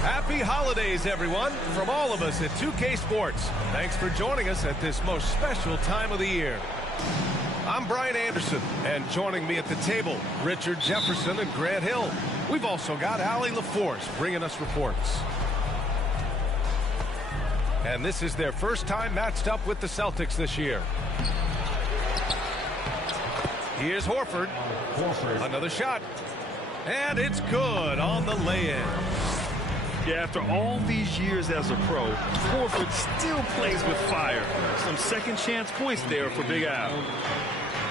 Happy holidays, everyone, from all of us at 2K Sports. Thanks for joining us at this most special time of the year. I'm Brian Anderson, and joining me at the table, Richard Jefferson and Grant Hill. We've also got Allie LaForce bringing us reports. And this is their first time matched up with the Celtics this year. Here's Horford. Another shot. And it's good on the lay-in. Yeah, after all these years as a pro, Horford still plays with fire. Some second chance points there for Big Al.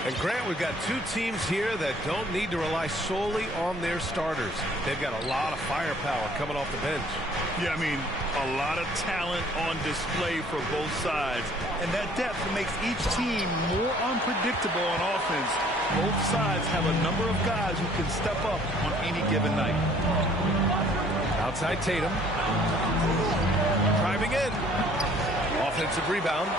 And Grant, we've got two teams here that don't need to rely solely on their starters. They've got a lot of firepower coming off the bench. Yeah, I mean, a lot of talent on display for both sides. And that depth makes each team more unpredictable on offense. Both sides have a number of guys who can step up on any given night. Outside Tatum. Driving in. Offensive rebound.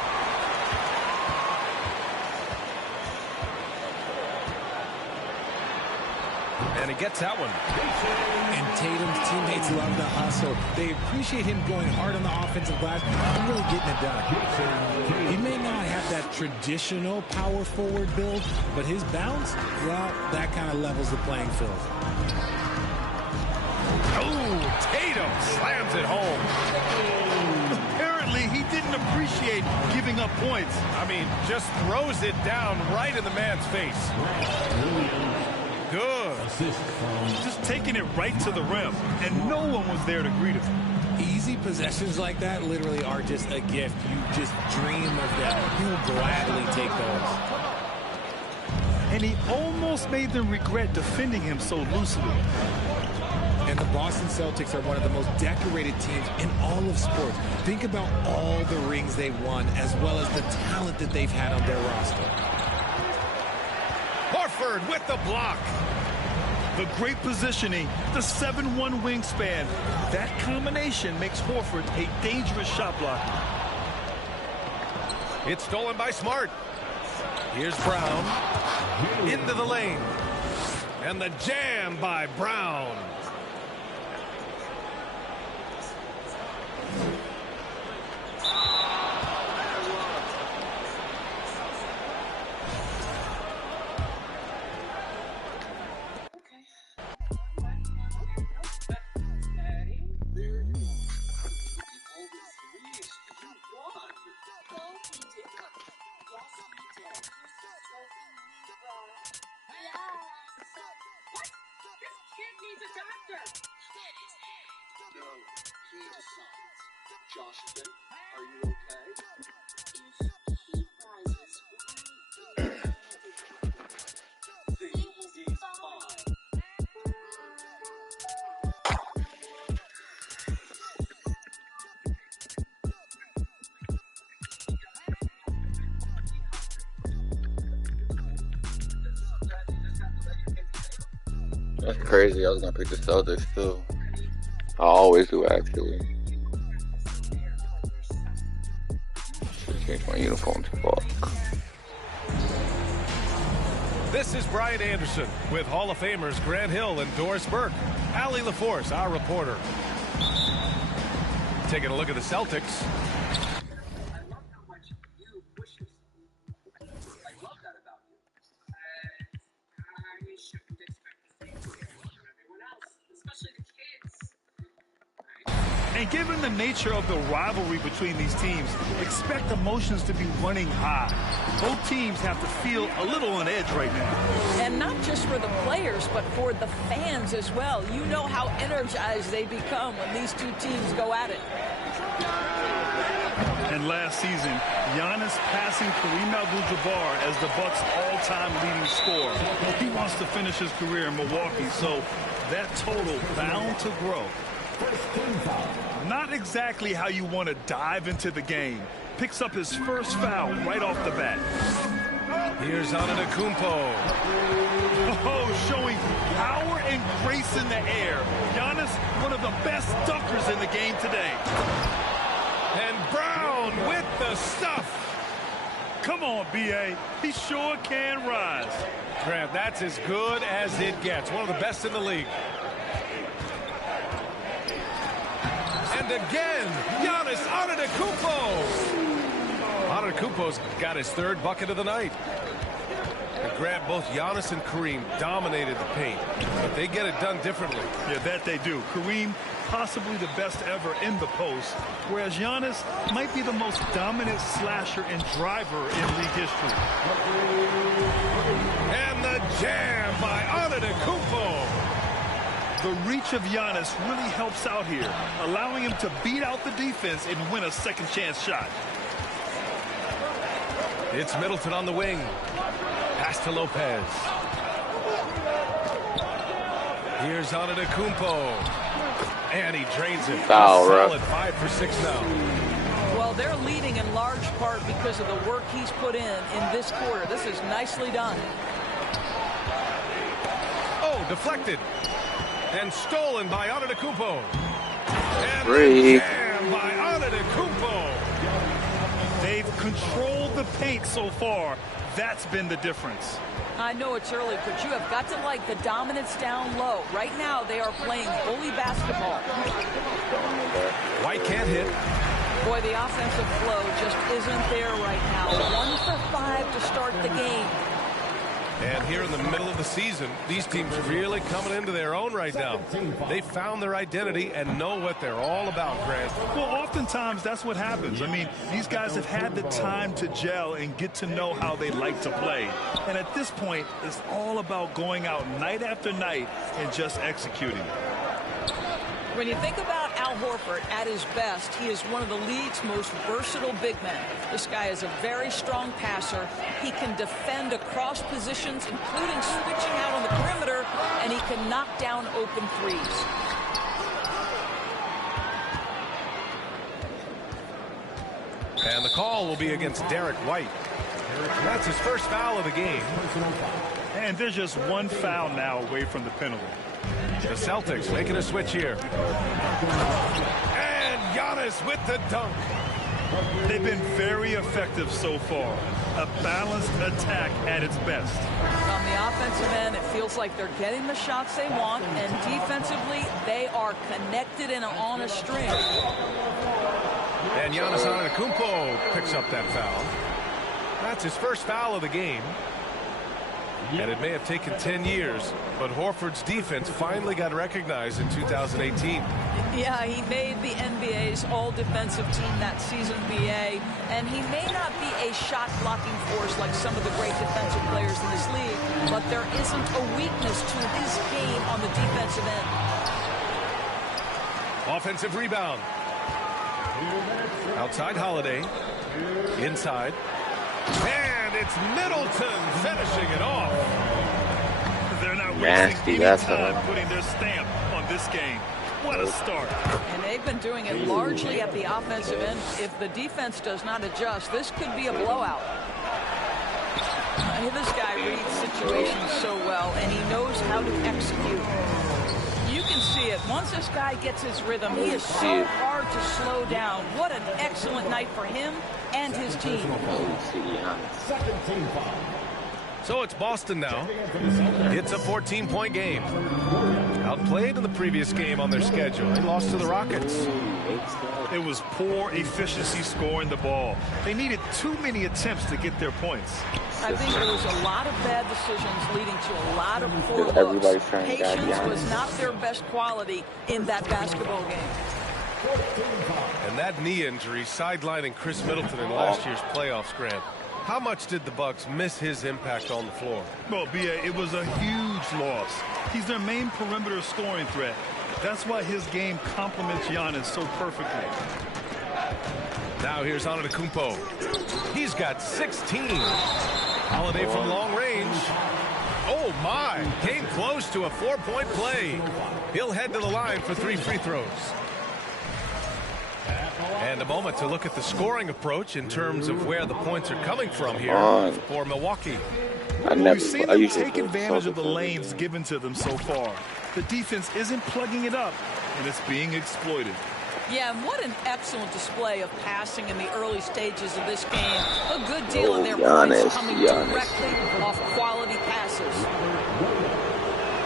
And he gets that one. And Tatum's teammates love the hustle. They appreciate him going hard on the offensive glass and really getting it done. He may not have that traditional power forward build, but his bounce, well, that kind of levels the playing field. Oh, Tatum slams it home. Apparently, he didn't appreciate giving up points. I mean, just throws it down right in the man's face. Good. Just taking it right to the rim, and no one was there to greet him. Easy possessions like that literally are just a gift. You just dream of them. He'll gladly take those. And he almost made them regret defending him so loosely. And the Boston Celtics are one of the most decorated teams in all of sports. Think about all the rings they've won, as well as the talent that they've had on their roster. Horford with the block. The great positioning, the 7'1" wingspan. That combination makes Horford a dangerous shot blocker. It's stolen by Smart. Here's Brown. Into the lane. And the jam by Brown. Joshton, are you okay? He rises, he's fine. That's crazy. I was gonna pick the Celtics too. I always do, actually. Should change my uniform to fuck. This is Brian Anderson with Hall of Famers Grant Hill and Doris Burke. Allie LaForce, our reporter. Taking a look at the Celtics. And given the nature of the rivalry between these teams, expect emotions to be running high. Both teams have to feel a little on edge right now. And not just for the players, but for the fans as well. You know how energized they become when these two teams go at it. And last season, Giannis passing Kareem Abdul-Jabbar as the Bucks' all-time leading scorer. He wants to finish his career in Milwaukee, so that total bound to grow. Not exactly how you want to dive into the game. Picks up his first foul right off the bat. Here's Antetokounmpo. Oh, showing power and grace in the air. Giannis, one of the best dunkers in the game today. And Brown with the stuff. Come on, B.A. He sure can rise. Grant, that's as good as it gets. One of the best in the league. And again, Giannis Antetokounmpo. Antetokounmpo's got his third bucket of the night. And Grant, both Giannis and Kareem dominated the paint, but they get it done differently. Yeah, that they do. Kareem, possibly the best ever in the post, whereas Giannis might be the most dominant slasher and driver in league history. And the jam by Antetokounmpo. The reach of Giannis really helps out here, allowing him to beat out the defense and win a second chance shot. It's Middleton on the wing. Pass to Lopez. Here's Antetokounmpo. And he drains it. Foul, solid 5 for 6 now. Well, they're leading in large part because of the work he's put in this quarter. This is nicely done. Oh, deflected. And stolen by Antetokounmpo. And Free. the jam by Antetokounmpo. They've controlled the paint so far. That's been the difference. I know it's early, but you have got to like the dominance down low. Right now, they are playing bully basketball. White can't hit. Boy, the offensive flow just isn't there right now. 1 for 5 to start the game. And here in the middle of the season, these teams really coming into their own right now. They found their identity and know what they're all about, Grant. Well, oftentimes that's what happens. I mean, these guys have had the time to gel and get to know how they like to play. And at this point, it's all about going out night after night and just executing. When you think about Al Horford at his best, he is one of the league's most versatile big men. This guy is a very strong passer. He can defend across positions, including switching out on the perimeter, and he can knock down open threes. And the call will be against Derek White. That's his first foul of the game. And there's just one foul now away from the penalty. The Celtics making a switch here. And Giannis with the dunk. They've been very effective so far. A balanced attack at its best. On the offensive end, it feels like they're getting the shots they want, and defensively, they are connected and on a string. And Giannis Antetokounmpo picks up that foul. That's his first foul of the game. And it may have taken 10 years, but Horford's defense finally got recognized in 2018. Yeah, he made the NBA's all-defensive team that season, BA, and he may not be a shot-blocking force like some of the great defensive players in this league, but there isn't a weakness to his game on the defensive end. Offensive rebound. Outside Holiday. Inside. And it's Middleton finishing it off. They're not Nasty, wasting any that's time putting their stamp on this game. What a start. And they've been doing it largely at the offensive end. If the defense does not adjust, this could be a blowout. This guy reads situations so well, and he knows how to execute. You can see it. Once this guy gets his rhythm, he is so hard to slow down. What an excellent night for him and his team. So it's Boston now. It's a 14-point game. Outplayed in the previous game on their schedule. They lost to the Rockets. It was poor efficiency scoring the ball. They needed too many attempts to get their points. I think there was a lot of bad decisions leading to a lot of poor Everybody's looks. trying to guard Patience Giannis. was not their best quality in that basketball game. And that knee injury sidelining Chris Middleton in last year's playoffs, Grant. How much did the Bucks miss his impact on the floor? Well, B.A., it was a huge loss. He's their main perimeter scoring threat. That's why his game complements Giannis so perfectly. Now here's Antetokounmpo. He's got 16. Holiday from long range. Oh, my. Came close to a 4-point play. He'll head to the line for 3 free throws. And a moment to look at the scoring approach in terms of where the points are coming from here for Milwaukee. We've seen them take advantage of the lanes given to them so far. The defense isn't plugging it up, and it's being exploited. Yeah, and what an excellent display of passing in the early stages of this game. A good deal of their points coming directly off quality passes.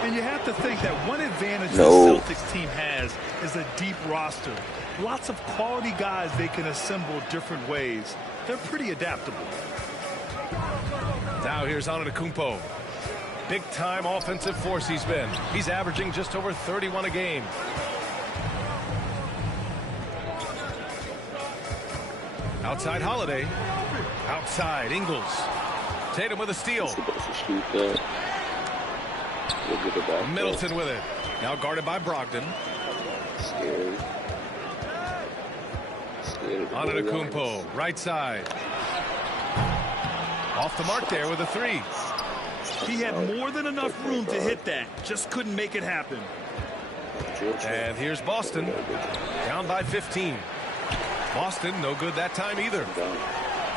And you have have to think that one advantage No. the Celtics team has is a deep roster. Lots of quality guys they can assemble different ways. They're pretty adaptable. Now here's Antetokounmpo. Big-time offensive force he's been. He's averaging just over 31 a game. Outside Holiday. Outside Ingles. Tatum with a steal. Supposed to shoot that. Look at the back. Middleton with it. Now guarded by Brogdon. Scary. Antetokounmpo, right side. Off the mark there with a three. He had more than enough room to hit that. Just couldn't make it happen. And here's Boston. Down by 15. Boston, no good that time either.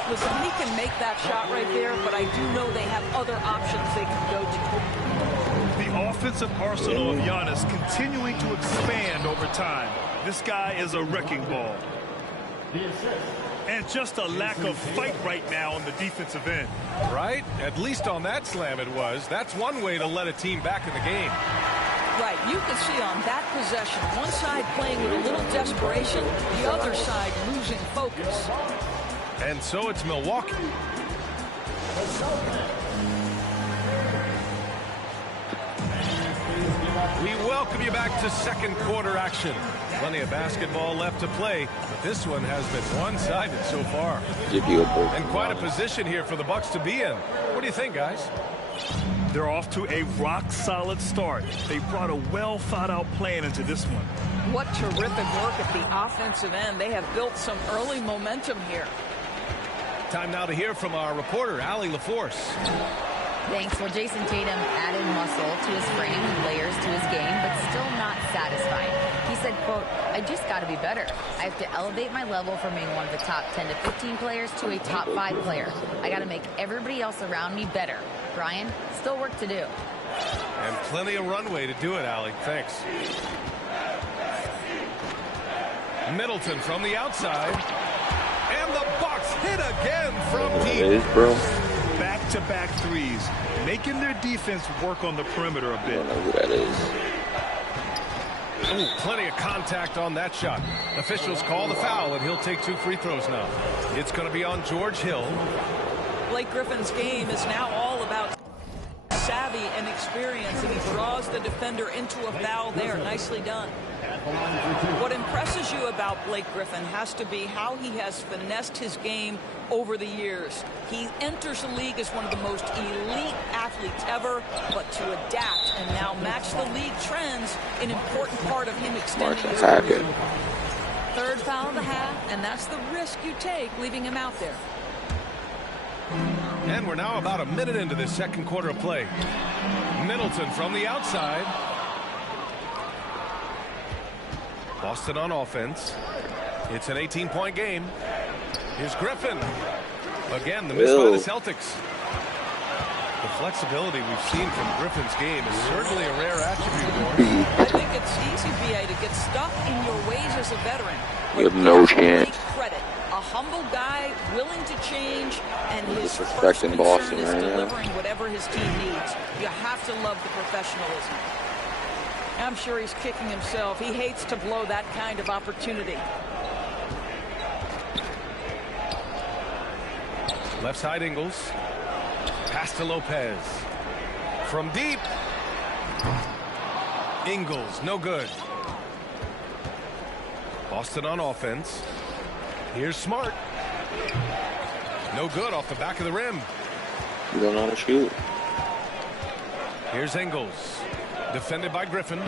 Listen, he can make that shot right there, but I do know they have other options they can go to. The offensive arsenal of Giannis continuing to expand over time. This guy is a wrecking ball. And just a lack of fight right now on the defensive end. Right? At least on that slam it was. That's one way to let a team back in the game. Right, you can see on that possession, one side playing with a little desperation, the other side losing focus. And so it's Milwaukee. We welcome you back to second quarter action. Plenty of basketball left to play, but this one has been one-sided so far. Give you a break. And quite a position here for the Bucks to be in. What do you think, guys? They're off to a rock-solid start. They brought a well-thought-out plan into this one. What terrific work at the offensive end. They have built some early momentum here. Time now to hear from our reporter, Allie LaForce. Thanks. Well, Jason Tatum added muscle to his frame and layers to his game, but still not satisfied. He said, quote, I just got to be better. I have to elevate my level from being one of the top 10 to 15 players to a top 5 player. I got to make everybody else around me better. Brian, still work to do. And plenty of runway to do it, Allie. Thanks. Middleton from the outside. And the Bucks hit again from deep. It is, bro. Back-to-back threes, making their defense work on the perimeter a I bit. don't know who that is. Ooh, plenty of contact on that shot. Officials call the foul, and he'll take 2 free throws now. It's going to be on George Hill. Blake Griffin's game is now all about savvy and experience, and he draws the defender into a foul there. Nicely done. What impresses you about Blake Griffin has to be how he has finessed his game over the years. He enters the league as one of the most elite athletes ever, but to adapt and now match the league trends, an important part of him extending his career. Third foul of the half, and that's the risk you take leaving him out there. And we're now about a minute into this second quarter of play. Middleton from the outside. Boston on offense. It's an 18-point game. Here's Griffin. Again, the miss by the Celtics. The flexibility we've seen from Griffin's game is certainly a rare attribute. I think it's easy, B.A., to get stuck in your ways as a veteran. You have no chance. Take credit. A humble guy, willing to change, and his first Disrespecting concern Boston is right now. delivering whatever his team needs. You have to love the professionalism. I'm sure he's kicking himself. He hates to blow that kind of opportunity. Left side Ingles. Pass to Lopez. From deep. Ingles, no good. Boston on offense. Here's Smart. No good off the back of the rim. You don't know how to shoot. Here's Ingles. Defended by Griffin.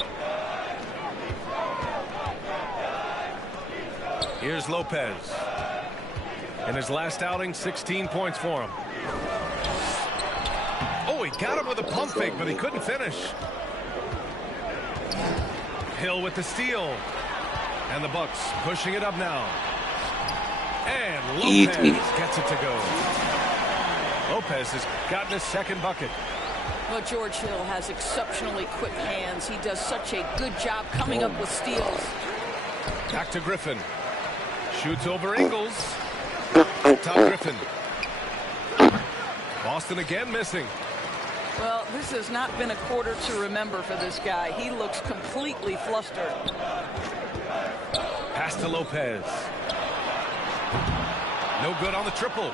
Here's Lopez. In his last outing, 16 points for him. Oh, he got him with a pump fake, but he couldn't finish. Hill with the steal. And the Bucks pushing it up now. And Lopez gets it to go. Lopez has gotten his second bucket. Well, George Hill has exceptionally quick hands. He does such a good job coming up with steals. Back to Griffin. Shoots over Ingles. Top Griffin. Boston again missing. Well, this has not been a quarter to remember for this guy. He looks completely flustered. Pass to Lopez. No good on the triple.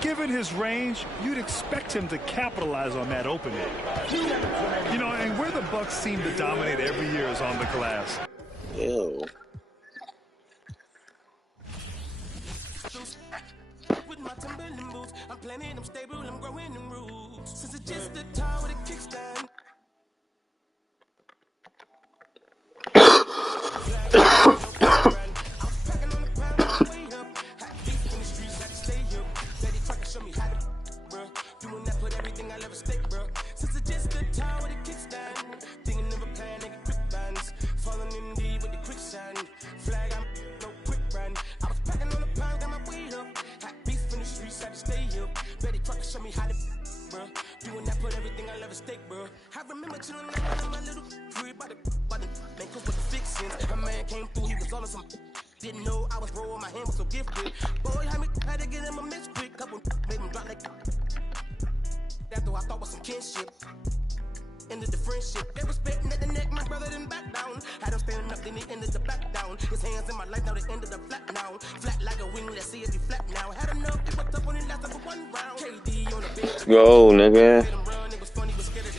Given his range, you'd expect him to capitalize on that opening. You know, and where the Bucks seem to dominate every year is on the glass. Ew. With my Timberland boots, I'm planning, I'm stable, I'm growing in roots. Since it's just a time with a kickstand. I remember chilling out my little free by the man, cause with the fixins. A man came through, he was on some. Didn't know I was rolling, my hand was so gifted. Boy, had to get him a mix quick. Couple made him drop like that, though I thought was some kinship. Ended the friendship. They respecting at the neck, my brother didn't back down. Had him standing up, then he ended the back down. His hands in my life, now they ended up flat now. Flat like a wing, let's see if he flat now. Had enough, it was tough when it lasted for one round. KD on the bench. Let's go, nigga. It was funny, was scared of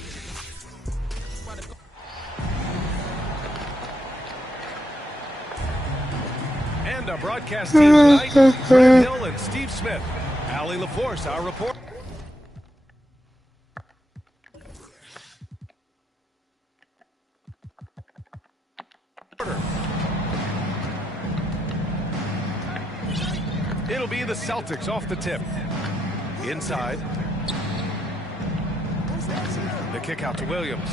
And our broadcast team tonight, Graham Hill and Steve Smith. Allie LaForce, our reporter. It'll be the Celtics off the tip. Inside. The kick out to Williams.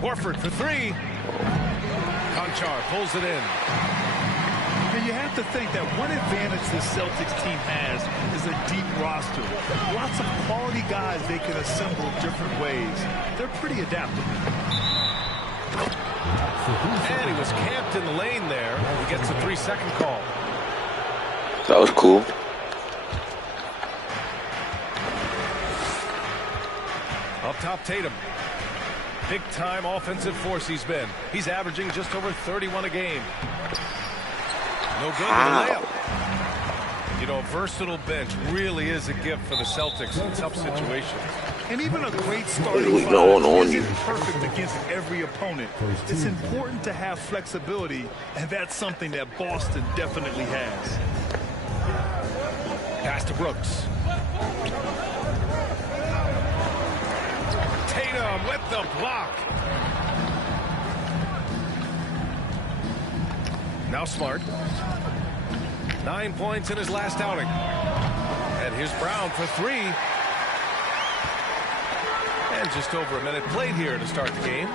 Horford for three. Conchar pulls it in. And you have to think that one advantage this Celtics team has is a deep roster. Lots of quality guys they can assemble different ways. They're pretty adaptable. And he was camped in the lane there. He gets a 3-second call. That was cool. Up top, Tatum. Big-time offensive force he's been. He's averaging just over 31 a game. No good with a layup. You know, a versatile bench really is a gift for the Celtics in tough situations. And even a great starting What is going on isn't here? perfect against every opponent. It's important to have flexibility, and that's something that Boston definitely has. Pass to Brooks. Tatum with the block. Now Smart. 9 points in his last outing. And here's Brown for three. And just over a minute played here to start the game.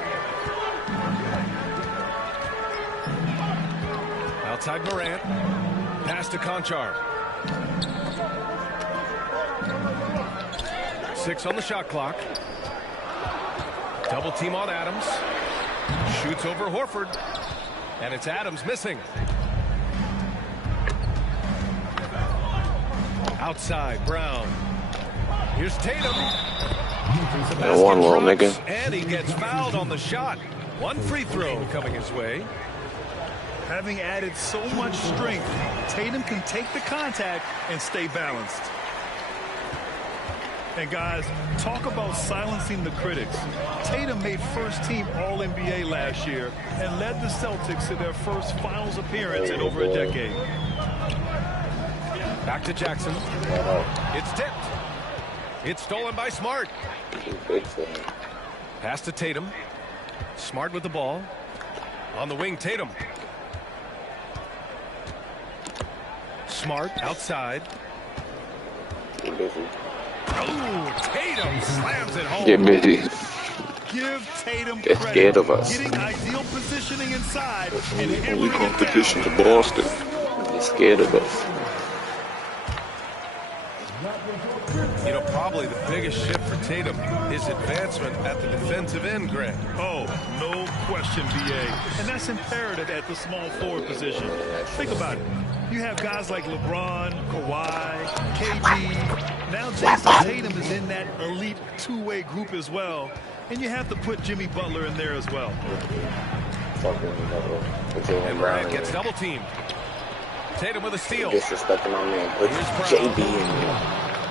Outside Morant. Pass to Conchar. 6 on the shot clock. Double team on Adams. Shoots over Horford. And it's Adams missing. Outside, Brown. Here's Tatum. One little nigga. And he gets fouled on the shot. One free throw coming his way. Having added so much strength, Tatum can take the contact and stay balanced. And guys, talk about silencing the critics. Tatum made first-team All-NBA last year and led the Celtics to their first finals appearance in over a decade. Back to Jackson. It's tipped. It's stolen by Smart. Pass to Tatum. Smart with the ball. On the wing, Tatum. Smart outside. Oh, Tatum slams it home. Get busy. Give Tatum They're credit. scared of us. Getting ideal positioning inside and When we hammering it competition to down. Boston, they're scared of us. You know, probably the biggest shift for Tatum, his advancement at the defensive end, Grant. Oh, no question, BA. And that's imperative at the small forward position. Think about it. You have guys like LeBron, Kawhi, KD. Now Jason Tatum is in that elite two-way group as well. And you have to put Jimmy Butler in there as well. And Bryant gets double teamed. Tatum with a steal. Disrespecting my man. Put JB in here.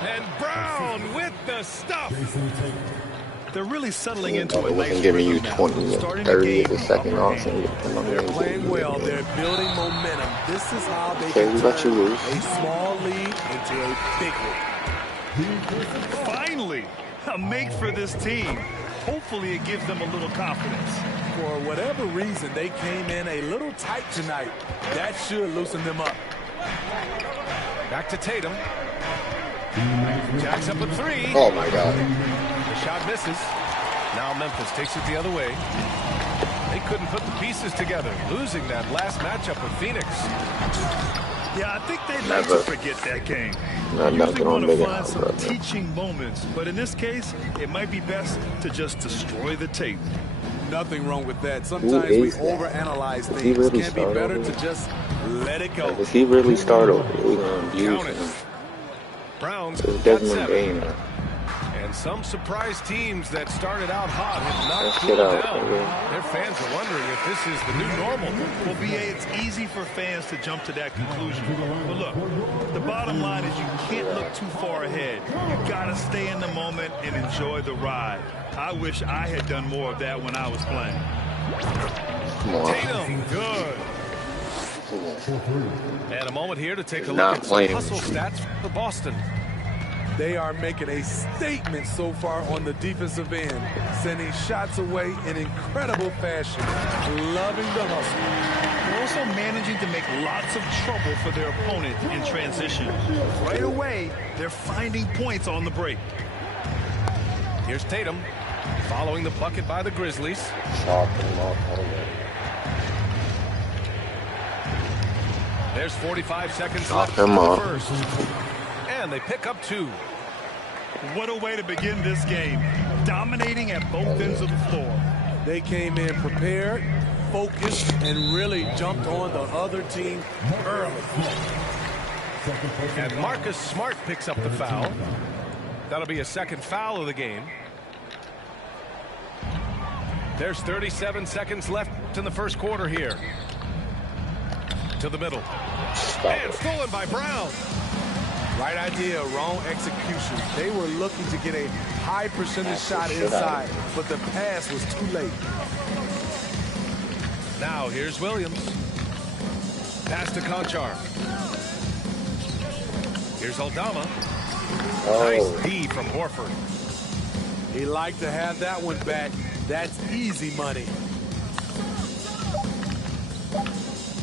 And Brown with the stuff. They're really settling into a It nice wasn't giving you rhythm 20 now. or 30 of the second off. They're playing well. They're building momentum. This is how they Okay, can we got you turn loose. a small lead into a big one. Finally, a make for this team. Hopefully it gives them a little confidence. For whatever reason, they came in a little tight tonight. That should loosen them up. Back to Tatum. Jacks up a three. Oh my God. The shot misses. Now Memphis takes it the other way. They couldn't put the pieces together, losing that last matchup with Phoenix. Yeah, I think they'd like to forget that game. Not Usually nothing on want to big find house, some brother. teaching moments, but in this case, it might be best to just destroy the tape. Nothing wrong with that. Sometimes we is that? overanalyze Does he things. really It can be start better over? to just let it go. Like, if he really start over, we're going to abuse Count it. him. Brown's So got Desmond 7. Bain. And some surprise teams that started out hot have not Let's cooled get out, down. nigga. Their fans are wondering if this is the new normal. Well, BA, it's easy for fans to jump to that conclusion. But look, the bottom line is you can't look too far ahead. You got to stay in the moment and enjoy the ride. I wish I had done more of that when I was playing. Come on. Tatum, good. And a moment here to take a look Not at some playing. hustle stats for Boston. They are making a statement so far on the defensive end, sending shots away in incredible fashion. Loving the hustle. They're also managing to make lots of trouble for their opponent in transition. Right away, they're finding points on the break. Here's Tatum, following the bucket by the Grizzlies. There's 45 seconds left in him the up. first. And they pick up 2. What a way to begin this game. Dominating at both ends of the floor. They came in prepared, focused, and really jumped on the other team early. And Marcus Smart picks up the foul. That'll be a second foul of the game. There's 37 seconds left in the first quarter here. To the middle. And stolen by Brown. Right idea, wrong execution. They were looking to get a high percentage shot inside, but the pass was too late. Now here's Williams. Pass to Conchar. Here's Aldama. Nice D from Horford. He liked to have that one back. That's easy money.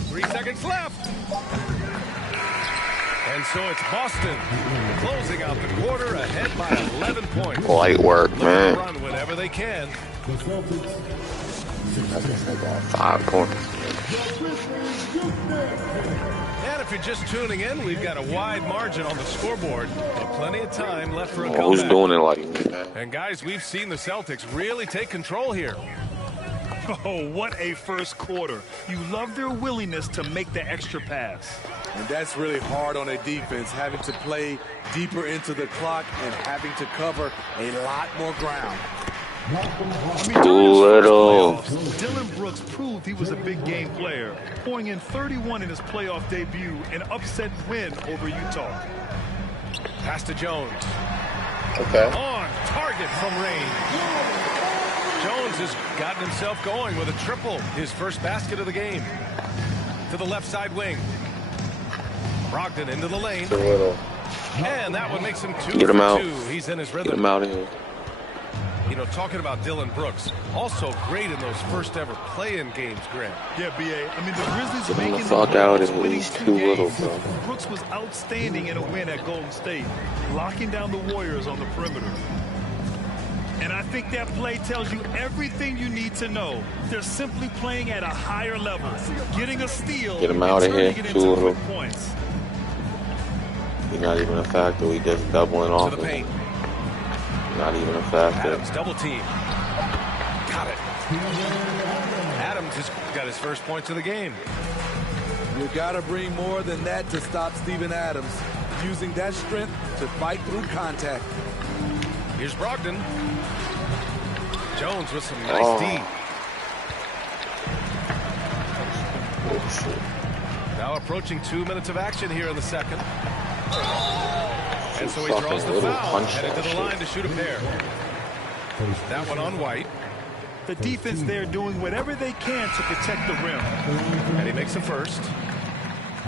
3 seconds left. And so it's Boston closing out the quarter ahead by 11 points. Light work, Looking man. to run whenever they can. 5 points. And if you're just tuning in, we've got a wide margin on the scoreboard, but plenty of time left for a Who's comeback. doing it like me, man? And guys, we've seen the Celtics really take control here. Oh, what a first quarter. You love their willingness to make the extra pass. And that's really hard on a defense, having to play deeper into the clock and having to cover a lot more ground. I mean, Too little. Dylan Brooks proved he was a big game player, pouring in 31 in his playoff debut, an upset win over Utah. Pass to Jones. Okay. On target from range. Jones has gotten himself going with a triple, his first basket of the game. To the left side wing. Brogdon into the lane. Too little. And that one makes him 2 Get him for out. 2. He's in his Get rhythm. him out of here. You know, talking about Dylan Brooks, also great in those first ever play-in games, Grant. Yeah, B.A. I mean, the Grizzlies Get him making the fuck out of playoffs, here. winning He's 2 too little, games. bro. Brooks was outstanding in a win at Golden State, locking down the Warriors on the perimeter. And I think that play tells you everything you need to know. They're simply playing at a higher level, getting a steal, Get him out of and turning here. it Too into little. quick points. He's not even a factor. We just doubling To off. the paint. Not even a factor. Adams double team. Got it. Adams has got his first points of the game. You got to bring more than that to stop Steven Adams. Using that strength to fight through contact. Here's Brogdon. Jones with some nice D. Now approaching 2 minutes of action here in the second. And so he draws the foul, headed to the line to shoot a pair. That one on White. The defense there doing whatever they can to protect the rim. And he makes the first.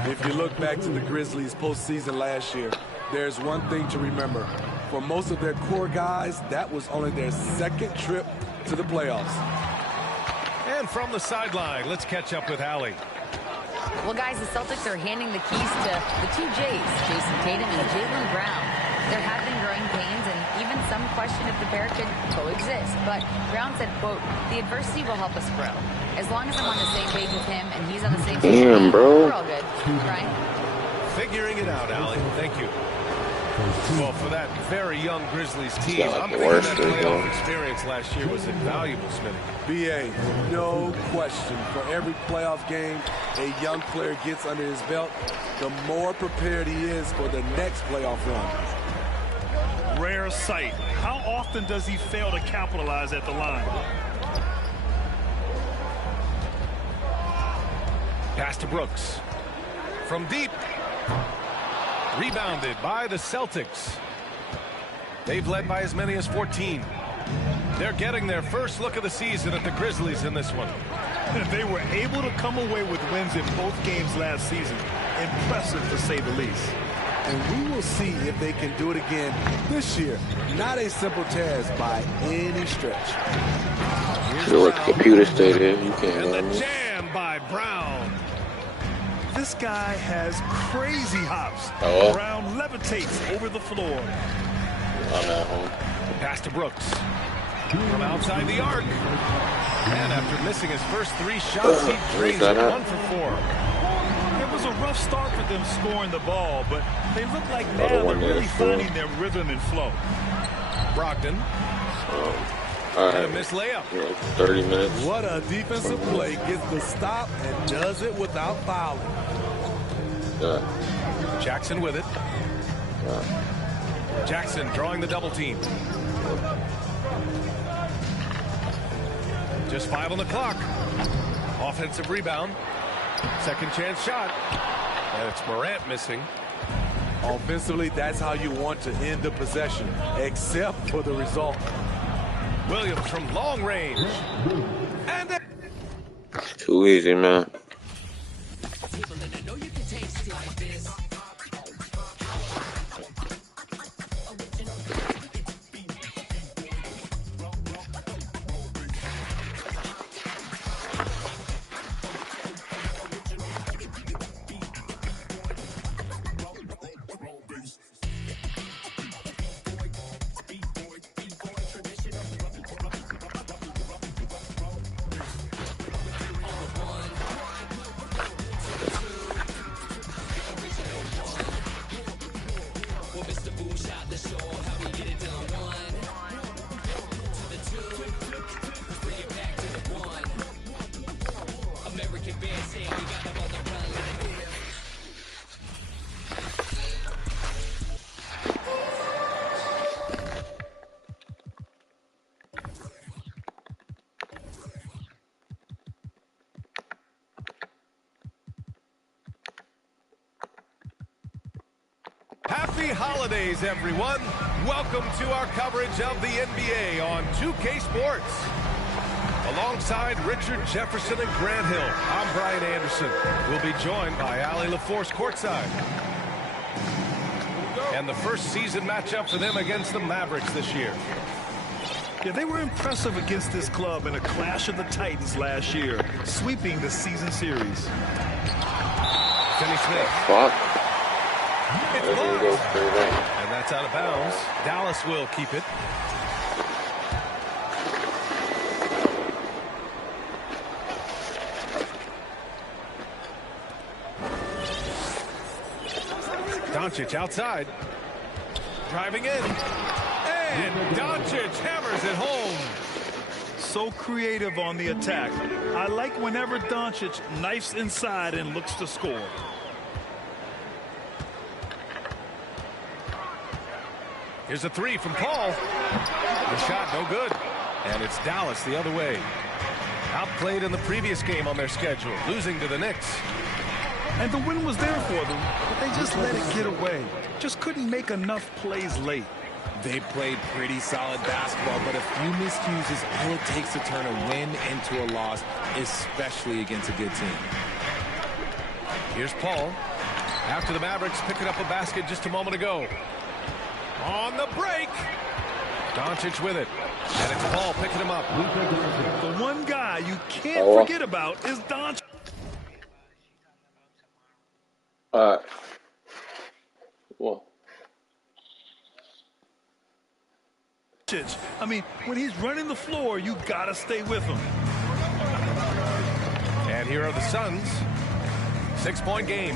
If you look back to the Grizzlies postseason last year, there's one thing to remember. For most of their core guys, that was only their second trip to the playoffs. And from the sideline, let's catch up with Allie. Well, guys, the Celtics are handing the keys to the two J's, Jason Tatum and Jaylen Brown. There have been growing pains and even some question if the pair could coexist. But Brown said, quote, the adversity will help us grow. As long as I'm on the same page with him and he's on the same page with me, we're all good. Brian? Figuring it out, Allie. Thank you. Well, for that very young Grizzlies team, I'm thinking that playoff experience last year was invaluable, Smitty. B.A., no question. For every playoff game a young player gets under his belt, the more prepared he is for the next playoff run. Rare sight. How often does he fail to capitalize at the line? Pass to Brooks. From deep. Rebounded by the Celtics. They've led by as many as 14. They're getting their first look of the season at the Grizzlies in this one. They were able to come away with wins in both games last season. Impressive, to say the least. And we will see if they can do it again this year. Not a simple task by any stretch. Feel like computer stadium. You can't And the jam by Brown. This guy has crazy hops. Brown levitates over the floor. I'm at home. Pass to Brooks. From outside the arc. And after missing his first 3 shots, he drains it 1 for 4. It was a rough start for them scoring the ball, but they look like now they're really finding their rhythm and flow. Brogdon. All And a right. missed layup. 30 minutes. What a defensive play. Gets the stop and does it without fouling. Jackson with it. Jackson drawing the double team. Just 5 on the clock. Offensive rebound. Second chance shot. And it's Morant missing. Offensively, that's how you want to end the possession, except for the result. Williams from long range. And Too easy, man. happy holidays, everyone. Welcome to our coverage of the NBA on 2K Sports. Alongside Richard Jefferson and Grant Hill, I'm Brian Anderson. We'll be joined by Allie LaForce courtside. And the first season matchup for them against the Mavericks this year. Yeah, they were impressive against this club in a clash of the Titans last year, sweeping the season series. Finney Smith. Fuck. It's blocked. And that's out of bounds. Dallas will keep it. Doncic outside. Driving in. And Doncic hammers it home. So creative on the attack. I like whenever Doncic knifes inside and looks to score. Here's a three from Paul. The shot no good. And it's Dallas the other way. Outplayed in the previous game on their schedule, losing to the Knicks. And the win was there for them, but they just let it get away. Just couldn't make enough plays late. They played pretty solid basketball, but a few miscues is all it takes to turn a win into a loss, especially against a good team. Here's Paul. After the Mavericks picking up a basket just a moment ago. On the break. Doncic with it. And it's Paul picking him up. The one guy you can't forget about is Doncic. Well. I mean, when he's running the floor, you gotta stay with him. And here are the Suns. 6-point game.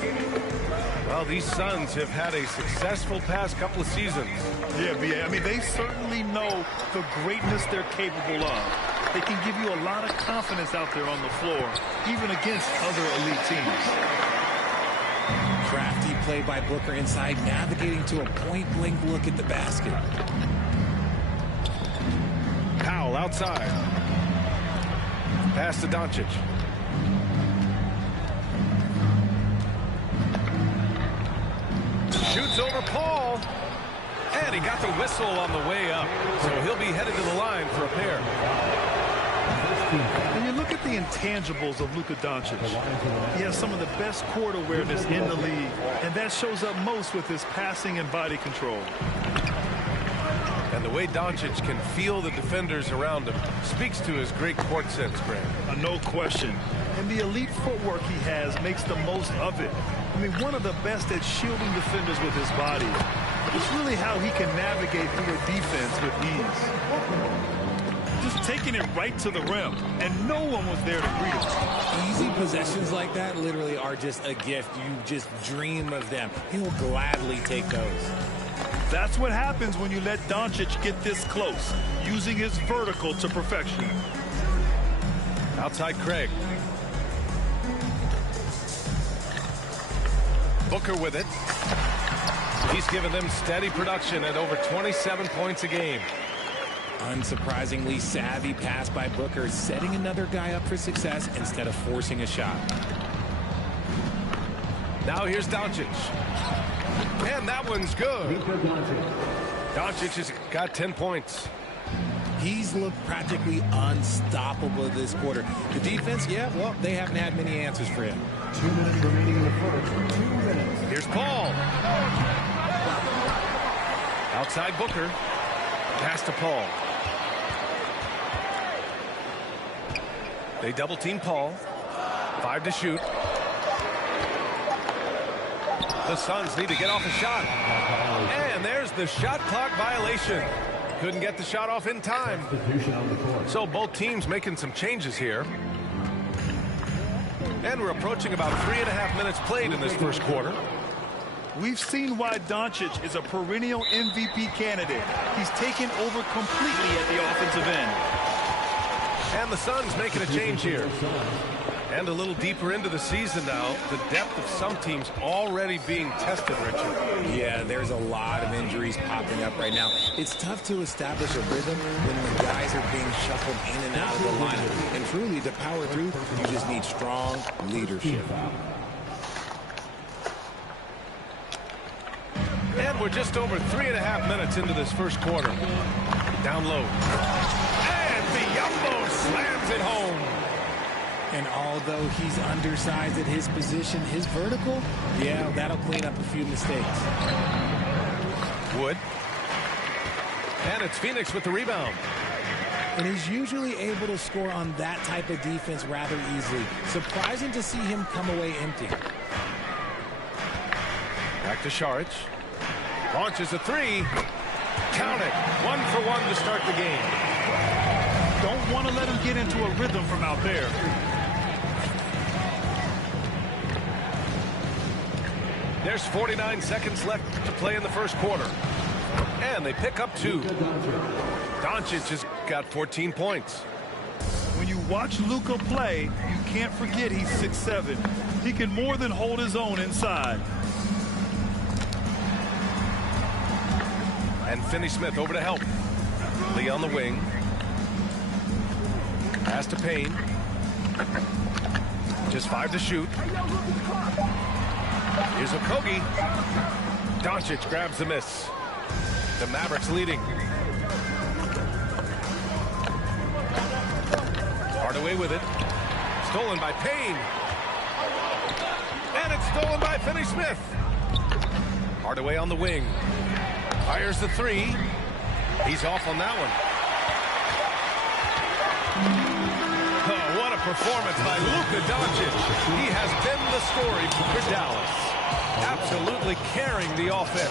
Well, these Suns have had a successful past couple of seasons. Yeah, B.A. I mean, they certainly know the greatness they're capable of. They can give you a lot of confidence out there on the floor, even against other elite teams. Crafty play by Booker inside, navigating to a point-blank look at the basket. Powell outside. Pass to Doncic. Shoots over Paul. And he got the whistle on the way up. So he'll be headed to the line for a pair. When you look at the intangibles of Luka Doncic, he has some of the best court awareness in the league, and that shows up most with his passing and body control. And the way Doncic can feel the defenders around him speaks to his great court sense, Grant. No question. And the elite footwork he has makes the most of it. I mean, one of the best at shielding defenders with his body. It's really how he can navigate through a defense with ease. Just taking it right to the rim, and no one was there to greet him. Easy possessions like that literally are just a gift. You just dream of them. He'll gladly take those. That's what happens when you let Doncic get this close, using his vertical to perfection. Outside Craig. Booker with it. He's given them steady production at over 27 points a game. Unsurprisingly savvy pass by Booker, setting another guy up for success instead of forcing a shot. Now here's Doncic. And that one's good. Doncic has got 10 points. He's looked practically unstoppable this quarter. The defense, yeah, well, they haven't had many answers for him. 2 minutes remaining in the quarter. 2 minutes. Here's Paul. Outside Booker. Pass to Paul. They double team Paul. 5 to shoot. The Suns need to get off a shot. And there's the shot clock violation. Couldn't get the shot off in time. So both teams making some changes here. And we're approaching about 3.5 minutes played in this first quarter. We've seen why Doncic is a perennial MVP candidate. He's taken over completely at the offensive end. And the Suns making a change here. And a little deeper into the season now, the depth of some teams already being tested, Richard. Yeah, there's a lot of injuries popping up right now. It's tough to establish a rhythm when the guys are being shuffled in and out of the lineup. And truly, to power through, you just need strong leadership. And we're just over 3.5 minutes into this first quarter. Down low. And Biyombo slams it home. And although he's undersized at his position, his vertical, yeah, that'll clean up a few mistakes. Wood. And it's Phoenix with the rebound. And he's usually able to score on that type of defense rather easily. Surprising to see him come away empty. Back to Šarić. Launches a three. Count it. 1 for 1 to start the game. Don't want to let him get into a rhythm from out there. There's 49 seconds left to play in the first quarter. And they pick up 2. Doncic has got 14 points. When you watch Luka play, you can't forget he's 6'7". He can more than hold his own inside. And Finney-Smith over to help. Lee on the wing. Pass to Payne. Just 5 to shoot. Here's Okogie. Doncic grabs the miss. The Mavericks leading. Hardaway with it. Stolen by Payne. And it's stolen by Finney-Smith. Hardaway on the wing. Fires the 3. He's off on that one. Oh, what a performance by Luka Doncic. He has been the story for Dallas. Absolutely carrying the offense.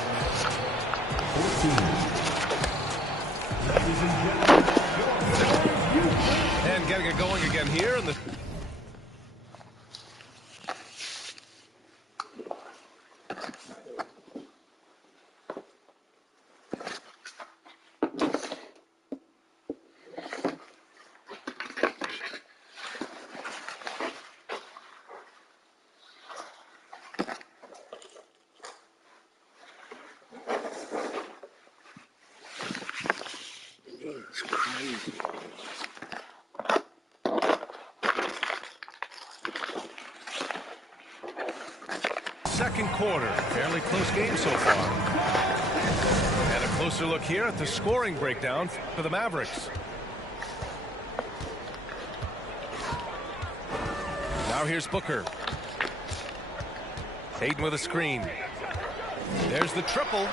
And getting it going again here in the It's crazy. second quarter. Fairly close game so far. And a closer look here at the scoring breakdown for the Mavericks. Now here's Booker. Hayden with a screen. There's the triple.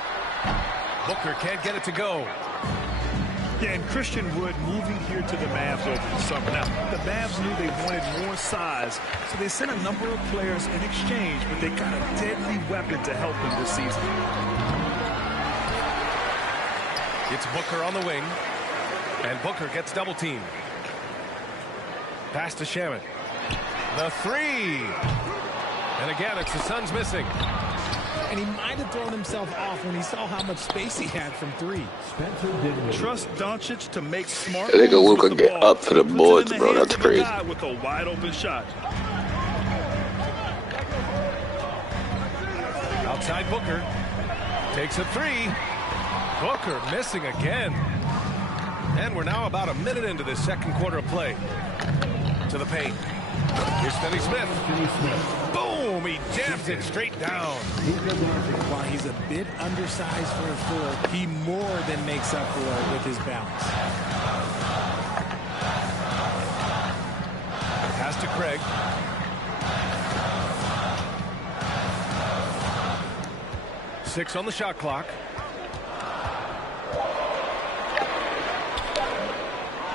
Booker can't get it to go. Yeah, and Christian Wood moving here to the Mavs over the summer. Now, the Mavs knew they wanted more size, so they sent a number of players in exchange, but they got a deadly weapon to help them this season. It's Booker on the wing, and Booker gets double teamed. Pass to Shamet. The 3. And again, it's the Suns missing. And he might have thrown himself off when he saw how much space he had from 3. Trust Doncic to make smart They go moves Luka with the get ball. up for the boards, bro. That's crazy. With a wide open shot. Outside Booker. Takes a 3. Booker missing again. And we're now about a minute into this second quarter of play. To the paint. Here's Finney-Smith. Boom! He jams it straight down. While he's a bit undersized for a 4, he more than makes up for it with his bounce. Pass to Craig. Six on the shot clock.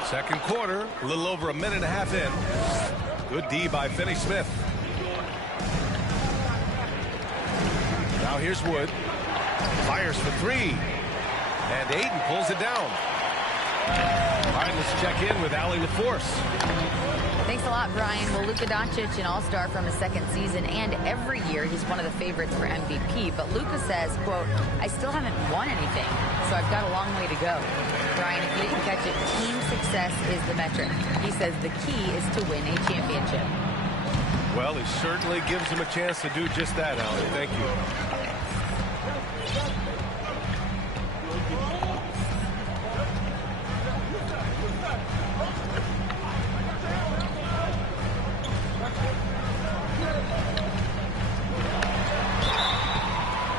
Second quarter, a little over a minute and a half in. Good D by Finney-Smith. Now here's Wood. Fires for 3. And Aiden pulls it down. All right, let's check in with Allie LaForce. Thanks a lot, Brian. Well, Luka Doncic, an all-star from his second season, and every year he's one of the favorites for MVP. But Luka says, quote, I still haven't won anything, so I've got a long way to go. Brian, if you didn't catch it, team success is the metric. He says the key is to win a championship. Well, it certainly gives him a chance to do just that, Allie. Thank you.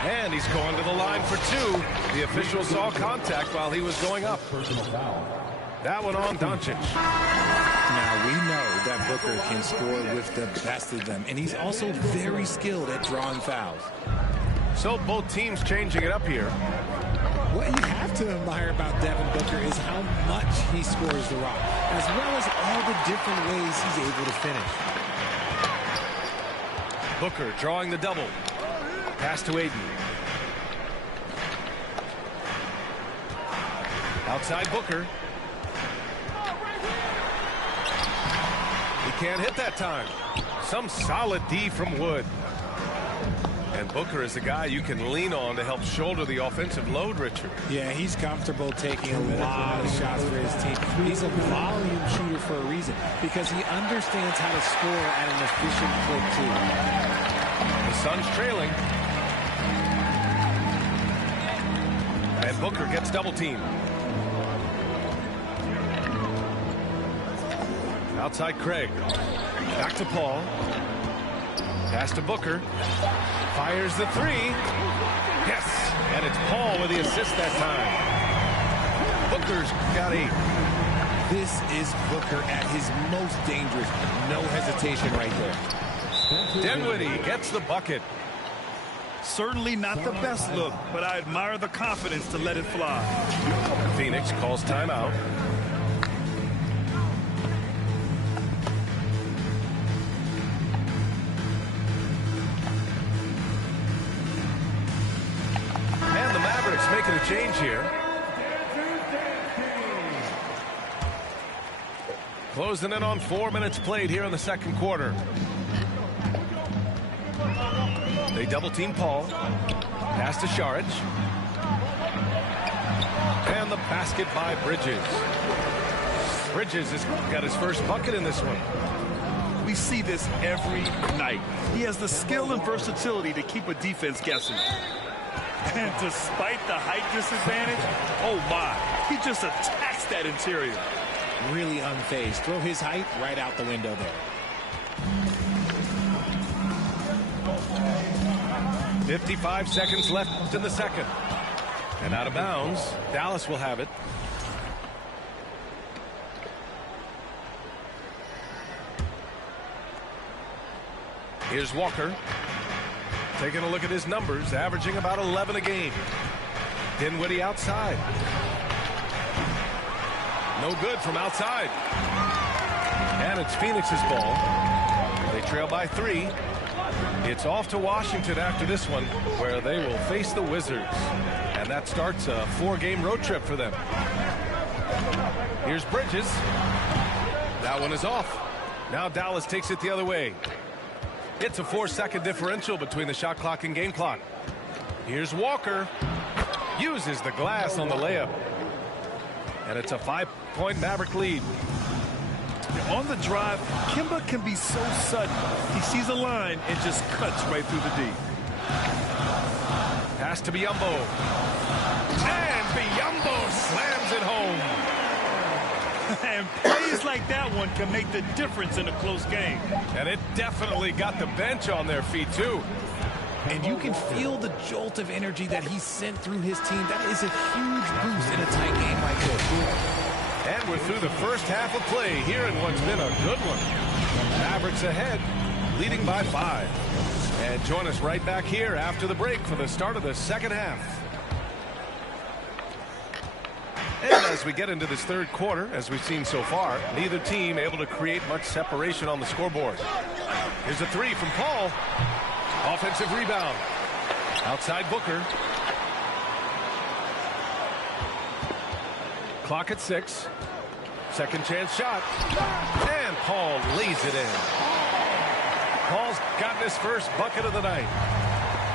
And he's going to the line for 2. The official saw contact while he was going up. That one on Doncic. Now, we know that Booker can score with the best of them, and he's also very skilled at drawing fouls. So both teams changing it up here. What you have to admire about Devin Booker is how much he scores the rock, as well as all the different ways he's able to finish. Booker drawing the double. Pass to Aiden. Outside Booker. He can't hit that time. Some solid D from Wood. And Booker is a guy you can lean on to help shoulder the offensive load, Richard. Yeah, he's comfortable taking a lot of shots for his team. He's a volume shooter for a reason because he understands how to score at an efficient clip, too. The Suns trailing. And Booker gets double-teamed. Outside Craig. Back to Paul. Pass to Booker. Fires the three. Yes! And it's Paul with the assist that time. Booker's got 8. This is Booker at his most dangerous. No hesitation right there. Dinwiddie gets the bucket. Certainly not the best look, but I admire the confidence to let it fly. Phoenix calls timeout. And the Mavericks making a change here. Closing in on 4 minutes played here in the second quarter. They double-team Paul. Pass to Saric. And the basket by Bridges. Bridges has got his first bucket in this one. We see this every night. He has the skill and versatility to keep a defense guessing. And despite the height disadvantage, oh my, he just attacks that interior. Really unfazed. Throw his height right out the window there. 55 seconds left in the second. And out of bounds. Dallas will have it. Here's Walker. Taking a look at his numbers, averaging about 11 a game. Dinwiddie outside. No good from outside. And it's Phoenix's ball. They trail by 3. It's off to Washington after this one, where they will face the Wizards. And that starts a 4-game road trip for them. Here's Bridges. That one is off. Now Dallas takes it the other way. It's a 4-second differential between the shot clock and game clock. Here's Walker. Uses the glass on the layup. And it's a 5-point Maverick lead. On the drive, Kemba can be so sudden. He sees a line and just cuts right through the D. Pass to Biyombo. And Biyombo slams it home. And plays like that one can make the difference in a close game. And it definitely got the bench on their feet, too. And you can feel the jolt of energy that he sent through his team. That is a huge boost in a tight game like this. And we're through the first half of play here in what's been a good one. Mavericks ahead, leading by 5. And join us right back here after the break for the start of the second half. And as we get into this third quarter, as we've seen so far, neither team able to create much separation on the scoreboard. Here's a 3 from Paul. Offensive rebound. Outside Booker. Clock at 6. Second chance shot. And Paul lays it in. Paul's gotten his first bucket of the night.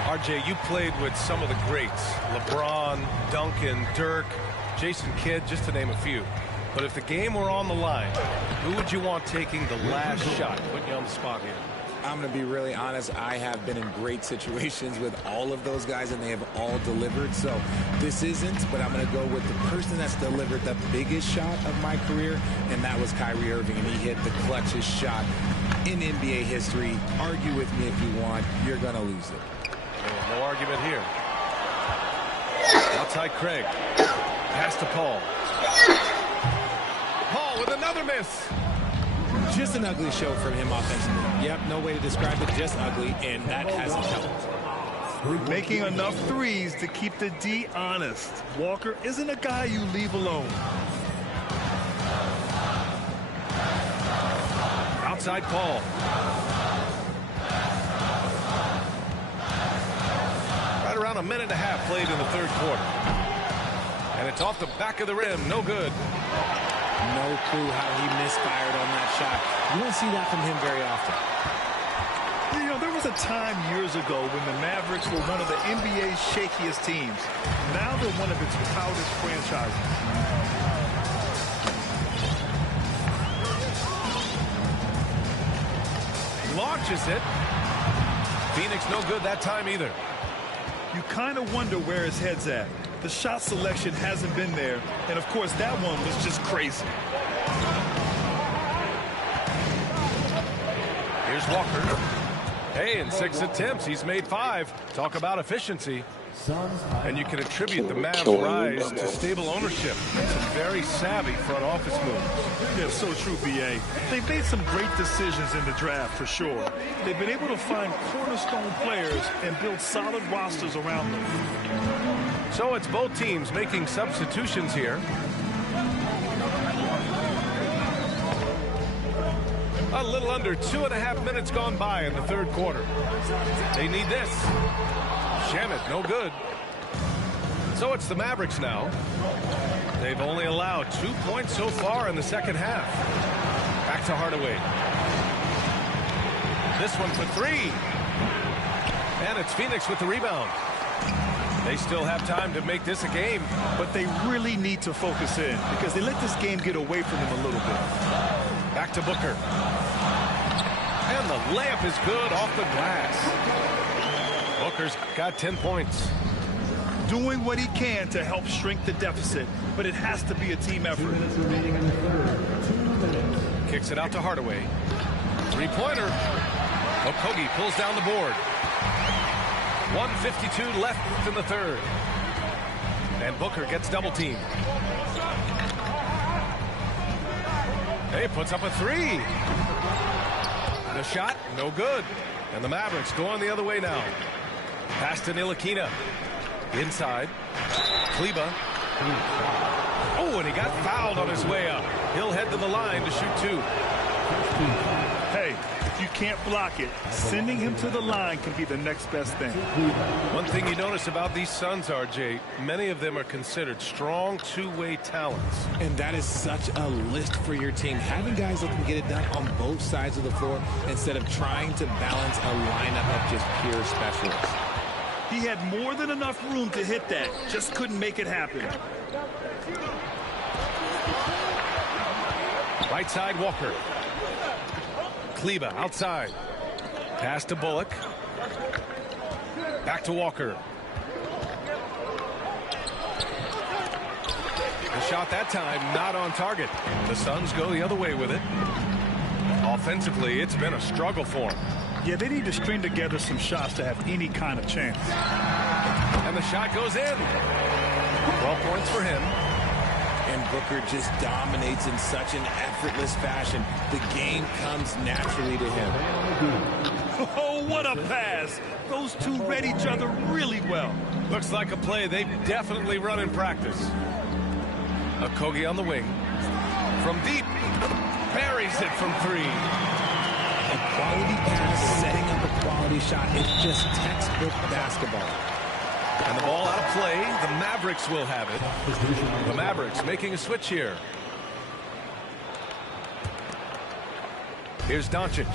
RJ, you played with some of the greats. LeBron, Duncan, Dirk, Jason Kidd, just to name a few. But if the game were on the line, who would you want taking the last shot? Putting you on the spot here. I'm going to be really honest. I have been in great situations with all of those guys, and they have all delivered. So this isn't, but I'm going to go with the person that's delivered the biggest shot of my career, and that was Kyrie Irving, and he hit the clutchest shot in NBA history. Argue with me if you want. You're going to lose it. No argument here. Outside Craig. Pass to Paul. Paul with another miss. Just an ugly show from him offensively. Yep, no way to describe it, just ugly, and that hasn't helped. Making enough threes to keep the D honest. Walker isn't a guy you leave alone. Outside Paul. Right around a minute and a half played in the third quarter. And it's off the back of the rim, no good. No clue how he misfired on that shot. You don't see that from him very often. You know, there was was a time years ago when the Mavericks were one of the NBA's shakiest teams. Now they're one of its proudest franchises. Launches it. Phoenix no good that time either. You kind of wonder where his head's at. The shot selection hasn't been there, and of course that one was just crazy. Here's Walker. Hey, in 6 attempts, he's made 5. Talk about efficiency. And you can attribute the Mavs' rise to stable ownership and some very savvy front office moves. Yeah, so true, B.A. They've made some great decisions in the draft, for sure. They've been able to find cornerstone players and build solid rosters around them. So it's both teams making substitutions here. A little under 2.5 minutes gone by in the third quarter. They need this. Shamet, no good. So it's the Mavericks now. They've only allowed 2 points so far in the second half. Back to Hardaway. This one for 3. And it's Phoenix with the rebound. They still have time to make this a game. But they really need to focus in because they let this game get away from them a little bit. Back to Booker. And the layup is good off the glass. Booker's got 10 points. Doing what he can to help shrink the deficit, but it has to be a team effort. Kicks it out to Hardaway. Three-pointer. Okogie pulls down the board. 1:52 left in the third. And Booker gets double-teamed. Hey, puts up a 3. The shot, no good. And the Mavericks going the other way now. Pass to Ntilikina. Inside. Kleber. Oh, and he got fouled on his way up. He'll head to the line to shoot 2. Hey, if you can't block it, sending him to the line can be the next best thing. One thing you notice about these Suns, RJ, many of them are considered strong two-way talents. And that is such a list for your team. Having guys that can get it done on both sides of the floor instead of trying to balance a lineup of just pure specialists. He had more than enough room to hit that, just couldn't make it happen. Right side, Walker. Kleber outside. Pass to Bullock. Back to Walker. The shot that time not on target. The Suns go the other way with it. Offensively, it's been a struggle for them. Yeah, they need to string together some shots to have any kind of chance. And the shot goes in. 12 points for him. And Booker just dominates in such an effortless fashion. The game comes naturally to him. Oh, what a pass. Those two read each other really well. Looks like a play they've definitely run in practice. Okogie on the wing. From deep. Buries it from 3. A quality pass, setting up a quality shot. It's just textbook basketball. And the ball out of play. The Mavericks will have it. The Mavericks making a switch here. Here's Doncic.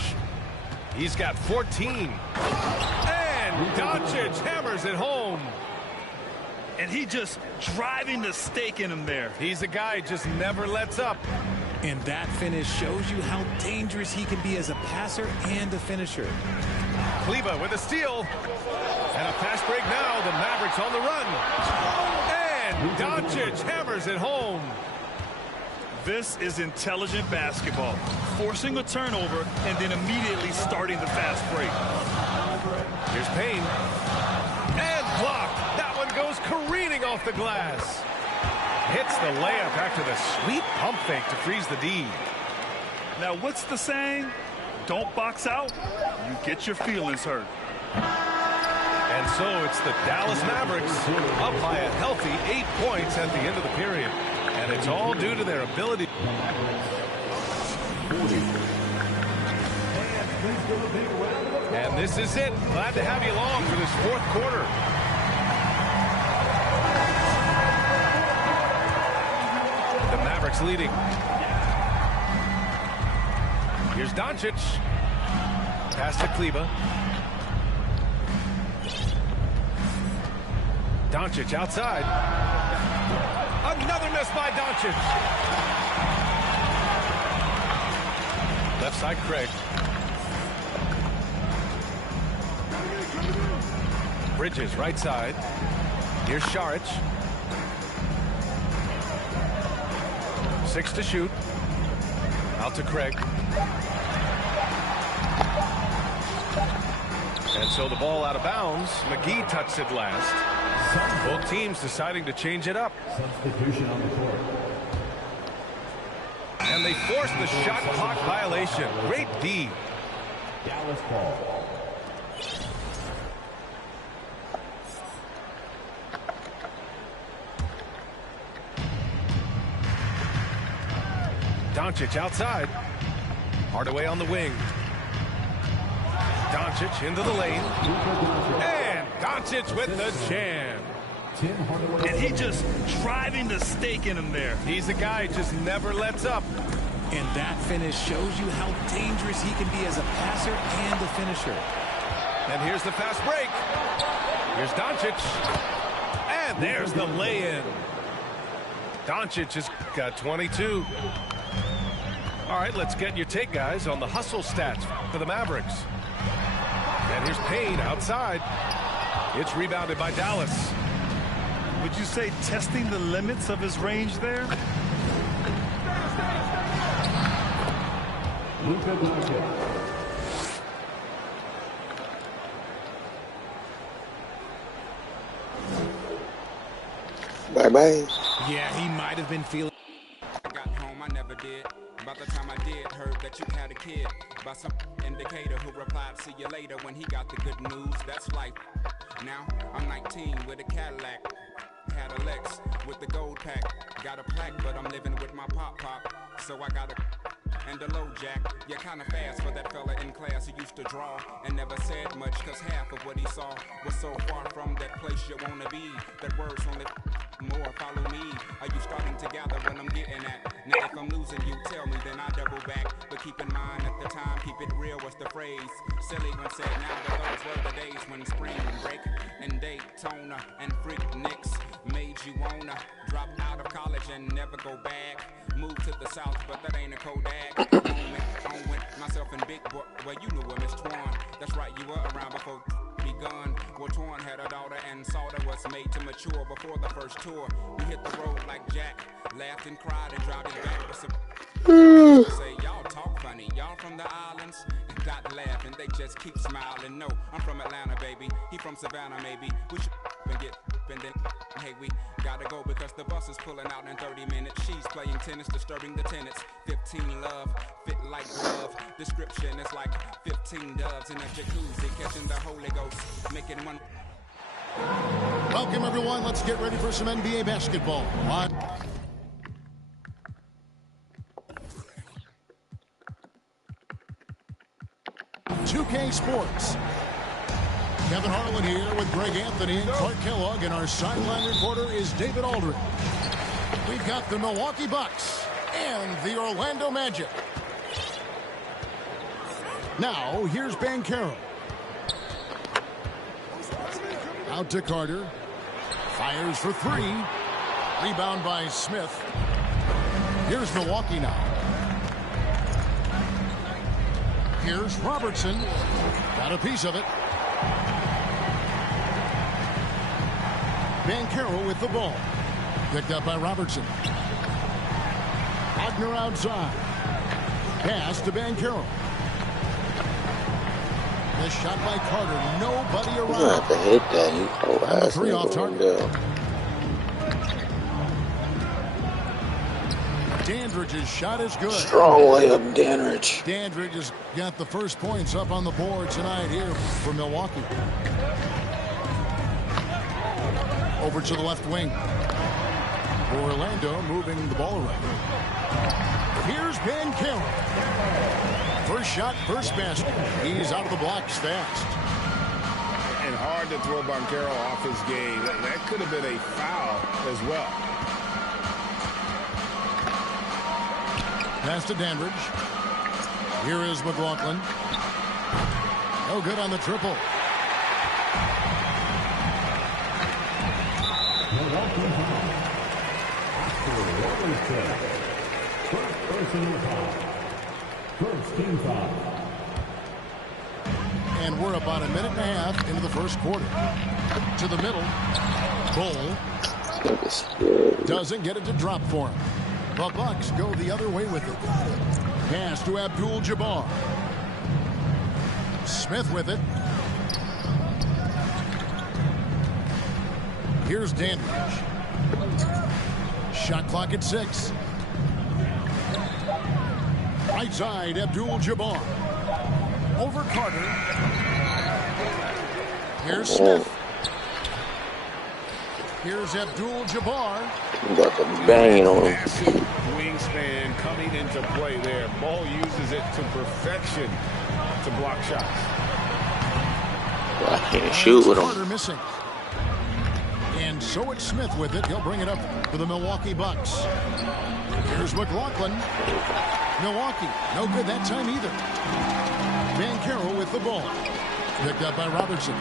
He's got 14. And Doncic hammers it home. And he just driving the stake in him there. He's a guy who just never lets up. And that finish shows you how dangerous he can be as a passer and a finisher. Kleber with a steal. And a fast break now. The Mavericks on the run. And Doncic hammers it home. This is intelligent basketball. Forcing a turnover and then immediately starting the fast break. Here's Payne. And blocked. That one goes careening off the glass. Hits the layup after the sweet pump fake to freeze the D. Now, what's the saying? Don't box out, you get your feelings hurt. And so it's the Dallas Mavericks up by a healthy 8 points at the end of the period. And it's all due to their ability. And this is it. Glad to have you along for this fourth quarter. The Mavericks leading. Here's Doncic. Pass to Kleber. Doncic outside. Another miss by Doncic. Left side, Craig. Bridges, right side. Here's Šarić. 6 to shoot. Out to Craig. And so the ball out of bounds. McGee touched it last. Both teams deciding to change it up. Substitution on the court. And they forced the shot clock violation. Great D. Dallas ball. Doncic outside. Hardaway on the wing. Doncic into the lane. And Doncic with the jam. And he just driving the stake in him there. He's a guy who just never lets up. And that finish shows you how dangerous he can be as a passer and a finisher. And here's the fast break. Here's Doncic. And there's the lay-in. Doncic has got 22. All right, let's get your take, guys, on the hustle stats for the Mavericks. And here's Payne outside. It's rebounded by Dallas. Would you say testing the limits of his range there? Luka Doncic. Bye-bye. Yeah, he might have been feeling. Got home, I never did. By the time I did, heard that you had a kid. By some indicator who replied, see you later when he got the good news. That's life. Now, I'm 19 with a Cadillac. Had a Lex with the gold pack. Got a plaque, but I'm living with my pop-pop. So I got a and a low jack. You're kinda fast for that fella in class who used to draw and never said much, cause half of what he saw was so far from that place you wanna be. That words only more follow me. Are you starting to gather what I'm getting at? Now if I'm losing you, tell me, then I double back. But keep in mind at the time, keep it real was the phrase. Silly when said, now that those were the days when spring break and Daytona and freak Knicks made you wanna drop out of college and never go back. Move to the south, but that ain't a Kodak moment. On with myself and Big Boy. Well, you knew Miss Twan. That's right, you were around before begun. Well, Twan had a daughter and Sauter was made to mature before the first tour. We hit the road like Jack, laughed and cried and dropped it back with some say, y'all talk funny, y'all from the islands? And got laughing, they just keep smiling. No, I'm from Atlanta, baby. He from Savannah, maybe. We should and get and then hey, we gotta go because the bus is pulling out in 30 minutes. She's playing tennis, disturbing the tenants. 15 love, fit like glove. Description is like 15 doves in a jacuzzi, catching the Holy Ghost, making one. Welcome, everyone. Let's get ready for some NBA basketball. 2K Sports. Kevin Harlan here with Greg Anthony and Clark Kellogg, and our sideline reporter is David Aldridge. We've got the Milwaukee Bucks and the Orlando Magic. Now, here's Banchero. Out to Carter. Fires for three. Rebound by Smith. Here's Milwaukee now. Here's Robertson. Got a piece of it. Banchero with the ball. Picked up by Robertson. Wagner outside. Pass to Banchero. The shot by Carter. Nobody around. You have to hit that. He's so ass. Three off target. Dandridge's shot is good. Strong layup, Dandridge. Dandridge has got the first points up on the board tonight here for Milwaukee. Over to the left wing. Orlando moving the ball around. Here's Banchero. First shot, first basket. He's out of the blocks fast. And hard to throw Banchero off his game. That could have been a foul as well. Pass to Dandridge. Here is McLaughlin. No good on the triple. First personal foul. First team foul. And we're about a minute and a half into the first quarter. To the middle. Bull doesn't get it to drop for him. The Bucks go the other way with it. Pass to Abdul-Jabbar. Smith with it. Here's Dandridge. Shot clock at 6. Right side, Abdul-Jabbar. Over Carter. Here's Smith. Here's Abdul-Jabbar. Got the banging on him. Massive wingspan coming into play there. Ball uses it to perfection to block shots. I can't shoot with Carter him. missing. And so it's Smith with it. He'll bring it up to the Milwaukee Bucks. Here's McLaughlin. Milwaukee, no good that time either. Van Carroll with the ball. Picked up by Robertson.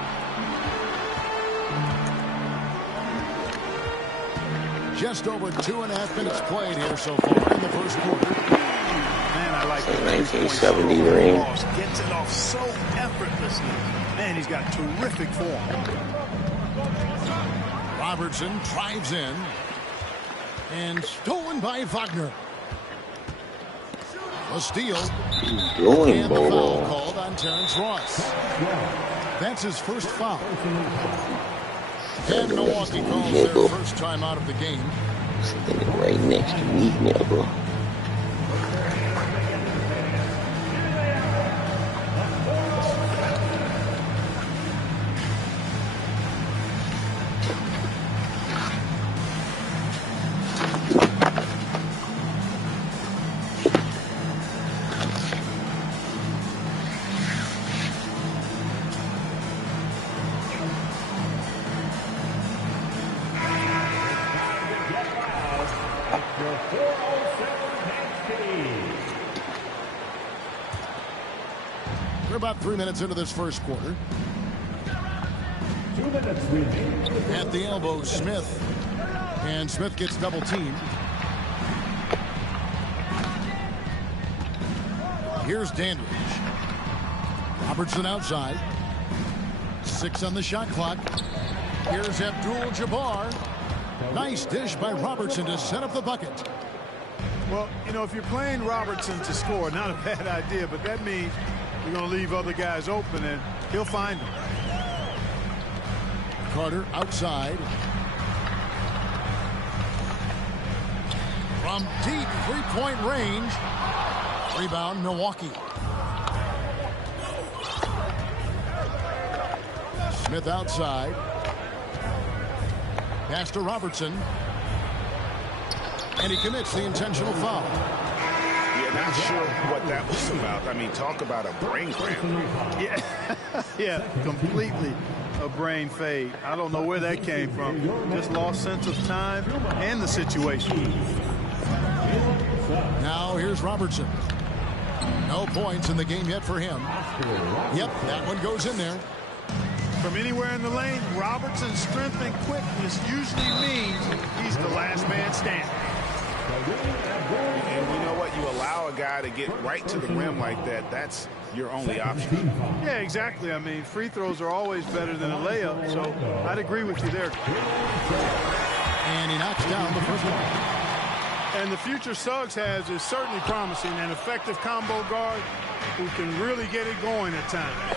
Just over 2.5 minutes played here so far in the first quarter. Man, I like the 1970 range. Gets it off so effortlessly. Man, he's got terrific form. Robertson drives in. And stolen by Wagner. A steal. Doing And the foul Bobo. called on Terrence Ross. That's his first foul. And Milwaukee calls their first time out of the game. Standing right next to me, nigga. We're about 3 minutes into this first quarter. 2 minutes remaining. At the elbow, Smith. And Smith gets double teamed. Here's Dandridge. Robertson outside. 6 on the shot clock. Here's Abdul-Jabbar. Nice dish by Robertson to set up the bucket. Well, you know, if you're playing Robertson to score, not a bad idea, but that means you're going to leave other guys open, and he'll find them. Carter outside. From deep three-point range. Rebound, Milwaukee. Smith outside. Pass to Robertson. And he commits the intentional foul. Yeah, not sure what that was about. I mean, talk about a brain cramp. Yeah, yeah, completely a brain fade. I don't know where that came from. Just lost sense of time and the situation. Now here's Robertson. No points in the game yet for him. Yep, that one goes in there. From anywhere in the lane, Robertson's strength and quickness usually means he's the last man standing. And you know what? You allow a guy to get right to the rim like that. That's your only option. Yeah, exactly. I mean, free throws are always better than a layup, so I'd agree with you there. And he knocks down the first one. And the future Suggs has is certainly promising, an effective combo guard who can really get it going at times.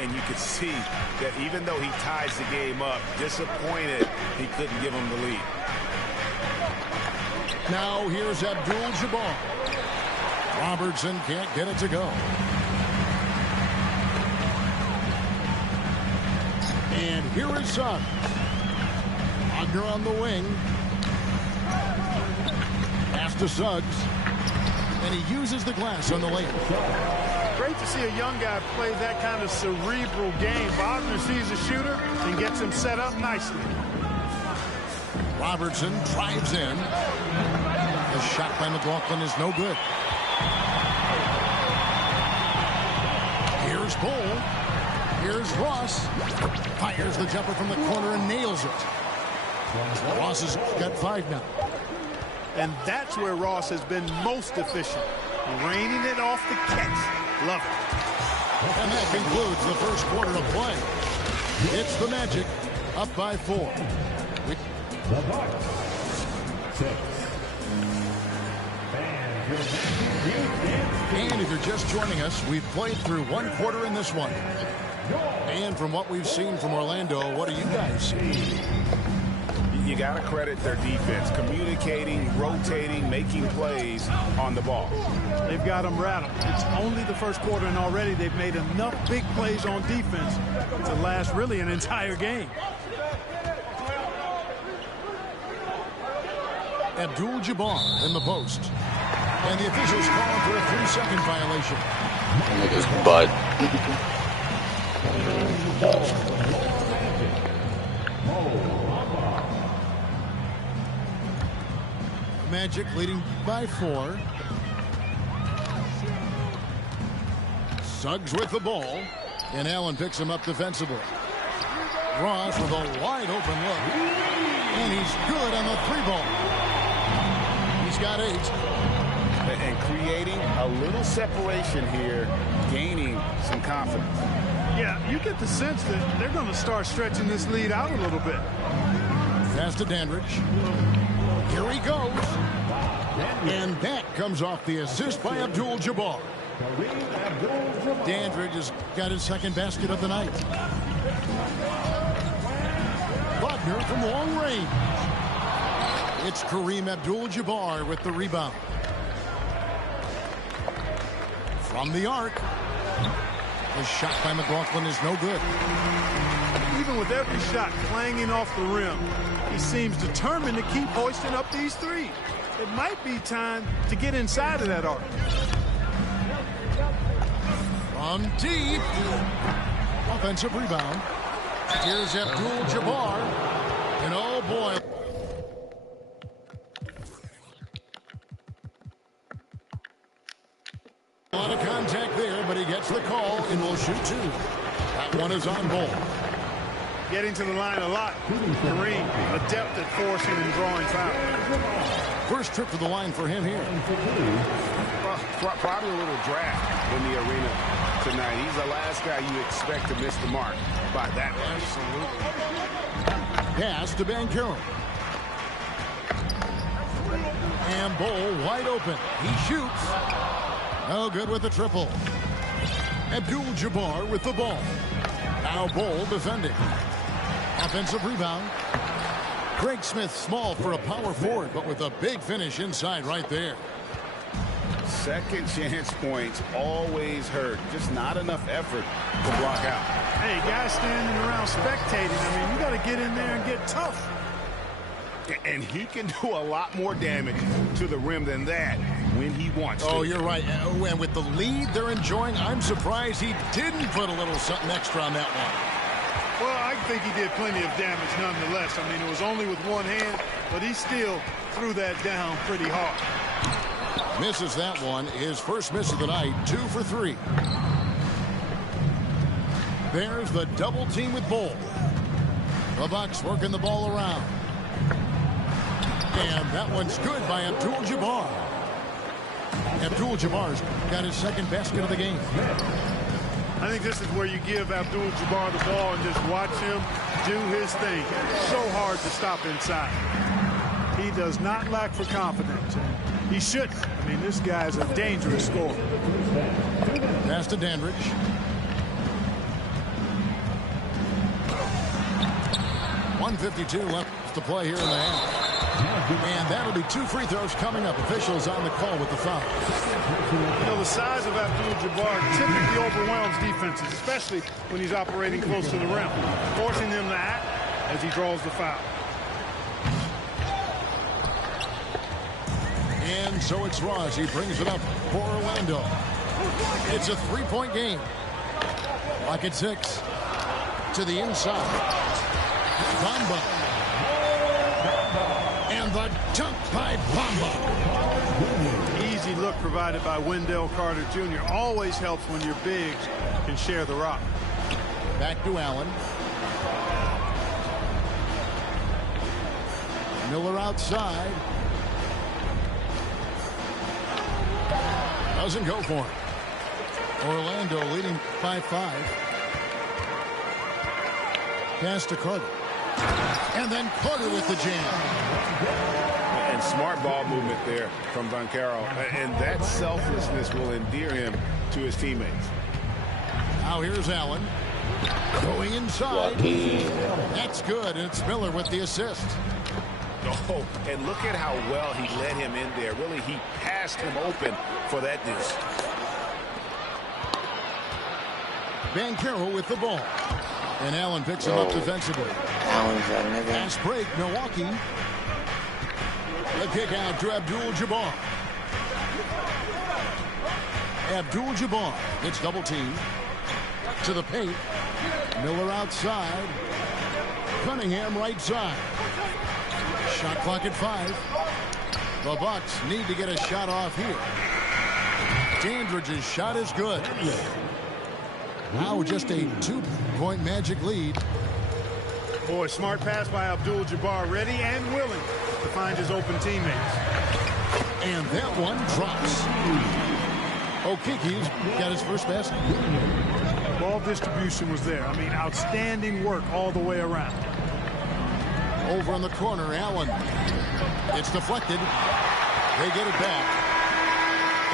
And you could see that even though he ties the game up, disappointed he couldn't give him the lead. Now here's Abdul-Jabbar. Robertson can't get it to go. And here is Suggs. Wagner on the wing. Pass to Suggs. And he uses the glass on the layup. Great to see a young guy play that kind of cerebral game. Wagner sees a shooter and gets him set up nicely. Robertson drives in. The shot by McLaughlin is no good. Here's Bull. Here's Ross. Fires the jumper from the corner and nails it. Ross has got 5 now. and that's where Ross has been most efficient. Raining it off the catch. Love it. And that concludes the first quarter of play. It's the Magic up by 4. The Bucks 6. And if you're just joining us, we've played through one quarter in this one. And from what we've seen from Orlando, what do you guys see? You got to credit their defense, communicating, rotating, making plays on the ball. They've got them rattled. It's only the first quarter, and already they've made enough big plays on defense to last really an entire game. Abdul-Jabbar in the post. And the officials calling for a 3-second violation. Nigga's butt. Magic leading by 4. Suggs with the ball. And Allen picks him up defensively. Ross with a wide open look. And he's good on the 3-ball. He's got 8. And creating a little separation here, gaining some confidence. Yeah, you get the sense that they're going to start stretching this lead out a little bit. Pass to Dandridge. Here he goes. And that comes off the assist by Abdul-Jabbar. Dandridge has got his second basket of the night. Wagner from long range. It's Kareem Abdul-Jabbar with the rebound. From the arc. The shot by McLaughlin is no good. Even with every shot clanging off the rim, he seems determined to keep hoisting up these threes. It might be time to get inside of that arc. From deep. Offensive rebound. Here's Abdul-Jabbar. And oh boy. A lot of contact there, but he gets the call and will shoot 2. That one is on ball. Getting to the line a lot. Kareem, adept at forcing and drawing fouls. First trip to the line for him here. Probably a little draft in the arena tonight. He's the last guy you expect to miss the mark by that much. Absolutely. Pass to Banchero. And Bol wide open. He shoots. No good with the triple. Abdul-Jabbar with the ball. Now Bol defending. Offensive rebound. Craig Smith small for a power forward, but with a big finish inside right there. Second chance points always hurt. Just not enough effort to block out. Hey, guys standing around spectating. I mean, you got to get in there and get tough. And he can do a lot more damage to the rim than that when he wants to. Oh, you're right. And with the lead they're enjoying, I'm surprised he didn't put a little something extra on that one. Well, I think he did plenty of damage nonetheless. I mean, it was only with one hand, but he still threw that down pretty hard. Misses that one. His first miss of the night, 2 for 3. There's the double team with Bol. The Bucks working the ball around. And that one's good by Abdul-Jabbar. Abdul-Jabbar's got his second basket of the game. I think this is where you give Abdul-Jabbar the ball and just watch him do his thing. So hard to stop inside. He does not lack for confidence. He shouldn't. I mean, this guy's a dangerous scorer. Pass to Dandridge. .152 left to play here in the half. And that'll be 2 free throws coming up. Officials on the call with the foul. You know, the size of Abdul-Jabbar typically overwhelms defenses, especially when he's operating close to the rim, forcing them to act as he draws the foul. And so it's Ross. He brings it up for Orlando. It's a 3-point game. Lock at 6. To the inside. Bamba. And the dunk by Bamba. Easy look provided by Wendell Carter Jr. Always helps when your bigs can share the rock. Back to Allen. Miller outside. Doesn't go for it. Orlando leading by 5. Pass to Carter. And then Carter with the jam. And smart ball movement there from Vancaro. And that selflessness will endear him to his teammates. Now here's Allen. Going inside. That's good. And it's Miller with the assist. Oh, and look at how well he led him in there. Really, he passed him open for that deuce. Vancaro with the ball. And Allen picks him up defensively. Allen's that nigga. Pass break, Milwaukee. The kick out to Abdul-Jabbar. Abdul-Jabbar gets double teamed. To the paint. Miller outside. Cunningham right side. Shot clock at 5. The Bucks need to get a shot off here. Dandridge's shot is good. Now just a 2-point Magic lead. Boy, smart pass by Abdul-Jabbar, ready and willing to find his open teammates. And that one drops. Okiki's got his first basket. Ball distribution was there. I mean, outstanding work all the way around. Over in the corner, Allen. It's deflected. They get it back.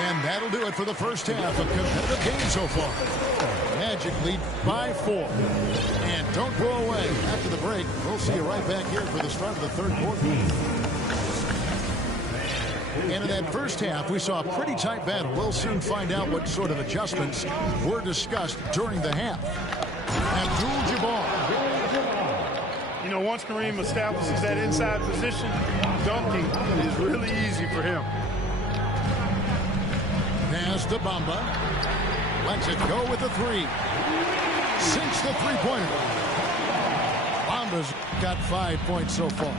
And that'll do it for the first half. A competitive game so far. Magic lead by 4. And don't go away. After the break, we'll see you right back here for the start of the third quarter. And in that first half, we saw a pretty tight battle. We'll soon find out what sort of adjustments were discussed during the half. Abdul-Jabbar. You know, once Kareem establishes that inside position, dunking is really easy for him. Pass to Bamba. Lets it go with the 3. Sinks the three-pointer. Bamba's got 5 points so far.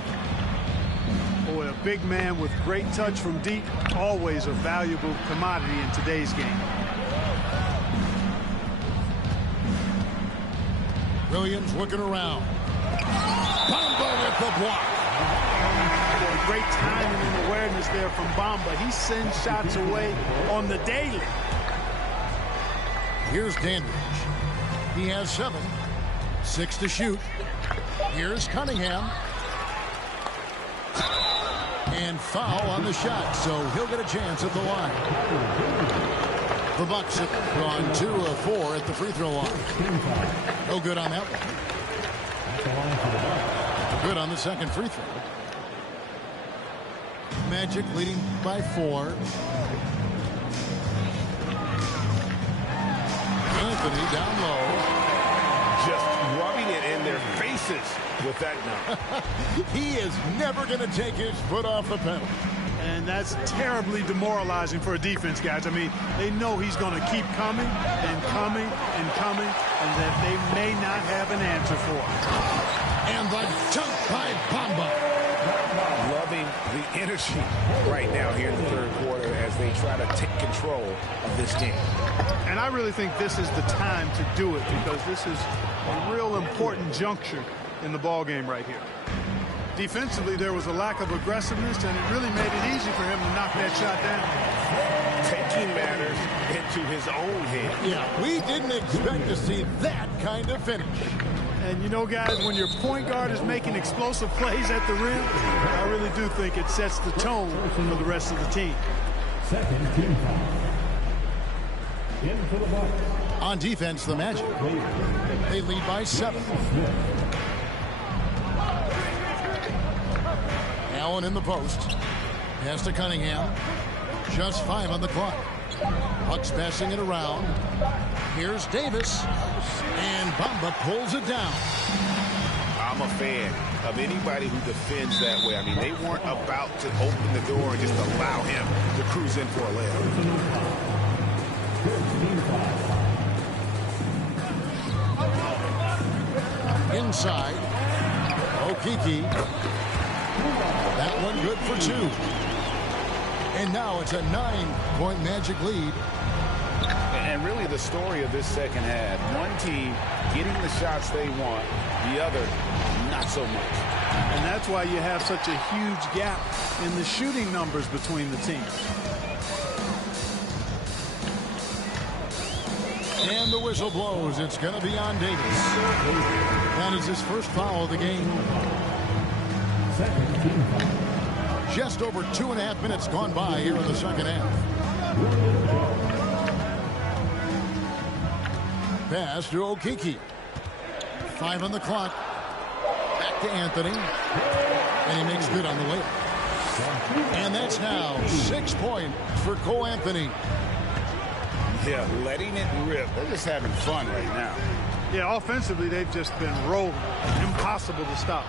Boy, a big man with great touch from deep, always a valuable commodity in today's game. Williams looking around. Bamba with the block. Great timing and awareness there from Bamba. He sends shots away on the daily. Here's Dandridge. He has 7. 6 to shoot. Here's Cunningham. And foul on the shot, so he'll get a chance at the line. The Bucks have gone 2 of 4 at the free throw line. No good on that one. Good on the second free throw. Magic leading by 4. Anthony down low. Just rubbing it in their faces with that now. He is never going to take his foot off the pedal. And that's terribly demoralizing for a defense, guys. I mean, they know he's going to keep coming and coming and coming, and that they may not have an answer for him. And the dunk by Bamba. Loving the energy right now here in the third quarter as they try to take control of this game. And I really think this is the time to do it, because this is a real important juncture in the ball game right here. Defensively, there was a lack of aggressiveness, and it really made it easy for him to knock that shot down. Taking matters into his own hand. Yeah, we didn't expect to see that kind of finish. And you know, guys, when your point guard is making explosive plays at the rim, I really do think it sets the tone for the rest of the team. Second team foul. In for the Bucks. On defense, the Magic. They lead by 7. Allen in the post. Pass to Cunningham. Just 5 on the clock. Bucks passing it around. Here's Davis. And Bamba pulls it down. I'm a fan of anybody who defends that way. I mean, they weren't about to open the door and just allow him to cruise in for a layup. Inside. Okiki. That one good for 2. And now it's a 9-point Magic lead. And really the story of this second half, one team getting the shots they want, the other not so much. And that's why you have such a huge gap in the shooting numbers between the teams. And the whistle blows. It's going to be on Davis. That is his first foul of the game. Just over 2.5 minutes gone by here in the second half. Pass to Okeke. 5 on the clock. Back to Anthony. And he makes good on the layup. And that's now 6 points for Cole Anthony. Yeah, letting it rip. They're just having fun right now. Yeah, offensively, they've just been rolling. Impossible to stop.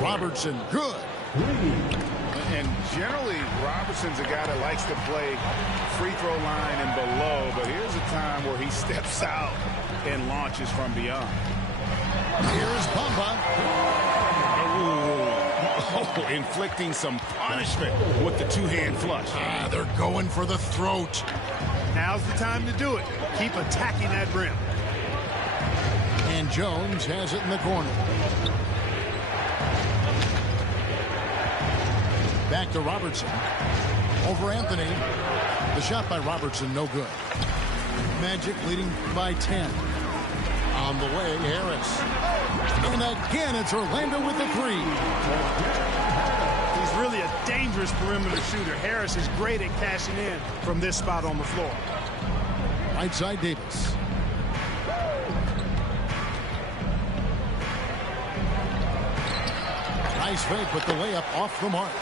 Robertson, good. And generally, Robertson's a guy that likes to play free throw line and below, but here's a time where he steps out and launches from beyond. Here's Bamba. Oh, inflicting some punishment with the two-hand flush. They're going for the throat. Now's the time to do it. Keep attacking that rim. And Jones has it in the corner. Back to Robertson. Over Anthony. The shot by Robertson, no good. Magic leading by 10. On the way, Harris. And again, it's Orlando with the three. He's really a dangerous perimeter shooter. Harris is great at cashing in from this spot on the floor. Right side, Davis. Nice fake with the layup off the mark.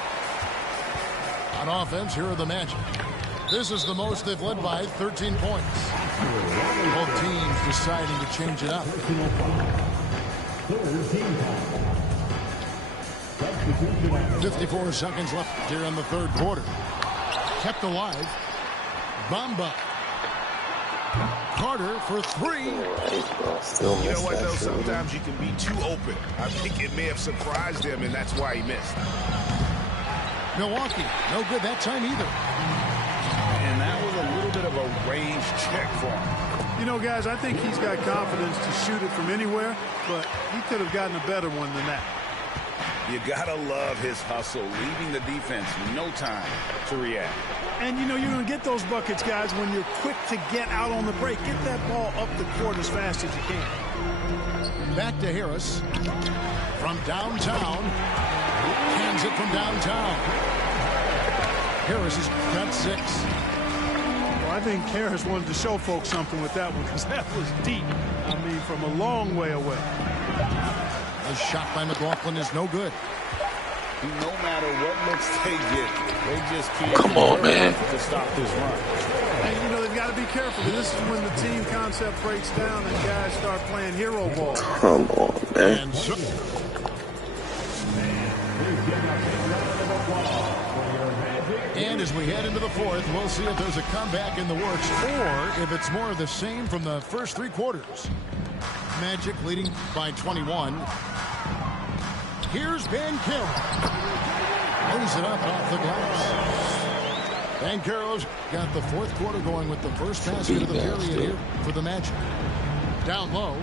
On offense, here are the Magic. This is the most they've led by, 13 points. Both teams deciding to change it up. 54 seconds left here in the third quarter. Kept alive. Bamba. Carter for three. You know what, though? Sometimes you can be too open. I think it may have surprised him, and that's why he missed. Milwaukee, no good that time either. And that was a little bit of a range check for him. You know, guys, I think he's got confidence to shoot it from anywhere, but he could have gotten a better one than that. You gotta love his hustle, leaving the defense no time to react. And, you know, you're going to get those buckets, guys, when you're quick to get out on the break. Get that ball up the court as fast as you can. Back to Harris. From downtown. Hands it from downtown. Harris has got 6. Well, I think Harris wanted to show folks something with that one because that was deep. I mean, from a long way away. The shot by McLaughlin is no good. No matter what looks they get, they just can't Come on, man. to stop this run. And, you know, they've got to be careful. This is when the team concept breaks down and guys start playing hero ball. Come on, man. And as we head into the fourth, we'll see if there's a comeback in the works or if it's more of the same from the first 3 quarters. Magic leading by 21. Here's Banchero. Lays it up off the glass. Banchero's got the fourth quarter going with the first basket of the period here for the Magic. Down low.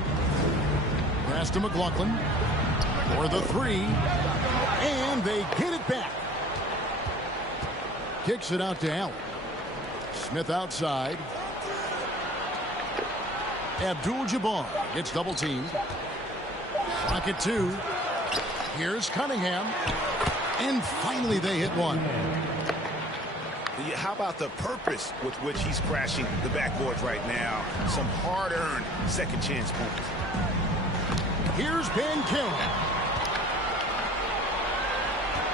Pass to McLaughlin. For the 3. And they get it back. Kicks it out to Allen. Smith outside. Abdul-Jabbar gets double teamed. Pocket 2. Here's Cunningham. And finally they hit one. How about the purpose with which he's crashing the backboards right now? Some hard-earned second chance points. Here's Banchero.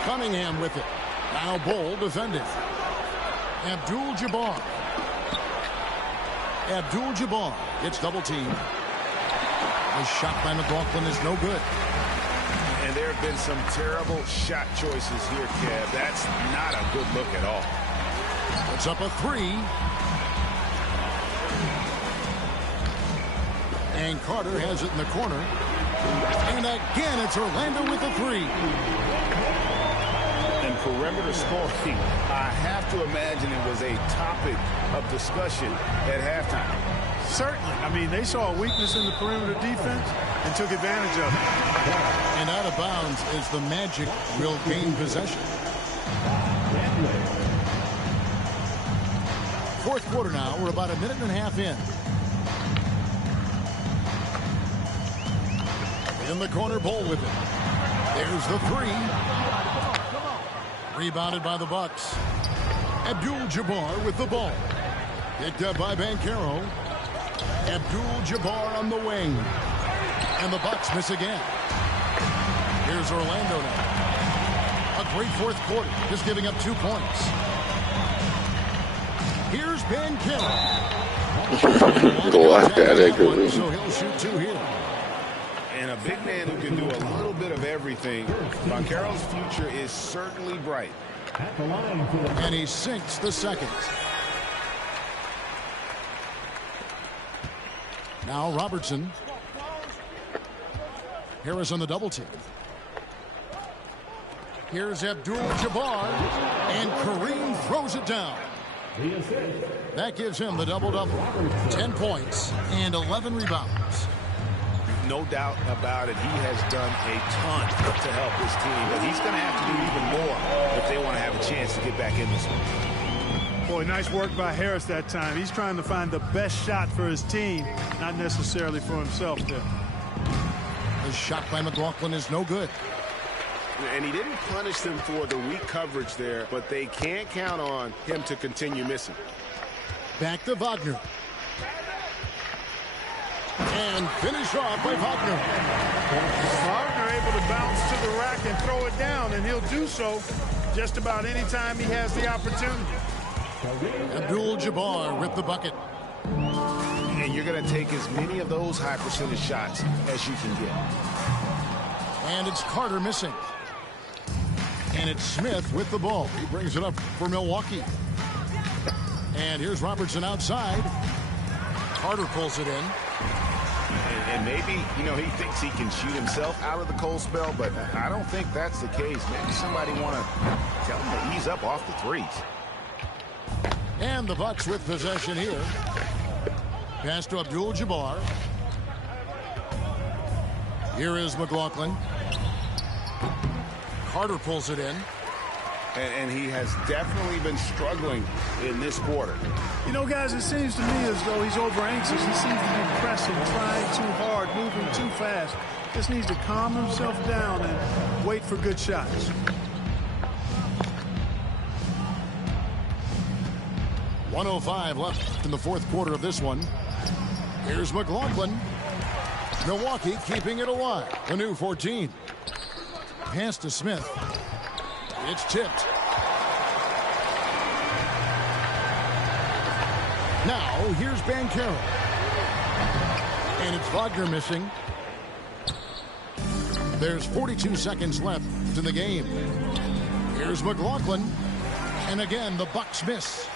Cunningham with it. Now Bol defending. Abdul-Jabbar. Abdul-Jabbar gets double teamed. The shot by McLaughlin is no good. And there have been some terrible shot choices here, Kev. That's not a good look at all. Puts up a 3. And Carter has it in the corner. And again, it's Orlando with a 3. And perimeter scoring, I have to imagine it was a topic of discussion at halftime. Certainly. I mean, they saw a weakness in the perimeter defense and took advantage of it. And out of bounds as the Magic will gain possession. Fourth quarter now. We're about a minute and a half in. In the corner, Bull with it. There's the three. Rebounded by the Bucks. Abdul-Jabbar with the ball. Picked up by Banchero. Abdul-Jabbar on the wing. And the Bucks miss again. Here's Orlando now. A great fourth quarter, just giving up 2 points. Here's Banchero. Go after that, so he'll shoot 2 here. And a big man who can do a little bit of everything. Banchero's future is certainly bright. And he sinks the second. Now Robertson. Harris on the double team. Here's Abdul-Jabbar. And Kareem throws it down. That gives him the double-double. 10 points and 11 rebounds. No doubt about it. He has done a ton to help his team, but he's going to have to do even more if they want to have a chance to get back in this one. Boy, nice work by Harris that time. He's trying to find the best shot for his team, not necessarily for himself there. The shot by McLaughlin is no good. And he didn't punish them for the weak coverage there, but they can't count on him to continue missing. Back to Wagner. And finish off by Wagner. Wagner able to bounce to the rack and throw it down, and he'll do so just about any time he has the opportunity. Abdul-Jabbar with the bucket. And you're going to take as many of those high percentage shots as you can get. And it's Carter missing. And it's Smith with the ball. He brings it up for Milwaukee. And here's Robertson outside. Carter pulls it in. And maybe, he thinks he can shoot himself out of the cold spell, but I don't think that's the case. Maybe somebody want to tell him to ease up off the threes. And the Bucks with possession here. Pass to Abdul-Jabbar. Here is McLaughlin. Carter pulls it in. And he has definitely been struggling in this quarter. Guys, it seems to me as though he's over anxious. He seems to be pressing, trying too hard, moving too fast. Just needs to calm himself down and wait for good shots. .105 left in the fourth quarter of this one. Here's McLaughlin. Milwaukee keeping it alive. The new 14. Pass to Smith. It's tipped. Now, here's Banchero. And it's Wagner missing. There's 42 seconds left in the game. Here's McLaughlin. And again, the Bucks miss.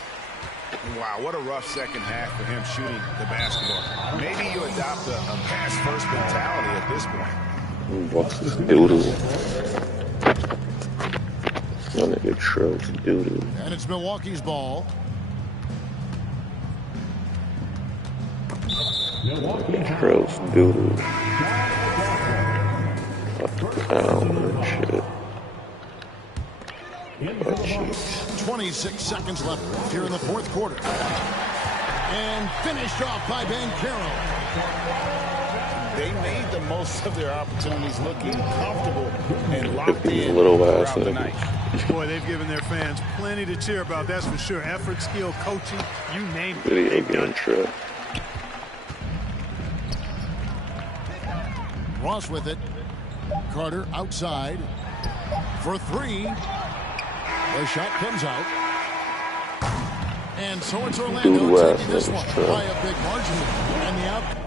Wow, what a rough second half for him shooting the basketball. Maybe you adopt a pass-first mentality at this point. Bucks is doo-doo. That nigga Trill's doo-doo. And it's Milwaukee's ball. Trill's doo-doo. Fucking shit. Oh, jeez. 26 seconds left here in the fourth quarter. And finished off by Banchero. They made the most of their opportunities, looking comfortable and locked in little throughout the night. Boy, they've given their fans plenty to cheer about, that's for sure. Effort, skill, coaching, you name it. Video game trip. Ross with it. Carter outside for three. The shot comes out. And so it's Orlando taking this one by a big margin. And the out.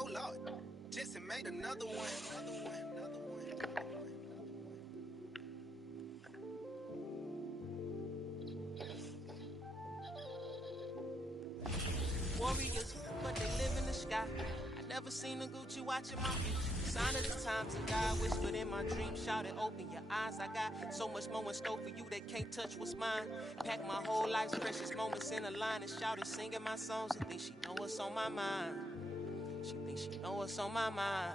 Oh Lord, Jesse made another one. Warriors, but they live in the sky. I Never seen a Gucci watch in my feet. Sign of the times and God whispered in my dream. Shouted, open your eyes. I got so much more in store for you they can't touch what's mine. Pack my whole life's precious moments in a line and shouted, singing my songs. She thinks she know what's on my mind. She thinks she know what's on my mind.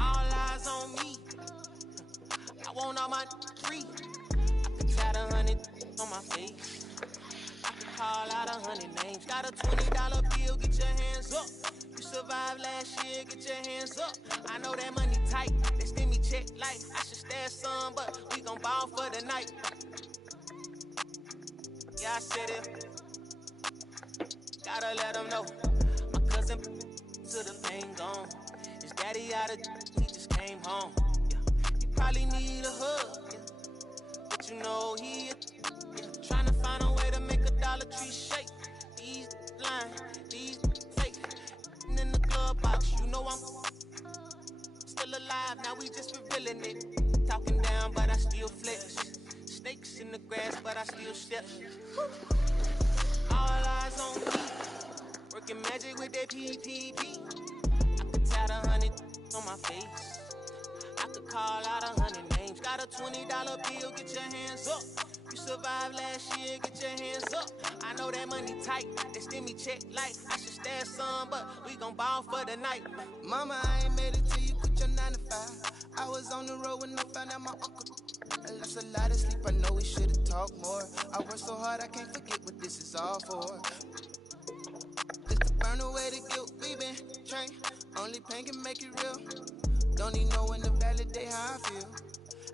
All eyes on me. I want all my free. I could tat 100 on my face. I could call out 100 names. Got a $20 bill, get your hands up. You survived last year, get your hands up. I know that money tight, they send me check like I should stash some, but we gon' ball for the night. Yeah, I said it. Gotta let them know. My cousin to the pain gone. His daddy out of he just came home. Yeah. He probably need a hug. Yeah. But you know he trying to find a way to make a Dollar Tree shake. These lying, these fake. And in the glove box, you know I'm still alive. Now we just revealing it. Talking down, but I still flex. Snakes in the grass, but I still step. All eyes on me. Working magic with that PPP. I could tat 100 on my face. I could call out 100 names. Got a $20 bill, get your hands up. You survived last year, get your hands up. I know that money tight, they send me check like I should stash some, but we gon' ball for the night. Mama, I ain't made it till you quit your 9 to 5. I was on the road when I found out my uncle. I lost a lot of sleep, I know we should've talked more. I worked so hard, I can't forget what this is all for. Just to burn away the guilt, we been trained. Only pain can make it real. Don't need no one to validate how I feel.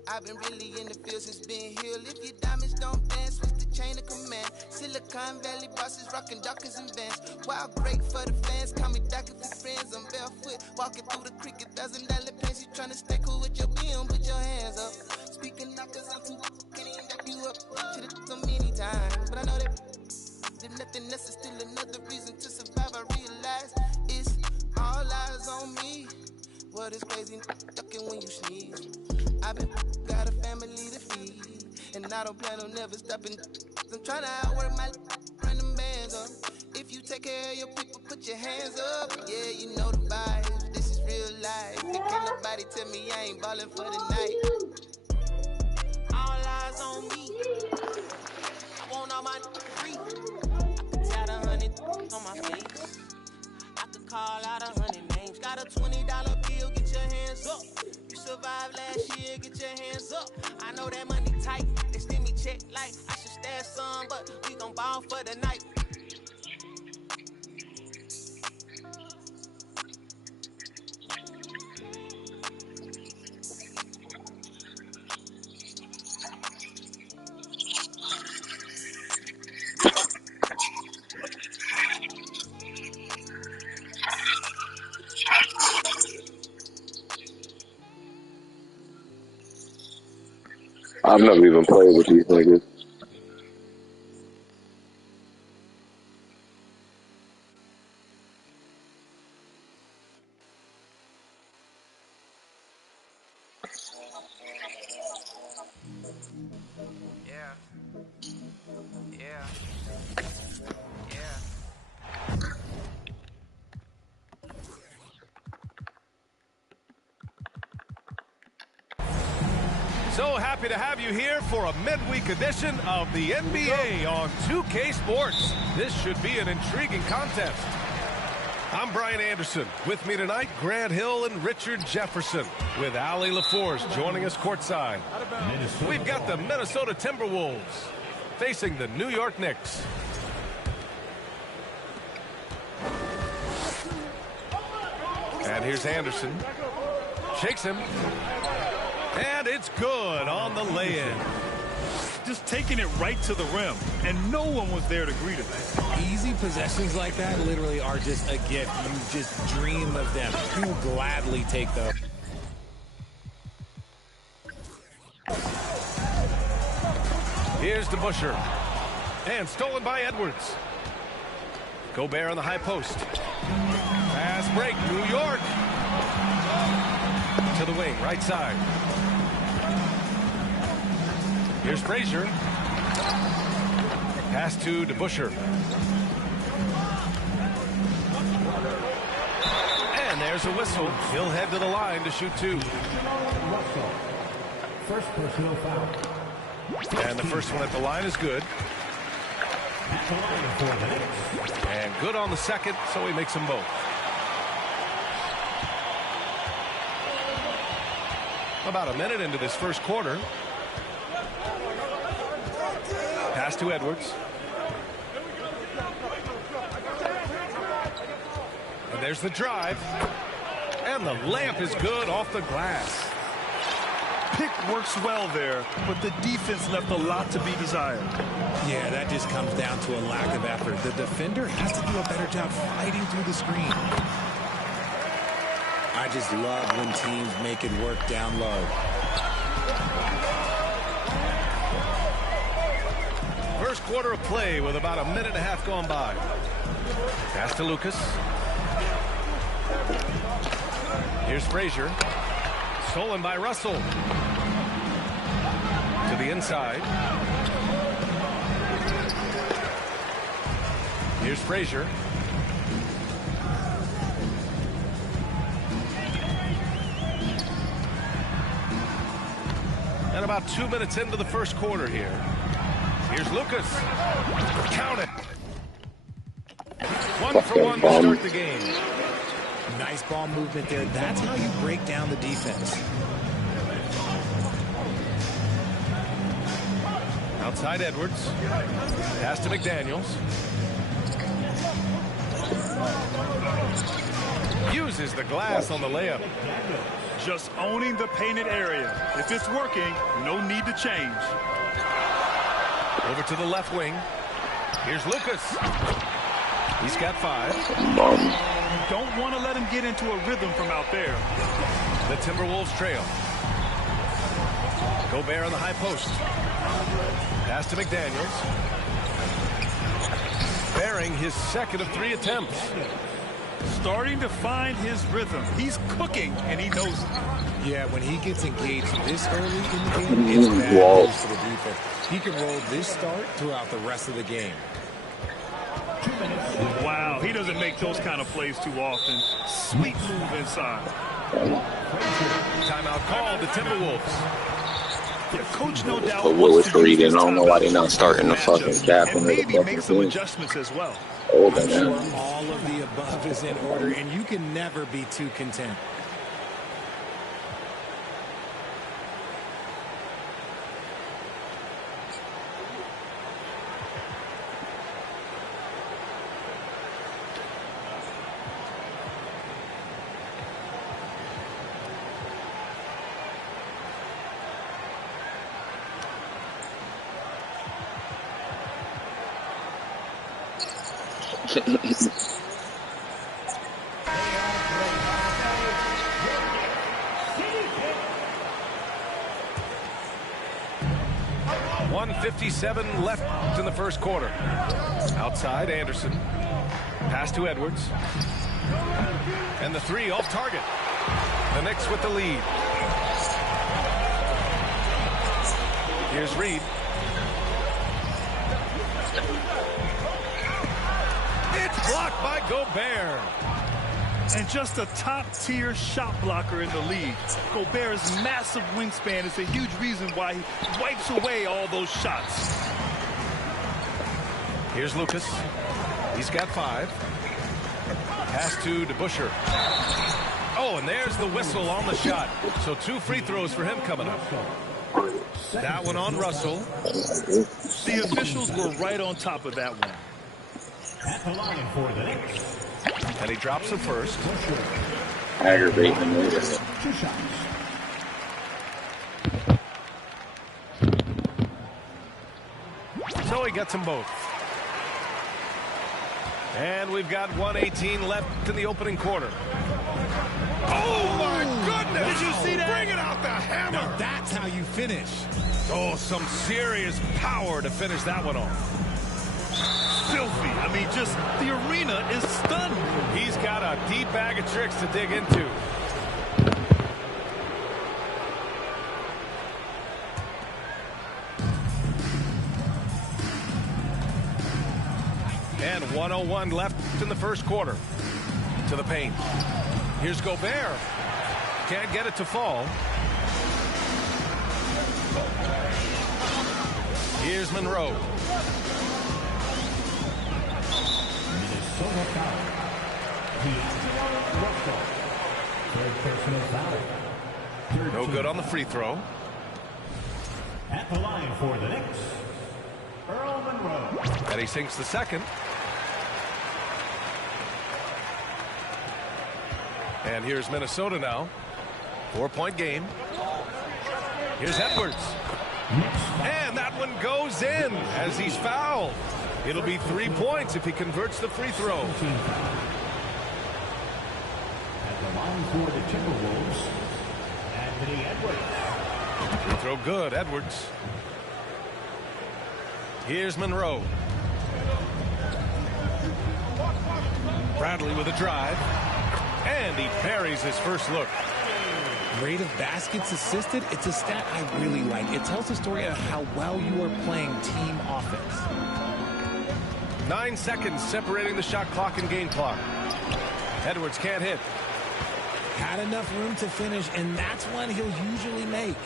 I've been really in the field since being healed. If your diamonds don't dance, switch the chain of command. Silicon Valley bosses rocking Dockers and Vans. Wild great for the fans, call me Doc if your friends. I'm barefoot, walking through the creek, $1,000 pants. You tryna stay cool with your BM, put your hands up. Speaking knockers, I'm too can't even back you up. Should've so many times, but I know that if nothing else is still another reason to survive. I realize it's all eyes on me. What is crazy, ducking when you sneeze. I've been got a family to feed, and I don't plan on never stopping. I'm trying to outwork my run them bands up. If you take care of your people, put your hands up. Yeah, you know the vibes. This is real life. And can't nobody tell me I ain't ballin' for the night. All eyes on me. I want all my free. I could tat 100 on my face. I could call out 100 names. Got a $20 bill, get your hands up. You survived last year, get your hands up. I know that money tight, they send me check like I should stash some, but we gon' ball for the night. I've never even played with these niggas. So happy to have you here for a midweek edition of the NBA on 2K Sports. This should be an intriguing contest. I'm Brian Anderson. With me tonight, Grant Hill and Richard Jefferson, with Allie LaForce joining us courtside. We've got the Minnesota Timberwolves facing the New York Knicks. And here's Anderson. Shakes him. And it's good on the lay-in. Just taking it right to the rim, and no one was there to greet him. Easy possessions like that literally are just a gift. You just dream of them. You will gladly take those. Here's DeBusschere. And stolen by Edwards. Gobert on the high post. Fast break, New York. To the wing, right side. Here's Frazier. Pass to DeBusschere. there's a whistle. He'll head to the line to shoot 2. First personal foul. And the first one at the line is good. And good on the second, so he makes them both. About a minute into this first quarter. Pass to Edwards. And there's the drive. And the layup is good off the glass. Pick works well there, but the defense left a lot to be desired. Yeah, that just comes down to a lack of effort. The defender has to do a better job fighting through the screen. I just love when teams make it work down low. First quarter of play with about a minute and a half gone by. Pass to Lucas. Here's Frazier. Stolen by Russell. To the inside. Here's Frazier. And about 2 minutes into the first quarter here. Here's Lucas. Count it. 1 for 1 to start the game. Nice ball movement there. That's how you break down the defense. Outside Edwards. Pass to McDaniels. Uses the glass on the layup. Just owning the painted area. If it's working, no need to change. Over to the left wing. Here's Lucas. He's got 5. You don't want to let him get into a rhythm from out there. The Timberwolves trail. Gobert on the high post. Pass to McDaniels. Bearing his second of 3 attempts. Starting to find his rhythm. He's cooking, and he knows it. Yeah, when he gets engaged this early in the game, it's bad news for the defense. He can roll this start throughout the rest of the game. Wow, he doesn't make those kind of plays too often. Sweet move inside. Timeout called the Timberwolves. Yeah, coach no doubt But wants to use Reed, I this don't know why they're not time starting the fucking cap and and maybe make some adjustments as well. I'm sure all of the above is in order, and you can never be too content. .157 left in the first quarter. Outside Anderson. Pass to Edwards. And the 3 off target. The Knicks with the lead. Here's Reed. It's blocked by Gobert. And just a top-tier shot blocker in the league. Gobert's massive wingspan is a huge reason why he wipes away all those shots. Here's Lucas. He's got 5. Pass to DeBusschere. Oh, and there's the whistle on the shot. So 2 free throws for him coming up. That one on Russell. The officials were right on top of that one. At the line for the Knicks. And he drops the first. Aggravating me. 2 shots. So he gets them both. And we've got 1:18 left in the opening quarter. Oh, my goodness! Did you see that? Bring it out the hammer! Now that's how you finish. Oh, some serious power to finish that one off. Filthy. I mean, just the arena is stunned. He's got a deep bag of tricks to dig into. And 1:01 left in the first quarter. To the paint. Here's Gobert. Can't get it to fall. Here's Monroe. Minnesota foul. Third personal foul. No good on the free throw. At the line for the Knicks, Earl Monroe. And he sinks the second. And here's Minnesota now. 4-point game. Here's Edwards. And that one goes in as he's fouled. It'll be 3 points if he converts the free throw. At the line for the Timberwolves, Anthony Edwards. Free throw good, Edwards. Here's Monroe. Bradley with a drive. And he buries his first look. Rate of baskets assisted, it's a stat I really like. It tells the story of how well you are playing team offense. 9 seconds separating the shot clock and game clock. Edwards can't hit. Had enough room to finish, and that's one he'll usually make.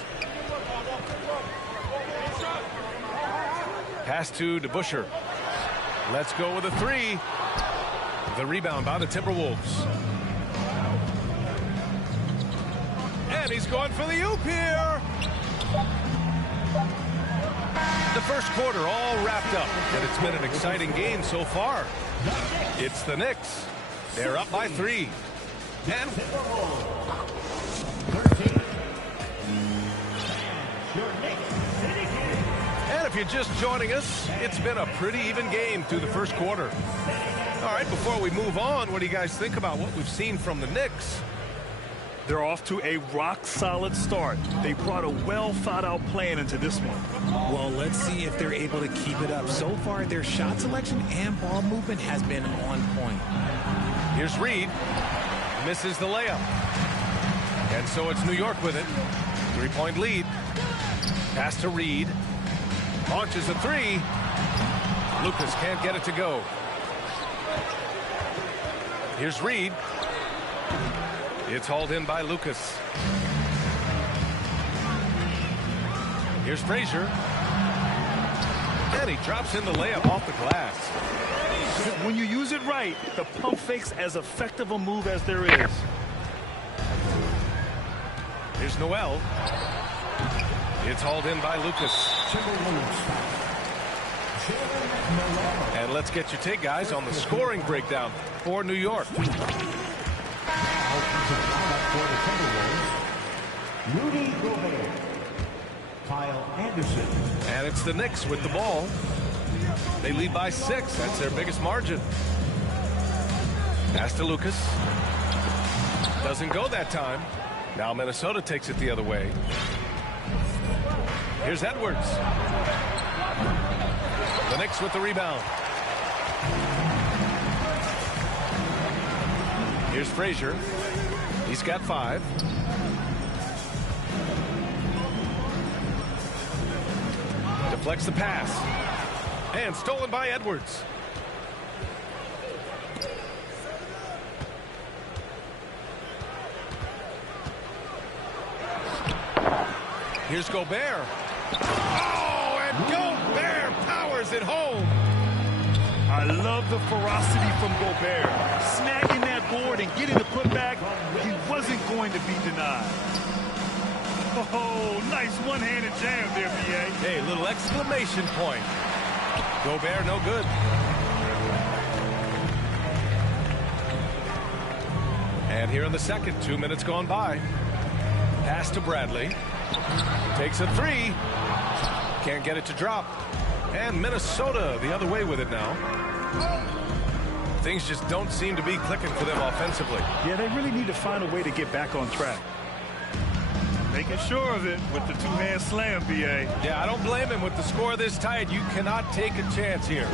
Pass to DeBusschere. Let's go with a three. The rebound by the Timberwolves. And he's going for the oop here. The first quarter all wrapped up, and it's been an exciting game so far. It's the Knicks. They're up by 3. And if you're just joining us, it's been a pretty even game through the first quarter. All right, before we move on, what do you guys think about what we've seen from the Knicks? They're off to a rock-solid start. They brought a well-thought-out plan into this one. Well, let's see if they're able to keep it up. So far, their shot selection and ball movement has been on point. Here's Reed. Misses the layup. And so it's New York with it. 3-point lead. Pass to Reed. Launches a three. Lucas can't get it to go. Here's Reed. It's hauled in by Lucas. Here's Frazier. And he drops in the layup off the glass. When you use it right, the pump fake's as effective a move as there is. Here's Noel. It's hauled in by Lucas. And let's get your take, guys, on the scoring breakdown for New York. Rudy Gobert, Kyle Anderson. And it's the Knicks with the ball. They lead by 6. That's their biggest margin. Pass to Lucas. Doesn't go that time. Now Minnesota takes it the other way. Here's Edwards. The Knicks with the rebound. Here's Frazier. He's got 5. Deflects the pass. And stolen by Edwards. Here's Gobert. Oh, and Gobert powers it home. I love the ferocity from Gobert. Snagging that board and getting the putback, he wasn't going to be denied. Oh, nice one-handed jam there, B.A. Hey, little exclamation point. Gobert, no good. And here in the second, 2 minutes gone by. Pass to Bradley. Takes a three. Can't get it to drop. And Minnesota the other way with it now. Things just don't seem to be clicking for them offensively. Yeah, they really need to find a way to get back on track. Making sure of it with the two-hand slam, B.A. Yeah, I don't blame him. With the score this tight, you cannot take a chance here.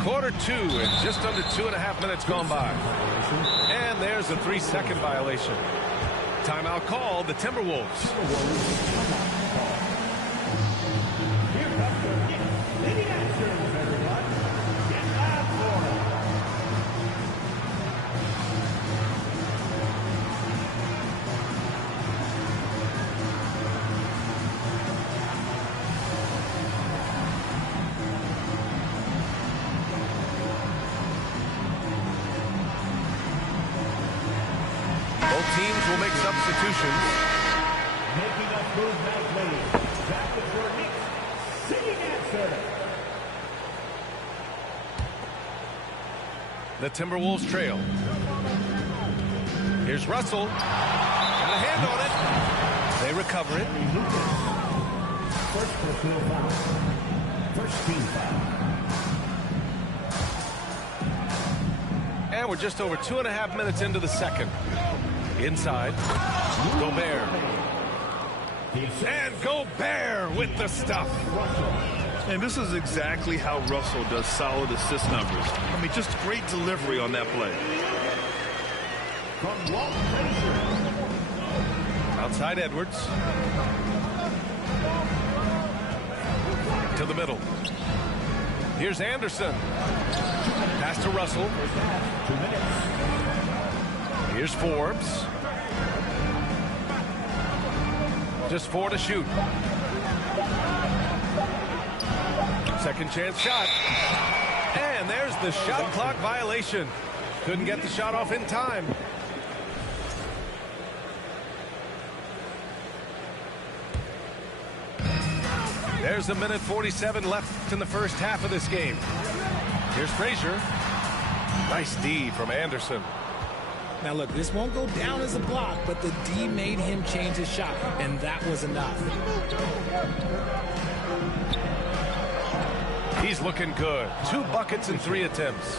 Quarter 2 and just under 2.5 minutes gone by. And there's a 3-second violation. Timeout called, the Timberwolves. teams will make substitutions. Making us move back lane. Back with your Knicks sitting answer. The Timberwolves trail. Here's Russell. Got a hand on it. They recover it. First personal foul. First team foul. And we're just over 2.5 minutes into the second. Inside. Gobert. And Gobert with the stuff. And this is exactly how Russell does solid assist numbers. I mean, just great delivery on that play. Outside Edwards. To the middle. Here's Anderson. Pass to Russell. Here's Forbes. Just 4 to shoot. Second chance shot. And there's the shot clock violation. Couldn't get the shot off in time. There's 1:47 left in the first half of this game. Here's Frazier. Nice D from Anderson. Now look, this won't go down as a block, but the D made him change his shot, and that was enough. He's looking good. 2 buckets in 3 attempts.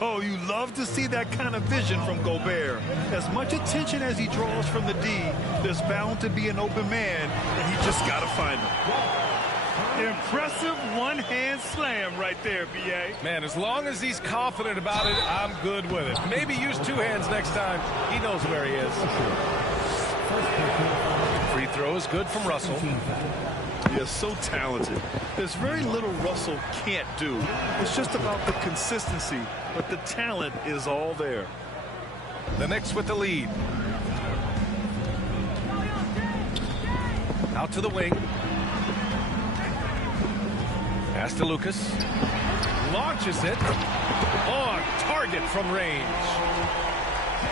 Oh, you love to see that kind of vision from Gobert. As much attention as he draws from the D, there's bound to be an open man, and he just got to find him. Impressive one-hand slam right there, B.A. Man, as long as he's confident about it, I'm good with it. Maybe use 2 hands next time. He knows where he is. Free throw is good from Russell. He is so talented. There's very little Russell can't do. It's just about the consistency, but the talent is all there. The Knicks with the lead. Out to the wing. Pass to Lucas. Launches it. On target from range.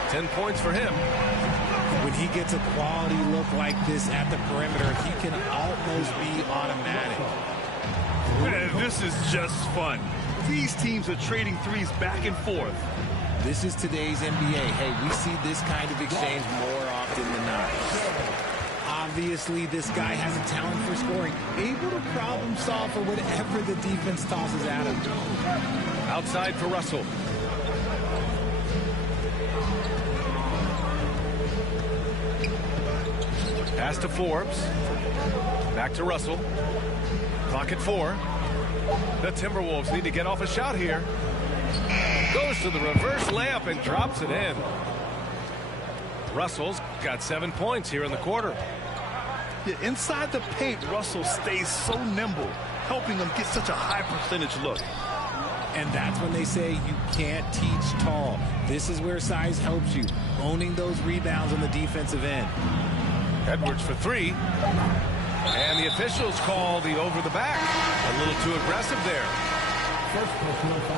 10 points for him. When he gets a quality look like this at the perimeter, he can almost be automatic. Man, this is just fun. These teams are trading threes back and forth. This is today's NBA. Hey, we see this kind of exchange more often than not. Obviously, this guy has a talent for scoring, able to problem solve for whatever the defense tosses at him. Outside for Russell. Pass to Forbes. Back to Russell. Clock at 4. The Timberwolves need to get off a shot here. Goes to the reverse layup and drops it in. Russell's got 7 points here in the quarter. Yeah, inside the paint, Russell stays so nimble, helping him get such a high percentage look. And that's when they say you can't teach tall. This is where size helps you, owning those rebounds on the defensive end. Edwards for 3. And the officials call the over the back. A little too aggressive there.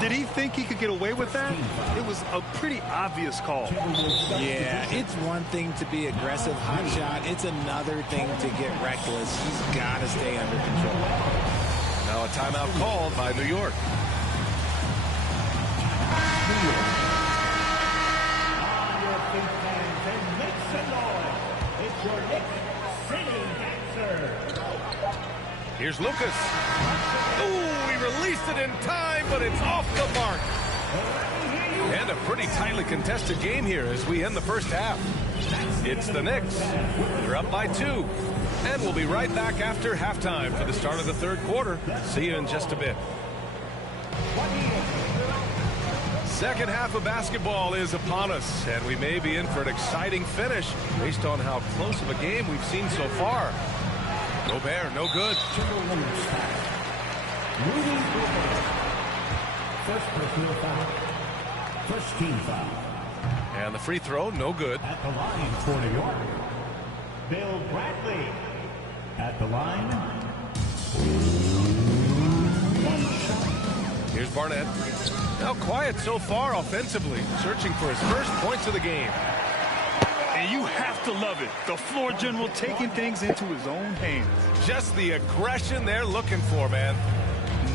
Did he think he could get away with that? It was a pretty obvious call. Yeah, it's one thing to be aggressive hot shot. It's another thing to get reckless. He's got to stay under control. Now a timeout called by New York. On your feet, fans, and make some noise. It's your Knicks singing answer. Here's Lucas. Oh, he released it in time, but it's off the mark. And a pretty tightly contested game here as we end the first half. It's the Knicks. They're up by 2. And we'll be right back after halftime for the start of the third quarter. See you in just a bit. Second half of basketball is upon us, and we may be in for an exciting finish based on how close of a game we've seen so far. Gobert, no good. First personal foul. First team foul. And the free throw, no good. At the line for New York, Bill Bradley. At the line. One shot. Here's Barnett. Now quiet so far offensively, searching for his first points of the game. And you have to love it. The floor general taking things into his own hands. Just the aggression they're looking for, man.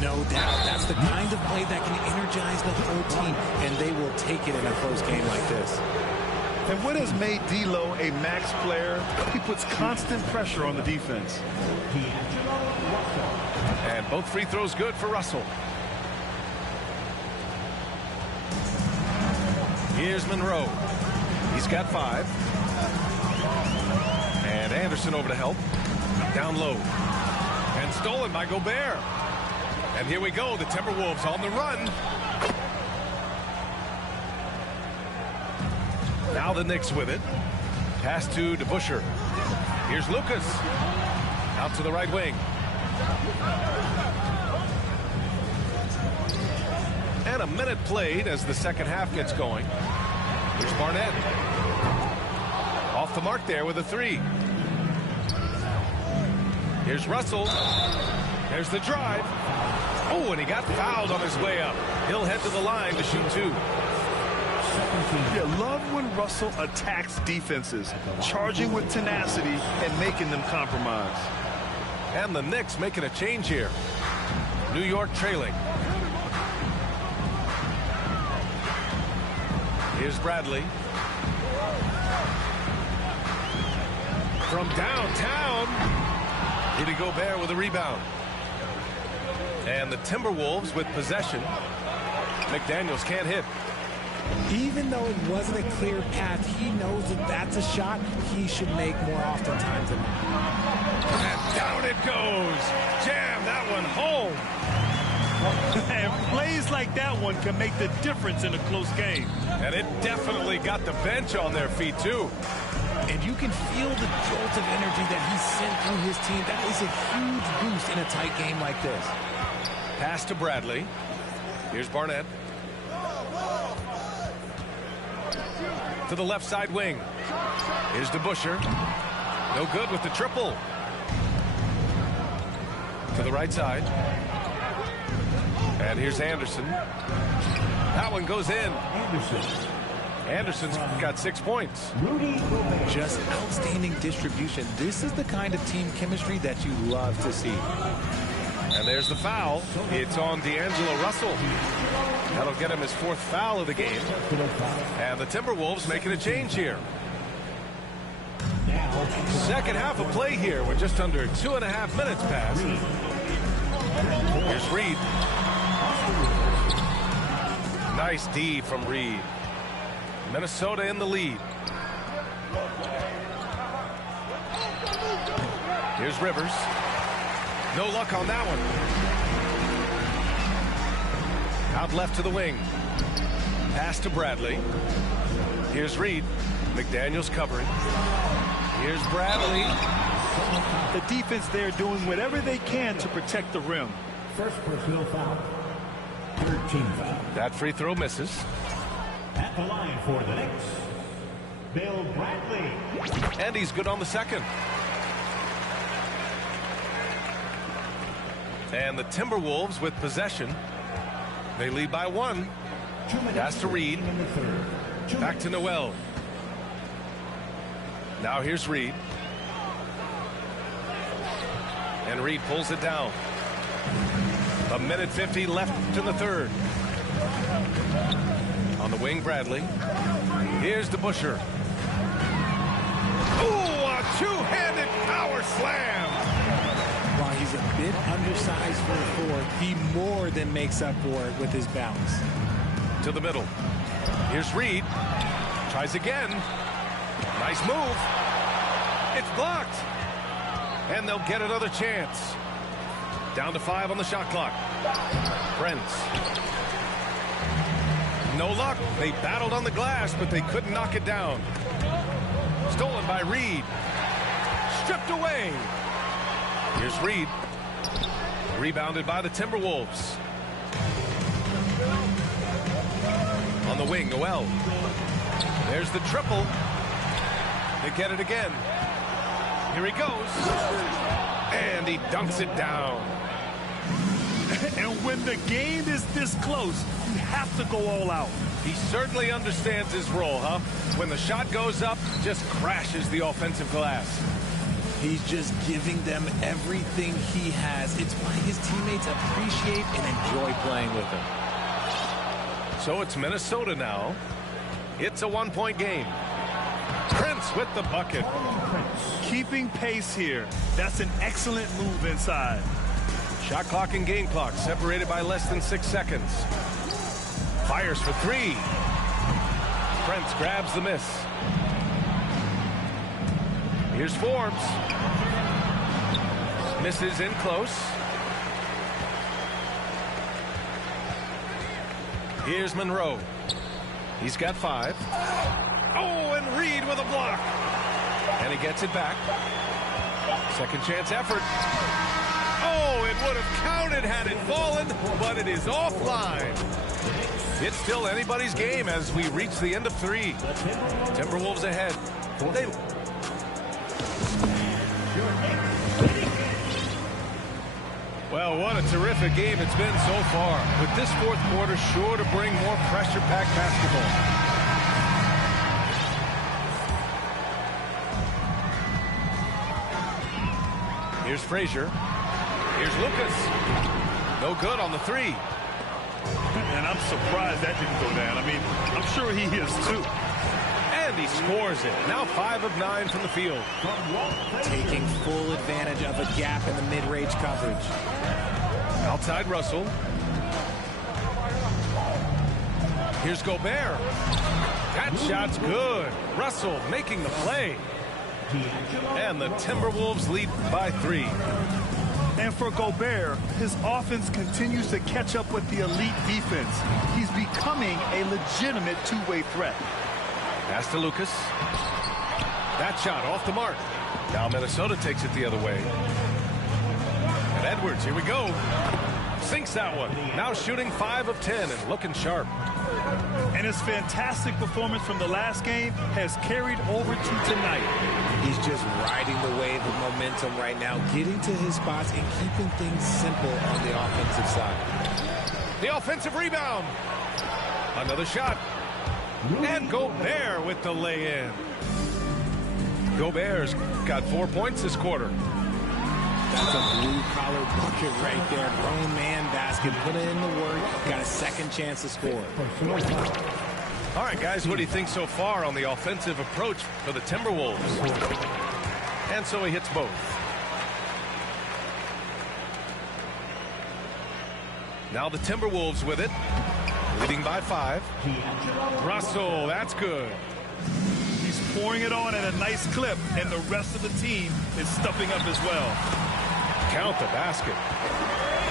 No doubt. That's the kind of play that can energize the whole team, and they will take it in a close game like this. And what has made D'Lo a max player? He puts constant pressure on the defense. And both free throws good for Russell. Here's Monroe. He's got 5. And Anderson over to help. Down low. And stolen by Gobert. And here we go. The Timberwolves on the run. Now the Knicks with it. Pass to DeBusschere. Here's Lucas. Out to the right wing. And a minute played as the second half gets going. Here's Barnett. Off the mark there with a 3. Here's Russell. There's the drive. Oh, and he got fouled on his way up. He'll head to the line to shoot 2. You love when Russell attacks defenses, charging with tenacity and making them compromise. And the Knicks making a change here. New York trailing. Here's Bradley. From downtown. Rudy Gobert with a rebound. And the Timberwolves with possession. McDaniels can't hit. Even though it wasn't a clear path, he knows that that's a shot he should make more often times than not. And down it goes. Jam that one home. And plays like that one can make the difference in a close game. And it definitely got the bench on their feet, too. And you can feel the jolt of energy that he sent through his team. That is a huge boost in a tight game like this. Pass to Bradley. Here's Barnett. To the left side wing. Here's DeBusschere. No good with the triple. To the right side. And here's Anderson. That one goes in. Anderson's got 6 points. Just outstanding distribution. This is the kind of team chemistry that you love to see. And there's the foul. It's on D'Angelo Russell. That'll get him his 4th foul of the game. And the Timberwolves making a change here. Second half of play here with just under 2.5 minutes passed. Here's Reed. Nice D from Reed. Minnesota in the lead. Here's Rivers. No luck on that one. Out left to the wing. Pass to Bradley. Here's Reed. McDaniels covering. Here's Bradley. The defense there doing whatever they can to protect the rim. First personal foul. 13 foul. That free throw misses. At the line for the Knicks, Bill Bradley. And he's good on the second. And the Timberwolves with possession. They lead by 1. Pass to Reed. Back to Noel. Now here's Reed. And Reed pulls it down. 1:50 left in the third. On the wing, Bradley. Here's DeBusschere. Ooh, a two-handed power slam. While he's a bit undersized for a forward, he more than makes up for it with his bounce. To the middle. Here's Reed. Tries again. Nice move. It's blocked. And they'll get another chance. Down to 5 on the shot clock. Brents. No luck. They battled on the glass, but they couldn't knock it down. Stolen by Reed. Stripped away. Here's Reed. Rebounded by the Timberwolves. On the wing, Noel. There's the triple. They get it again. Here he goes. And he dunks it down. And when the game is this close, you have to go all out. He certainly understands his role, huh? When the shot goes up, just crashes the offensive glass. He's just giving them everything he has. It's why his teammates appreciate and enjoy playing with him. So it's Minnesota now. It's a one-point game. Prince with the bucket. Keeping pace here. That's an excellent move inside. Shot clock and game clock separated by less than 6 seconds. Fires for three. Prince grabs the miss. Here's Forbes. Misses in close. Here's Monroe. He's got 5. Oh, and Reed with a block. And he gets it back. Second chance effort. Oh, it would have counted had it fallen, but it is offline. It's still anybody's game as we reach the end of 3. Timberwolves ahead. Well, what a terrific game it's been so far. With this fourth quarter sure to bring more pressure-packed basketball. Here's Frazier. Here's Lucas. No good on the 3. And I'm surprised that didn't go down. I mean, I'm sure he is too. And he scores it. Now 5 of 9 from the field. Taking full advantage of a gap in the mid-range coverage. Outside Russell. Here's Gobert. That shot's good. Russell making the play. And the Timberwolves lead by 3. And for Gobert, his offense continues to catch up with the elite defense. He's becoming a legitimate two-way threat. Pass to Lucas. That shot off the mark. Now Minnesota takes it the other way. And Edwards, here we go. Sinks that one. Now shooting 5 of 10 and looking sharp. And his fantastic performance from the last game has carried over to tonight. He's just riding the wave of momentum right now, getting to his spots and keeping things simple on the offensive side. The offensive rebound. Another shot. And Gobert with the lay-in. Gobert's got 4 points this quarter. That's a blue-collar bucket right there. Grown man basket. Put in the work. Got a second chance to score. All right, guys, what do you think so far on the offensive approach for the Timberwolves? And so he hits both. Now the Timberwolves with it. Leading by 5. Russell, that's good. He's pouring it on at a nice clip, and the rest of the team is stepping up as well. Count the basket.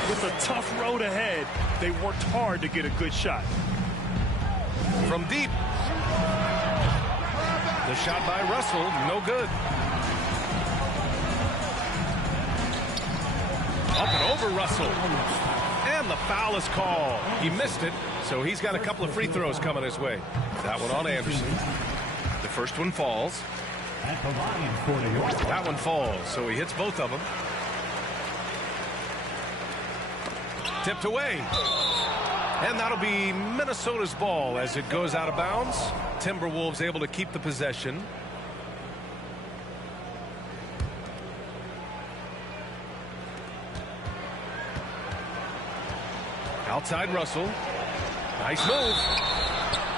With a tough road ahead, they worked hard to get a good shot. From deep. The shot by Russell, no good. Up and over Russell. And the foul is called. He missed it, so he's got a couple of free throws coming his way. That one on Anderson. The first one falls. That one falls, so he hits both of them. Tipped away. And that'll be Minnesota's ball as it goes out of bounds. Timberwolves able to keep the possession. Outside Russell. Nice move.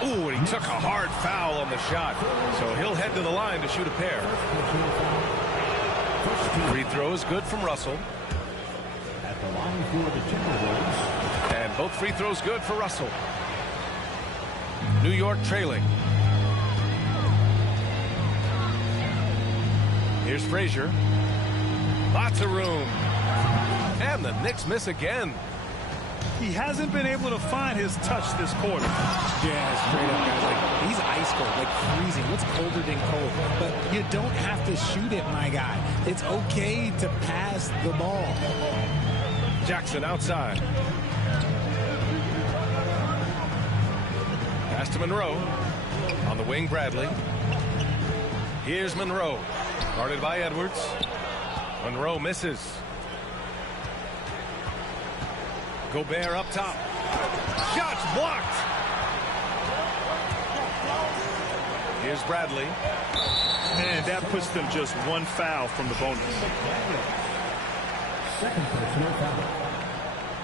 Ooh, and he took a hard foul on the shot. So he'll head to the line to shoot a pair. Free throw is good from Russell. At the line for the Timberwolves. And both free throws good for Russell. New York trailing. Here's Frazier. Lots of room. And the Knicks miss again. He hasn't been able to find his touch this quarter. Yeah, straight up, guys. Like, he's ice cold, like freezing. What's colder than cold? But you don't have to shoot it, my guy. It's okay to pass the ball. Jackson outside. Pass to Monroe. On the wing, Bradley. Here's Monroe. Guarded by Edwards. Monroe misses. Gobert up top. Shots blocked. Here's Bradley. Man, that puts them just one foul from the bonus. Second personal foul.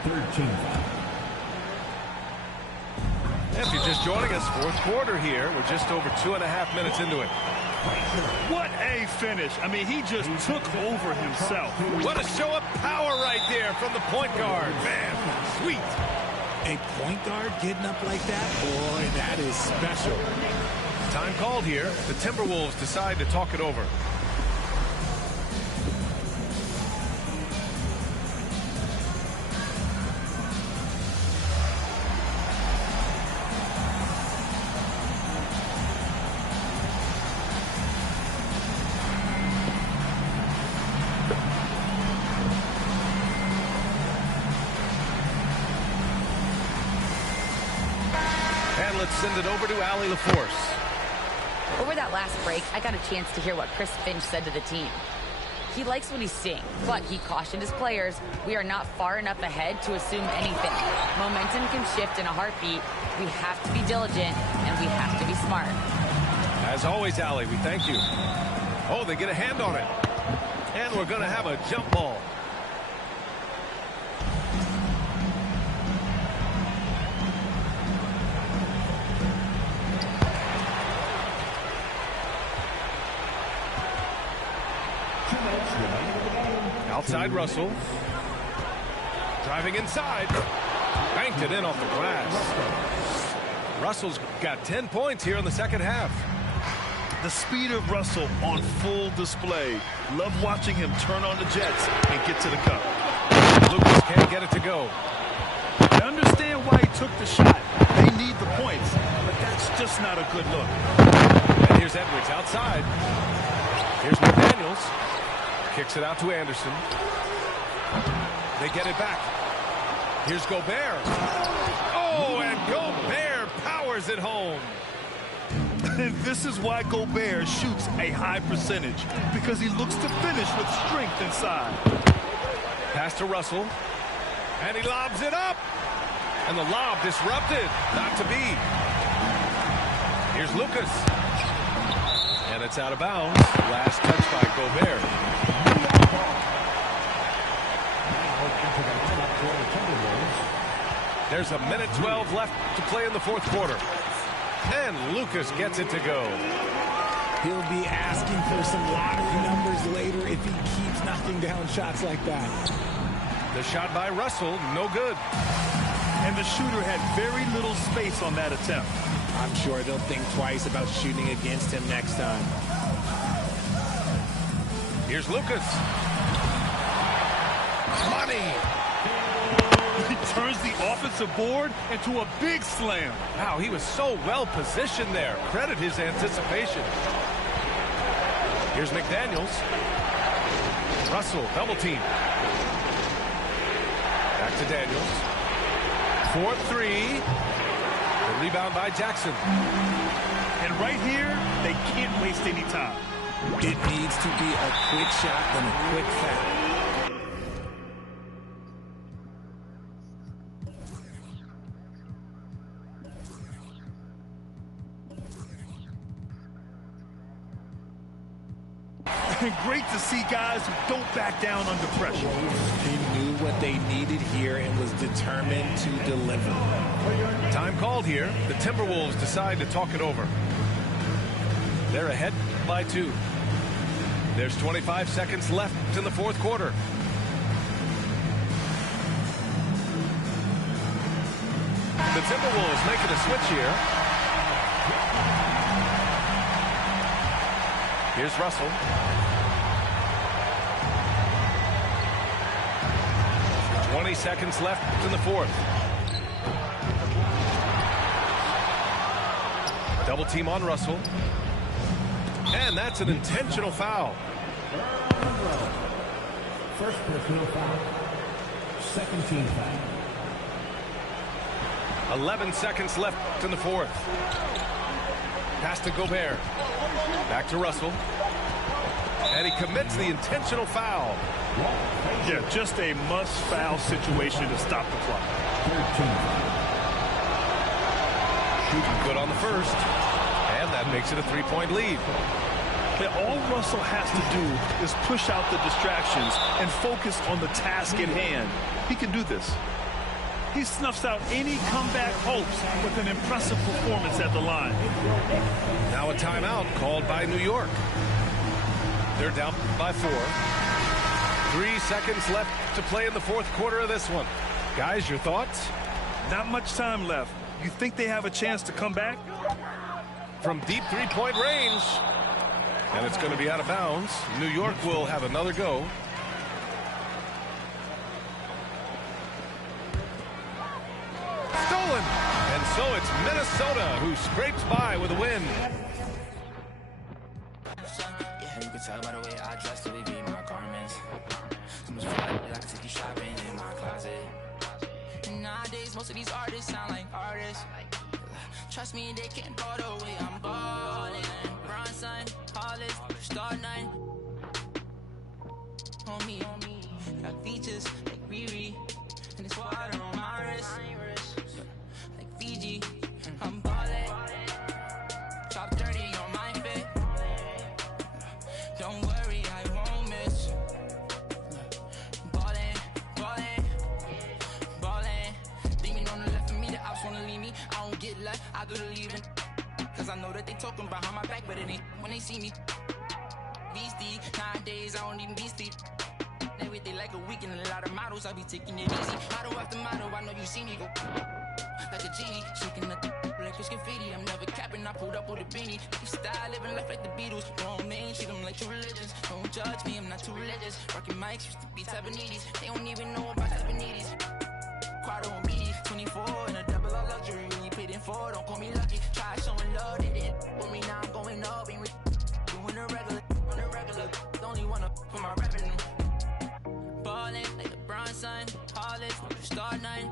Third team foul. If you're just joining us, fourth quarter here. We're just over 2.5 minutes into it. What a finish. I mean, he just took over himself. What a show of power right there from the point guard. Man, sweet. A point guard getting up like that? Boy, that is special. Time called here. The Timberwolves decide to talk it over. And let's send it over to Allie LaForce. Over that last break, I got a chance to hear what Chris Finch said to the team. He likes what he's seeing, but he cautioned his players, we are not far enough ahead to assume anything. Momentum can shift in a heartbeat. We have to be diligent, and we have to be smart. As always, Allie, we thank you. Oh, they get a hand on it. And we're going to have a jump ball. Outside Russell. Driving inside. Banked it in off the glass. Russell's got 10 points here in the second half. The speed of Russell on full display. Love watching him turn on the jets and get to the cup. Lucas can't get it to go. I understand why he took the shot. They need the points, but that's just not a good look. And here's Edwards outside. Here's McDaniels. Kicks it out to Anderson. They get it back. Here's Gobert. Oh, and Gobert powers it home. This is why Gobert shoots a high percentage, because he looks to finish with strength inside. Pass to Russell. And he lobs it up. And the lob disrupted. Not to be. Here's Lucas. And it's out of bounds. Last touch by Gobert. There's a minute 12 left to play in the fourth quarter. And Lucas gets it to go. He'll be asking for some lottery numbers later if he keeps knocking down shots like that. The shot by Russell, no good. And the shooter had very little space on that attempt. I'm sure they'll think twice about shooting against him next time. Here's Lucas. Money. He turns the offensive board into a big slam. Wow, he was so well positioned there. Credit his anticipation. Here's McDaniels. Russell, double team. Back to Daniels. 4-3. The rebound by Jackson. And right here, they can't waste any time. It needs to be a quick shot and a quick foul. And great to see guys who don't back down under pressure. He knew what they needed here and was determined to deliver. Time called here. The Timberwolves decide to talk it over. They're ahead by 2. There's 25 seconds left in the fourth quarter. The Timberwolves making a switch here. Here's Russell. Twenty seconds left in the fourth. Double team on Russell. And that's an intentional foul. First personal foul. Second team foul. 11 seconds left in the fourth. Pass to Gobert. Back to Russell. And he commits the intentional foul. Yeah, just a must-foul situation to stop the clock. Good on the first. And that makes it a 3-point lead. But all Russell has to do is push out the distractions and focus on the task in hand. He can do this. He snuffs out any comeback hopes with an impressive performance at the line. Now a timeout called by New York. They're down by 4. 3 seconds left to play in the fourth quarter of this one. Guys, your thoughts? Not much time left. You think they have a chance to come back? From deep 3-point range. And it's going to be out of bounds. New York will have another go. Stolen. And so it's Minnesota who scrapes by with a win. Yeah, you can tell by the way I dress to be my garments. So much fun, I can take you shopping in my closet. And nowadays, most of these artists sound like artists. Trust me, they can't go the way I'm ballin'. Bronson, Hollis, Star 9. On me, got features like Riri. And it's water on my wrist. Like Fiji, I'm ballin'. Top 30 on my fit. Don't worry, I won't miss. Ballin', ballin', ballin'. Demon on the left of me, the ops wanna leave me. I don't get left, I do the leaving. Cause I know that they talking behind my back, but it ain't when they see me. Beastie, nowadays I don't even be sleep. Everything like a weekend, a lot of models, I be taking it easy. Model after model, I know you see me go like a genie, shaking the like it's graffiti. I'm never capping, I pulled up with a beanie. Style, living life like the Beatles. Wrong man, treat them like true religions. Don't judge me, I'm not too religious. Rocking mics used to be Tabanedes. They don't even know about Tabanedes. Quad on BD, 24 and a double of luxury. Really paid in for, don't call me lucky. Try showing love, they didn't with me, now I'm going up. Ain't doing a regular, on a regular. Only wanna put my revenue. Ballin' like the Bronson, Hollis, Star 9.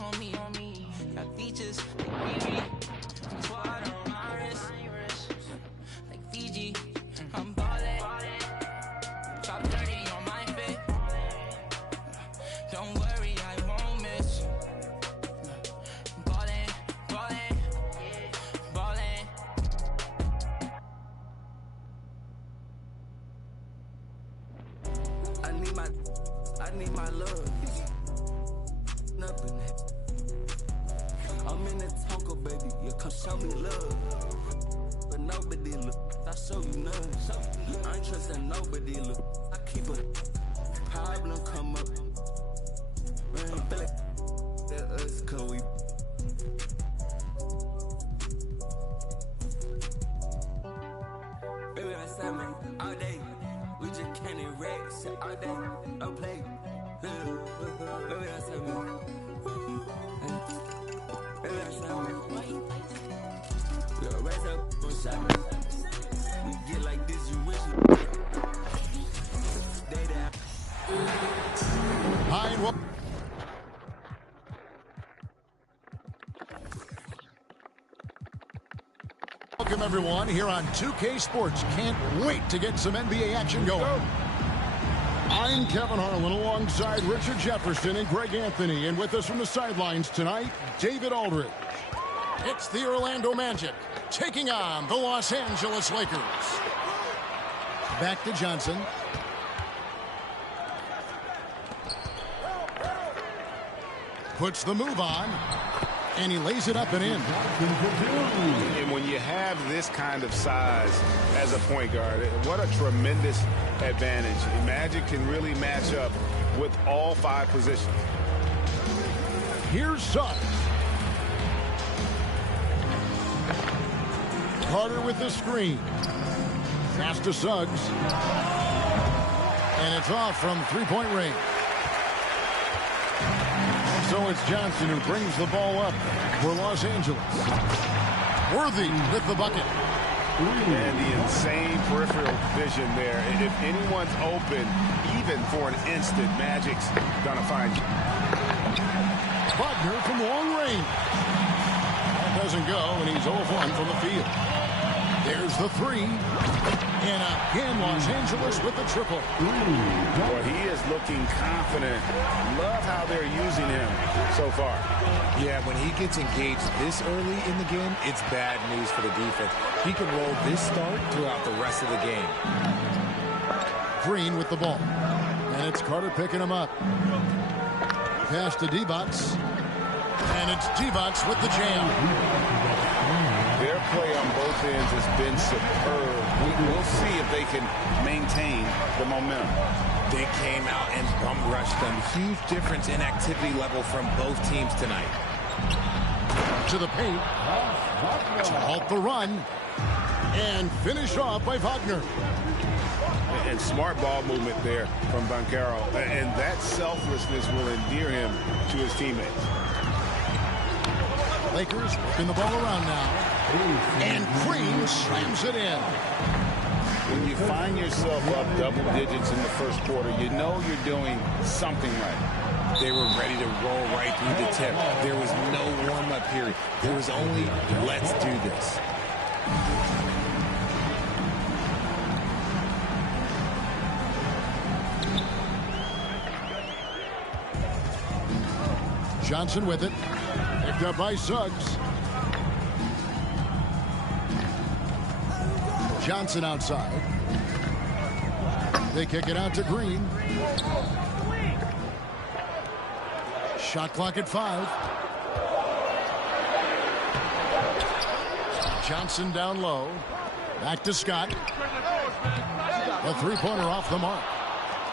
On me, got features like Riri. It's water on my wrist, like Fiji. I'm ballin', top 30 on my fit. Don't worry, I won't miss. Ballin', ballin', ballin'. I need my love. Nothing. I'm in the Tonka, baby. You come show me love. But nobody look. I show you none. I ain't trusting nobody look. I keep a problem come up. Man, I feel like that us, cause we. Baby, that's that, man. All day. We just can't erase shit all day. No play. Baby, that's that, man. Baby, that's that, man. We'll raise up on shot. We get like this, you wish you. Day down. Hi, and welcome. Welcome, everyone, here on 2K Sports. Can't wait to get some NBA action going. I'm Kevin Harlan alongside Richard Jefferson and Greg Anthony. And with us from the sidelines tonight, David Aldridge. It's the Orlando Magic taking on the Los Angeles Lakers. Back to Johnson. Puts the move on. And he lays it up and in. And when you have this kind of size as a point guard, what a tremendous advantage. Magic can really match up with all 5 positions. Here's Suggs. Carter with the screen. Pass to Suggs. And it's off from three-point range. So it's Johnson who brings the ball up for Los Angeles. Worthy with the bucket. And the insane peripheral vision there. And if anyone's open, even for an instant, Magic's gonna find you. Wagner from long range. That doesn't go, and he's 0 of 1 from the field. There's the 3. And again, Los Angeles with the triple. Well, he is looking confident. Love how they're using him so far. Yeah, when he gets engaged this early in the game, it's bad news for the defense. He can roll this start throughout the rest of the game. Green with the ball. And it's Carter picking him up. Pass to Divac. And it's Divac with the jam. Their play on both ends has been superb. We'll see if they can maintain the momentum. They came out and bum rushed them. Huge difference in activity level from both teams tonight. To the paint. To halt the run. And finish off by Wagner. And smart ball movement there from Banchero. And that selflessness will endear him to his teammates. Lakers working the ball around now. And Green slams it in. When you find yourself up double digits in the first quarter, you know you're doing something right. They were ready to roll right through the tip. There was no warm-up period. There was only, let's do this. Johnson with it. Picked up by Suggs. Johnson outside. They kick it out to Green. Shot clock at 5. Johnson down low. Back to Scott. A three-pointer off the mark.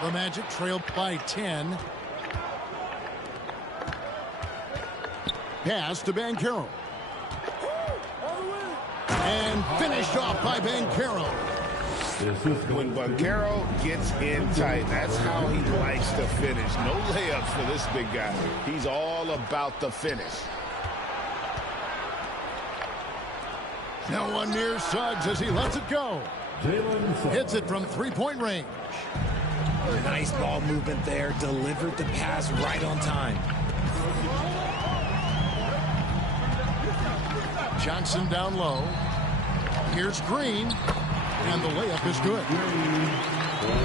The Magic trailed by 10. Pass to Banchero. And finished off by Banchero. When Banchero gets in tight, that's how he likes to finish. No layups for this big guy. He's all about the finish. No one near Suggs as he lets it go. Hits it from three-point range. Nice ball movement there. Delivered the pass right on time. Johnson down low. Here's Green. And the layup is good.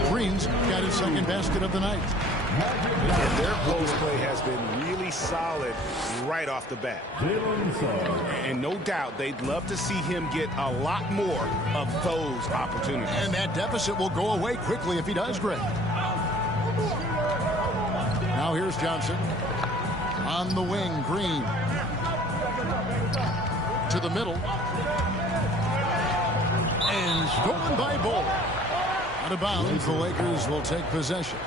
Green's got his second basket of the night. And their post play has been really solid right off the bat. And no doubt they'd love to see him get a lot more of those opportunities. And that deficit will go away quickly if he does, Greg. Now here's Johnson. On the wing, Green. To the middle. And stolen by Bull. Out of bounds, the Lakers will take possession.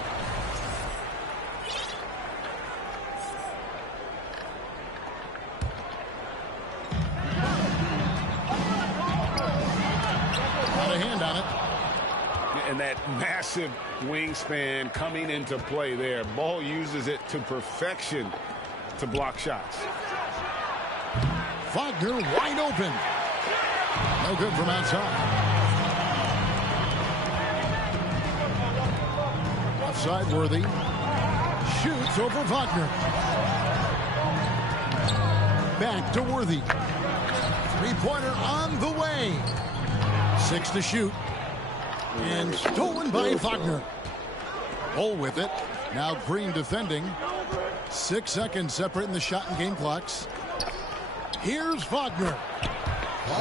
Got a hand on it. And that massive wingspan coming into play there. Ball uses it to perfection to block shots. Wagner wide open. No good from outside. Offside Worthy. Shoots over Wagner. Back to Worthy. Three-pointer on the way. 6 to shoot. And stolen by Wagner. Bull with it. Now Green defending. 6 seconds separating the shot and game clocks. Here's Wagner.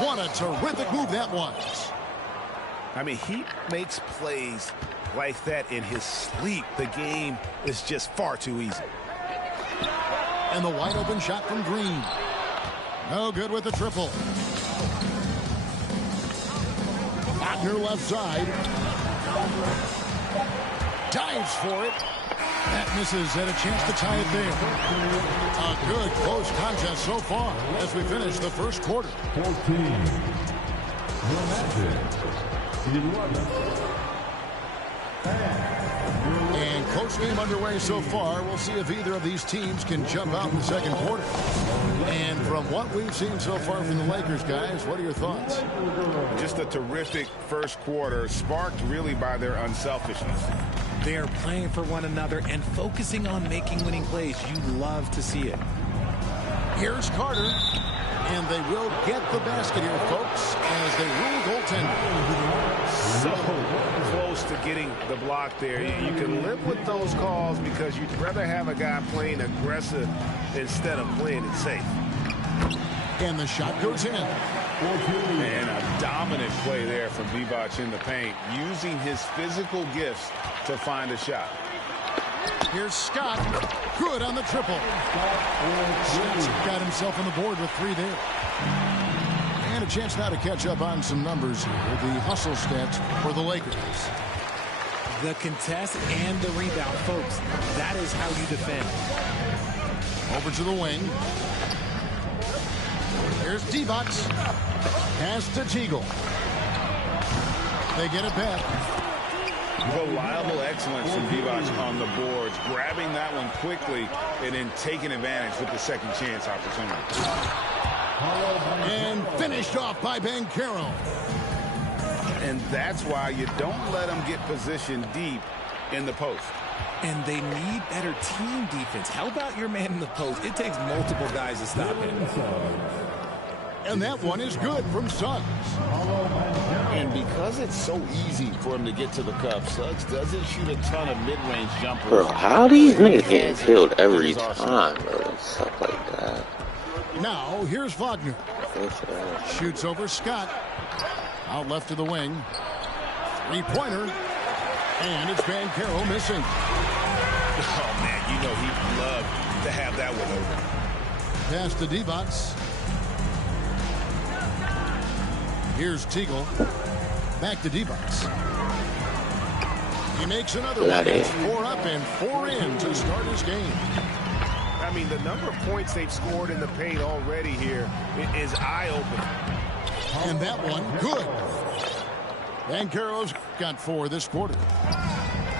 What a terrific move that was. I mean, he makes plays like that in his sleep. The game is just far too easy. And the wide open shot from Green. No good with the triple. Wagner left side. Dives for it. That misses. Had a chance to tie it there. A good close contest so far as we finish the first quarter. 14. The Magic. 11. And close game underway so far. We'll see if either of these teams can jump out in the second quarter. And from what we've seen so far from the Lakers, guys, what are your thoughts? Just a terrific first quarter, sparked really by their unselfishness. They are playing for one another and focusing on making winning plays. You love to see it. Here's Carter. And they will get the basket here, folks, as they rule goaltender. So close to getting the block there. You can live with those calls because you'd rather have a guy playing aggressive instead of playing it safe. And the shot goes in. And a dominant play there from Divac in the paint, using his physical gifts to find a shot. Here's Scott. Good on the triple. Scott's got himself on the board with 3 there. And a chance now to catch up on some numbers here. The hustle stats for the Lakers. The contest and the rebound, folks. That is how you defend. Over to the wing. Here's Divac. Pass to Teagle. They get it back. Reliable excellence from Divac on the boards, grabbing that one quickly and then taking advantage with the second chance opportunity. And finished off by Banchero. And that's why you don't let them get positioned deep in the post. And they need better team defense. Help out your man in the post. It takes multiple guys to stop him. And that one is good from Suggs. And because it's so easy for him to get to the cup, Suggs doesn't shoot a ton of mid-range jumpers. Bro, how these niggas getting killed every time, bro? Stuff like that. Now, here's Wagner. Shoots over Scott. Out left to the wing. 3-pointer. And it's Banchero missing. Oh, man, you know he'd love to have that one over. Pass to Divac. Here's Teagle. Back to Divac. He makes another one. It's 4 up and 4 in to start his game. I mean, the number of points they've scored in the paint already here is eye-opening. And that one, good. Banchero's got 4 this quarter.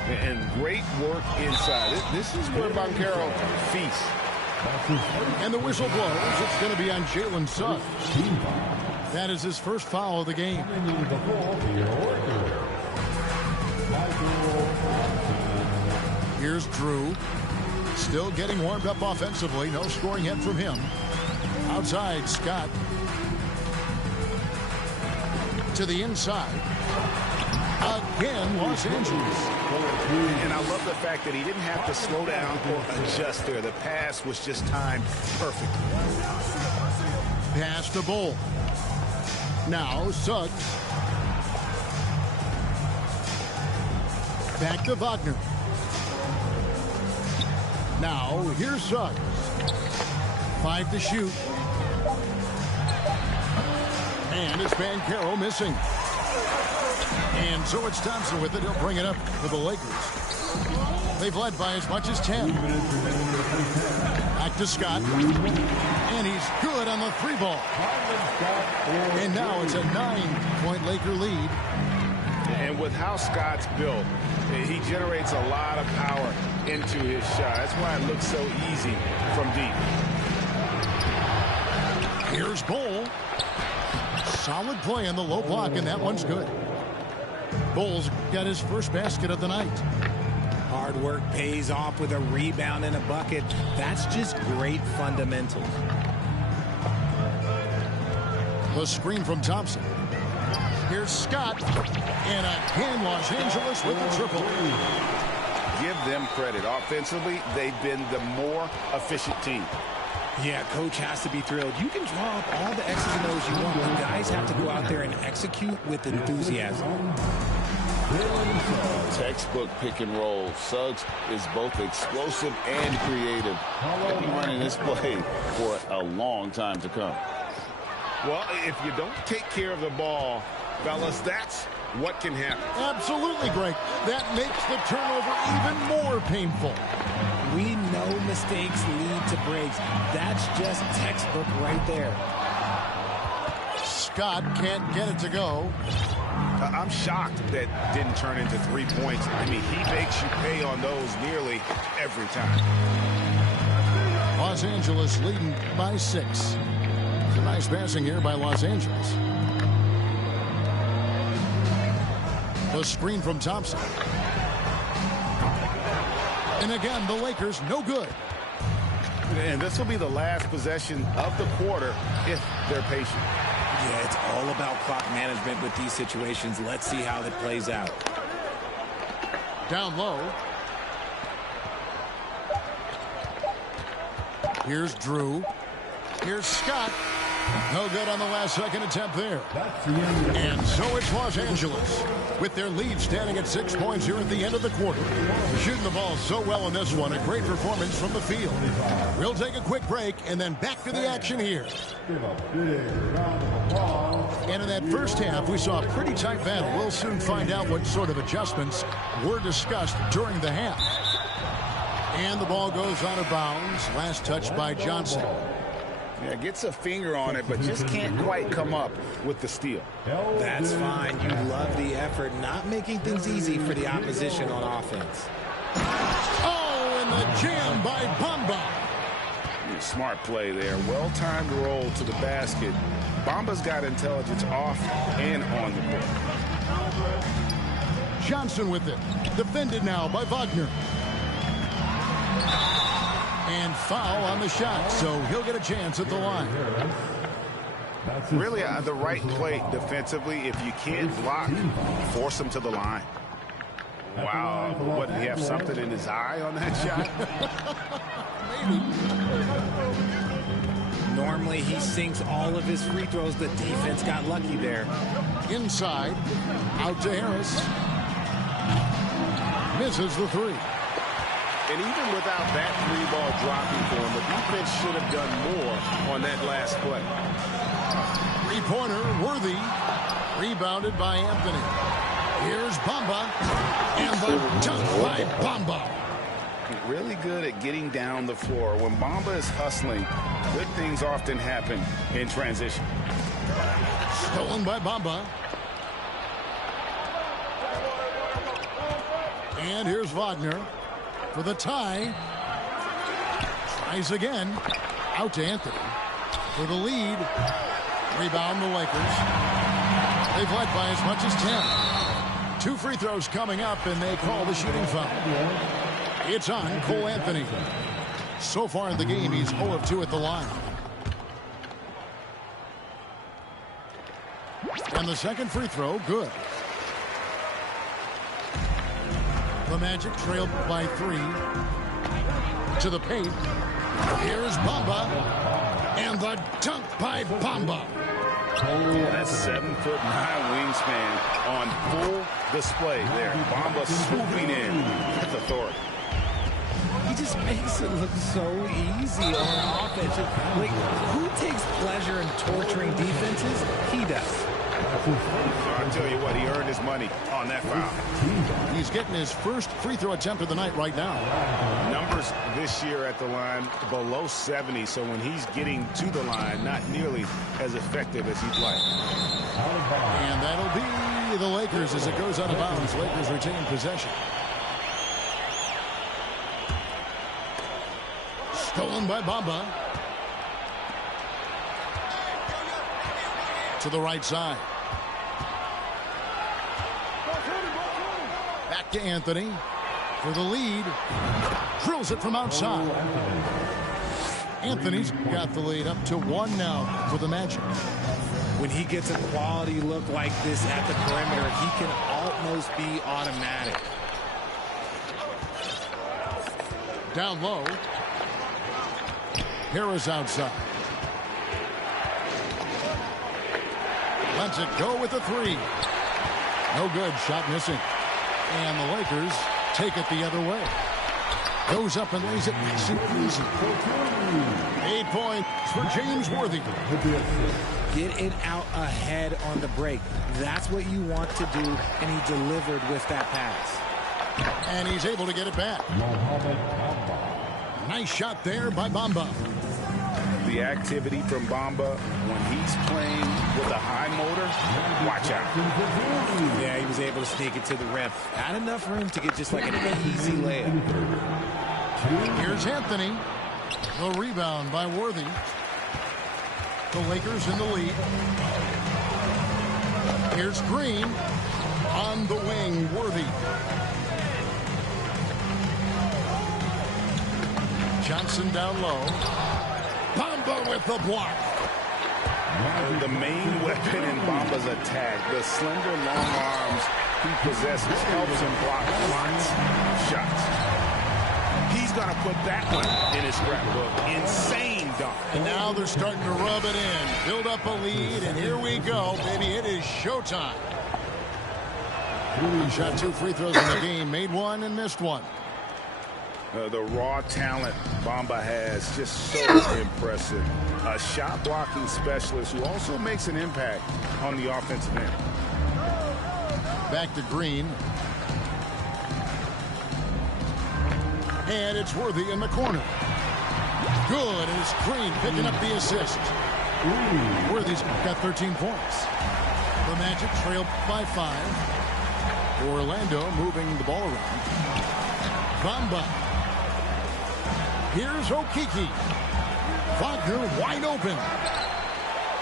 And great work inside. This is where Banchero feasts. And the whistle blows. It's going to be on Jalen Suggs. That is his first foul of the game. Here's Drew. Still getting warmed up offensively. No scoring yet from him. Outside, Scott. To the inside. Again, Los Angeles. And I love the fact that he didn't have to slow down or adjust there. The pass was just timed perfectly. Pass to Bull. Now Suggs. Back to Wagner. Now here's Suggs. 5 to shoot. And it's Banchero missing. And so it's Thompson with it. He'll bring it up for the Lakers. They've led by as much as 10. Back to Scott. And he's good on the 3-ball. And now it's a 9-point Laker lead. And with how Scott's built, he generates a lot of power into his shot. That's why it looks so easy from deep. Here's Bull. Solid play in the low block, and that one's good. Bull's got his first basket of the night. Hard work pays off with a rebound and a bucket. That's just great fundamentals. The screen from Thompson. Here's Scott. And again, Los Angeles with the triple. Give them credit. Offensively, they've been the more efficient team. Yeah, coach has to be thrilled. You can draw up all the X's and O's you want, but guys have to go out there and execute with enthusiasm. Textbook pick and roll. Suggs is both explosive and creative. He'll be running this play for a long time to come. Well, if you don't take care of the ball, fellas, that's what can happen. Absolutely, Greg. That makes the turnover even more painful. We know mistakes lead to breaks. That's just textbook right there. Scott can't get it to go. I'm shocked that didn't turn into 3 points. I mean, he makes you pay on those nearly every time. Los Angeles leading by 6. It's a nice passing here by Los Angeles. The screen from Thompson. And again, the Lakers no good. And this will be the last possession of the quarter if they're patient. Yeah, it's all about clock management with these situations. Let's see how that plays out. Down low. Here's Drew. Here's Scott. No good on the last second attempt there. And so it's Los Angeles with their lead standing at 6 points here at the end of the quarter. Shooting the ball so well in this one. A great performance from the field. We'll take a quick break and then back to the action here. And in that first half, we saw a pretty tight battle. We'll soon find out what sort of adjustments were discussed during the half. And the ball goes out of bounds. Last touch by Johnson. Yeah, gets a finger on it, but just can't quite come up with the steal. That's fine. You love the effort, not making things easy for the opposition on offense. Oh, and the jam by Bamba. Smart play there. Well-timed roll to the basket. Bamba's got intelligence off and on the court. Johnson with it. Defended now by Wagner. And foul on the shot, so he'll get a chance at the line. Really the right play defensively. If you can't block, force him to the line. Wow. What, did he have something in his eye on that shot? Maybe. Normally he sinks all of his free throws. The defense got lucky there. Inside. Out to Harris. Misses the three. And even without that three ball dropping for him, the defense should have done more on that last play. Three-pointer, Worthy. Rebounded by Anthony. Here's Bamba. And the dunk by Bamba. Really good at getting down the floor. When Bamba is hustling, good things often happen in transition. Stolen by Bamba. And here's Wagner. For the tie. Tries again. Out to Anthony. For the lead. Rebound the Lakers. They've led by as much as 10. 2 free throws coming up, and they call the shooting foul. It's on Cole Anthony. So far in the game, he's 0 of 2 at the line. And the second free throw, good. The Magic trailed by 3. To the paint. Here's Bamba. And the dunk by Bamba. That's 7'9" wingspan on full display there. Bamba swooping in with authority. He just makes it look so easy on offense. Like, who takes pleasure in torturing defenses? He does. I'll tell you what, he earned his money on that foul. He's getting his first free throw attempt of the night right now. Numbers this year at the line below 70, so when he's getting to the line, not nearly as effective as he'd like. And that'll be the Lakers as it goes out of bounds. Lakers retain possession. Stolen by Bamba. To the right side. Back to Anthony for the lead. Drills it from outside. Anthony's got the lead up to 1 now for the Magic. When he gets a quality look like this at the perimeter, he can almost be automatic. Down low. Harris outside. Lets it go with the 3. No good. Shot missing. And the Lakers take it the other way. Goes up and lays it nice and easy. 8 points for James Worthy. Get it out ahead on the break. That's what you want to do, and he delivered with that pass. And he's able to get it back. Nice shot there by Bamba. The activity from Bamba when he's playing with a high motor, watch out. Yeah, he was able to sneak it to the rim. Not enough room to get just like an easy layup. Here's Anthony. The rebound by Worthy. The Lakers in the lead. Here's Green. On the wing, Worthy. Johnson down low. Bamba with the block. The main weapon in Bamba's attack, the slender, long arms he possesses, helps him block lots of shots. He's going to put that one in his scrapbook. Insane dunk. And now they're starting to rub it in. Build up a lead, and here we go, baby. It is showtime. He shot 2 free throws in the game, made 1 and missed 1. The raw talent Bamba has, just so impressive. A shot blocking specialist who also makes an impact on the offensive end. Back to Green. And it's Worthy in the corner. Good, and it's Green picking up the assist. Worthy's got 13 points. The Magic trail by 5. Orlando moving the ball around. Bamba. Here's Okiki. Wagner wide open.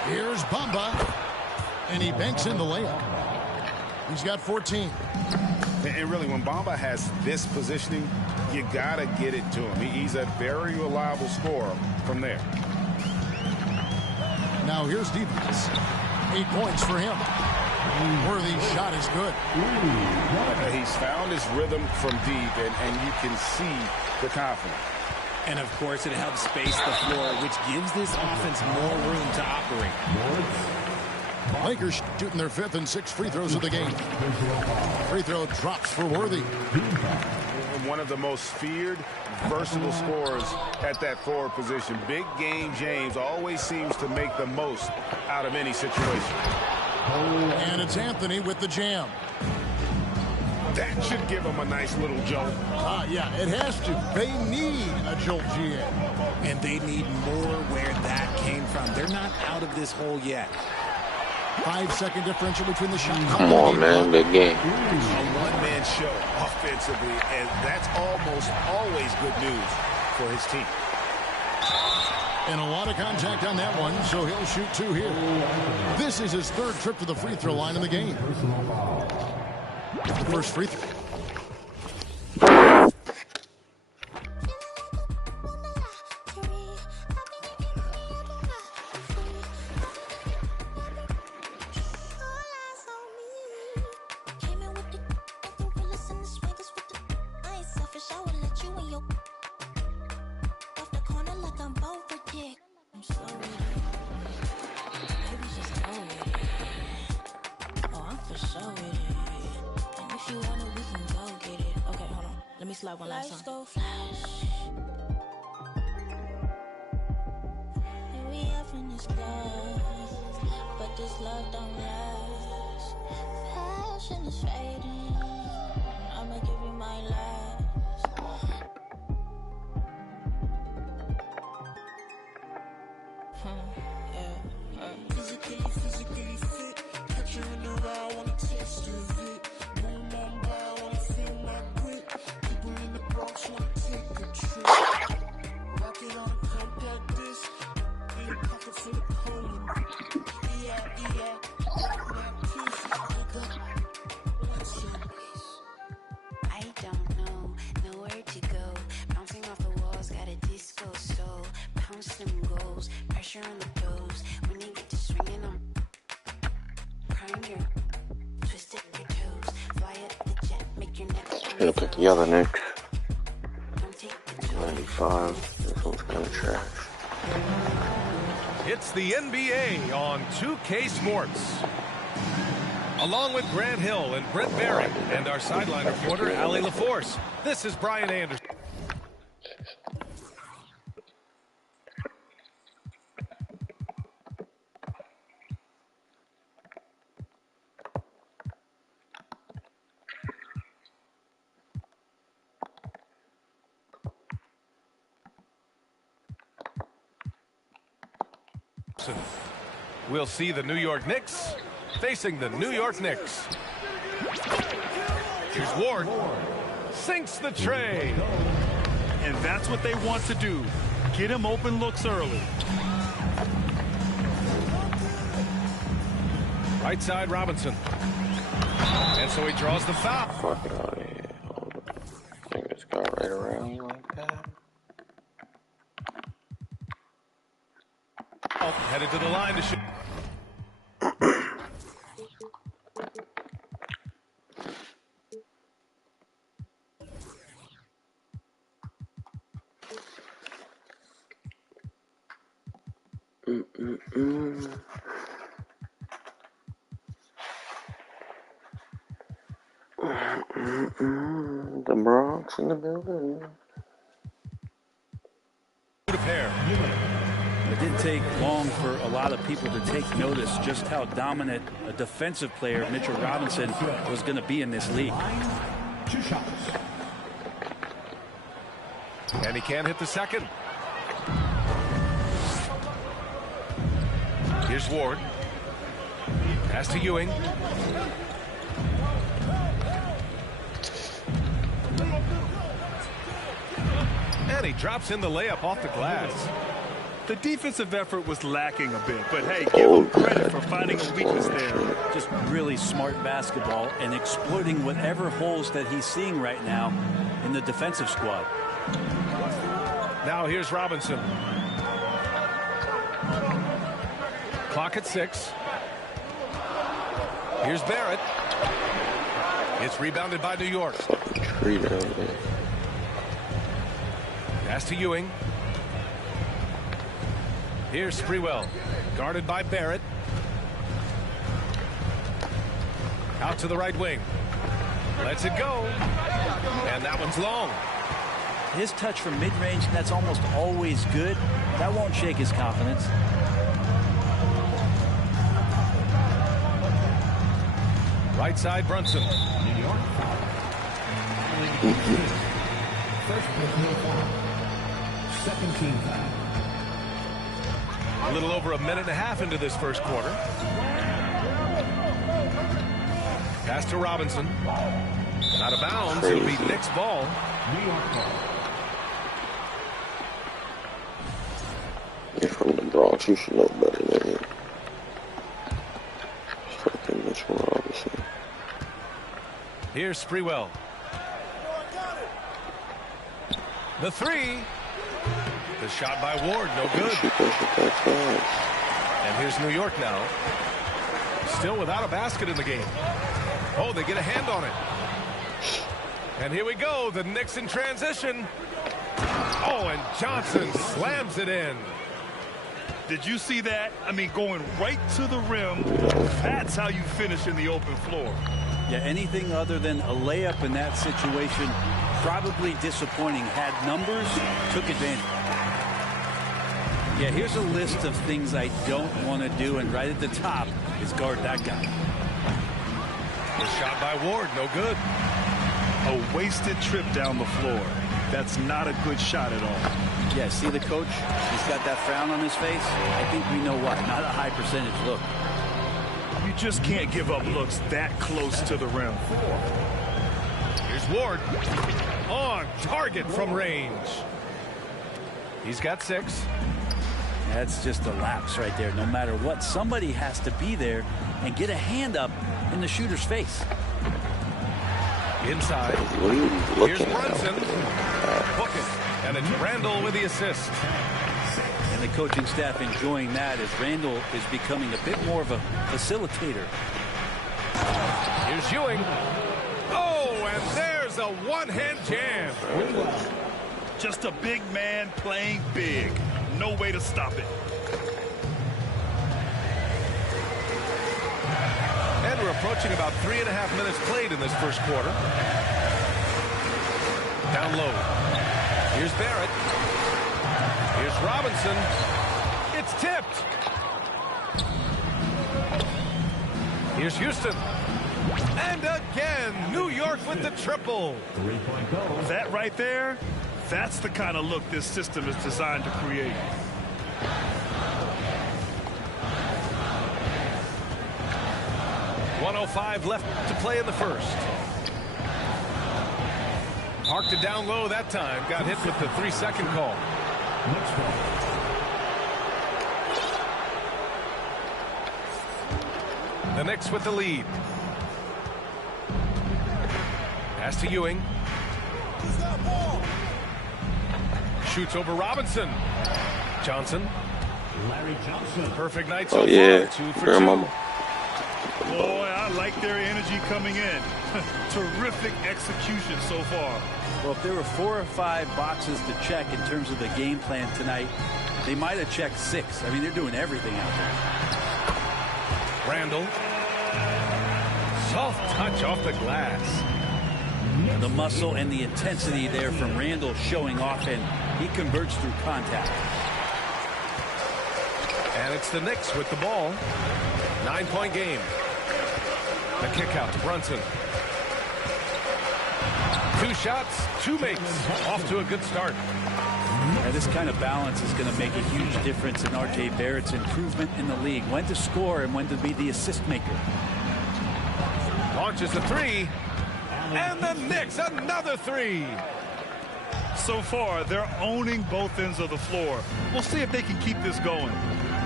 Here's Bamba. And he banks in the layup. He's got 14. And really, when Bamba has this positioning, you got to get it to him. He's a very reliable scorer from there. Now here's defense. 8 points for him. Worthy's shot is good. He's found his rhythm from deep, and you can see the confidence. And, of course, it helps space the floor, which gives this offense more room to operate. Lakers shooting their 5th and 6th free throws of the game. Free throw drops for Worthy. One of the most feared, versatile scorers at that forward position. Big game James always seems to make the most out of any situation. And it's Anthony with the jam. That should give him a nice little jolt. Yeah, it has to. They need a jolt, GA. And they need more where that came from. They're not out of this hole yet. 5-second differential between the shot. Come on, man. Big game. A one-man show offensively, and that's almost always good news for his team. And a lot of contact on that one, so he'll shoot 2 here. This is his 3rd trip to the free throw line in the game. The first free throw. Slide one last time. Go flash. And we have in this glass, but this love don't last. Passion is fading. I'ma give you my last. Physically fit. Catch you in the ride, wanna taste of it. Boom on by, wanna feel my grit. Wanna take a trip. Rockin' on a compact disc. In a pocket full of cold. Yeah. I don't know, nowhere to go. Bouncing off the walls, got a disco soul. Pound them goals, pressure on the toes. When you get to swinging on, prime your twisted your toes. Fly up the jet, make your neck. Look at the other Knicks. 95. This one's kind of trash. It's the NBA on 2K Sports. Along with Grant Hill and Brent Barry and our sideline reporter, Allie LaForce, this is Brian Anderson. We'll see the New York Knicks facing the New York Knicks. Here's Ward. Sinks the tray. And that's what they want to do. Get him open looks early. Right side, Robinson. And so he draws the foul. Fuck it out of here. I think it's got right around like that. ball, headed to the line to shoot. The Bronx in the building. It didn't take long for a lot of people to take notice just how dominant a defensive player Mitchell Robinson was going to be in this league. 2 shots. And he can't hit the second. Here's Ward. Pass to Ewing. And he drops in the layup off the glass. The defensive effort was lacking a bit, but hey, give him credit for finding a weakness there. Just really smart basketball and exploiting whatever holes that he's seeing right now in the defensive squad. Now here's Robinson. Clock at 6. Here's Barrett. It's rebounded by New York. Pass to Ewing. Here's Sprewell. Guarded by Barrett. Out to the right wing. Lets it go. And that one's long. His touch from mid-range, that's almost always good. That won't shake his confidence. Right side, Brunson. New York foul. First personal foul. Second team foul. A little over a minute and a half into this first quarter. Pass to Robinson. Out of bounds. It'll be Knicks ball. New York ball. You're from the Bronx. You should know better than him. Fucking Mitchell Robinson. Here's Sprewell. The 3. The shot by Ward, no good. And here's New York now. Still without a basket in the game. Oh, they get a hand on it. And here we go, the Knicks in transition. Oh, and Johnson slams it in. Did you see that? I mean, going right to the rim. That's how you finish in the open floor. Yeah, anything other than a layup in that situation, probably disappointing. Had numbers, took advantage. Yeah, here's a list of things I don't want to do, and right at the top is guard that guy. The shot by Ward, no good. A wasted trip down the floor. That's not a good shot at all. Yeah, see the coach? He's got that frown on his face. I think we know why. Not a high percentage look. You just can't give up looks that close to the rim. Here's Ward. On target from range. He's got 6. That's just a lapse right there. No matter what, somebody has to be there and get a hand up in the shooter's face. Inside. Here's Brunson. Book it. And it's Randall with the assist. And the coaching staff enjoying that as Randall is becoming a bit more of a facilitator. Here's Ewing. Oh, and there's a one-hand jam. Just a big man playing big. No way to stop it. And we're approaching about 3.5 minutes played in this first quarter. Down low. Here's Barrett. Here's Robinson. It's tipped. Here's Houston. And again, New York with the triple. 3-point goal. That right there, that's the kind of look this system is designed to create. .105 left to play in the first. Parked it down low that time. Got hit with the 3-second call. Next ball. The Knicks with the lead. Pass to Ewing. Shoots over Robinson. Johnson. Larry Johnson. Perfect night so Oh, yeah. far. 2 for 2. Grandmama. Boy, I like their energy coming in. Terrific execution so far. Well, if there were 4 or 5 boxes to check in terms of the game plan tonight, they might have checked 6. I mean, they're doing everything out there. Randall. Soft touch off the glass. The muscle and the intensity there from Randall showing off, and he converts through contact. And it's the Knicks with the ball. 9-point game. The kick out to Brunson. 2 shots, 2 makes. Off to a good start. And this kind of balance is going to make a huge difference in R.J. Barrett's improvement in the league. When to score and when to be the assist maker. Launches a 3. And the Knicks, another 3. So far, they're owning both ends of the floor. We'll see if they can keep this going.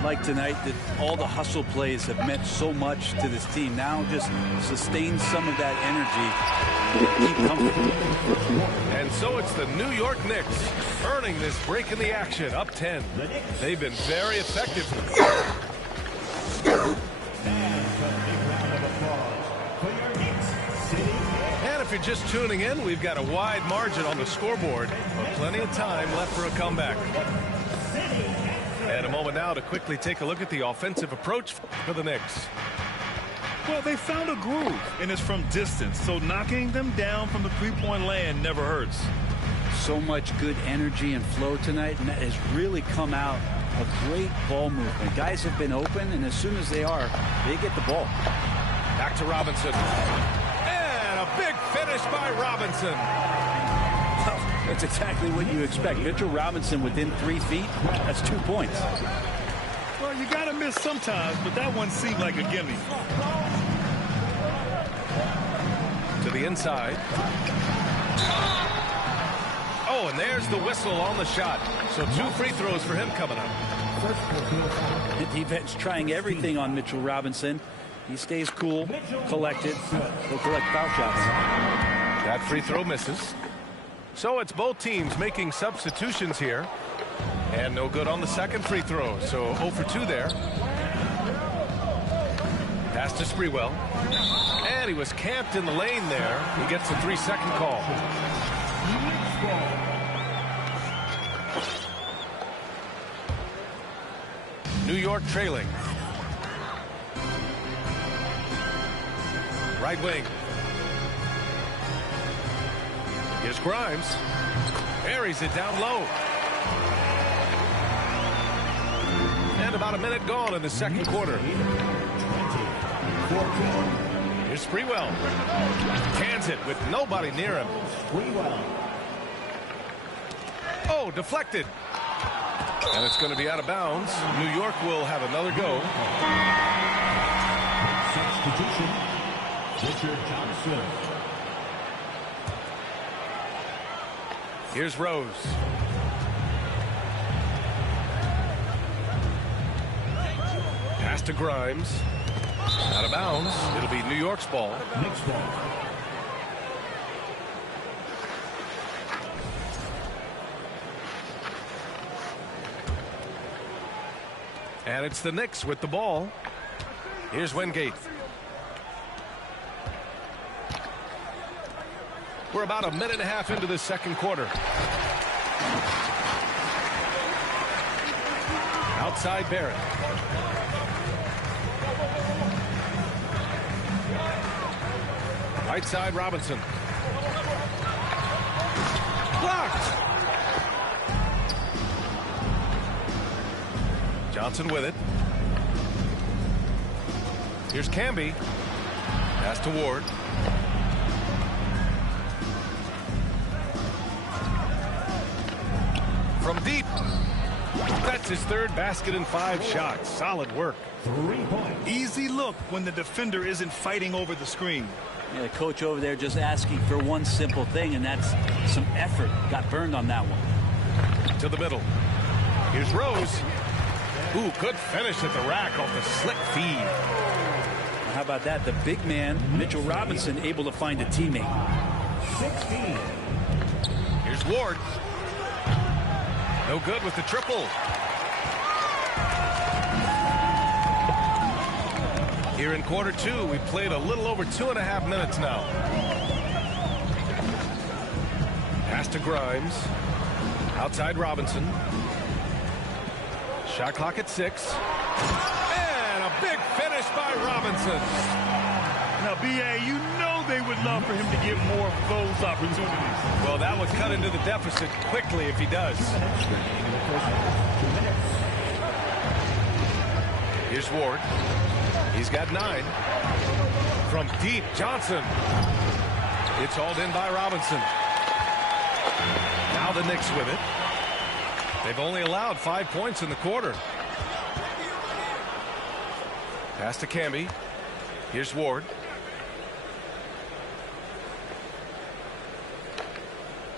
Like tonight, that all the hustle plays have meant so much to this team. Now just sustain some of that energy. Keep comfortable. And so it's the New York Knicks earning this break in the action, up 10. They've been very effective. And if you're just tuning in, we've got a wide margin on the scoreboard, but plenty of time left for a comeback. And a moment now to quickly take a look at the offensive approach for the Knicks. Well, they found a groove, and it's from distance, so knocking them down from the three-point land never hurts. So much good energy and flow tonight, and that has really come out of great ball movement. Guys have been open, and as soon as they are, they get the ball. Back to Robinson. And a big finish by Robinson. That's exactly what you expect. Mitchell Robinson within 3 feet, that's 2 points. Well, you got to miss sometimes, but that one seemed like a gimme. To the inside. Oh, and there's the whistle on the shot. So 2 free throws for him coming up. The defense trying everything on Mitchell Robinson. He stays cool, collected. He'll collect foul shots. That free throw misses. So it's both teams making substitutions here. And no good on the second free throw. So 0 for 2 there. Pass to Sprewell. And he was camped in the lane there. He gets a 3-second call. New York trailing. Right wing. Here's Grimes. Buries it down low. And about a minute gone in the second quarter. Here's Sprewell. Cans it with nobody near him. Oh, deflected. And it's going to be out of bounds. New York will have another go. Substitution. Richard Johnson. Here's Rose. Pass to Grimes. Out of bounds. It'll be New York's ball. Knicks ball. And it's the Knicks with the ball. Here's Wingate. We're about a minute and a half into the second quarter. Outside Barrett. Right side Robinson. Blocked. Johnson with it. Here's Camby. Pass to Ward. From deep. That's his third basket in 5 shots. Solid work. 3 points. Easy look when the defender isn't fighting over the screen. Yeah, the coach over there just asking for one simple thing, and that's some effort. Got burned on that one. To the middle. Here's Rose. Ooh, good finish at the rack off the slick feed. How about that? The big man, Mitchell Robinson, able to find a teammate. 16. Here's Ward. No good with the triple. Here in quarter two, we played a little over 2.5 minutes now. Pass to Grimes. Outside Robinson. Shot clock at 6. And a big finish by Robinson. Now, B.A., you know they would love for him to get more of those opportunities. Well, that would cut into the deficit quickly if he does. Here's Ward. He's got 9. From deep, Johnson. It's hauled in by Robinson. Now the Knicks with it. They've only allowed 5 points in the quarter. Pass to Camby. Here's Ward.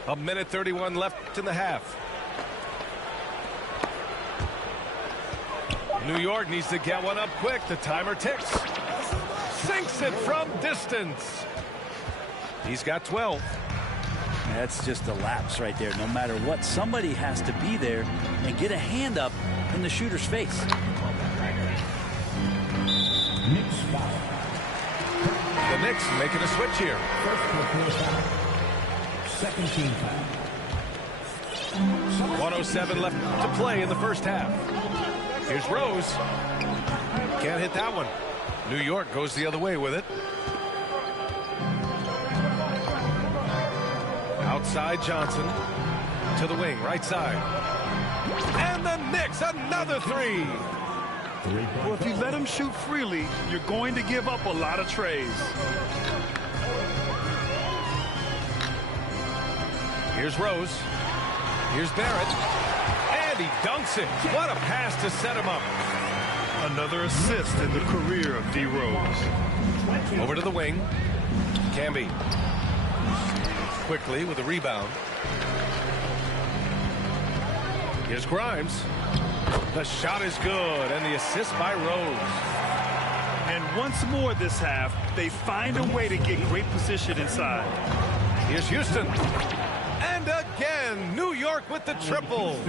A minute 31 left in the half. New York needs to get one up quick. The timer ticks. Sinks it from distance. He's got 12. That's just a lapse right there. No matter what, somebody has to be there and get a hand up in the shooter's face. The Knicks making a switch here. Second team foul. 1:07 left to play in the first half. Here's Rose. Can't hit that one. New York goes the other way with it. Outside Johnson to the wing, right side. And the Knicks, another 3. Well, if you let him shoot freely, you're going to give up a lot of trays. Here's Rose. Here's Barrett. And he dunks it. What a pass to set him up. Another assist in the career of D. Rose. Over to the wing. Camby. Quickly with a rebound. Here's Grimes. The shot is good, and the assist by Rose. And once more this half, they find a way to get great position inside. Here's Houston. And again, New York with the triple.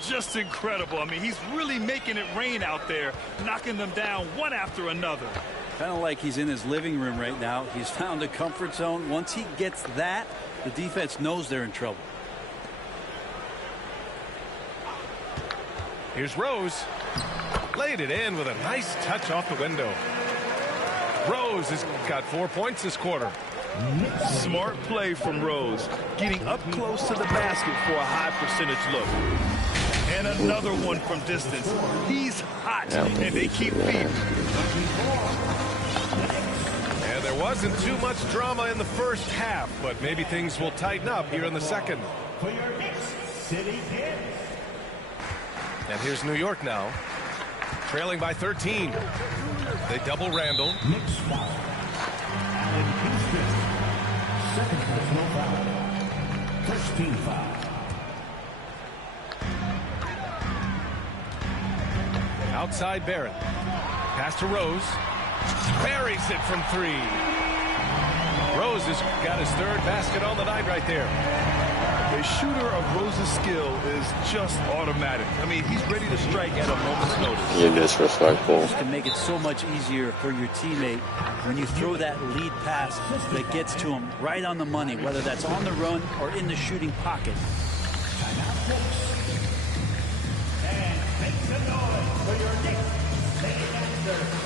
Just incredible. I mean, he's really making it rain out there, knocking them down one after another. Kind of like he's in his living room right now. He's found a comfort zone. Once he gets that, the defense knows they're in trouble. Here's Rose. Laid it in with a nice touch off the window. Rose has got 4 points this quarter. Smart play from Rose, getting up close to the basket for a high percentage look. And another one from distance. He's hot, and they keep feeding. And there wasn't too much drama in the first half, but maybe things will tighten up here in the second. For your Knicks, City Kids. And here's New York now, trailing by 13. They double Randall. Knicks foul. And Houston, second personal foul. First team foul. Outside Barrett. Pass to Rose. Buries it from 3. Rose has got his 3rd basket on the night right there. A shooter of Rose's skill is just automatic. I mean, he's ready to strike at a moment's notice. You're disrespectful. This can make it so much easier for your teammate when you throw that lead pass that gets to him right on the money, whether that's on the run or in the shooting pocket. And make some noise for your Knicks. Ladies and gentlemen.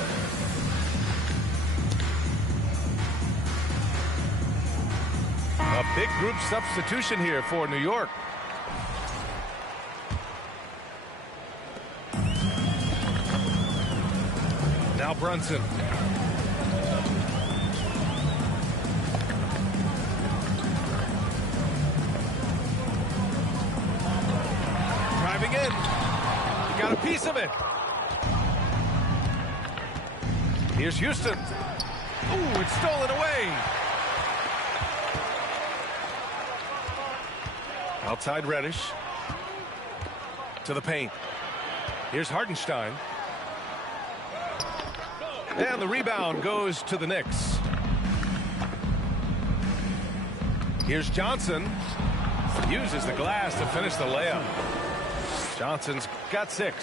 A big group substitution here for New York. Now Brunson. Driving in. He got a piece of it. Here's Houston. Ooh, it's stolen away. Outside Reddish. To the paint. Here's Hartenstein. And the rebound goes to the Knicks. Here's Johnson. Uses the glass to finish the layup. Johnson's got 6.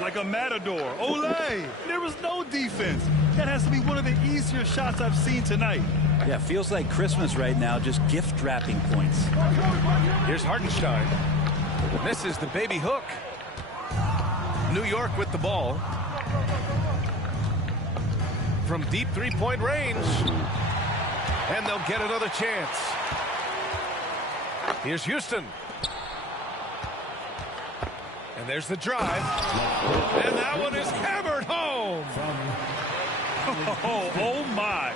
Like a matador. Olay! There was no defense. That has to be one of the easier shots I've seen tonight. Yeah, feels like Christmas right now, just gift wrapping points. Here's Hartenstein. Misses the baby hook. New York with the ball. From deep three-point range. And they'll get another chance. Here's Houston. And there's the drive. And that one is hammered home. Oh my.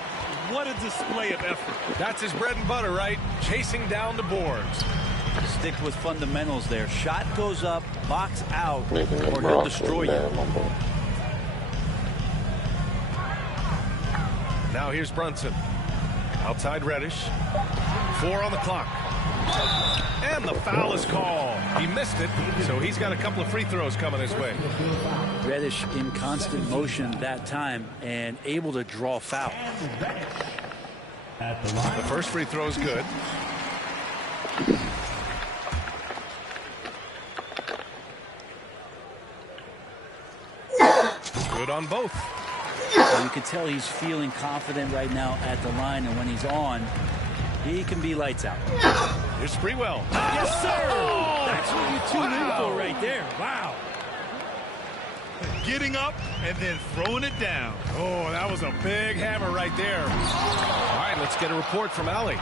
What a display of effort. That's his bread and butter, right? Chasing down the boards. Stick with fundamentals there. Shot goes up, box out, or he'll destroy you. Now here's Brunson. Outside Reddish. 4 on the clock. And the foul is called. He missed it, so he's got a couple of free throws coming his way. Reddish in constant motion that time and able to draw foul. The first free throw is good. Good on both. So you can tell he's feeling confident right now at the line, and when he's on, he can be lights out. Here's Sprewell. Yes, sir! Oh, that's what you tune in for right there. Wow. Getting up and then throwing it down. Oh, that was a big hammer right there. All right, let's get a report from Allie.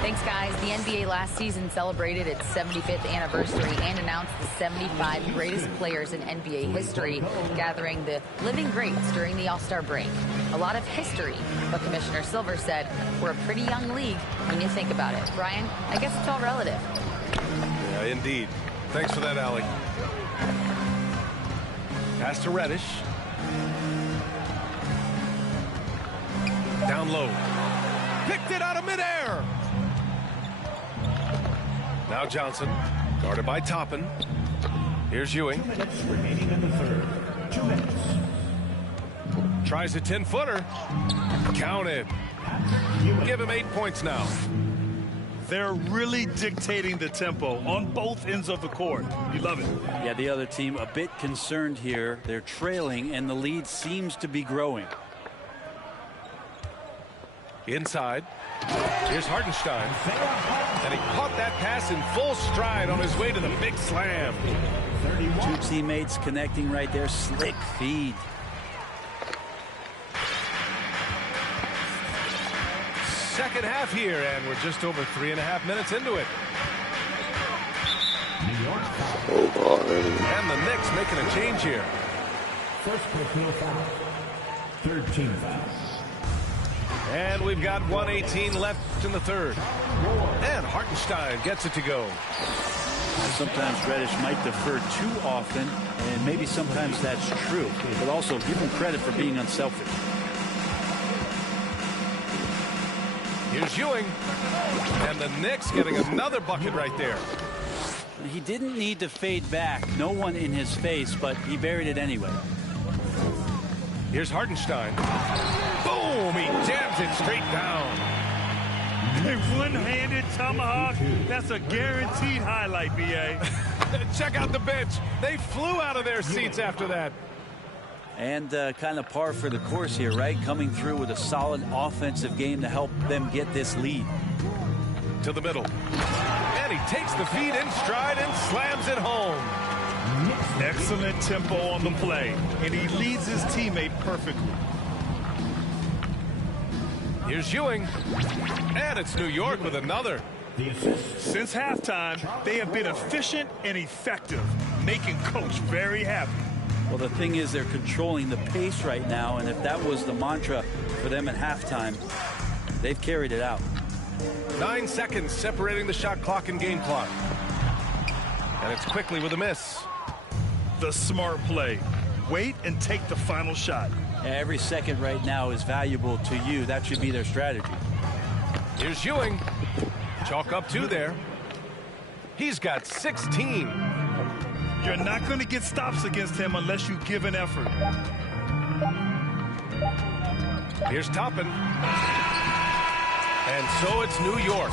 Thanks, guys. The NBA last season celebrated its 75th anniversary and announced the 75 greatest players in NBA history, gathering the living greats during the All-Star break. A lot of history, but Commissioner Silver said we're a pretty young league when you think about it. Brian, I guess it's all relative. Yeah, indeed. Thanks for that, Allie. Pass to Reddish. Down low. Picked it out of midair. Now Johnson, guarded by Toppin. Here's Ewing. 2 minutes remaining in the third. 2 minutes. Tries a 10-footer. Counted. Give him 8 points now. They're really dictating the tempo on both ends of the court. You love it. Yeah, the other team a bit concerned here. They're trailing, and the lead seems to be growing. Inside. Here's Hartenstein. And he caught that pass in full stride on his way to the big slam. 2 teammates connecting right there. Slick feed. Second half here, and we're just over 3.5 minutes into it. And the Knicks making a change here. First personal foul. 13 fouls. And we've got 1:18 left in the third. And Hartenstein gets it to go. Sometimes Reddish might defer too often, and maybe sometimes that's true. But also give him credit for being unselfish. Here's Ewing. And the Knicks getting another bucket right there. He didn't need to fade back. No one in his face, but he buried it anyway. Here's Hartenstein. Boom! He jams it straight down. A one-handed tomahawk. That's a guaranteed highlight, B.A. Check out the bench. They flew out of their seats after that. And kind of par for the course here, right? Coming through with a solid offensive game to help them get this lead. To the middle. And he takes the feed in stride and slams it home. Excellent tempo on the play, and he leads his teammate perfectly. Here's Ewing. And it's New York with another. Since halftime, they have been efficient and effective, making Coach very happy. Well, the thing is, they're controlling the pace right now, and if that was the mantra for them at halftime, they've carried it out. 9 seconds separating the shot clock and game clock. And it's quickly with a miss. The smart play. Wait and take the final shot. Every second right now is valuable to you. That should be their strategy. Here's Ewing. Chalk up 2 there. He's got 16. You're not going to get stops against him unless you give an effort. Here's Toppin. And so it's New York.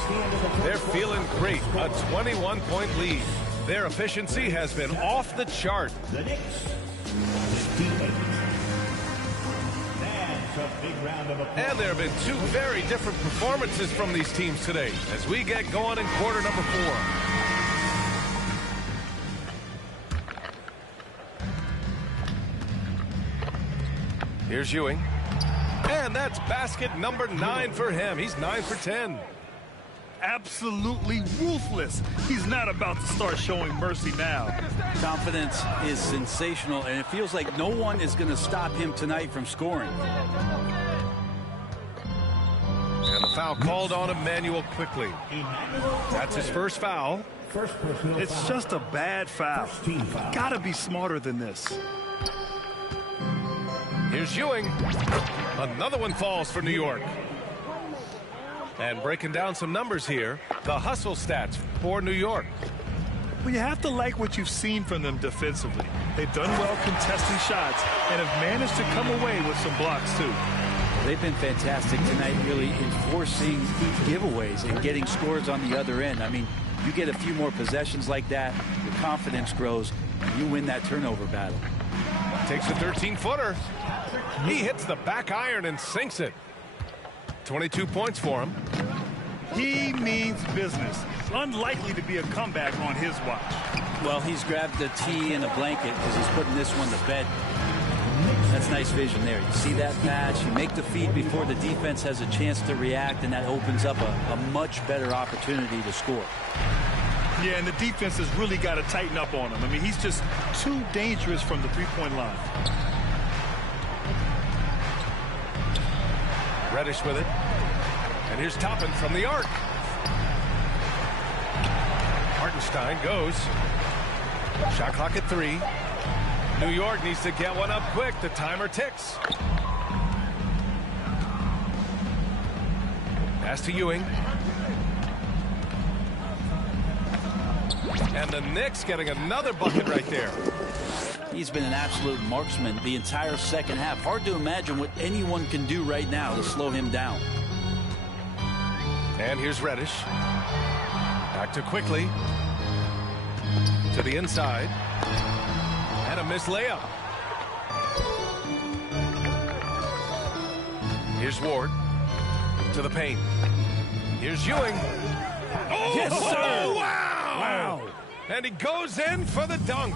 They're feeling great. A 21-point lead. Their efficiency has been off the chart. The Knicks, 58. That's a big round of applause. And there have been two very different performances from these teams today as we get going in quarter number 4. Here's Ewing. And that's basket number 9 for him. He's 9 for 10. Absolutely ruthless. He's not about to start showing mercy now. Confidence is sensational, and it feels like no one is going to stop him tonight from scoring. And the foul called on Emmanuel quickly. That's his first foul. It's just a bad foul. Gotta be smarter than this. Here's Ewing. Another one falls for New York. And breaking down some numbers here, the hustle stats for New York. Well, you have to like what you've seen from them defensively. They've done well contesting shots and have managed to come away with some blocks, too. They've been fantastic tonight, really enforcing giveaways and getting scores on the other end. I mean, you get a few more possessions like that, your confidence grows, and you win that turnover battle. Takes a 13-footer. He hits the back iron and sinks it. 22 points for him. He means business. Unlikely to be a comeback on his watch. Well, he's grabbed the tee and a blanket because he's putting this one to bed. That's nice vision there. You see that patch, you make the feed before the defense has a chance to react, and that opens up a much better opportunity to score. Yeah, and the defense has really got to tighten up on him. I mean, he's just too dangerous from the three-point line. Reddish with it. And here's Toppin from the arc. Hartenstein goes. Shot clock at 3. New York needs to get one up quick. The timer ticks. Pass to Ewing. And the Knicks getting another bucket right there. He's been an absolute marksman the entire second half. Hard to imagine what anyone can do right now to slow him down. And here's Reddish. Back to quickly. To the inside. And a missed layup. Here's Ward. To the paint. Here's Ewing. Oh, yes, sir. Wow. Wow. And he goes in for the dunk.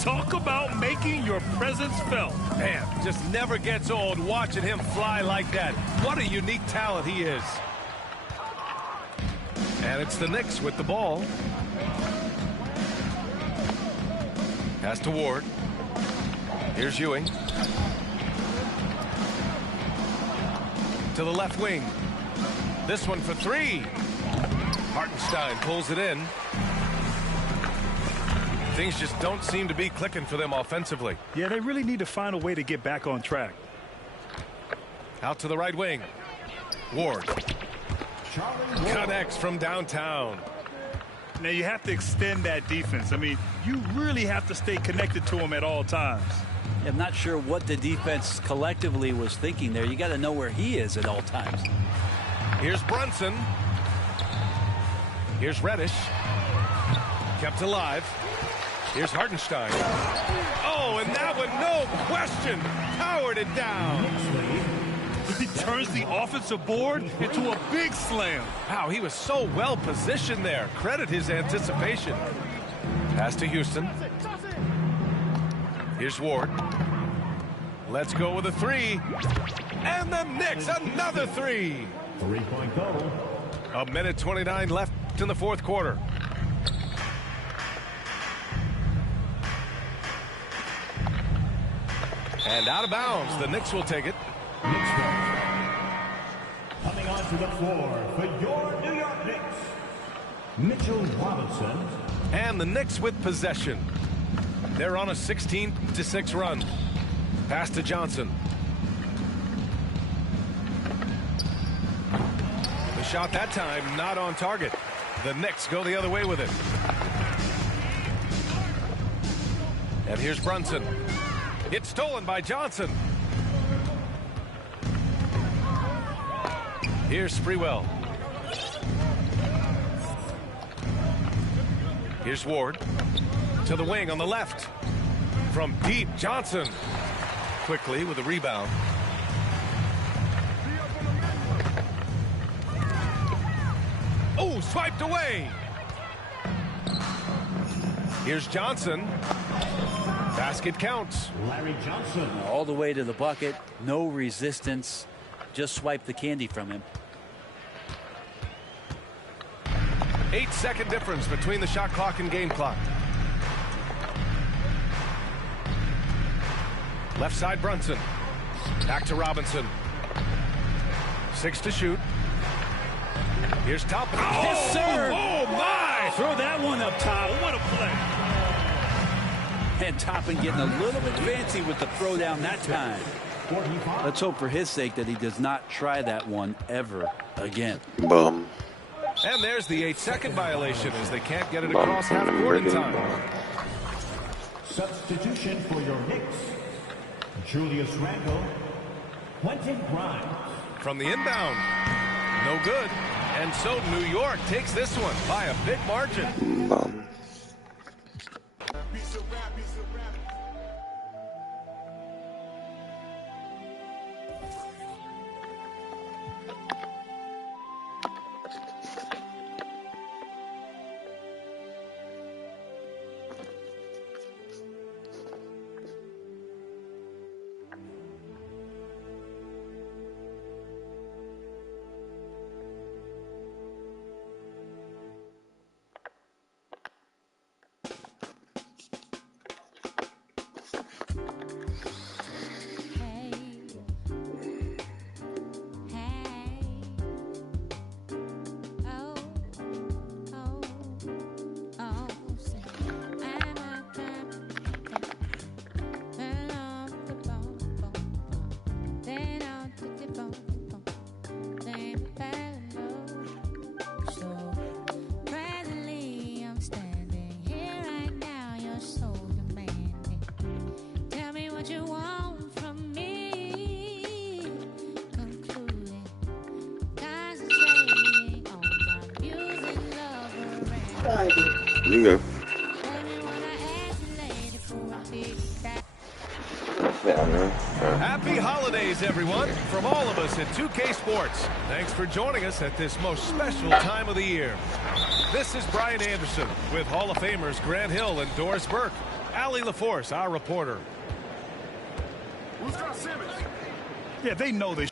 Talk about making your presence felt. Man, just never gets old watching him fly like that. What a unique talent he is. And it's the Knicks with the ball. Pass to Ward. Here's Ewing. To the left wing. This one for 3. Hartenstein pulls it in. Things just don't seem to be clicking for them offensively. Yeah, they really need to find a way to get back on track. Out to the right wing. Ward. Connects from downtown. Now you have to extend that defense. I mean, you really have to stay connected to him at all times. I'm not sure what the defense collectively was thinking there. You got to know where he is at all times. Here's Brunson. Here's Reddish. Kept alive. Here's Hartenstein. Oh, and that one, no question, powered it down. He turns the offensive board into a big slam. Wow, he was so well positioned there. Credit his anticipation. Pass to Houston. Here's Ward. Let's go with a 3. And the Knicks, another 3. 3-point total. 1:29 left in the fourth quarter. And out of bounds. The Knicks will take it. Coming onto the floor for your New York Knicks, Mitchell Robinson. And the Knicks with possession. They're on a 16-6 run. Pass to Johnson. The shot that time not on target. The Knicks go the other way with it. And here's Brunson. It's stolen by Johnson. Here's Sprewell. Here's Ward. To the wing on the left. From deep, Johnson. Quickly with a rebound. Oh, swiped away. Here's Johnson. Basket counts. Larry Johnson. All the way to the bucket. No resistance. Just swipe the candy from him. 8-second difference between the shot clock and game clock. Left side Brunson. Back to Robinson. 6 to shoot. Here's Toppin. Yes, sir. Oh, my. Throw that one up top. What a play. And Toppin getting a little bit fancy with the throwdown that time. Let's hope for his sake that he does not try that one ever again. Bum. And there's the 8-second violation as they can't get it across half court in time. Substitution for your Knicks. Julius Randle, Quentin Grimes. From the inbound. No good. And so New York takes this one by a big margin. Bum. You go. Happy holidays, everyone, from all of us at 2K Sports. Thanks for joining us at this most special time of the year. This is Brian Anderson with Hall of Famers Grant Hill and Doris Burke. Allie LaForce, our reporter. Who's got Simmons? Yeah, they know they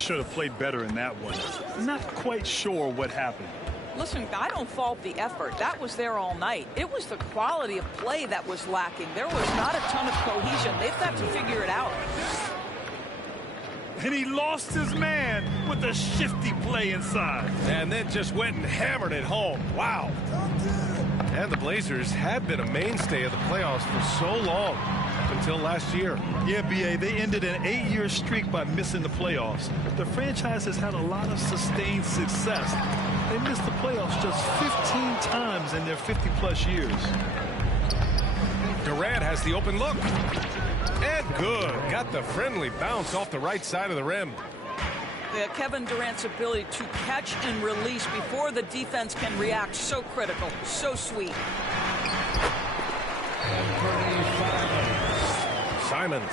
should have played better in that one. Not quite sure what happened. Listen, I don't fault the effort. That was there all night. It was the quality of play that was lacking. There was not a ton of cohesion. They've got to figure it out. And he lost his man with a shifty play inside. And then just went and hammered it home. Wow. And the Blazers had been a mainstay of the playoffs for so long, up until last year. Yeah, B.A., they ended an 8-year streak by missing the playoffs. The franchise has had a lot of sustained success. They missed the playoffs just 15 times in their 50-plus years. Durant has the open look. And good. Got the friendly bounce off the right side of the rim. Kevin Durant's ability to catch and release before the defense can react, so critical, so sweet. Simons.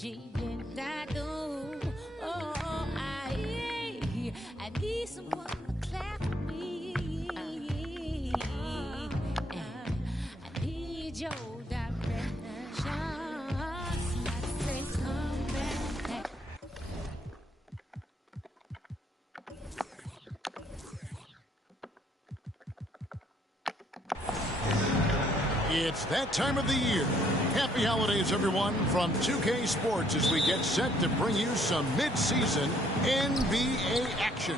I need someone to clap for me. I need your direction. Somebody say come back. It's that time of the year. Happy holidays, everyone, from 2K Sports as we get set to bring you some mid-season NBA action.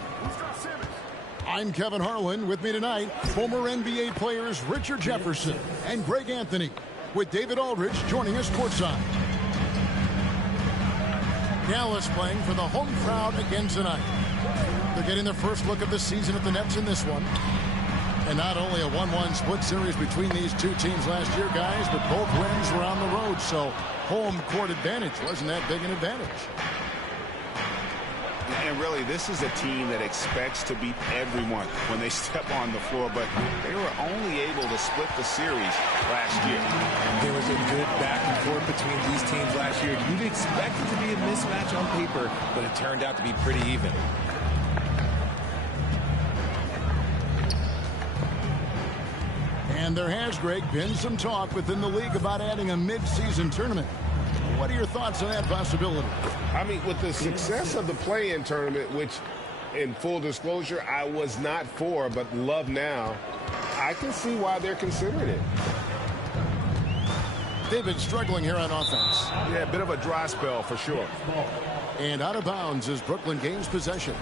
I'm Kevin Harlan. With me tonight, former NBA players Richard Jefferson and Greg Anthony, with David Aldridge joining us courtside. Dallas playing for the home crowd again tonight. They're getting their first look of the season at the Nets in this one. And not only a 1-1 split series between these two teams last year, guys, but both wins were on the road, so home court advantage wasn't that big an advantage. And really, this is a team that expects to beat everyone when they step on the floor, but they were only able to split the series last year. There was a good back and forth between these teams last year. You'd expect it to be a mismatch on paper, but it turned out to be pretty even. And there has, Greg, been some talk within the league about adding a mid-season tournament. What are your thoughts on that possibility? I mean, with the success of the play-in tournament, which, in full disclosure, I was not for, but love now, I can see why they're considering it. They've been struggling here on offense. Yeah, a bit of a dry spell for sure. And out of bounds as Brooklyn gains possession.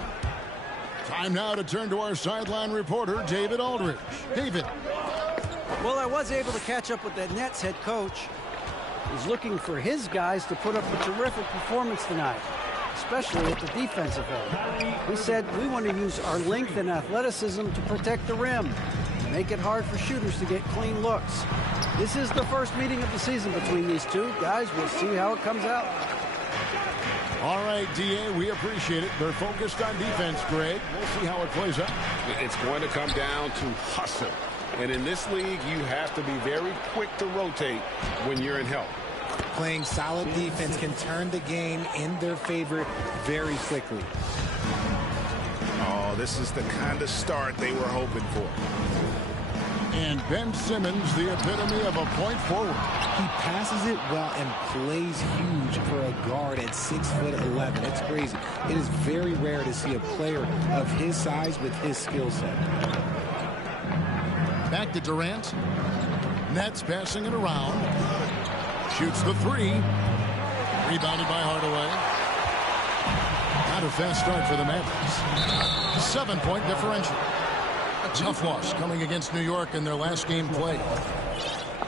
Time now to turn to our sideline reporter, David Aldridge. David. Well, I was able to catch up with that Nets head coach. He's looking for his guys to put up a terrific performance tonight, especially at the defensive end. He said, we want to use our length and athleticism to protect the rim, make it hard for shooters to get clean looks. This is the first meeting of the season between these two. Guys, we'll see how it comes out. All right, D.A., we appreciate it. They're focused on defense, Greg. We'll see how it plays out. It's going to come down to hustle. And in this league, you have to be very quick to rotate when you're in help. Playing solid defense can turn the game in their favor very quickly. Oh, this is the kind of start they were hoping for. And Ben Simmons, the epitome of a point forward. He passes it well and plays huge for a guard at 6'11". It's crazy. It is very rare to see a player of his size with his skill set. Back to Durant. Nets passing it around. Shoots the three. Rebounded by Hardaway. Not a fast start for the Mavericks. 7-point differential. A tough loss coming against New York in their last game played.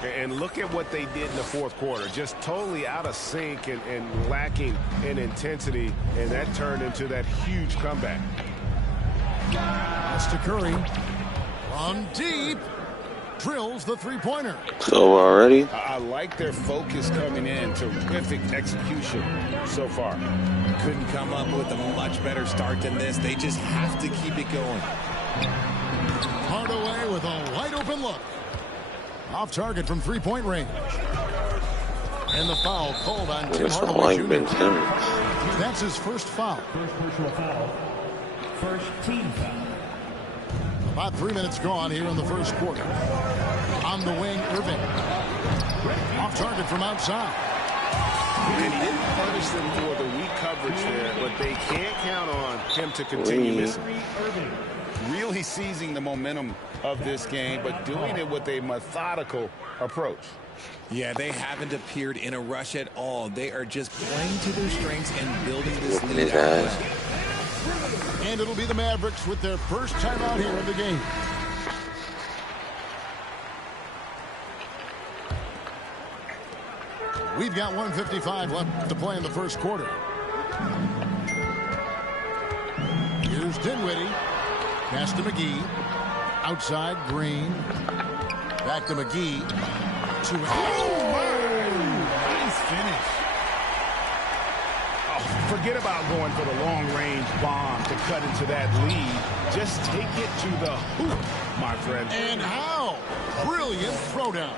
And look at what they did in the fourth quarter. Just totally out of sync and lacking in intensity. And that turned into that huge comeback. That's to Curry. From deep. Drills the three-pointer. So already? I like their focus coming in. Terrific execution so far. Couldn't come up with a much better start than this. They just have to keep it going. Hardaway with a wide-open look. Off target from three-point range. And the foul called on Tim Hardaway Jr. That's his first foul. First personal foul. First team foul. About 3 minutes gone here in the first quarter. On the wing, Irving. Off target from outside. And he didn't punish them for the weak coverage there, but they can't count on him to continue missing. Really seizing the momentum of this game, but doing it with a methodical approach. Yeah, they haven't appeared in a rush at all. They are just playing to their strengths and building this lead out. And it'll be the Mavericks with their first time out here in the game. We've got 1:55 left to play in the first quarter. Here's Dinwiddie. Pass to McGee. Outside, Green. Back to McGee. Nice finish. Forget about going for the long-range bomb to cut into that lead. Just take it to the hoop, my friend. And how? Brilliant throwdown.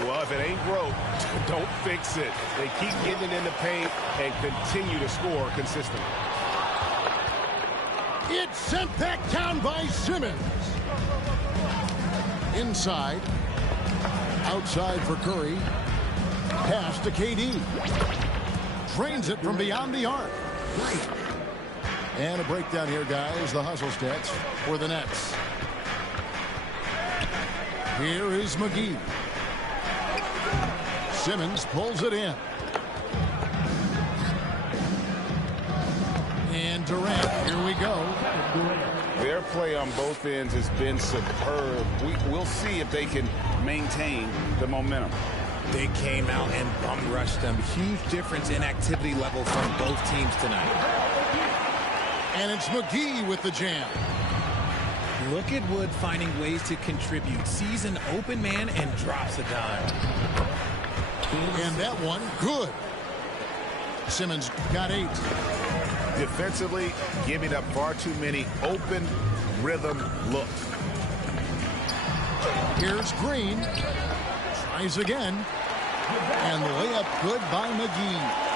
Well, if it ain't broke, don't fix it. They keep getting it in the paint and continue to score consistently. It's sent back down by Simmons. Inside. Outside for Curry. Pass to KD. Drains it from beyond the arc. And a breakdown here, guys. The hustle stats for the Nets. Here is McGee. Simmons pulls it in. And Durant, here we go. Their play on both ends has been superb. We'll see if they can maintain the momentum. They came out and bum rushed them. Huge difference in activity level from both teams tonight. And it's McGee with the jam. Look at Wood finding ways to contribute. Sees an open man and drops a dime. And that one, good. Simmons got 8. Defensively, giving up far too many open rhythm looks. Here's Green. Tries again. And the layup good by McGee.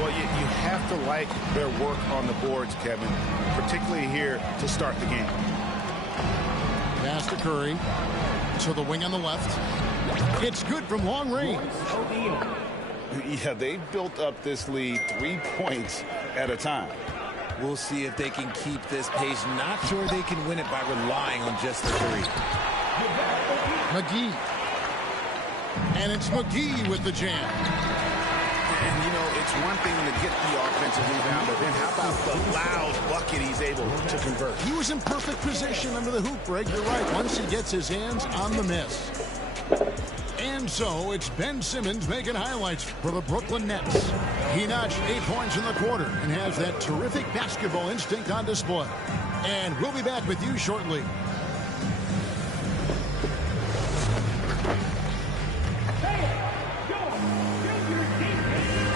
Well, you have to like their work on the boards, Kevin, particularly here to start the game. Pass to Curry. To the wing on the left. It's good from long range. Yeah, they built up this lead 3 points at a time. We'll see if they can keep this pace. Not sure they can win it by relying on just the 3. McGee. And it's McGee with the jam. And, you know, it's one thing to get the offensive rebound, but then how about the loud bucket he's able to convert? He was in perfect position under the hoop, Greg. You're right. Once he gets his hands on the miss. And so it's Ben Simmons making highlights for the Brooklyn Nets. He notched 8 points in the quarter and has that terrific basketball instinct on display. And we'll be back with you shortly.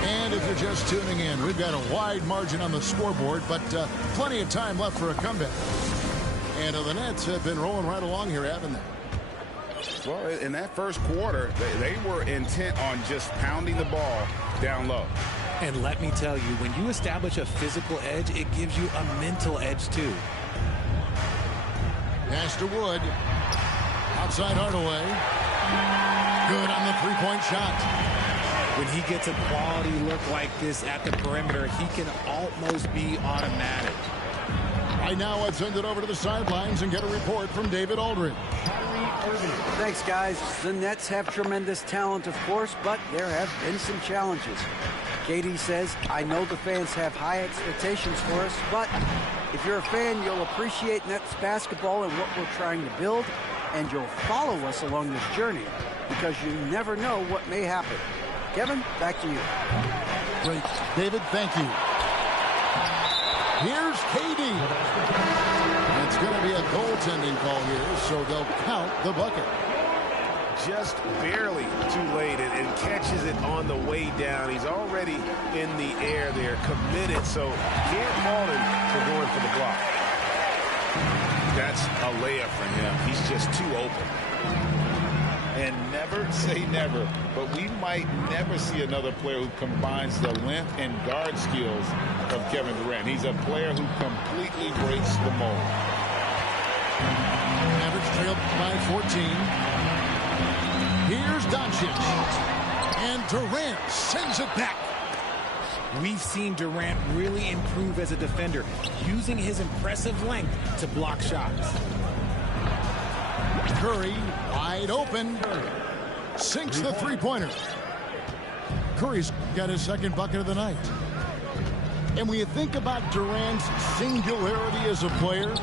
And if you're just tuning in, we've got a wide margin on the scoreboard, but plenty of time left for a comeback. And the Nets have been rolling right along here, haven't they? Well, in that first quarter, they were intent on just pounding the ball down low. And let me tell you, when you establish a physical edge, it gives you a mental edge, too. Pass to Wood. Outside Hardaway. Good on the three-point shot. When he gets a quality look like this at the perimeter, he can almost be automatic. Right now, let's send it over to the sidelines and get a report from David Aldridge. Thanks, guys. The Nets have tremendous talent, of course, but there have been some challenges. KD says, I know the fans have high expectations for us, but if you're a fan, you'll appreciate Nets basketball and what we're trying to build, and you'll follow us along this journey because you never know what may happen. Kevin, back to you. Great. David, thank you. Here's KD. It's going to be a goaltending call here, so they'll count the bucket. Just barely too late and catches it on the way down. He's already in the air there, committed, so can't fault him for going for the block. That's a layup for him. He's just too open. And never say never, but we might never see another player who combines the length and guard skills of Kevin Durant. He's a player who completely breaks the mold. Mavericks trail by 14. Here's Doncic. And Durant sends it back. We've seen Durant really improve as a defender, using his impressive length to block shots. Curry wide open. Sinks the three-pointer. Curry's got his second bucket of the night. And when you think about Durant's singularity as a player,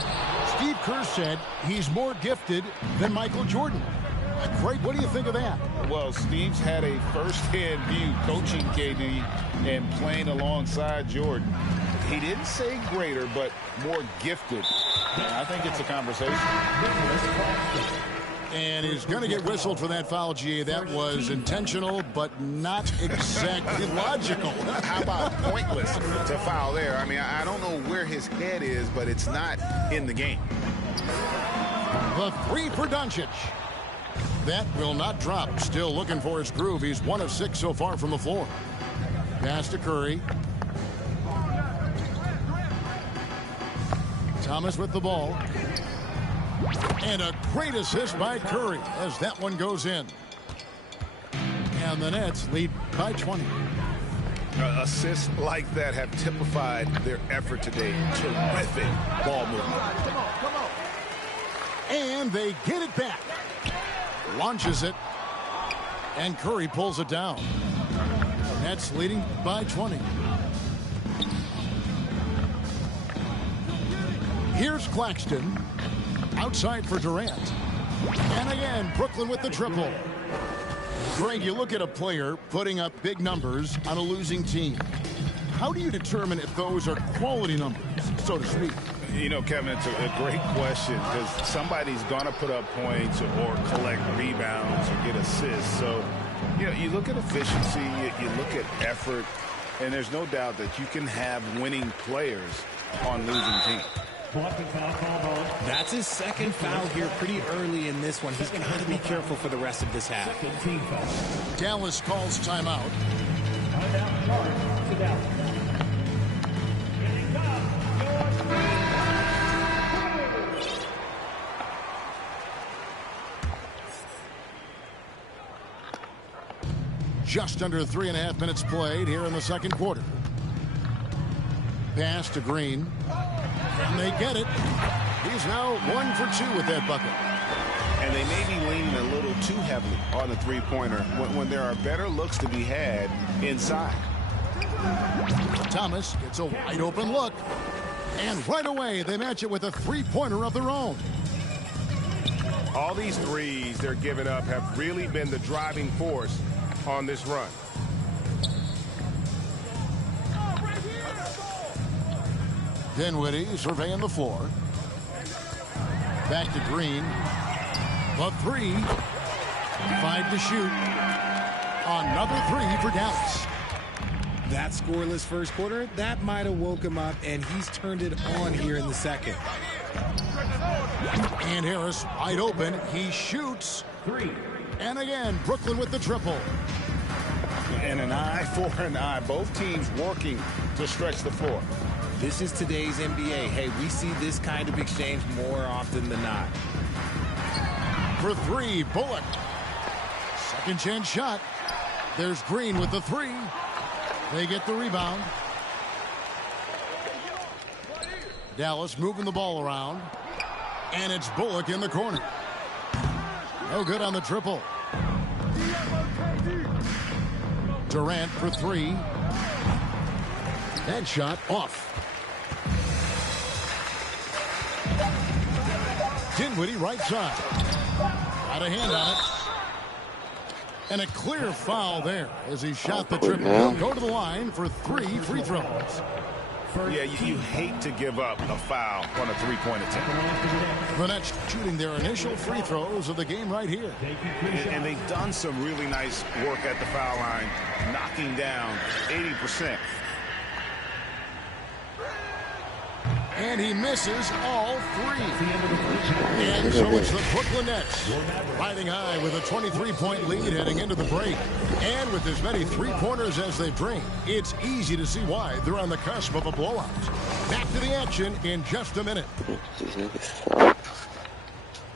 Steve Kerr said he's more gifted than Michael Jordan. Greg, what do you think of that? Well, Steve's had a first-hand view coaching KD and playing alongside Jordan. He didn't say greater, but more gifted. I think it's a conversation. And he's going to get whistled for that foul, G. That was intentional, but not exactly logical. How about pointless to foul there? I mean, I don't know where his head is, but it's not in the game. The three for Doncic. That will not drop. Still looking for his groove. He's 1 of 6 so far from the floor. Pass to Curry. Thomas with the ball. And a great assist by Curry as that one goes in. And the Nets lead by 20. Assists like that have typified their effort today. Terrific ball movement. Come on. And they get it back. Launches it. And Curry pulls it down. Nets leading by 20. Here's Claxton. Outside for Durant. And again, Brooklyn with the triple. Greg, you look at a player putting up big numbers on a losing team. How do you determine if those are quality numbers, so to speak? You know, Kevin, it's a great question because somebody's going to put up points or collect rebounds or get assists. So, you know, you look at efficiency, you look at effort, and there's no doubt that you can have winning players on losing teams. That's his second foul here pretty early in this one. He's going to have to be careful for the rest of this half. Dallas calls timeout. Just under 3.5 minutes played here in the second quarter. Pass to Green. And they get it. He's now 1 for 2 with that bucket. And they may be leaning a little too heavily on the three-pointer when there are better looks to be had inside. Thomas gets a wide open look. And right away, they match it with a three-pointer of their own. All these threes they're giving up have really been the driving force on this run. Dinwiddie surveying the floor. Back to Green. The three. 5 to shoot. Another three for Dallas. That scoreless first quarter, that might have woke him up, and he's turned it on here in the second. And Harris wide open. He shoots. 3. And again, Brooklyn with the triple. And an eye for an eye. Both teams working to stretch the floor. This is today's NBA. Hey, we see this kind of exchange more often than not. For 3, Bullock. Second chance shot. There's Green with the 3. They get the rebound. Dallas moving the ball around. And it's Bullock in the corner. No good on the triple. Durant for 3. That shot off. Dinwiddie right side. Got a hand on it. And a clear foul there as he shot the triple. He'll go to the line for 3 free throws. Yeah, you hate to give up a foul on a three-point attempt. The Nets shooting their initial free throws of the game right here. And they've done some really nice work at the foul line, knocking down 80%. And he misses all 3. And so it's the Brooklyn Nets riding high with a 23-point lead heading into the break. And with as many three-pointers as they've drained, it's easy to see why they're on the cusp of a blowout. Back to the action in just a minute.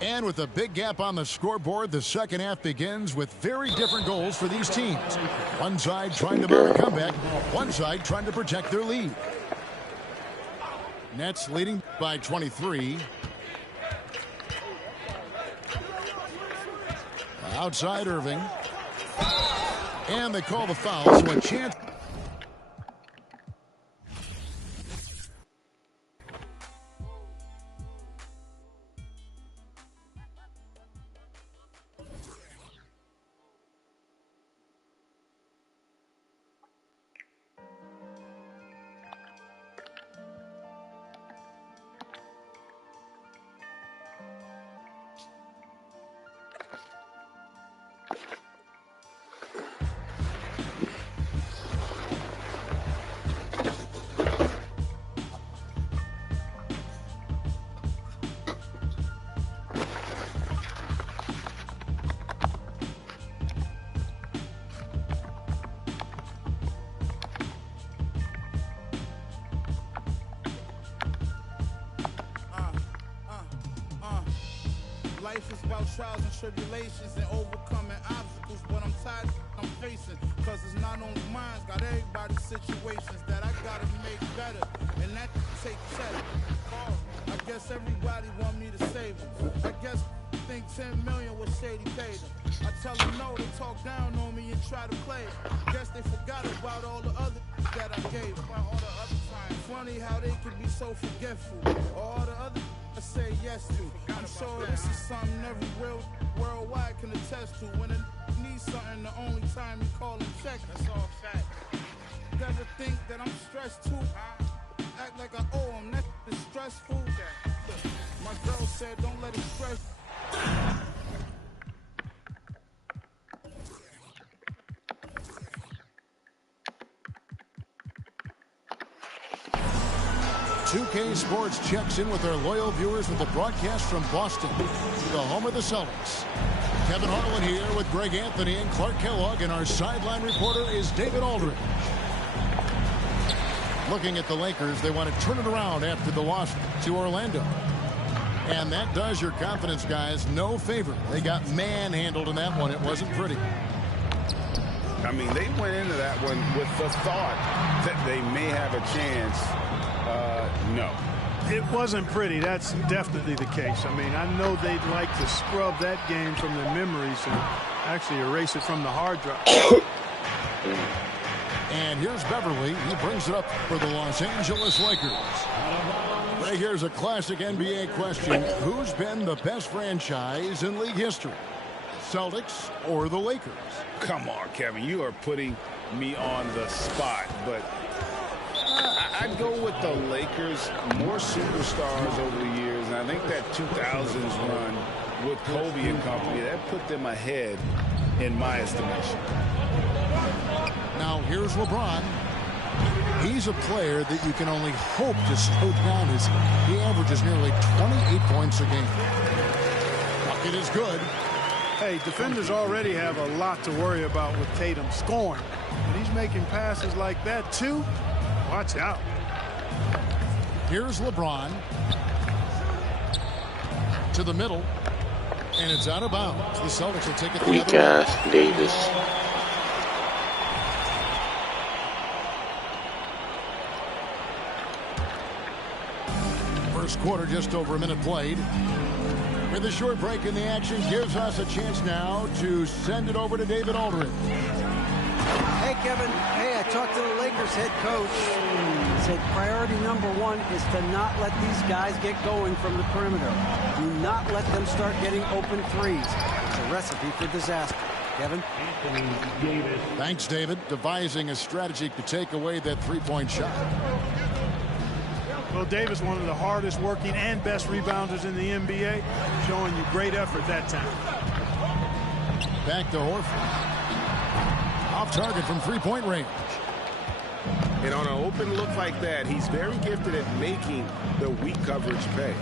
And with a big gap on the scoreboard, the second half begins with very different goals for these teams. One side trying to mount a comeback, one side trying to protect their lead. Nets leading by 23. Outside Irving. And they call the foul, so a chance. Life is about trials and tribulations and overcoming obstacles, but I'm tired I'm facing, cause it's not only mine, got everybody's situations that I gotta make better, and that take cheddar. I guess everybody want me to save them. I guess think 10 million was shady paid them. I tell them no, they talk down on me and try to play it. Guess they forgot about all the other that I gave, about all the other times. Funny how they could be so forgetful, all the other I say yes to. I'm sure this is something every worldwide can attest to. When a need something, the only time you call and check. That's all fact. Never think that I'm stressed too. Act like I owe them. That is stressful. My girl said don't let it stress. "2K Sports" checks in with our loyal viewers with the broadcast from Boston, the home of the Celtics. Kevin Harlan here with Greg Anthony and Clark Kellogg, and our sideline reporter is David Aldridge. Looking at the Lakers, they want to turn it around after the loss to Orlando. And that does your confidence guys no favor. They got manhandled in that one. It wasn't pretty. I mean, they went into that one with the thought that they may have a chance. No. It wasn't pretty. That's definitely the case. I mean, I know they'd like to scrub that game from their memories and actually erase it from the hard drive. And here's Beverly. He brings it up for the Los Angeles Lakers. Right here's a classic NBA question. Who's been the best franchise in league history? Celtics or the Lakers? Come on, Kevin. You are putting me on the spot, but I'd go with the Lakers. More superstars over the years, and I think that 2000s run with Kobe and company, that put them ahead in my estimation. Now here's LeBron. He's a player that you can only hope to slow down. He averages nearly 28 points a game. Bucket is good. Hey, defenders already have a lot to worry about with Tatum scoring. And he's making passes like that too. Watch out. Here's LeBron to the middle, and it's out of bounds. The Celtics will take it the Weak other way. ass Davis. First quarter, just over a minute played. With a short break in the action, gives us a chance now to send it over to David Aldridge. Hey, Kevin. Hey, I talked to the Lakers head coach. He said priority number one is to not let these guys get going from the perimeter. Do not let them start getting open threes. It's a recipe for disaster. Kevin? Thanks, David. Devising a strategy to take away that three-point shot. Well, Davis, one of the hardest working and best rebounders in the NBA, showing you great effort that time. Back to Horford. Off target from three-point range. And on an open look like that, he's very gifted at making the weak coverage pay.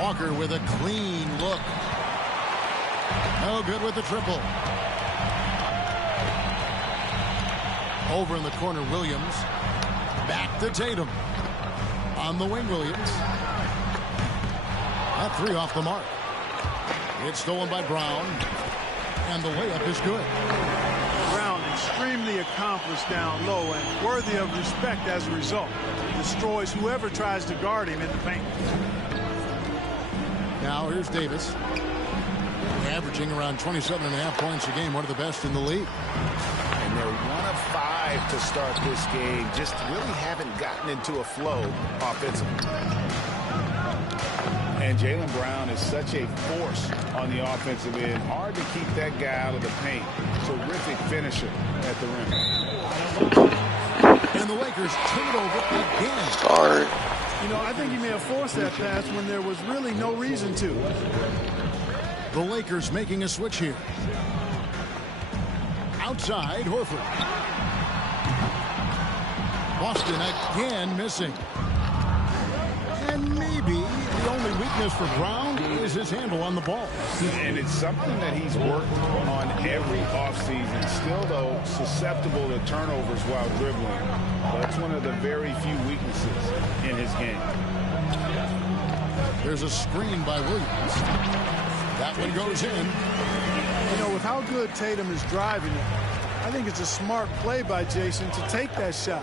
Walker with a clean look. No good with the triple. Over in the corner, Williams. Back to Tatum. On the wing, Williams. That three off the mark. It's stolen by Brown. And the layup is good. Brown extremely accomplished down low and worthy of respect as a result. Destroys whoever tries to guard him in the paint. Now here's Davis. Averaging around 27.5 points a game, one of the best in the league. And they're 1 of 5 to start this game. Just really haven't gotten into a flow offensively. And Jaylen Brown is such a force on the offensive end. Hard to keep that guy out of the paint. Terrific finisher at the rim. And the Lakers turn it over again. Sorry. You know, I think he may have forced that pass when there was really no reason to. The Lakers making a switch here. Outside, Horford. Boston again missing. And maybe the only weakness for Brown is his handle on the ball. And it's something that he's worked on every offseason. Still, though, susceptible to turnovers while dribbling. That's one of the very few weaknesses in his game. There's a screen by Williams. That one goes in. You know, with how good Tatum is driving it, I think it's a smart play by Jason to take that shot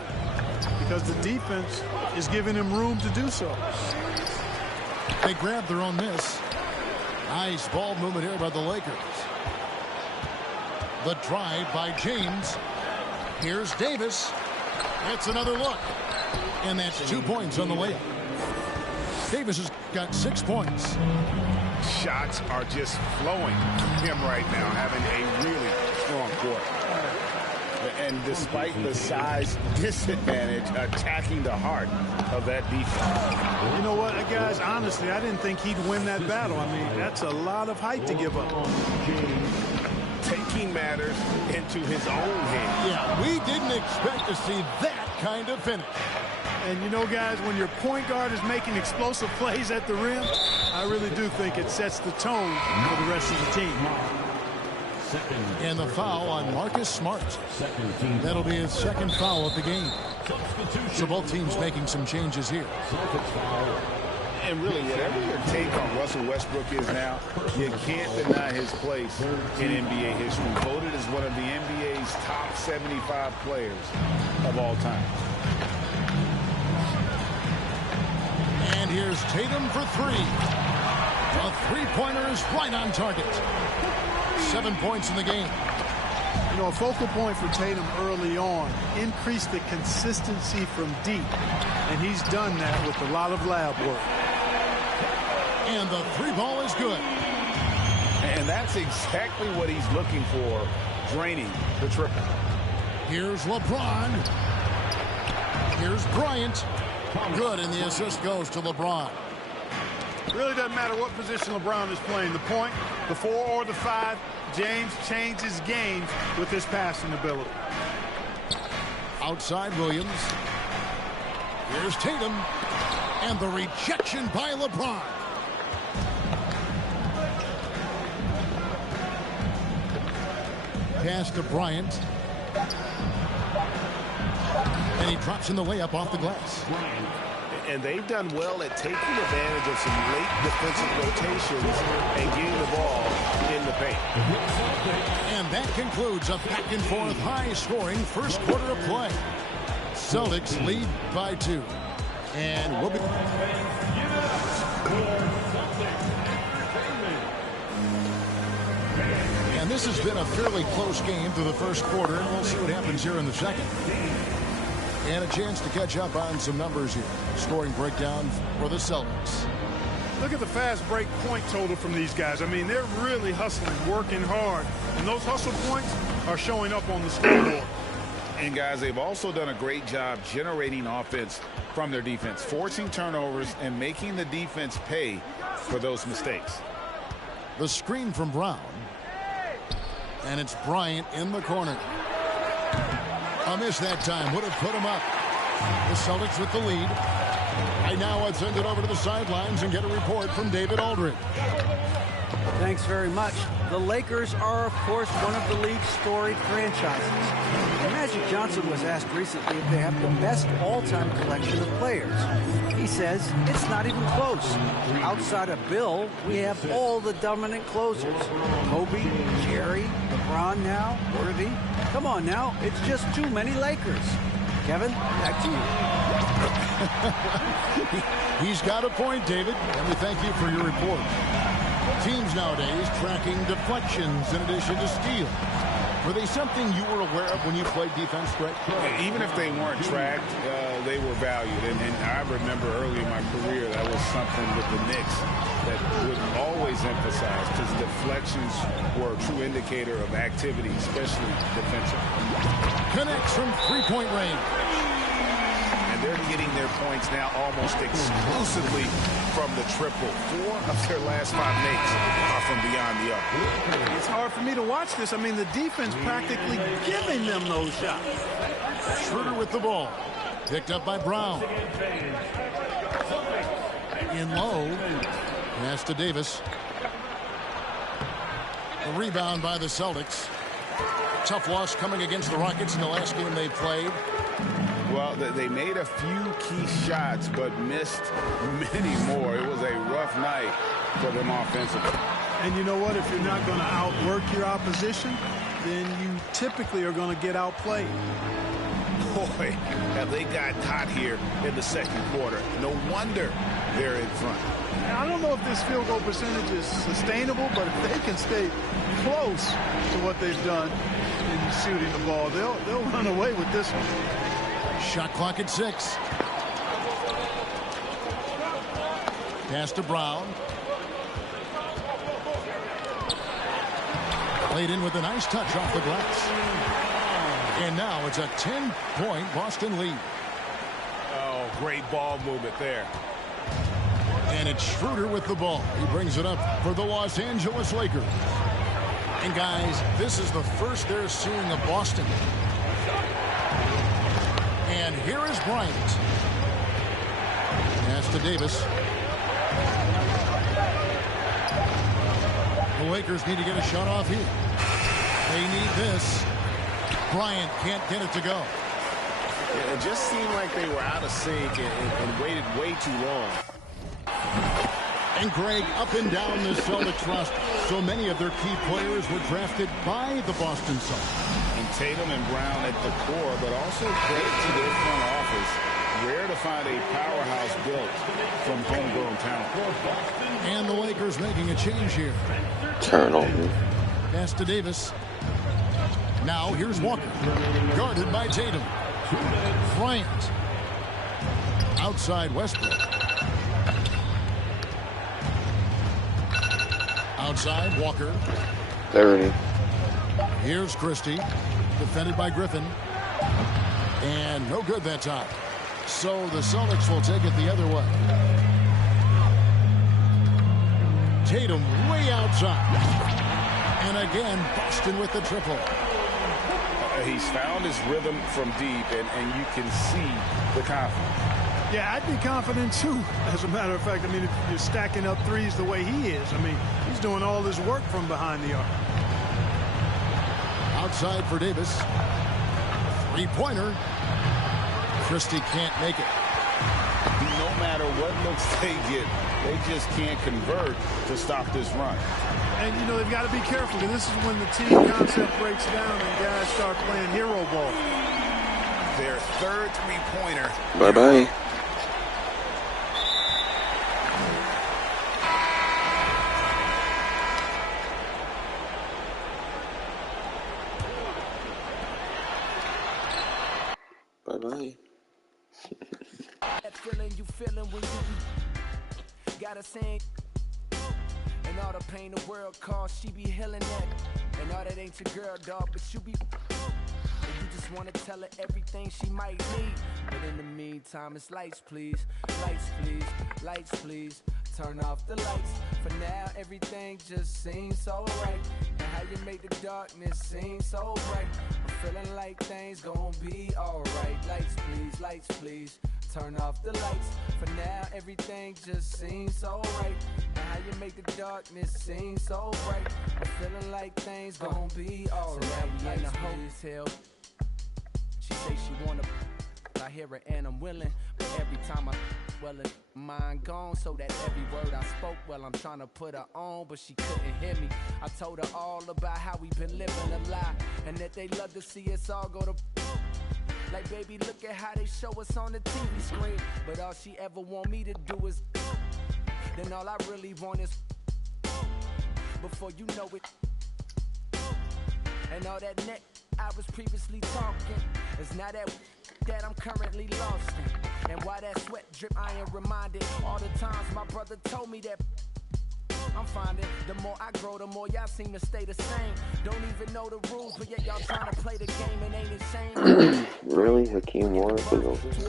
because the defense is giving him room to do so. They grab their own miss. Nice ball movement here by the Lakers. The drive by James. Here's Davis. It's another look. And that's 2 points on the layup. Davis has got 6 points. Shots are just flowing him right now, having a really strong quarter. And despite the size disadvantage, attacking the heart of that defense. You know what, guys, honestly, I didn't think he'd win that battle. I mean, that's a lot of height to give up. Taking matters into his own hands. Yeah, we didn't expect to see that kind of finish. And you know, guys, when your point guard is making explosive plays at the rim, I really do think it sets the tone for the rest of the team. And the foul on Marcus Smart. That'll be his second foul of the game. So both teams making some changes here. And really, whatever your take on Russell Westbrook is now, you can't deny his place in NBA history. Voted as one of the NBA's top 75 players of all time. And here's Tatum for three. A three-pointer is right on target. 7 points in the game. You know, a focal point for Tatum early on increased the consistency from deep. And he's done that with a lot of lab work. And the three ball is good. And that's exactly what he's looking for, draining the triple. Here's LeBron. Here's Bryant. Good, and the assist goes to LeBron. Really doesn't matter what position LeBron is playing, the point, the 4 or the 5, James changes games with his passing ability. Outside Williams. Here's Tatum. And the rejection by LeBron. Pass to Bryant. And he drops in the layup off the glass. And they've done well at taking advantage of some late defensive rotations and getting the ball in the paint. And that concludes a back-and-forth high-scoring first quarter of play. Celtics lead by 2. And we'll be... And this has been a fairly close game through the first quarter, and we'll see what happens here in the second. And a chance to catch up on some numbers here. Scoring breakdown for the Celtics. Look at the fast break point total from these guys. I mean, they're really hustling, working hard. And those hustle points are showing up on the scoreboard. And, guys, they've also done a great job generating offense from their defense, forcing turnovers and making the defense pay for those mistakes. The screen from Brown. And it's Bryant in the corner. A miss that time would have put him up. The Celtics with the lead. Right now, let's send it over to the sidelines and get a report from David Aldridge. Thanks very much. The Lakers are, of course, one of the league's storied franchises. And Magic Johnson was asked recently if they have the best all-time collection of players. He says it's not even close. Outside of Bill, we have all the dominant closers. Kobe, Jerry, LeBron now, Worthy. Come on now, it's just too many Lakers. Kevin, back to you. He's got a point, David, and we thank you for your report. Teams nowadays tracking deflections in addition to steals. Were they something you were aware of when you played defense, Greg? Even if they weren't tracked, they were valued. And I remember early in my career that was something with the Knicks that would always emphasize, because deflections were a true indicator of activity, especially defensive. Connects from three-point range. And they're getting their points now almost exclusively from the triple. 4 of their last 5 makes are from beyond the arc. It's hard for me to watch this. I mean, the defense practically giving them those shots. Schroeder with the ball. Picked up by Brown. In low. Pass to Davis. A rebound by the Celtics. Tough loss coming against the Rockets in the last game they played. Well, they made a few key shots, but missed many more. It was a rough night for them offensively. And you know what? If you're not going to outwork your opposition, then you typically are going to get outplayed. Boy, have they got hot here in the second quarter. No wonder they're in front. Now, I don't know if this field goal percentage is sustainable, but if they can stay close to what they've done in shooting the ball, they'll run away with this one. Shot clock at 6. Pass to Brown. Played in with a nice touch off the glass. And now it's a 10-point Boston lead. Oh, great ball movement there. And it's Schroeder with the ball. He brings it up for the Los Angeles Lakers. And guys, this is the first they're seeing of Boston. And here is Bryant. Pass to Davis. The Lakers need to get a shot off here. They need this. Bryant can't get it to go. It just seemed like they were out of sync and waited way too long. And Greg, up and down the Celtics roster, so many of their key players were drafted by the Boston Celtics. And Tatum and Brown at the core, but also credit to their front office. Rare to find a powerhouse built from homegrown talent. And the Lakers making a change here. Turnover. Pass to Davis. Now here's Walker. Guarded by Tatum. Bryant. Outside Westbrook. Outside Walker. 30. Here's Christie. Defended by Griffin. And no good that time. So the Celtics will take it the other way. Tatum way outside. And again, Boston with the triple. He's found his rhythm from deep, and you can see the confidence. Yeah, I'd be confident too. As a matter of fact, I mean, if you're stacking up threes the way he is, I mean, he's doing all his work from behind the arc. Outside for Davis. Three-pointer. Christie can't make it. No matter what looks they get, they just can't convert to stop this run. And, you know, they've got to be careful, because this is when the team concept breaks down and guys start playing hero ball. Their third three-pointer. Bye-bye. Bye-bye. That feeling you feeling when you gotta sing. And all the pain the world caused, she be healing that. And all that ain't your girl, dog, but you be. And you just wanna tell her everything she might need. But in the meantime, it's lights, please. Lights, please. Lights, please. Turn off the lights. For now, everything just seems so right. And how you make the darkness seem so bright. I'm feeling like things gon' be alright. Lights, please. Lights, please. Turn off the lights. For now, everything just seems so right. And how you make the darkness seem so bright. I'm feeling like things gon' be alright. So now we in the hotel. She say she wanna. I hear her and I'm willing. But every time it's mine gone. So that every word I spoke, I'm trying to put her on, but she couldn't hear me. I told her all about how we been living a lie, and that they love to see us all go to. Like, baby, look at how they show us on the TV screen. But all she ever want me to do is. Then all I really want is. Before you know it. And all that neck I was previously talking is now that I'm currently lost in. And why that sweat drip, I am reminded all the times my brother told me that. I'm finding the more I grow, the more y'all seem to stay the same. Don't even know the rules, but yet y'all trying to play the game and ain't ashamed. Really? Hakeem Warren? To a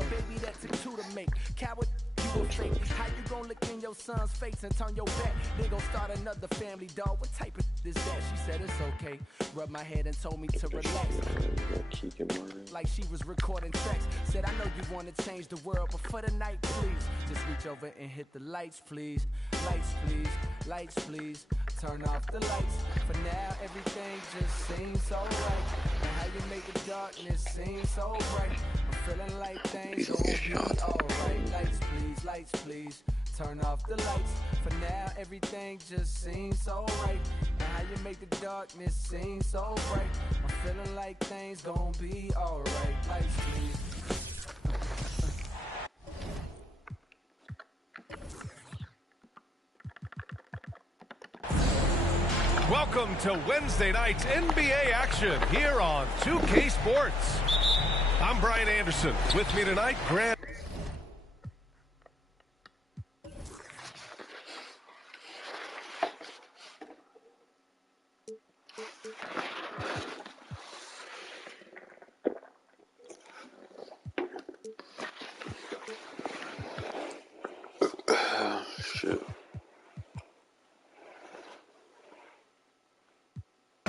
baby that took two to make. Coward, you a fake. How you gon' look in your son's face and turn your back? They gon' start another family, dog. What type of is that? She said it's okay. Rubbed my head and told me to relax. Like she was recording tracks. Said I know you wanna change the world, but for the night, please just reach over and hit the lights, please. Lights, please. Lights, please. Turn off the lights. For now, everything just seems so right. And how you make the darkness seem so bright. I'm feeling like things gon' be alright. Lights, please. Lights, please. turn off the lights. For now, everything just seems so right. And how you make the darkness seem so bright. I'm feeling like things gon' be alright. Lights, please. Welcome to Wednesday night's NBA action here on 2K Sports. I'm Brian Anderson. With me tonight, Grant.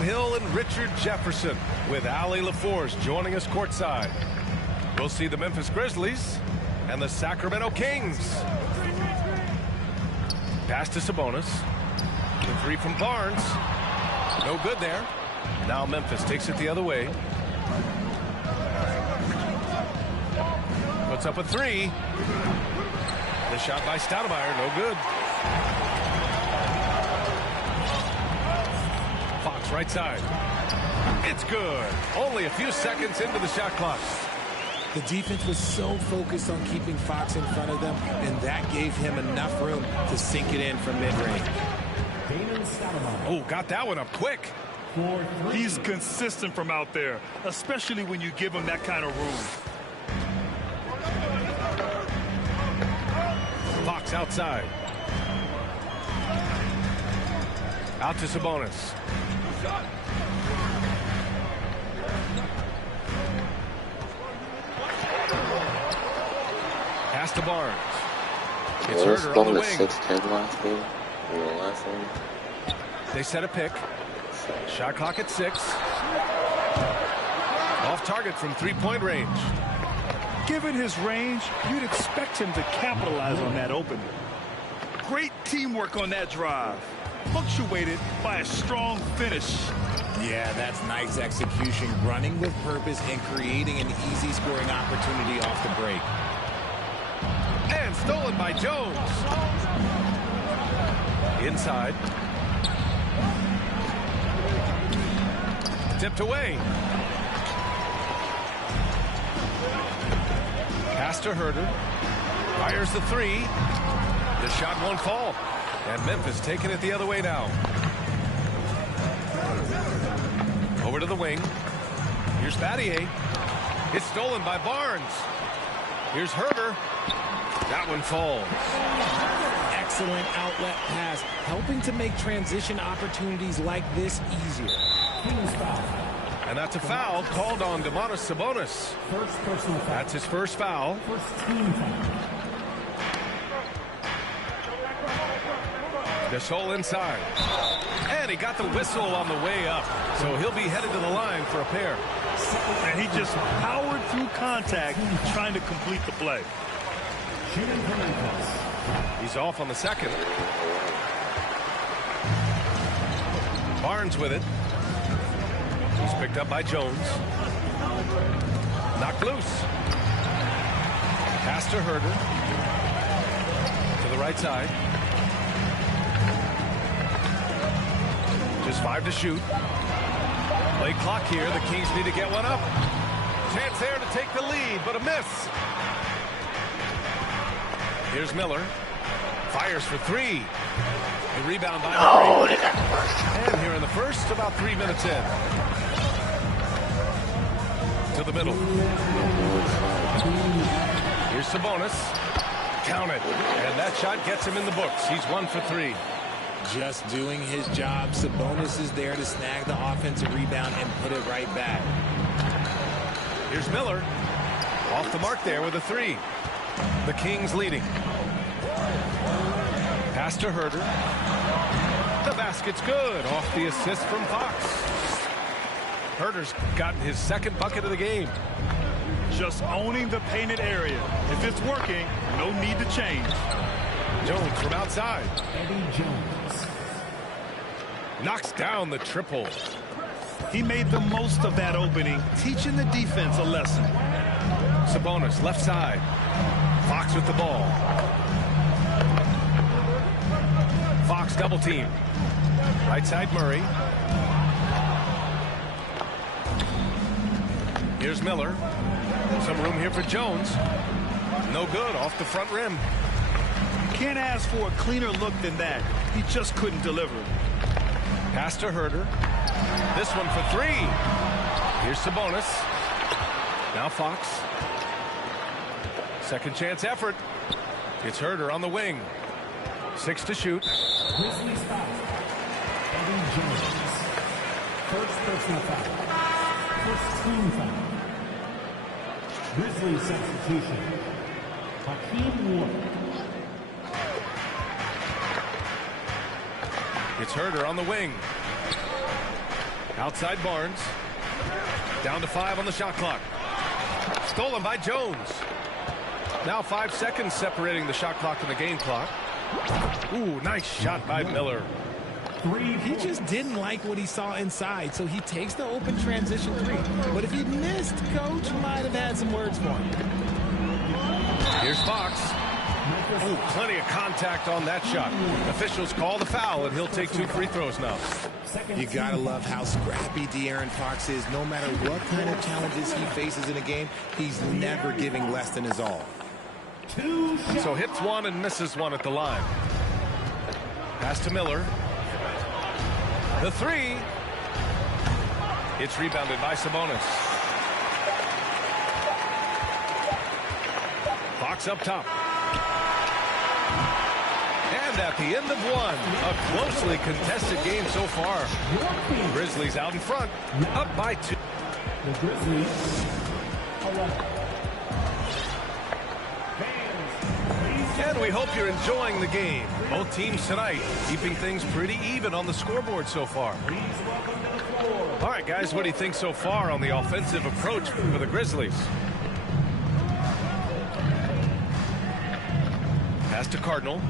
Hill and Richard Jefferson with Allie LaForce joining us courtside. We'll see the Memphis Grizzlies and the Sacramento Kings. Pass to Sabonis. The three from Barnes. No good there. Now Memphis takes it the other way. Puts up a three. The shot by Stoudemire, no good. Fox right side. It's good. Only a few seconds into the shot clock. The defense was so focused on keeping Fox in front of them, and that gave him enough room to sink it in from mid-range. Oh, got that one up quick. He's consistent from out there, especially when you give him that kind of room. Fox outside. Out to Sabonis. Pass to Barnes. It's Herder on the wing. 6-10 last game. The last one. They set a pick. Shot clock at 6. Off target from three-point range. Given his range, you'd expect him to capitalize on that opening. Great teamwork on that drive. Punctuated by a strong finish. Yeah, that's nice execution, running with purpose and creating an easy scoring opportunity off the break. And stolen by Jones. Inside. Tipped away. Pass to Herder. Fires the three. The shot won't fall. And Memphis taking it the other way now. Over to the wing. Here's Battier. It's stolen by Barnes. Here's Herder. That one falls. Excellent outlet pass, helping to make transition opportunities like this easier. And that's a foul called on Domantas Sabonis. That's his first foul. Gasol inside. And he got the whistle on the way up. So he'll be headed to the line for a pair. And he just powered through contact trying to complete the play. He's off on the second. Barnes with it. He's picked up by Jones. Knocked loose. Pass to Herder. To the right side. Just 5 to shoot. Play clock here. The Kings need to get one up. Chance there to take the lead, but a miss. Here's Miller. Fires for three. The rebound by Murray. And here in the first, about 3 minutes in. To the middle. Here's Sabonis. Count it. And that shot gets him in the books. He's 1 for 3. Just doing his job. Sabonis is there to snag the offensive rebound and put it right back. Here's Miller. Off the mark there with a three. The Kings leading. Pass to Herder. The basket's good. Off the assist from Fox. Herder's gotten his second bucket of the game. Just owning the painted area. If it's working, no need to change. Jones from outside. Eddie Jones. Knocks down the triple. He made the most of that opening, teaching the defense a lesson. Sabonis left side. Fox with the ball. Hawks double team. Right side Murray. Here's Miller. Some room here for Jones. No good, off the front rim. You can't ask for a cleaner look than that. He just couldn't deliver. Pass to Herder. This one for three. Here's Sabonis. Now Fox. Second chance effort. It's Herder on the wing. 6 to shoot. Grizzlies foul. Evan Jones. First personal foul. First team foul. Grizzlies substitution. Hakeem Ward. It's Herder on the wing. Outside Barnes. Down to 5 on the shot clock. Stolen by Jones. Now 5 seconds separating the shot clock and the game clock. Ooh, nice shot by Miller. He just didn't like what he saw inside, so he takes the open transition three. But if he missed, Coach might have had some words for him. Here's Fox. Ooh, plenty of contact on that shot. Officials call the foul, and he'll take 2 free throws now. You gotta love how scrappy De'Aaron Fox is. No matter what kind of challenges he faces in a game, he's never giving less than his all. So hits one and misses one at the line. Pass to Miller. The three. It's rebounded by Sabonis. Fox up top. And at the end of one, a closely contested game so far. Grizzlies out in front, up by 2. The Grizzlies. And we hope you're enjoying the game. Both teams tonight keeping things pretty even on the scoreboard so far. All right, guys, what do you think so far on the offensive approach for the Grizzlies? Pass to Cardinal.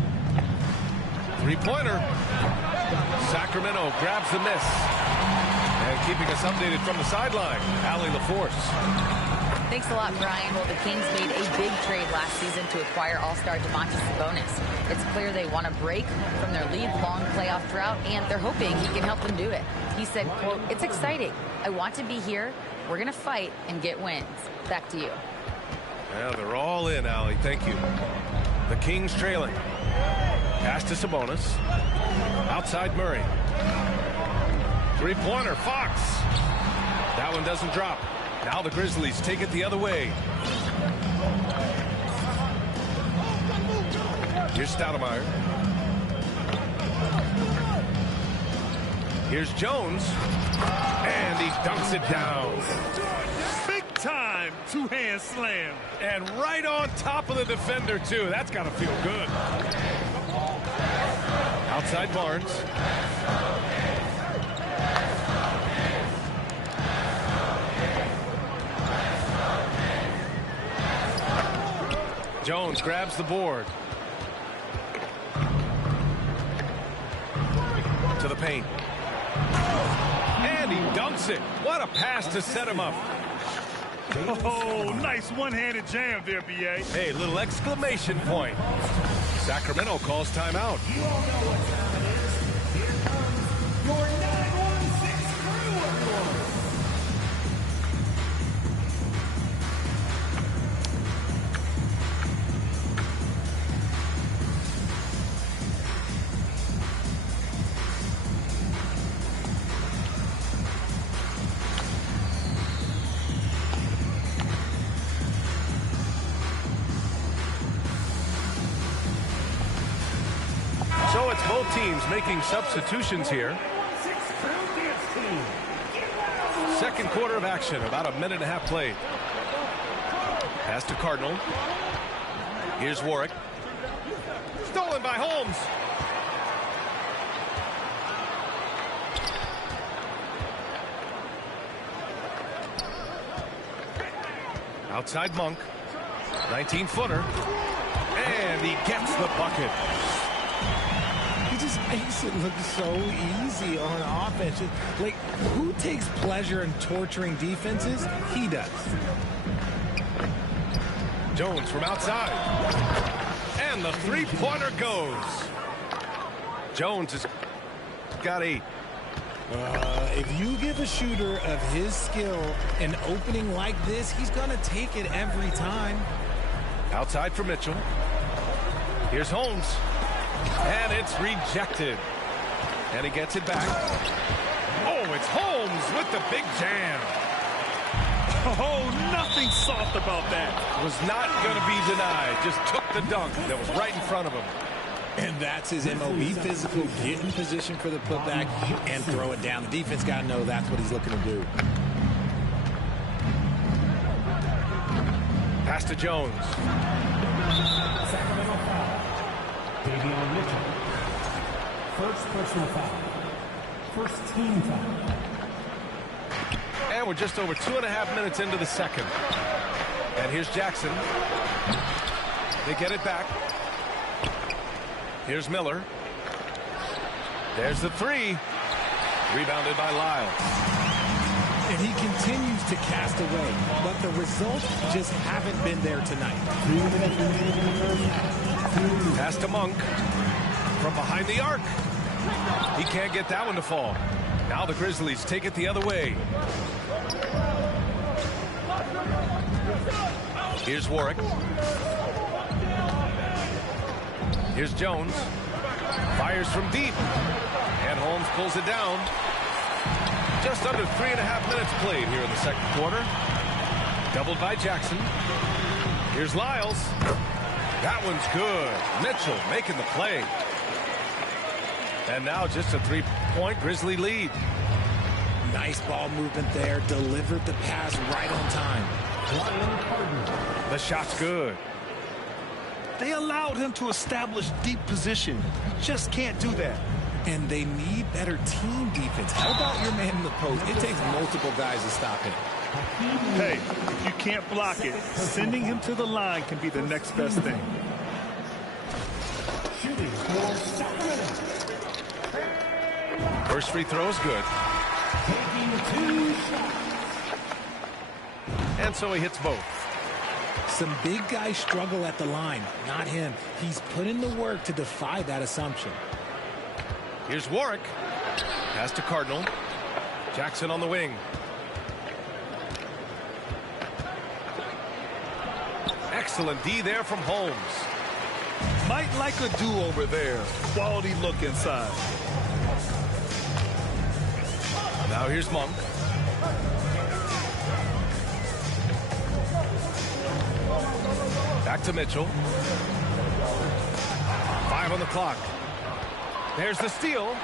Three-pointer. Sacramento grabs the miss. And keeping us updated from the sideline, Allie LaForce. Thanks a lot, Brian. Well, the Kings made a big trade last season to acquire all-star Domantas Sabonis. It's clear they want to break from their league-long playoff drought, and they're hoping he can help them do it. He said, quote, "It's exciting. I want to be here. We're going to fight and get wins." Back to you. Yeah, they're all in, Allie. Thank you. The Kings trailing. Pass to Sabonis. Outside Murray. Three-pointer, Fox. That one doesn't drop. Now the Grizzlies take it the other way. Here's Stoudemire. Here's Jones. And he dunks it down. Big time two-hand slam. And right on top of the defender, too. That's got to feel good. Outside Barnes. Jones grabs the board. To the paint. And he dunks it. What a pass to set him up. Oh, nice one-handed jam there, B.A. Hey, little exclamation point. Sacramento calls timeout. You all know what time it is. Here comes your 916 crew, everyone. So it's both teams making substitutions here. Second quarter of action, about a minute and a half played. Pass to Cardinal. Here's Warwick. Stolen by Holmes. Outside Monk. 19-footer. And he gets the bucket. He just makes it look so easy on offense. Like, who takes pleasure in torturing defenses? He does. Jones from outside. And the three-pointer goes. Jones has got 8. If you give a shooter of his skill an opening like this, he's going to take it every time. Outside for Mitchell. Here's Holmes. And it's rejected. And he gets it back. Oh, it's Holmes with the big jam. Oh, nothing soft about that. Was not going to be denied. Just took the dunk that was right in front of him. And that's his MO. Be physical, get in position for the putback, and throw it down. The defense got to know that's what he's looking to do. Pass to Jones. Sacramento foul. Davion Mitchell. First personal foul. First team foul. And we're just over 2.5 minutes into the second. And here's Jackson. They get it back. Here's Miller. There's the 3. Rebounded by Lyle. And he continues to cast away, but the results just haven't been there tonight. Pass to Monk. From behind the arc. He can't get that one to fall. Now the Grizzlies take it the other way. Here's Warwick. Here's Jones. Fires from deep. And Holmes pulls it down. Just under 3.5 minutes played here in the second quarter. Doubled by Jackson. Here's Lyles. That one's good. Mitchell making the play. And now just a 3-point Grizzly lead. Nice ball movement there. Delivered the pass right on time. The shot's good. They allowed him to establish deep position. You just can't do that. And they need better team defense. How about your man in the post? It takes multiple guys to stop him. Hey, if you can't block it, sending him to the line can be the next best thing. Shooting for Sacramento. First free throw is good. Taking 2 shots. And so he hits both. Some big guys struggle at the line. Not him. He's put in the work to defy that assumption. Here's Warwick. Pass to Cardinal. Jackson on the wing. Excellent D there from Holmes. Might like a do-over there. Quality look inside. Now here's Monk. Back to Mitchell. 5 on the clock. There's the steal.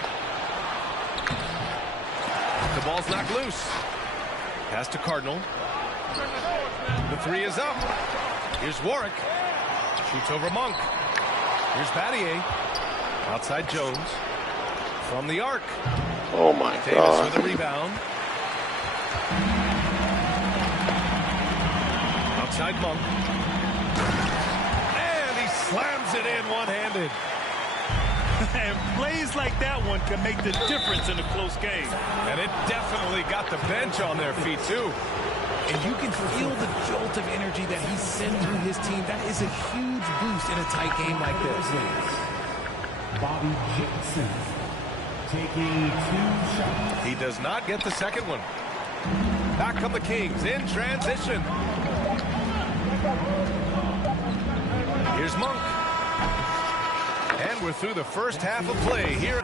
The ball's knocked loose. Pass to Cardinal. The 3 is up. Here's Warwick. Shoots over Monk. Here's Battier. Outside Jones. From the arc. Oh my Davis God. with a rebound. Outside Monk. And he slams it in one-handed. And plays like that one can make the difference in a close game. And it definitely got the bench on their feet, too. And you can feel the jolt of energy that he's sending through his team. That is a huge boost in a tight game like this. Bobby Jackson taking 2 shots. He does not get the second one. Back come the Kings in transition. Here's Monk. And we're through the first half of play here.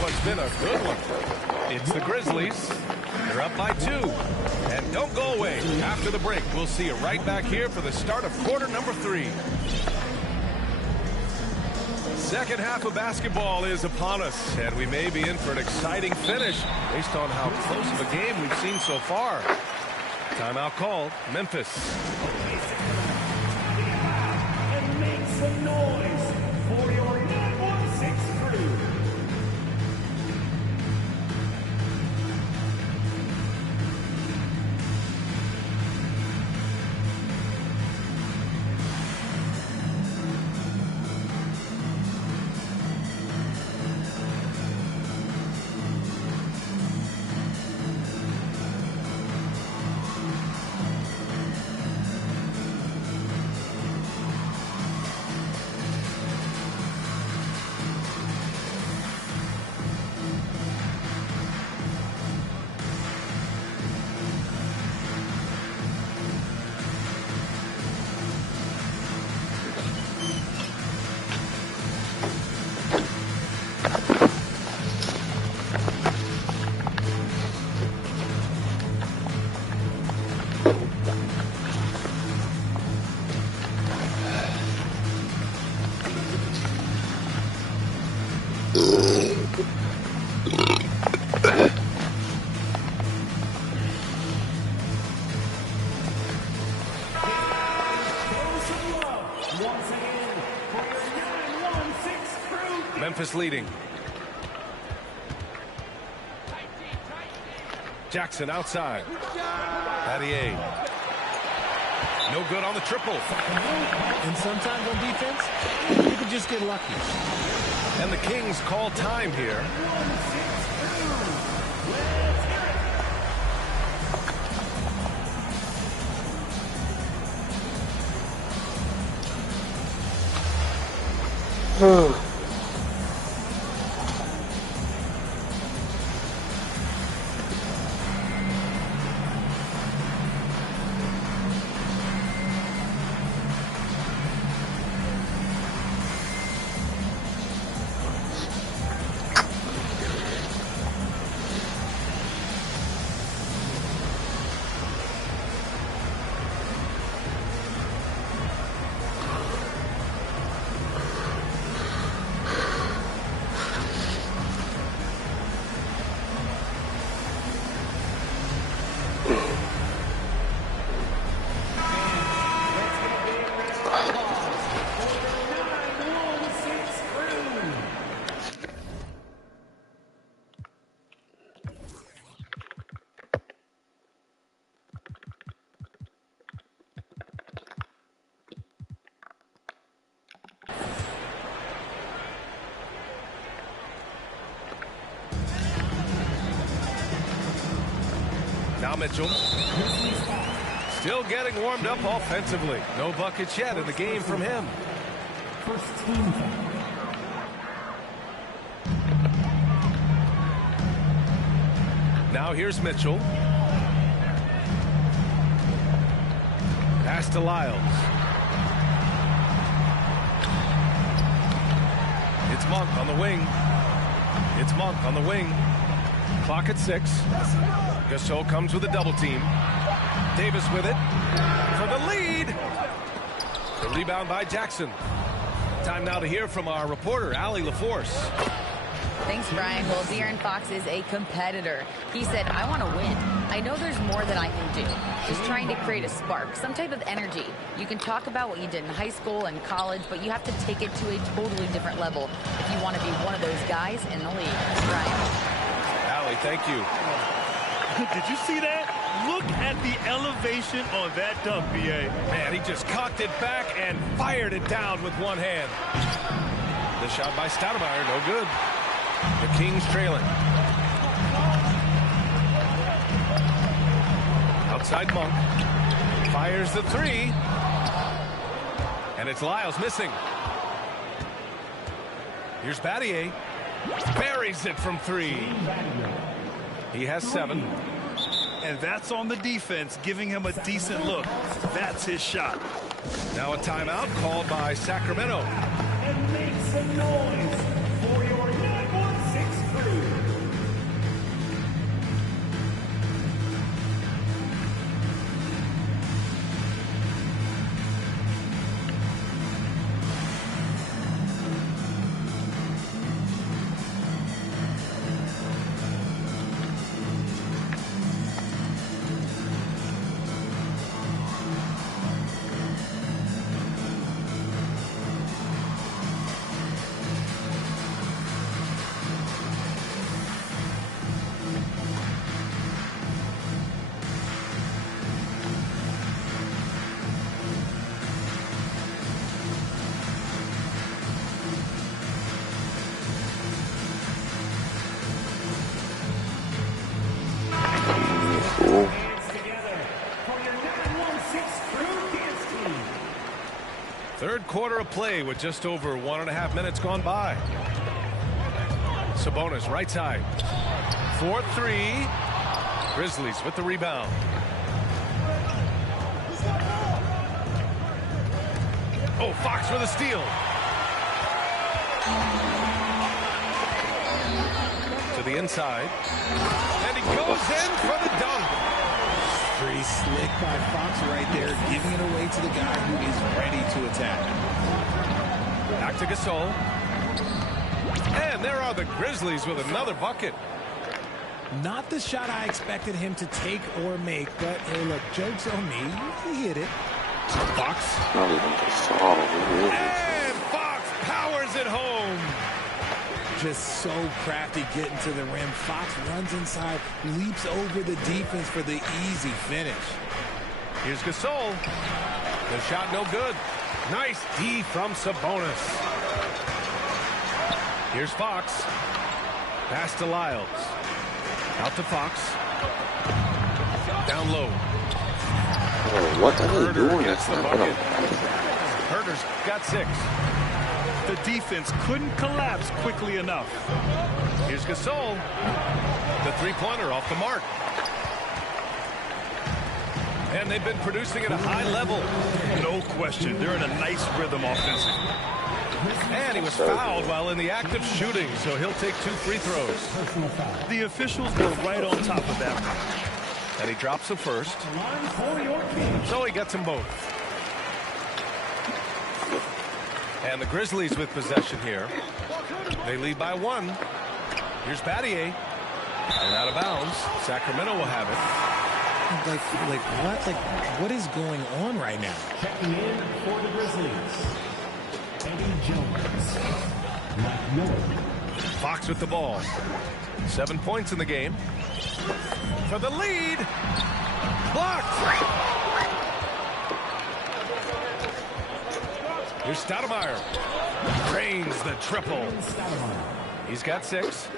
What's been a good one. It's the Grizzlies They're up by 2. And don't go away. After the break, we'll see you right back here for the start of quarter number 3. Second half of basketball is upon us, and we may be in for an exciting finish based on how close of a game we've seen so far. Timeout called. Memphis. And make some noise for your 916 crew. Memphis leading. Jackson outside. Battier. No good on the triple. And sometimes on defense, you can just get lucky. And the Kings call time here. Now Mitchell. Still getting warmed up offensively. No buckets yet in the game from him. First team foul. Now here's Mitchell. Pass to Lyles. It's Monk on the wing. It's Monk on the wing. Clock at 6. Gasol comes with a double team. Davis with it for the lead. The rebound by Jackson. Time now to hear from our reporter, Allie LaForce. Thanks, Brian. Well, De'Aaron Fox is a competitor. He said, I want to win. I know there's more that I can do. Just trying to create a spark, some type of energy. You can talk about what you did in high school and college, but you have to take it to a totally different level if you want to be one of those guys in the league. Brian. Allie, thank you. Did you see that? Look at the elevation on that dunk, B.A. Man, he just cocked it back and fired it down with one hand. The shot by Stoudemire, no good. The Kings trailing. Outside Monk. Fires the three. And it's Lyles missing. Here's Battier. Buries it from 3. He has 7. And that's on the defense, giving him a decent look. That's his shot. Now a timeout called by Sacramento. And make some noise for your 916 crew. Third quarter of play with just over 1.5 minutes gone by. Sabonis right side. 4-3. Grizzlies with the rebound. Oh, Fox with a steal. To the inside. And he goes in for the dunk. Pretty slick by Fox right there, giving it away to the guy who is ready to attack. Back to Gasol. And there are the Grizzlies with another bucket. Not the shot I expected him to take or make, but hey, look, joke's on me. He hit it. Fox. Not even Gasol. And Fox powers it home. Just so crafty getting to the rim. Fox runs inside, leaps over the defense for the easy finish. Here's Gasol. The shot no good. Nice D from Sabonis. Here's Fox. Pass to Lyles. Out to Fox. Down low. Oh, what are they doing? That's not gonna. Herder's got 6. The defense couldn't collapse quickly enough. Here's Gasol. The three-pointer off the mark. And they've been producing at a high level. No question. They're in a nice rhythm offensively. And he was fouled while in the act of shooting, so he'll take 2 free throws. The officials were right on top of that one. And he drops the first. So he gets them both. And the Grizzlies with possession here. They lead by 1. Here's Battier. And out of bounds. Sacramento will have it. What is going on right now? Checking in for the Grizzlies, Eddie Jones. Mike Miller. Fox with the ball. 7 points in the game. For the lead. Blocked. Here's Stoudemire. Drains the triple. He's got 6.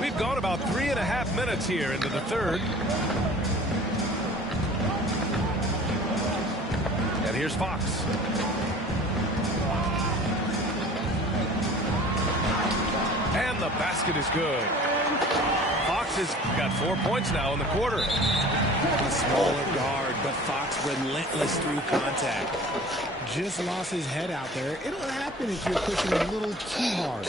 We've gone about 3.5 minutes here into the third. And here's Fox. And the basket is good. Fox has got 4 points now in the quarter. A smaller guard, but Fox relentless through contact. Just lost his head out there. It'll happen if you're pushing a little too hard.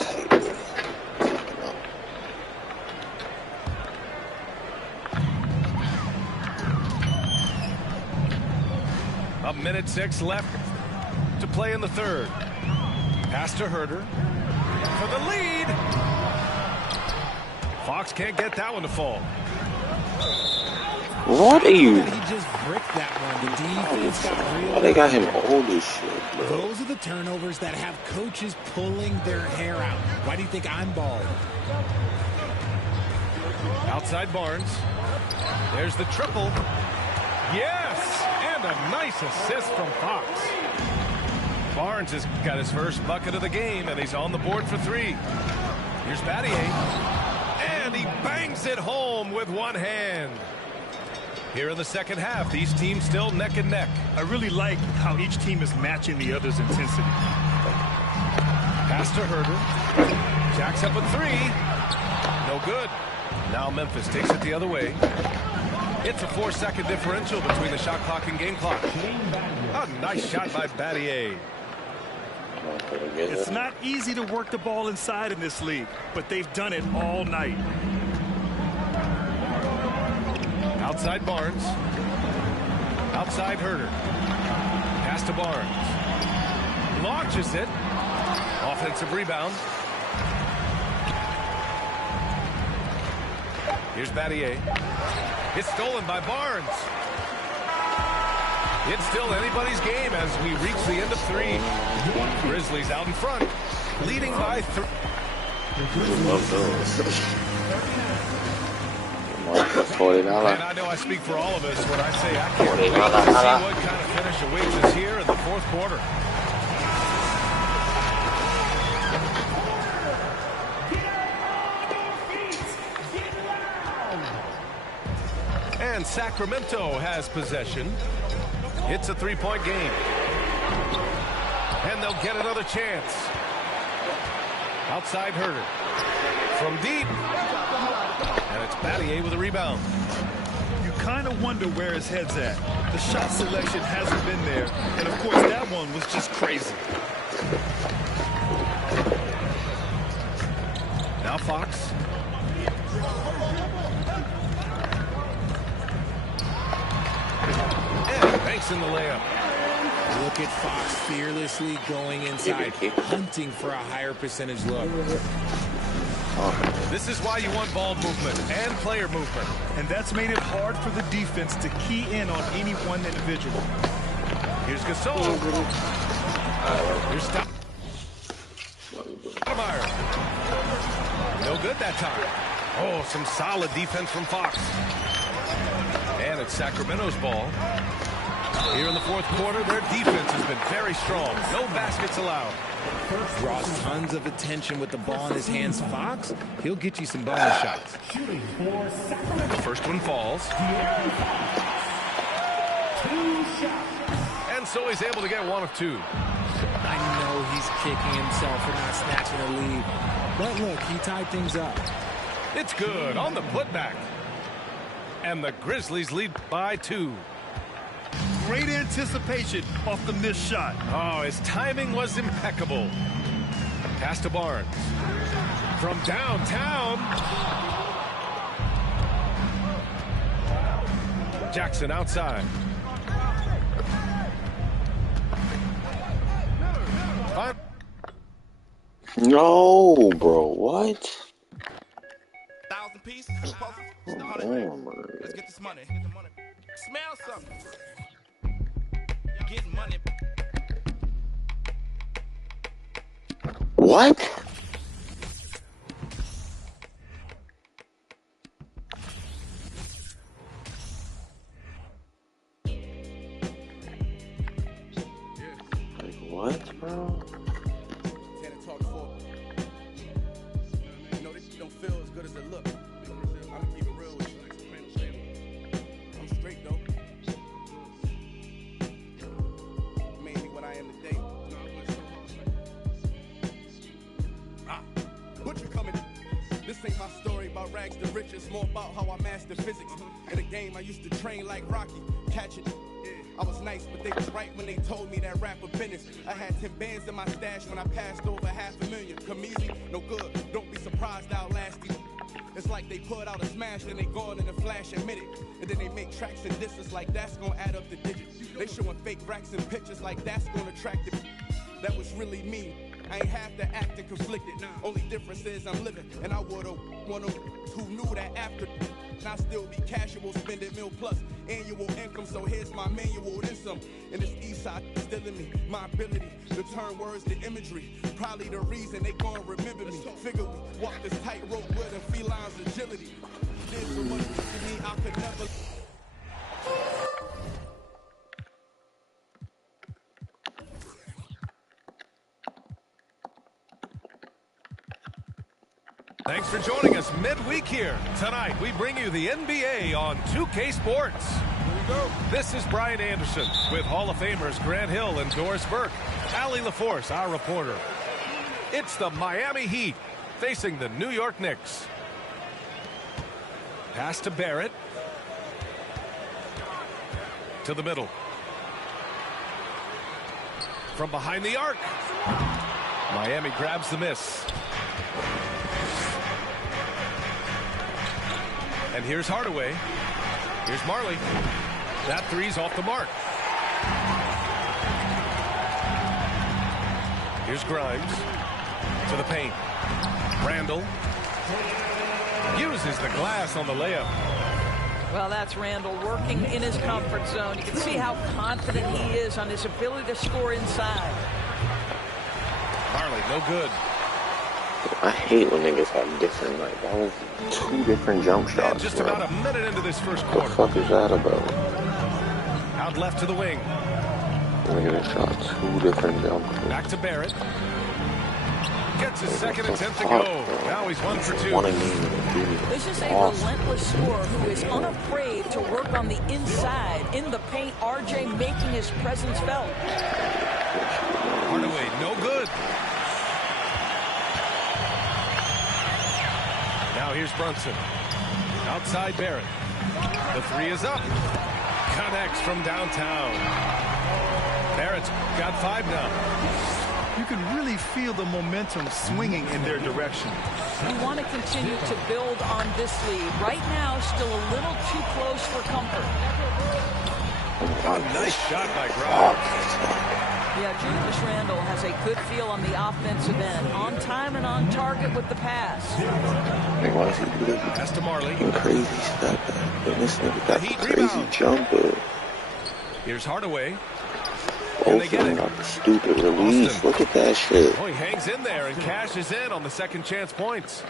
A minute 6 left to play in the third. Pass to Herder for the lead. Fox can't get that one to fall. What are you? He just bricked that one. The defense got real. Oh, they got him all this shit, bro. Those are the turnovers that have coaches pulling their hair out. Why do you think I'm bald? Outside Barnes. There's the triple. Yes! And a nice assist from Fox. Barnes has got his first bucket of the game, and he's on the board for 3. Here's Battier. And he bangs it home with one hand. Here in the second half, these teams still neck and neck. I really like how each team is matching the other's intensity. Pass to Herder. Jacks up a 3. No good. Now Memphis takes it the other way. It's a 4-second differential between the shot clock and game clock. A nice shot by Battier. It's not easy to work the ball inside in this league, but they've done it all night. Outside Barnes. Outside Herder. Pass to Barnes. Launches it. Offensive rebound. Here's Battier. It's stolen by Barnes. It's still anybody's game as we reach the end of 3. Grizzlies out in front, leading by 3. Love those. $40. And I know I speak for all of us when I say I can't wait to see what kind of finish awaits us here in the fourth quarter. And Sacramento has possession. It's a three-point game. And they'll get another chance. Outside Herter. From deep. And it's Battier with a rebound. You kind of wonder where his head's at. The shot selection hasn't been there. And, of course, that one was just crazy. Now Fox. And banks in the layup. Look at Fox fearlessly going inside, hunting for a higher percentage look. This is why you want ball movement and player movement. And that's made it hard for the defense to key in on any one individual. Here's Gasol. Here's Stoudemire. No good that time. Oh, some solid defense from Fox. And it's Sacramento's ball. Here in the fourth quarter, their defense has been very strong. No baskets allowed. Draws tons of attention with the ball in his hands. Fox, he'll get you some bonus shots. The first one falls. And so he's able to get one of two. I know he's kicking himself for not snatching a lead. But look, he tied things up. It's good on the putback. And the Grizzlies lead by 2. Great anticipation off the missed shot. Oh, his timing was impeccable. Pass to Barnes. From downtown. Jackson outside. No, bro. What? 1,000 pieces. Let's get this money. Smell something. Getting money. What? Like what, bro? You know, this shit don't feel as good as it looks. I'm gonna keep it real with you. I'm straight though. Made me what I am today. Butcher coming. This ain't my story about rags to riches, more about how I mastered physics. In a game I used to train like Rocky, catch it. I was nice, but they was right when they told me that rapper business. I had 10 bands in my stash when I passed over $500,000. Come easy, no good, don't be surprised I'll last you. It's like they put out a smash, then they gone in a flash and minute. And then they make tracks and disses like that's gonna add up the digits. They showing fake racks and pictures like that's gonna attract it. That was really me. I ain't have to act and conflicted. Only difference is I'm living, and I would've one of who knew that after. And I still be casual, spending $1 million+ annual income. So here's my manual, then some. And this east side still in me, my ability to turn words to imagery. Probably the reason they gon' remember me. Figure we walk this tightrope with a feline's agility. Did so much to me I could never. Thanks for joining us midweek here. Tonight, we bring you the NBA on 2K Sports. Here we go. This is Brian Anderson with Hall of Famers Grant Hill and Doris Burke. Allie LaForce, our reporter. It's the Miami Heat facing the New York Knicks. Pass to Barrett. To the middle. From behind the arc. Miami grabs the miss. And here's Hardaway. Here's Marley. That three's off the mark. Here's Grimes. To the paint. Randall. Uses the glass on the layup. Well, that's Randall working in his comfort zone. You can see how confident he is on his ability to score inside. Marley, no good. I hate when niggas have different, like, that was 2 different jump shots. And just bro. about a minute into this first quarter. What the fuck is that about? Out left to the wing. Nigga shot 2 different jump shots. Back to Barrett. Gets his second attempt to go. Now he's 1 for 2. This is a relentless scorer who is unafraid to work on the inside. In the paint, RJ making his presence felt. Hardaway, no good. Now here's Brunson. Outside Barrett. The three is up. Connects from downtown. Barrett's got 5 now. You can really feel the momentum swinging in their direction. We want to continue to build on this lead. Right now, still a little too close for comfort. Oh, nice shot by Grimes. Yeah, Julius Randle has a good feel on the offensive end. On time and on target with the pass. Pass to Marley. Crazy step. This nigga got a crazy jumper. Here's Hardaway. Both of them got the stupid release. Look at that shit. Oh, he hangs in there and cashes in on the second chance points.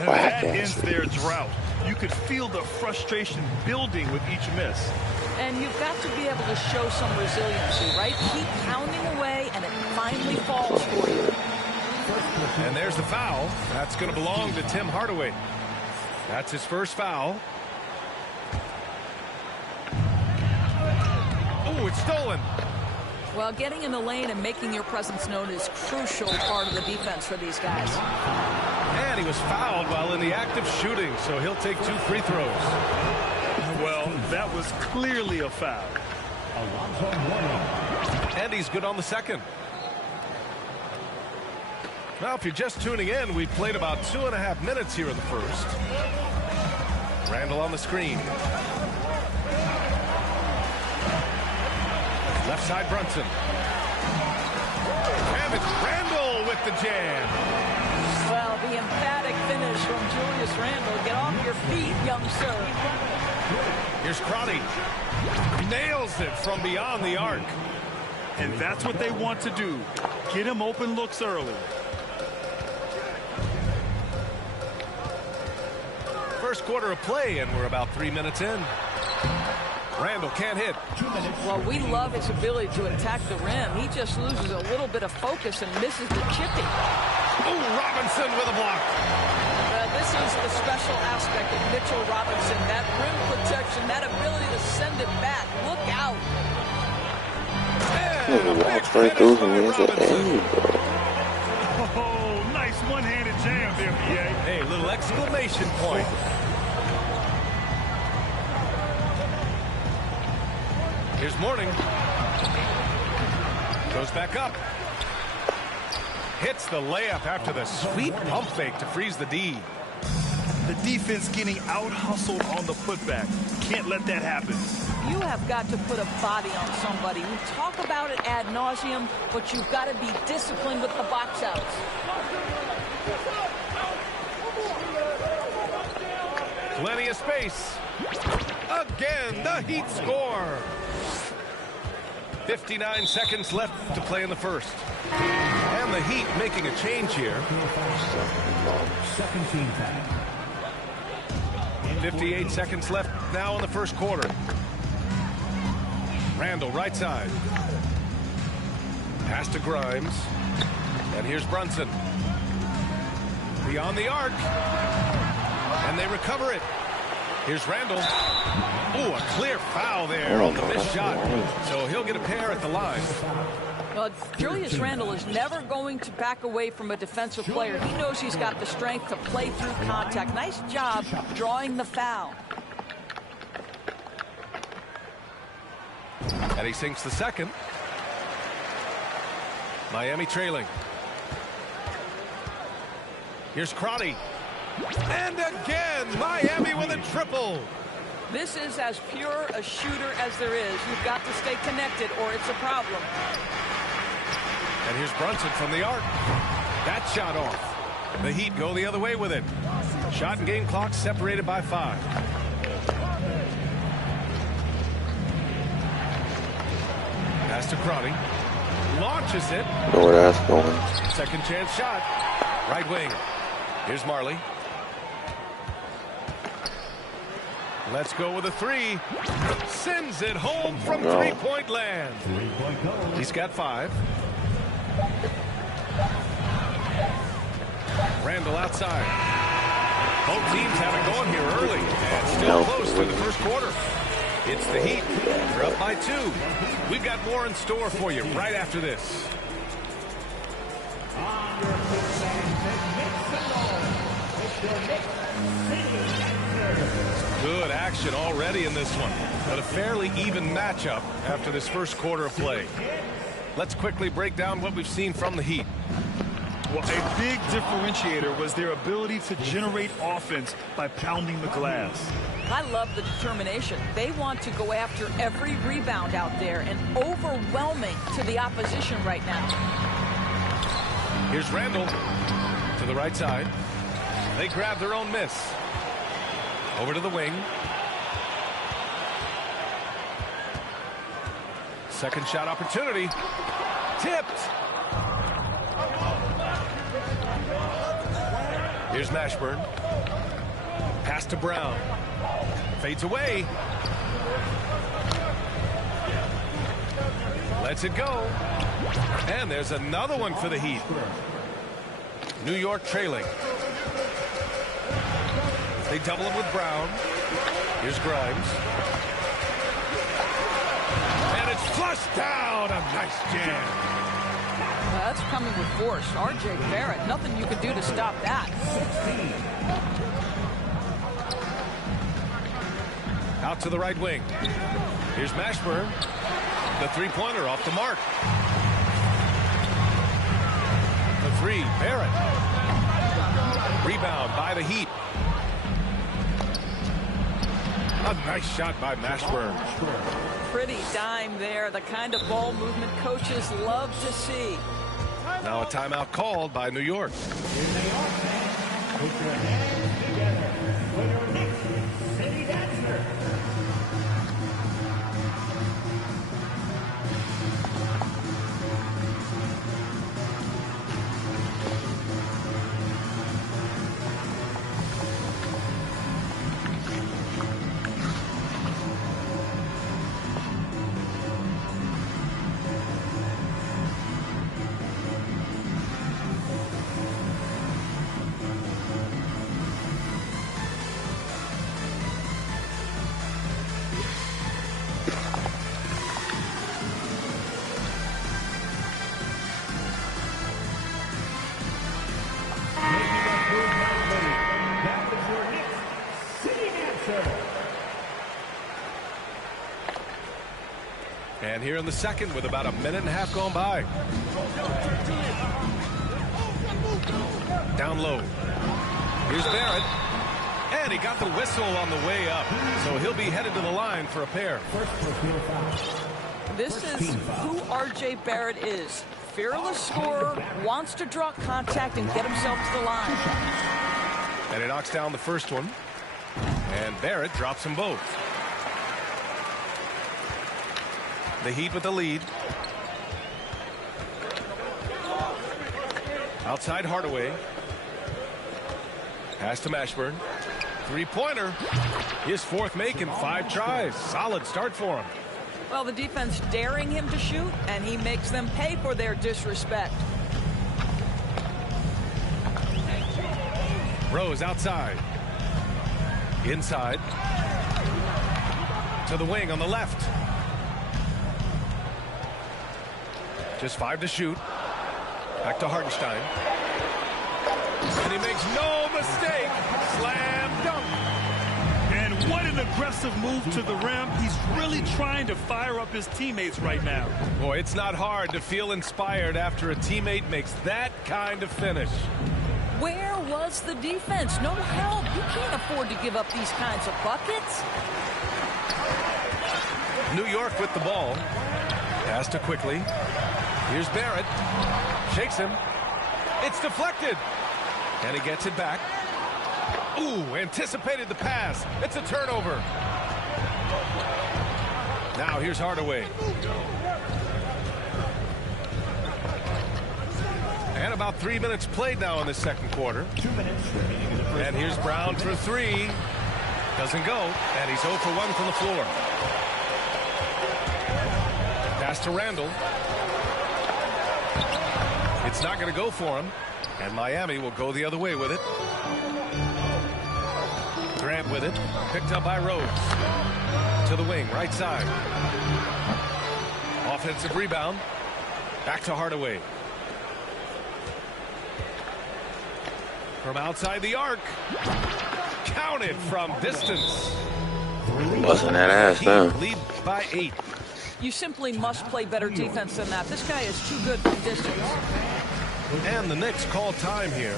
That ends their drought. You could feel the frustration building with each miss. And you've got to be able to show some resiliency, right? Keep pounding away, and it finally falls for you. And there's the foul. That's going to belong to Tim Hardaway. That's his first foul. Oh, it's stolen. Well, getting in the lane and making your presence known is crucial part of the defense for these guys. And he was fouled while in the act of shooting, so he'll take 2 free throws. Well, that was clearly a foul. And he's good on the second. Now, if you're just tuning in, we've played about 2.5 minutes here in the first. Randle on the screen. Left side Brunson. And it's Randle with the jam. Well, the emphatic finish from Julius Randle. Get off your feet, young sir. Here's Crotty. Nails it from beyond the arc. And that's what they want to do. Get him open looks early. First quarter of play, and we're about 3 minutes in. Randle can't hit. Well, we love his ability to attack the rim. He just loses a little bit of focus and misses the chipping. Oh, Robinson with a block. This is the special aspect of Mitchell Robinson. That rim protection, that ability to send it back. Look out. Walks right through him. It's an A, bro. Oh, nice one-handed jam there, PA. Hey, little exclamation point. Here's Morning. Goes back up. Hits the layup after the sweet pump fake to freeze the D. The defense getting out-hustled on the putback. Can't let that happen. You have got to put a body on somebody. We talk about it ad nauseum, but you've got to be disciplined with the box outs. Plenty of space. Again, the Heat score. 59 seconds left to play in the first. And the Heat making a change here. 58 seconds left now in the first quarter. Randle right side. Pass to Grimes. And here's Brunson. Beyond the arc. And they recover it. Here's Randle. Oh, a clear foul there on the missed shot. So he'll get a pair at the line. Well, Julius Randle is never going to back away from a defensive player. He knows he's got the strength to play through contact. Nice job drawing the foul. And he sinks the second. Miami trailing. Here's Crotty. And again, Miami with a triple. This is as pure a shooter as there is. You've got to stay connected or it's a problem. And here's Brunson from the arc. That shot off. The Heat go the other way with it. Shot and game clock separated by 5. Pass to Crotty. Launches it. Know where that's going. Second chance shot. Right wing. Here's Marley. Let's go with a 3. Sends it home from three-point land. He's got 5. Randall outside. Both teams have it going here early and still close through the first quarter. It's the Heat. They're up by 2. We've got more in store for you right after this. Good action already in this one, but a fairly even matchup after this first quarter of play. Let's quickly break down what we've seen from the Heat. Well, a big differentiator was their ability to generate offense by pounding the glass. I love the determination. They want to go after every rebound out there and overwhelming to the opposition right now. Here's Randall to the right side. They grab their own miss. Over to the wing. Second shot opportunity. Tipped. Here's Mashburn. Pass to Brown. Fades away. Lets it go. And there's another one for the Heat. New York trailing. They double him with Brown. Here's Grimes. And it's flushed down. A nice jam. That's coming with force. R.J. Barrett, nothing you can do to stop that. Out to the right wing. Here's Mashburn. The three-pointer off the mark. The three, Barrett. Rebound by the Heat. A nice shot by Mashburn. Pretty dime there, the kind of ball movement coaches love to see. Now a timeout called by New York. Here they are, fans. Put your hands together for your next city dancer. And here in the second with about a minute and a half gone by. Down low. Here's Barrett. And he got the whistle on the way up. So he'll be headed to the line for a pair. This is who R.J. Barrett is. Fearless scorer, wants to draw contact and get himself to the line. And he knocks down the first one. And Barrett drops them both. The Heat with the lead. Outside Hardaway. Pass to Mashburn. Three-pointer. His fourth make in 5 tries. Solid start for him. Well, the defense daring him to shoot, and he makes them pay for their disrespect. Rose outside. Inside. To the wing on the left. Just 5 to shoot. Back to Hartenstein. And he makes no mistake. Slam dunk. And what an aggressive move to the rim. He's really trying to fire up his teammates right now. Boy, it's not hard to feel inspired after a teammate makes that kind of finish. Where was the defense? No help. You can't afford to give up these kinds of buckets. New York with the ball. Pass to Quickly. Here's Barrett. Shakes him. It's deflected. And he gets it back. Ooh, anticipated the pass. It's a turnover. Now here's Hardaway. And about 3 minutes played now in the second quarter. 2 minutes remaining in the first. And here's Brown for 3. Doesn't go. And he's 0 for 1 from the floor. Pass to Randall. It's not going to go for him. And Miami will go the other way with it. Grant with it. Picked up by Rose. To the wing, right side. Offensive rebound. Back to Hardaway. From outside the arc. Counted from distance. Busting that ass down. Lead by 8. You simply must play better defense than that. This guy is too good from distance. And the Knicks call time here.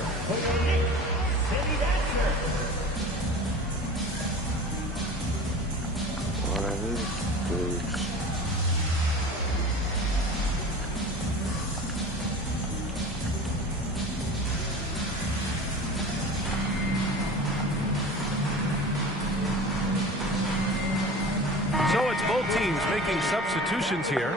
So it's both teams making substitutions here.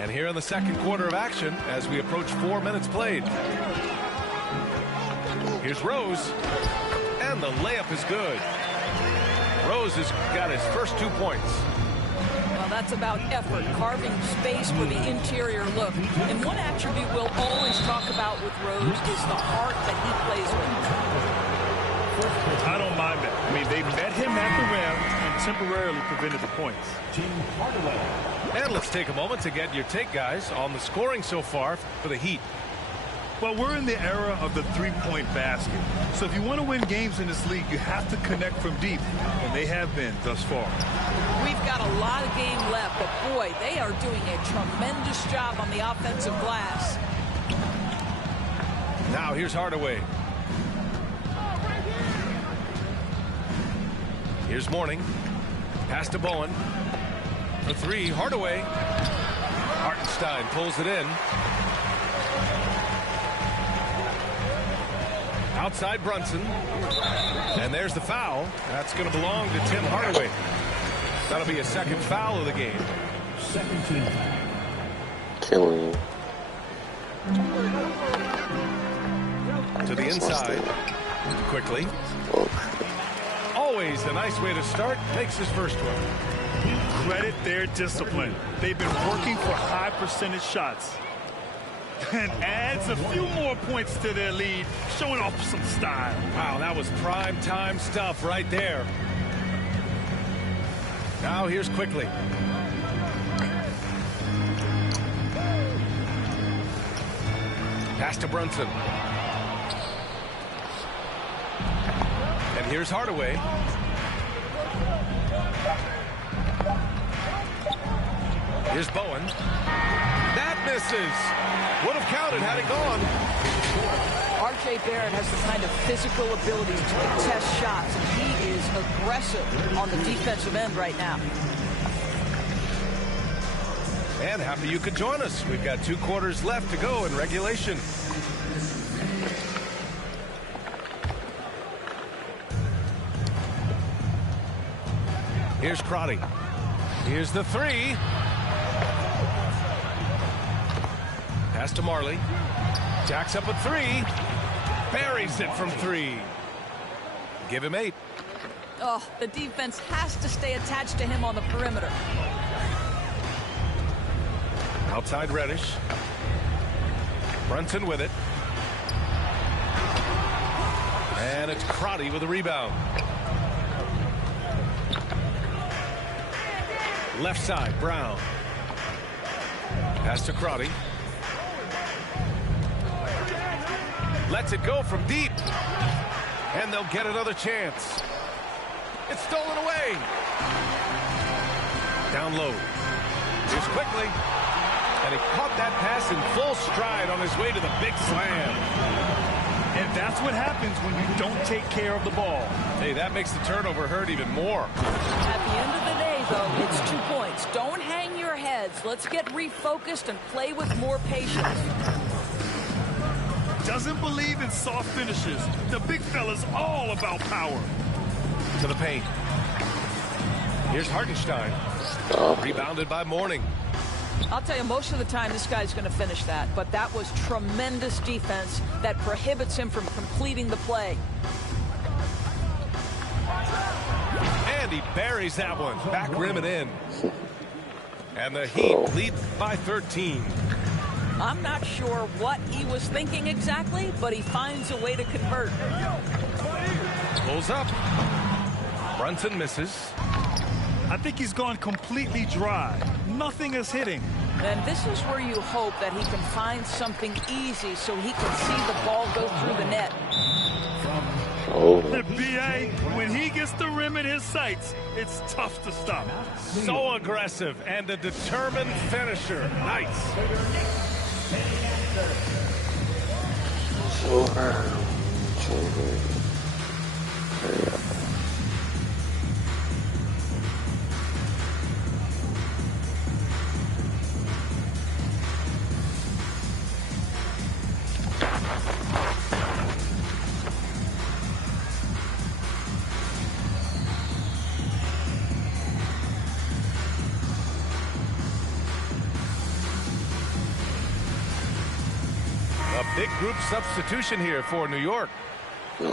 And here in the second quarter of action as we approach 4 minutes played. Here's Rose. And the layup is good. Rose has got his first 2 points. Well, that's about effort, carving space for the interior look. And one attribute we'll always talk about with Rose is the heart that he plays with. I don't mind that. I mean, they met him at the rim and temporarily prevented the points. And let's take a moment to get your take, guys, on the scoring so far for the Heat. Well, we're in the era of the three-point basket. So if you want to win games in this league, you have to connect from deep, and they have been thus far. We've got a lot of game left, but boy, they are doing a tremendous job on the offensive glass. Now here's Hardaway. Here's Mourning. Pass to Bowen. For 3, Hardaway. Hartenstein pulls it in. Outside Brunson. And there's the foul. That's going to belong to Tim Hardaway. That'll be a second foul of the game. Second team. Killing you. To the inside. Quickly. Always a nice way to start. Makes his first one. Credit their discipline. They've been working for high percentage shots. And adds a few more points to their lead, showing off some style. Wow, that was prime time stuff right there. Now here's Quickly. Pass to Brunson. And here's Hardaway. Here's Bowen. That misses. Would have counted had it gone. R.J. Barrett has the kind of physical ability to contest shots, and he is aggressive on the defensive end right now. And happy you could join us. We've got 2 quarters left to go in regulation. Here's Crotty. Here's the 3. Pass to Marley. Jacks up a 3. Buries it from 3. Give him 8. Oh, the defense has to stay attached to him on the perimeter. Outside Reddish. Brunson with it. And it's Crotty with a rebound. Left side, Brown. Pass to Crotty. Lets it go from deep. And they'll get another chance. It's stolen away. Down low. Here's Quickly. And he caught that pass in full stride on his way to the big slam. And that's what happens when you don't take care of the ball. Hey, that makes the turnover hurt even more. At the end of the day, though, it's 2 points. Don't hang your heads. Let's get refocused and play with more patience. Doesn't believe in soft finishes. The big fella's all about power. To the paint. Here's Hartenstein. Rebounded by Mourning. I'll tell you, most of the time this guy's going to finish that, but that was tremendous defense that prohibits him from completing the play. And he buries that one. Back rim and in. And the Heat lead by 13. I'm not sure what he was thinking exactly, but he finds a way to convert. Pulls up. Brunson misses. I think he's gone completely dry. Nothing is hitting. And this is where you hope that he can find something easy so he can see the ball go through the net. The BA, when he gets the rim in his sights, it's tough to stop. So aggressive and a determined finisher. Nice. A big group substitution here for New York.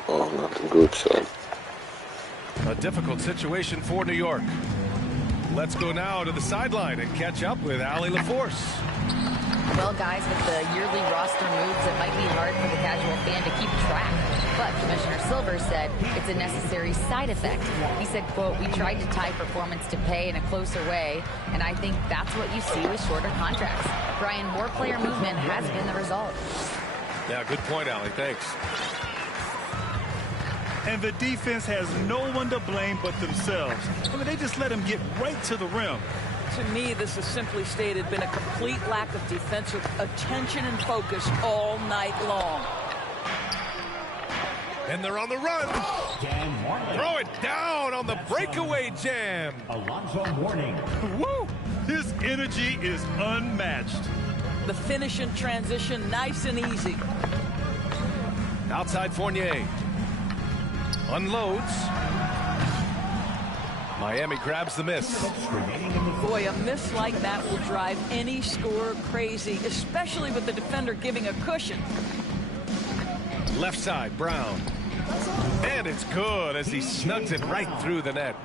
Oh, not the group sub. A difficult situation for New York. Let's go now to the sideline and catch up with Allie LaForce. Well, guys, with the yearly roster moves, it might be hard for the casual fan to keep track. But Commissioner Silver said it's a necessary side effect. He said, quote, "We tried to tie performance to pay in a closer way, and I think that's what you see with shorter contracts." Brian, more player movement has been the result. Yeah, good point, Allie. Thanks. And the defense has no one to blame but themselves. I mean, they just let him get right to the rim. To me, this is simply stated been a complete lack of defensive attention and focus all night long. And they're on the run. Throw it down on the breakaway jam. Alonzo Mourning. Woo! His energy is unmatched. The finish in transition, nice and easy. Outside Fournier. Unloads. Miami grabs the miss. Boy, a miss like that will drive any scorer crazy, especially with the defender giving a cushion. Left side, Brown. And it's good as he snugs it right through the net.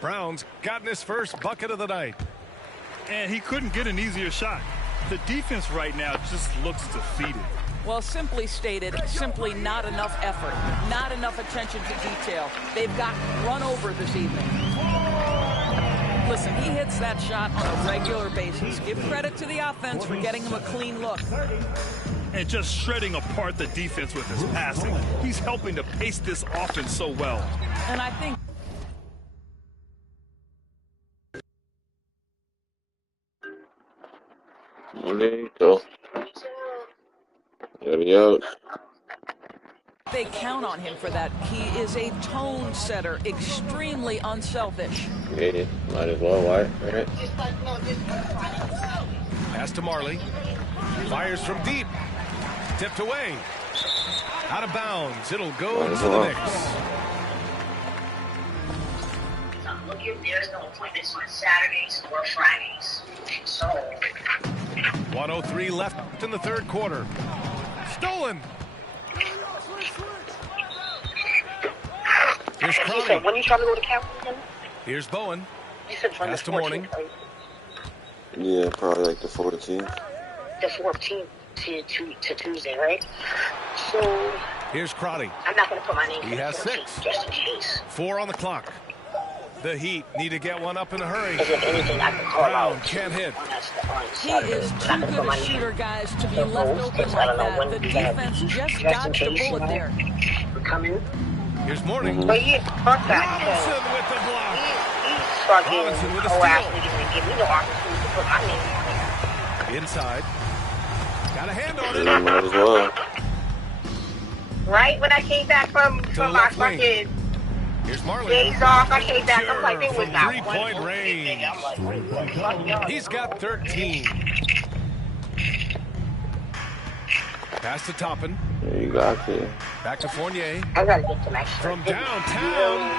Brown's gotten his first bucket of the night. And he couldn't get an easier shot. The defense right now just looks defeated. Well, simply stated, simply not enough effort, not enough attention to detail. They've got run over this evening. Listen, he hits that shot on a regular basis. Give credit to the offense for getting him a clean look. And just shredding apart the defense with his passing. He's helping to pace this offense so well. And I think Bonito. Yo. they count on him for that. He is a tone setter, extremely unselfish. Yeah, might as well, right? Pass to Marley. Fires from deep. Tipped away. Out of bounds. It'll go to the Knicks. There's no appointments on Saturdays or Fridays. So 1:03 left in the third quarter. Stolen. Here's Crowley. When you trying to go to California? Here's Bowen. You said from Pass the to Mourning. 14th, right? Yeah, probably like the 14th. The 14th to Tuesday, right? So Here's Crowley. I'm not going to put my name. He has 6. Just in case. 4 on the clock. The Heat need to get one up in a hurry. Is there anything I can call Brown out? can't hit. He is too good a shooter, guys, to be left open like that. The defense just dodged a bullet there. Here's Mourning. But yeah, fuck that. Robinson with the block. He start Robinson getting with a harassed steal. niggas and give me no opportunity to put my name on it. Inside. Got a hand on Yeah, might as well. Right when I came back from my fucking Here's Marley. days off, I came back. I'm like, they was From not three-point range. He's got 13. Pass to Toppin. Yeah, you got to. Back to Fournier. I gotta get to my shirt. From downtown.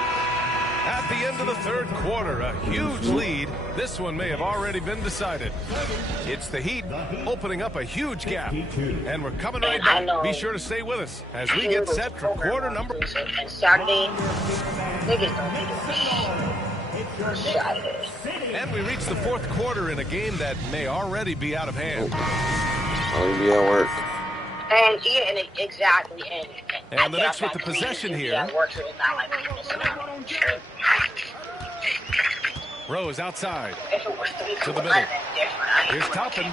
At the end of the third quarter, a huge lead. This one may have already been decided. It's the Heat opening up a huge gap. And we're coming right back. Be sure to stay with us as we get set for quarter number. And Saturday, niggas don't need Saturday. And we reach the fourth quarter in a game that may already be out of hand. I'll be at work. And yeah, and exactly. And the Knicks with the possession here. Rose outside to the middle. Here's Toppin.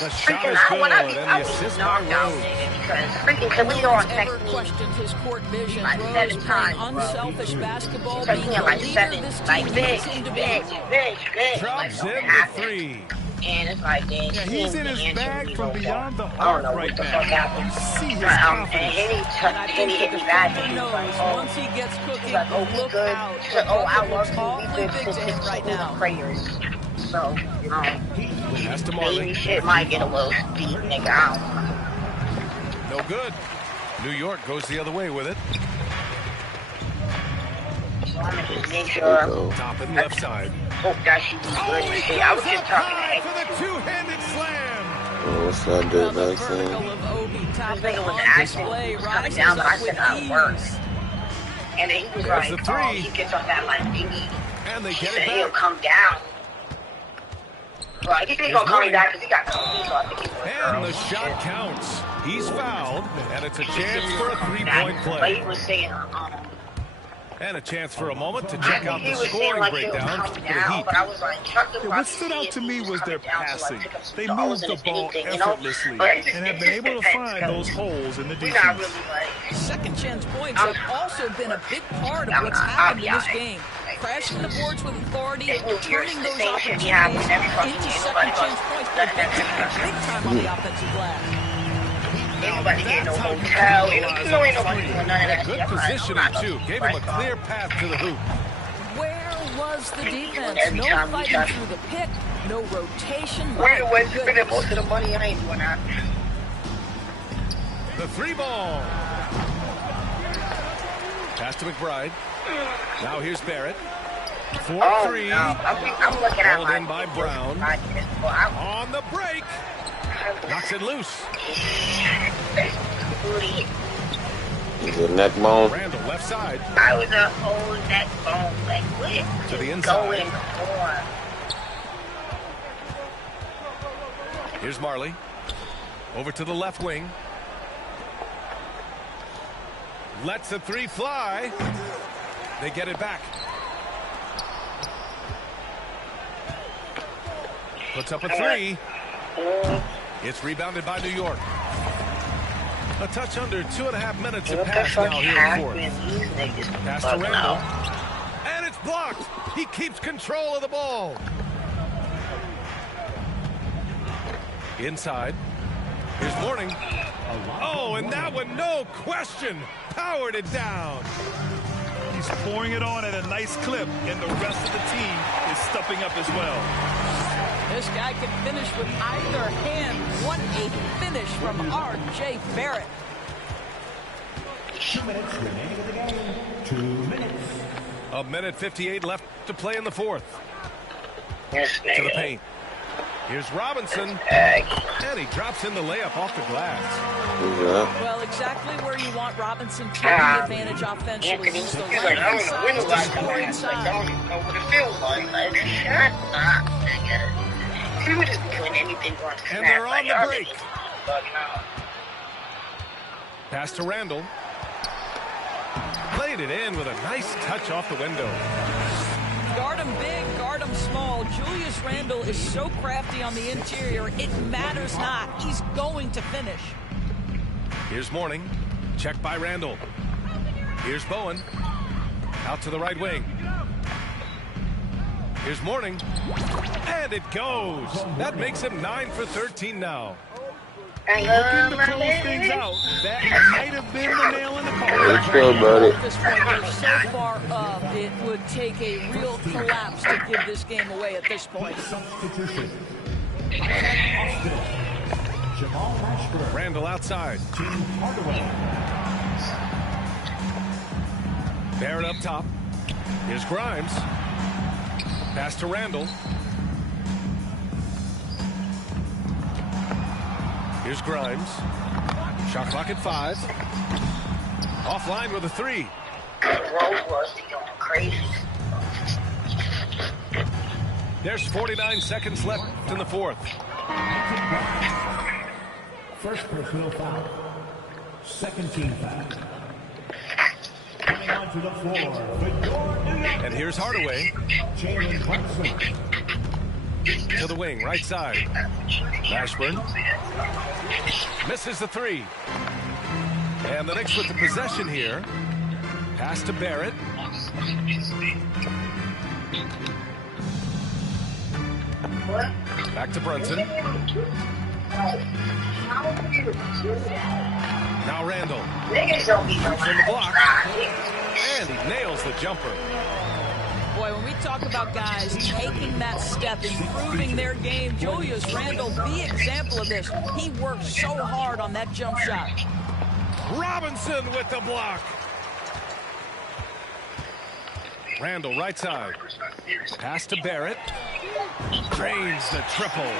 The shot is good, and the assist by Rose. No one's ever questioned his court vision. Rose playing unselfish basketball, being the leader this team needs him to be. Drops in the three. And it's like, yeah, he's in his bag from beyond the I don't arc know right what the now. fuck happened. You see his And confidence. he hit me back. And he was like, oh, Once he gets cooking, like, oh, we look good. out. He said, oh, I love you. Awfully We good big to him right now. prayers. So, you know, Pass to Marley. maybe shit might get a little speed, nigga. I don't know. No good. New York goes the other way with it. So I'm gonna just make sure. Toppin left side. Hope that she was good and shit. I was just talking to For the two-handed slam. Oh, what's that dude back there? this nigga was actually coming down, but I said I work. And then he was There's like, the three. oh, he gets on that like thingy. And they He get said it he'll back. come down. Well, I think he's gonna come back because he got Kobe, so I think he's gonna And the shot counts. He's fouled, and it's a chance for a three-point But play. he was saying, And a chance for a moment to check out he the was saying scoring like he was breakdown coming for the down, Heat. but I was like, Chuck the What stood out to me was their passing. They moved the ball effortlessly and have been able to find those holes in the defense. Second chance points have also been a big part of what's happened in this game. Crashing the boards with authority, turning those opportunities into second chance points. They're big time on the offensive glass. Anybody get no hotel. Ain't nobody doing none of that Good shit. positioning, too. Gave him a clear path to the hoop. Where was the defense? No fighting through the pick, no rotation. Where the West spending most of the money? I ain't doing that. The three ball. Pass to McBride. Now here's Barrett. 4-3. No. I'm looking at Held in by Brown. On the break. Knocks it loose. He's a neck bone. Randall left side. I was a whole neck bone. Like, what? To the inside. Going on. Here's Marley. Over to the left wing. Lets the three fly. They get it back. Puts up a three. It's rebounded by New York. A touch under 2.5 minutes have passed now here in fourth. Pass to Randall. And it's blocked. He keeps control of the ball. Inside. Here's Mourning. Oh, and that one, no question, powered it down. He's pouring it on at a nice clip, and the rest of the team is stepping up as well. This guy can finish with either hand. What a finish from R.J. Barrett. 2 minutes remaining in the game. 2 minutes. A minute 58 left to play in the fourth. Yes, to the paint. Here's Robinson. And he drops in the layup off the glass. Well, exactly where you want Robinson to be advantage offensively. He's the length and size to score inside. I don't even know what it feels like. Like, shut up, nigga. He would just be doing anything on the And they're on the break. Pass to Randall. Played it in with a nice touch off the window. Guard him big, guard him small. Julius Randle is so crafty on the interior, it matters not. He's going to finish. Here's Mourning. Check by Randall. Here's Bowen. Out to the right wing. Here's Mourning. And it goes. That makes him 9 for 13 now. Looking to close things out. That might have been the nail in the Let's go, buddy. At this point, they're so far up, it would take a real collapse to give this game away at this point. Randall outside. Barrett up top. Here's Grimes. Pass to Randall. Here's Grimes. Shot clock at 5. Offline with a 3. Rose was going crazy. There's 49 seconds left in the fourth. First personal foul. Second team foul. Coming onto the floor for your New York. And here's Hardaway. Jalen Brunson. To the wing, right side. Ashburn. Misses the three. And the Knicks with the possession here. Pass to Barrett. Back to Brunson. Now Randall. Shoots in the block. And he nails the jumper. Boy, when we talk about guys taking that step, improving their game, Julius Randle, the example of this. He worked so hard on that jump shot. Robinson with the block. Randall, right side. Pass to Barrett. Drains the triple.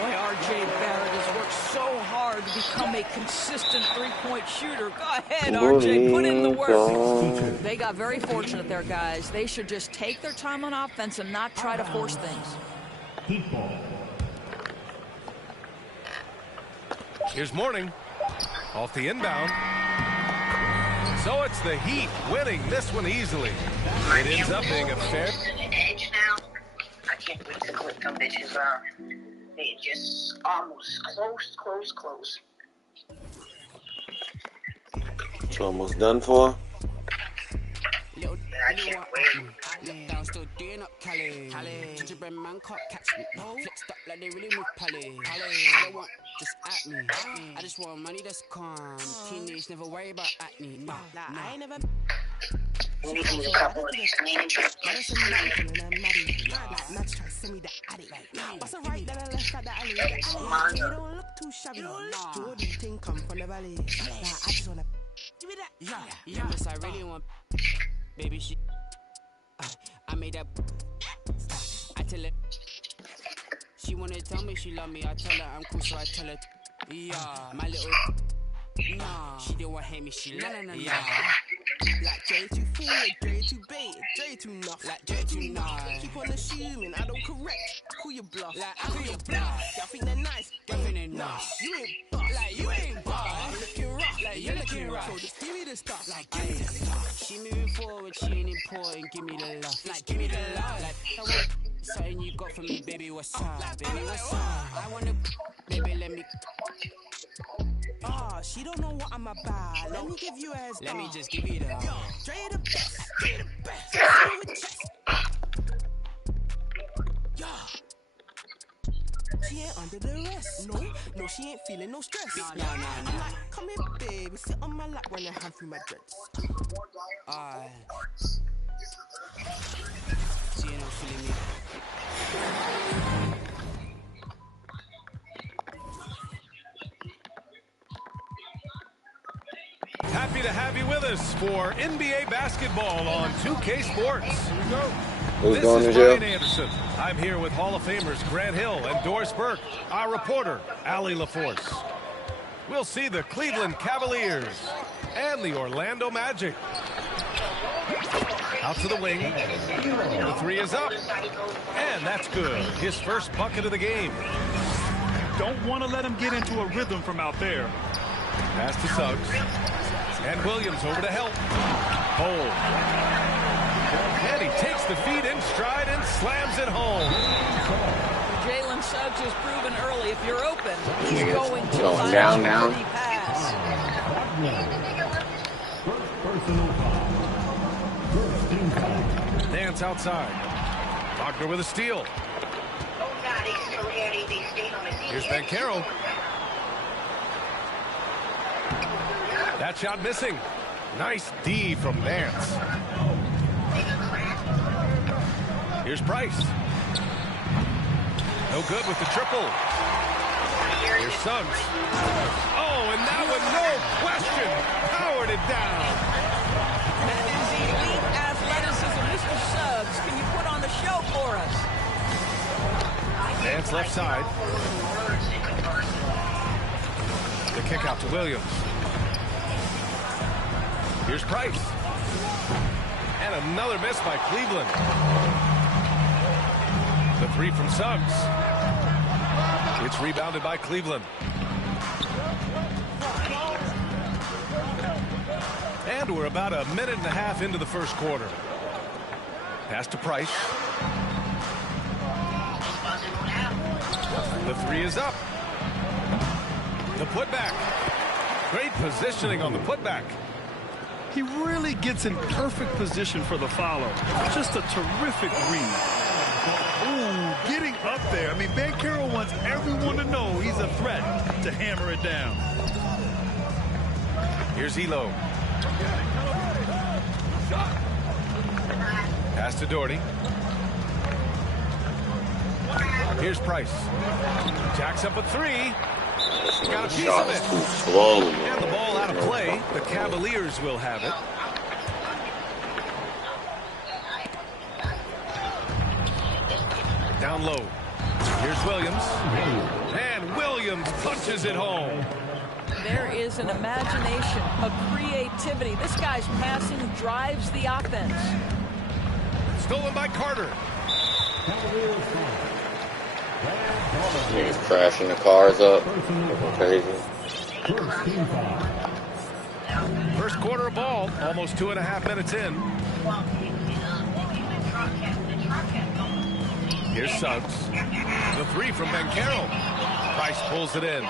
Boy, R.J. Barrett has worked so hard to become a consistent three-point shooter. Go ahead, R.J., put in the work. They got very fortunate there, guys. They should just take their time on offense and not try to force things. Heat ball. Here's Mourning. Off the inbound. So it's the Heat winning this one easily. It ends up being a fair. Edge now. I can't wait to click them bitches out. They just almost close. It's almost done for. I can't wait. Down still doing up Cali. Gingerbread man can't catch me. Flexed up like they really move Pally. I don't want just at me. I just want money that's calm. Teenage never worry about acne. Nah, I ain't never. We need to use a couple of these names. What's a right that I left at the alley? You don't look too shabby. Jordy thing come from the valley. I just wanna give me that. Yeah. Yes, I really want. Baby, she. I made that. I tell her. She wanna tell me she love me. I tell her I'm cool, so I tell her. Yeah, my little. Nah, she didn't want to hate me. She let me. Yeah. Like Dre too forward, Dre too bait, Dre too nuff. Like Dre too nice. Keep on assuming I don't correct. Call your bluff. Like I call your bluff. Y'all think they're nice. Y'all think they're nice. You ain't boss. Like you ain't boss. Looking rough. Like you're looking rough. So just give me the stuff. Like give me the stuff. She moving forward. She ain't important. Give me the love. Like give me the love. Like I want something you got for me, baby. What's up? Baby, what's up? I wanna, baby, let me. She don't know what I'm about. Let me give you a head start. Let me just give you the. Dre the best. Dre the best. With chest. Yeah. She ain't under the rest. No, she ain't feeling no stress. Nah. I'm like, come here, baby. Sit on my lap, run your hand through my dreads. She ain't no feeling me. Happy to have you with us for NBA basketball on 2K Sports. This is Brian Anderson. I'm here with Hall of Famers Grant Hill and Doris Burke, our reporter, Allie LaForce. We'll see the Cleveland Cavaliers and the Orlando Magic. Out to the wing. The three is up. And that's good. His first bucket of the game. Don't want to let him get into a rhythm from out there. Pass to Suggs. And Williams over to help. Hole. And he takes the feed in stride and slams it home. Jalen Suggs has proven early, if you're open, he's going to down. pass. Nance outside. Wagner with a steal. Here's Banchero. That shot missing. Nice D from Nance. Here's Price. No good with the triple. Here's Suggs. Oh, and that one, no question, powered it down. That is elite athleticism. Mr. Suggs, can you put on a show for us? Nance left side. The kick out to Williams. Here's Price. And another miss by Cleveland. The three from Suggs. It's rebounded by Cleveland. And we're about a minute and a half into the first quarter. Pass to Price. The three is up. The putback. Great positioning on the putback. He really gets in perfect position for the follow. Just a terrific read. Ooh, getting up there. I mean, Banchero wants everyone to know he's a threat to hammer it down. Here's Elo. Pass to Doherty. Here's Price. Jacks up a three. Got a piece of it. Too slow. And the ball out of play. The Cavaliers will have it. Down low. Here's Williams. And Williams punches it home. There is an imagination, a creativity. This guy's passing drives the offense. Stolen by Carter. He's crashing the cars up. Crazy. First quarter of ball, almost 2.5 minutes in. Here's Suggs. The three from Banchero. Price pulls it in.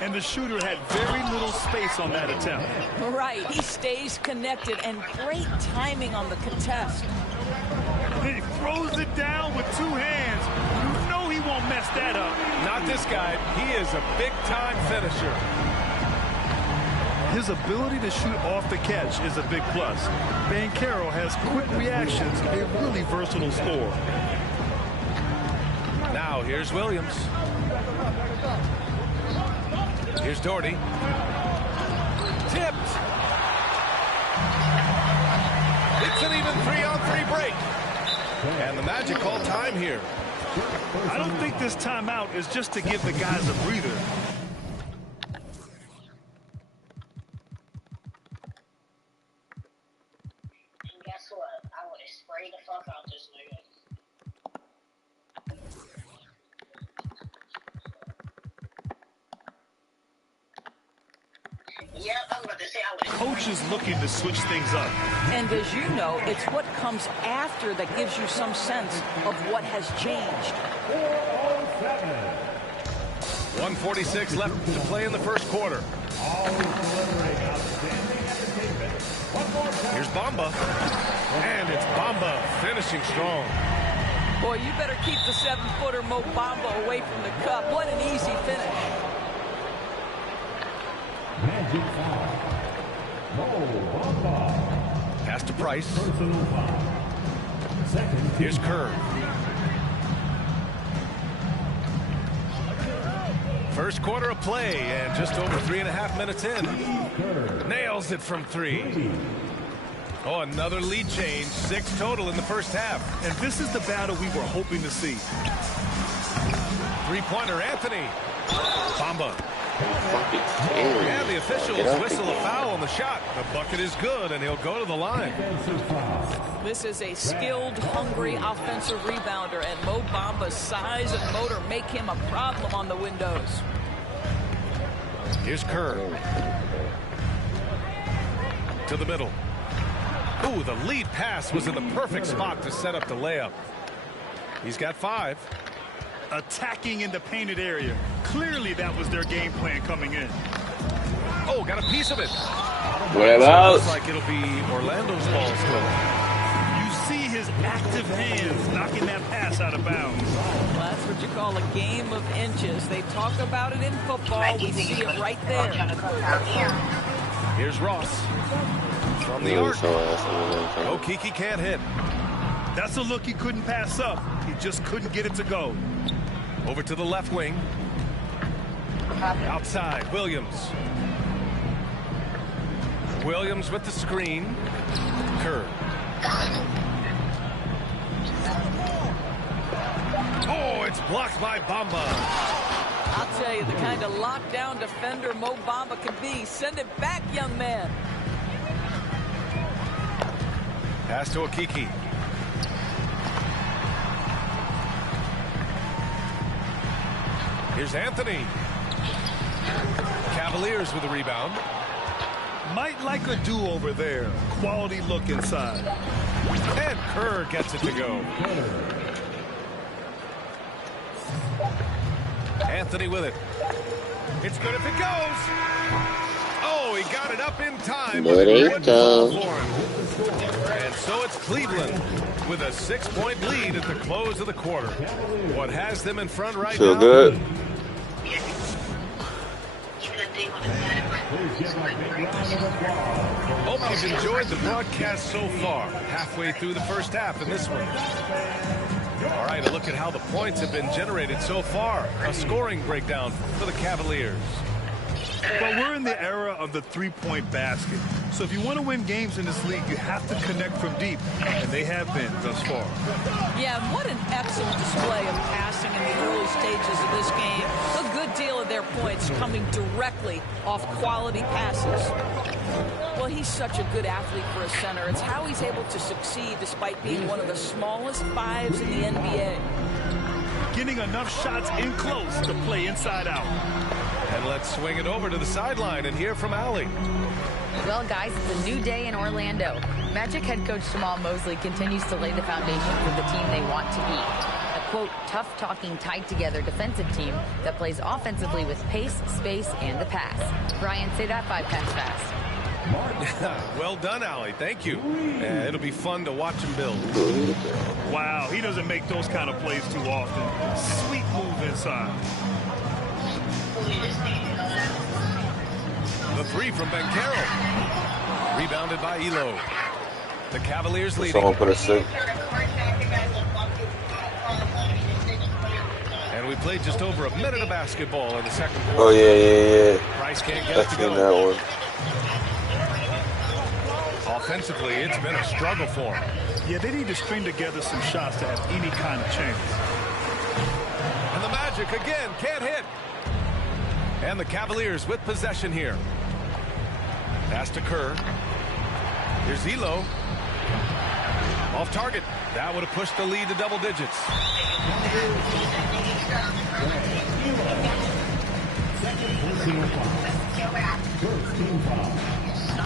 And the shooter had very little space on that attempt. Right, he stays connected and great timing on the contest. He throws it down with two hands. You know he won't mess that up. Not this guy. He is a big-time finisher. His ability to shoot off the catch is a big plus. Banchero has quick reactions, a really versatile scorer. Now here's Williams. Here's Doherty. Tipped. It's an even 3-on-3 break. And the Magic call time here. I don't think this timeout is just to give the guys a breather. And guess what? I would have sprayed the fuck out this nigga. Yep, I was about to say I would. Coach is looking to switch things up. And as you know, it's what comes after that gives you some sense of what has changed. 1:46 left to play in the first quarter. Here's Bamba. And it's Bamba finishing strong. Boy, you better keep the 7-footer Mo Bamba away from the cup. What an easy finish. Magic foul. Mo Bamba. Pass to Price. Personal foul. Second. Here's Kerr. First quarter of play and just over 3.5 minutes in. Nails it from three. Oh, another lead change. 6 total in the first half. And this is the battle we were hoping to see. Three-pointer, Anthony. Bamba. Fucking And the officials whistle a foul on the shot. The bucket is good, and he'll go to the line. This is a skilled, hungry offensive rebounder, and Mo Bamba's size and motor make him a problem on the windows. Here's Kerr. To the middle. Ooh, the lead pass was in the perfect spot to set up the layup. He's got 5. Attacking in the painted area. Clearly that was their game plan coming in. Oh, got a piece of it. Whereabouts? Looks like it'll be Orlando's ball still. You see his active hands knocking that pass out of bounds. Well, that's what you call a game of inches. They talk about it in football. We see it right there. Here's Ross. From the arc. Okeke can't hit. That's a look he couldn't pass up. He just couldn't get it to go. Over to the left wing. Outside, Williams. Williams with the screen. Kerr. Oh, it's blocked by Bamba. I'll tell you, the kind of lockdown defender Mo Bamba can be. Send it back, young man. Pass to Okeke. Here's Anthony. Cavaliers with the rebound. Might like a do-over there. Quality look inside. And Kerr gets it to go. Anthony with it. It's good if it goes. Oh, he got it up in time. There it goes. And so it's Cleveland with a 6-point lead at the close of the quarter. What has them in front right Feel now? good. Hope you've enjoyed the broadcast so far. Halfway through the first half in this one. All right, a look at how the points have been generated so far. A scoring breakdown for the Cavaliers. But we're in the era of the three-point basket. So if you want to win games in this league, you have to connect from deep. And they have been thus far. Yeah, what an excellent display of passing in the early stages of this game. A good deal of their points coming directly off quality passes. Well, he's such a good athlete for a center. It's how he's able to succeed despite being one of the smallest fives in the NBA. Getting enough shots in close to play inside out. And let's swing it over to the sideline and hear from Allie. Well, guys, it's a new day in Orlando. Magic head coach Jamal Mosley continues to lay the foundation for the team they want to be. A, quote, tough-talking, tied-together defensive team that plays offensively with pace, space, and the pass. Brian, say that 5 times fast. Well done, Allie. Thank you. It'll be fun to watch him build. Wow, he doesn't make those kind of plays too often. Sweet move inside. The three from Banchero. Rebounded by Elo. The Cavaliers leading. Someone put a 6. And we played just over a minute of basketball in the second quarter. Oh, yeah. Price can't get That's it to in go. that one. Offensively, it's been a struggle for him. Yeah, they need to string together some shots to have any kind of chance. And the Magic again can't hit. And the Cavaliers with possession here. Pass to Kerr. Here's Elo. Off target. That would have pushed the lead to double digits.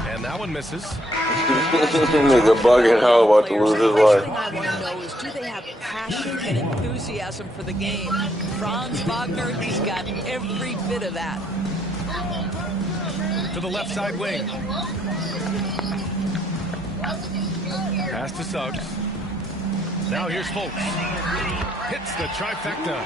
And that one misses. Nigga bugging out about to lose his life. The first thing I want to know is, do they have passion and enthusiasm for the game? Franz Wagner, he's got every bit of that. To the left side wing. Pass to Suggs. Now here's Fultz. Hits the trifecta.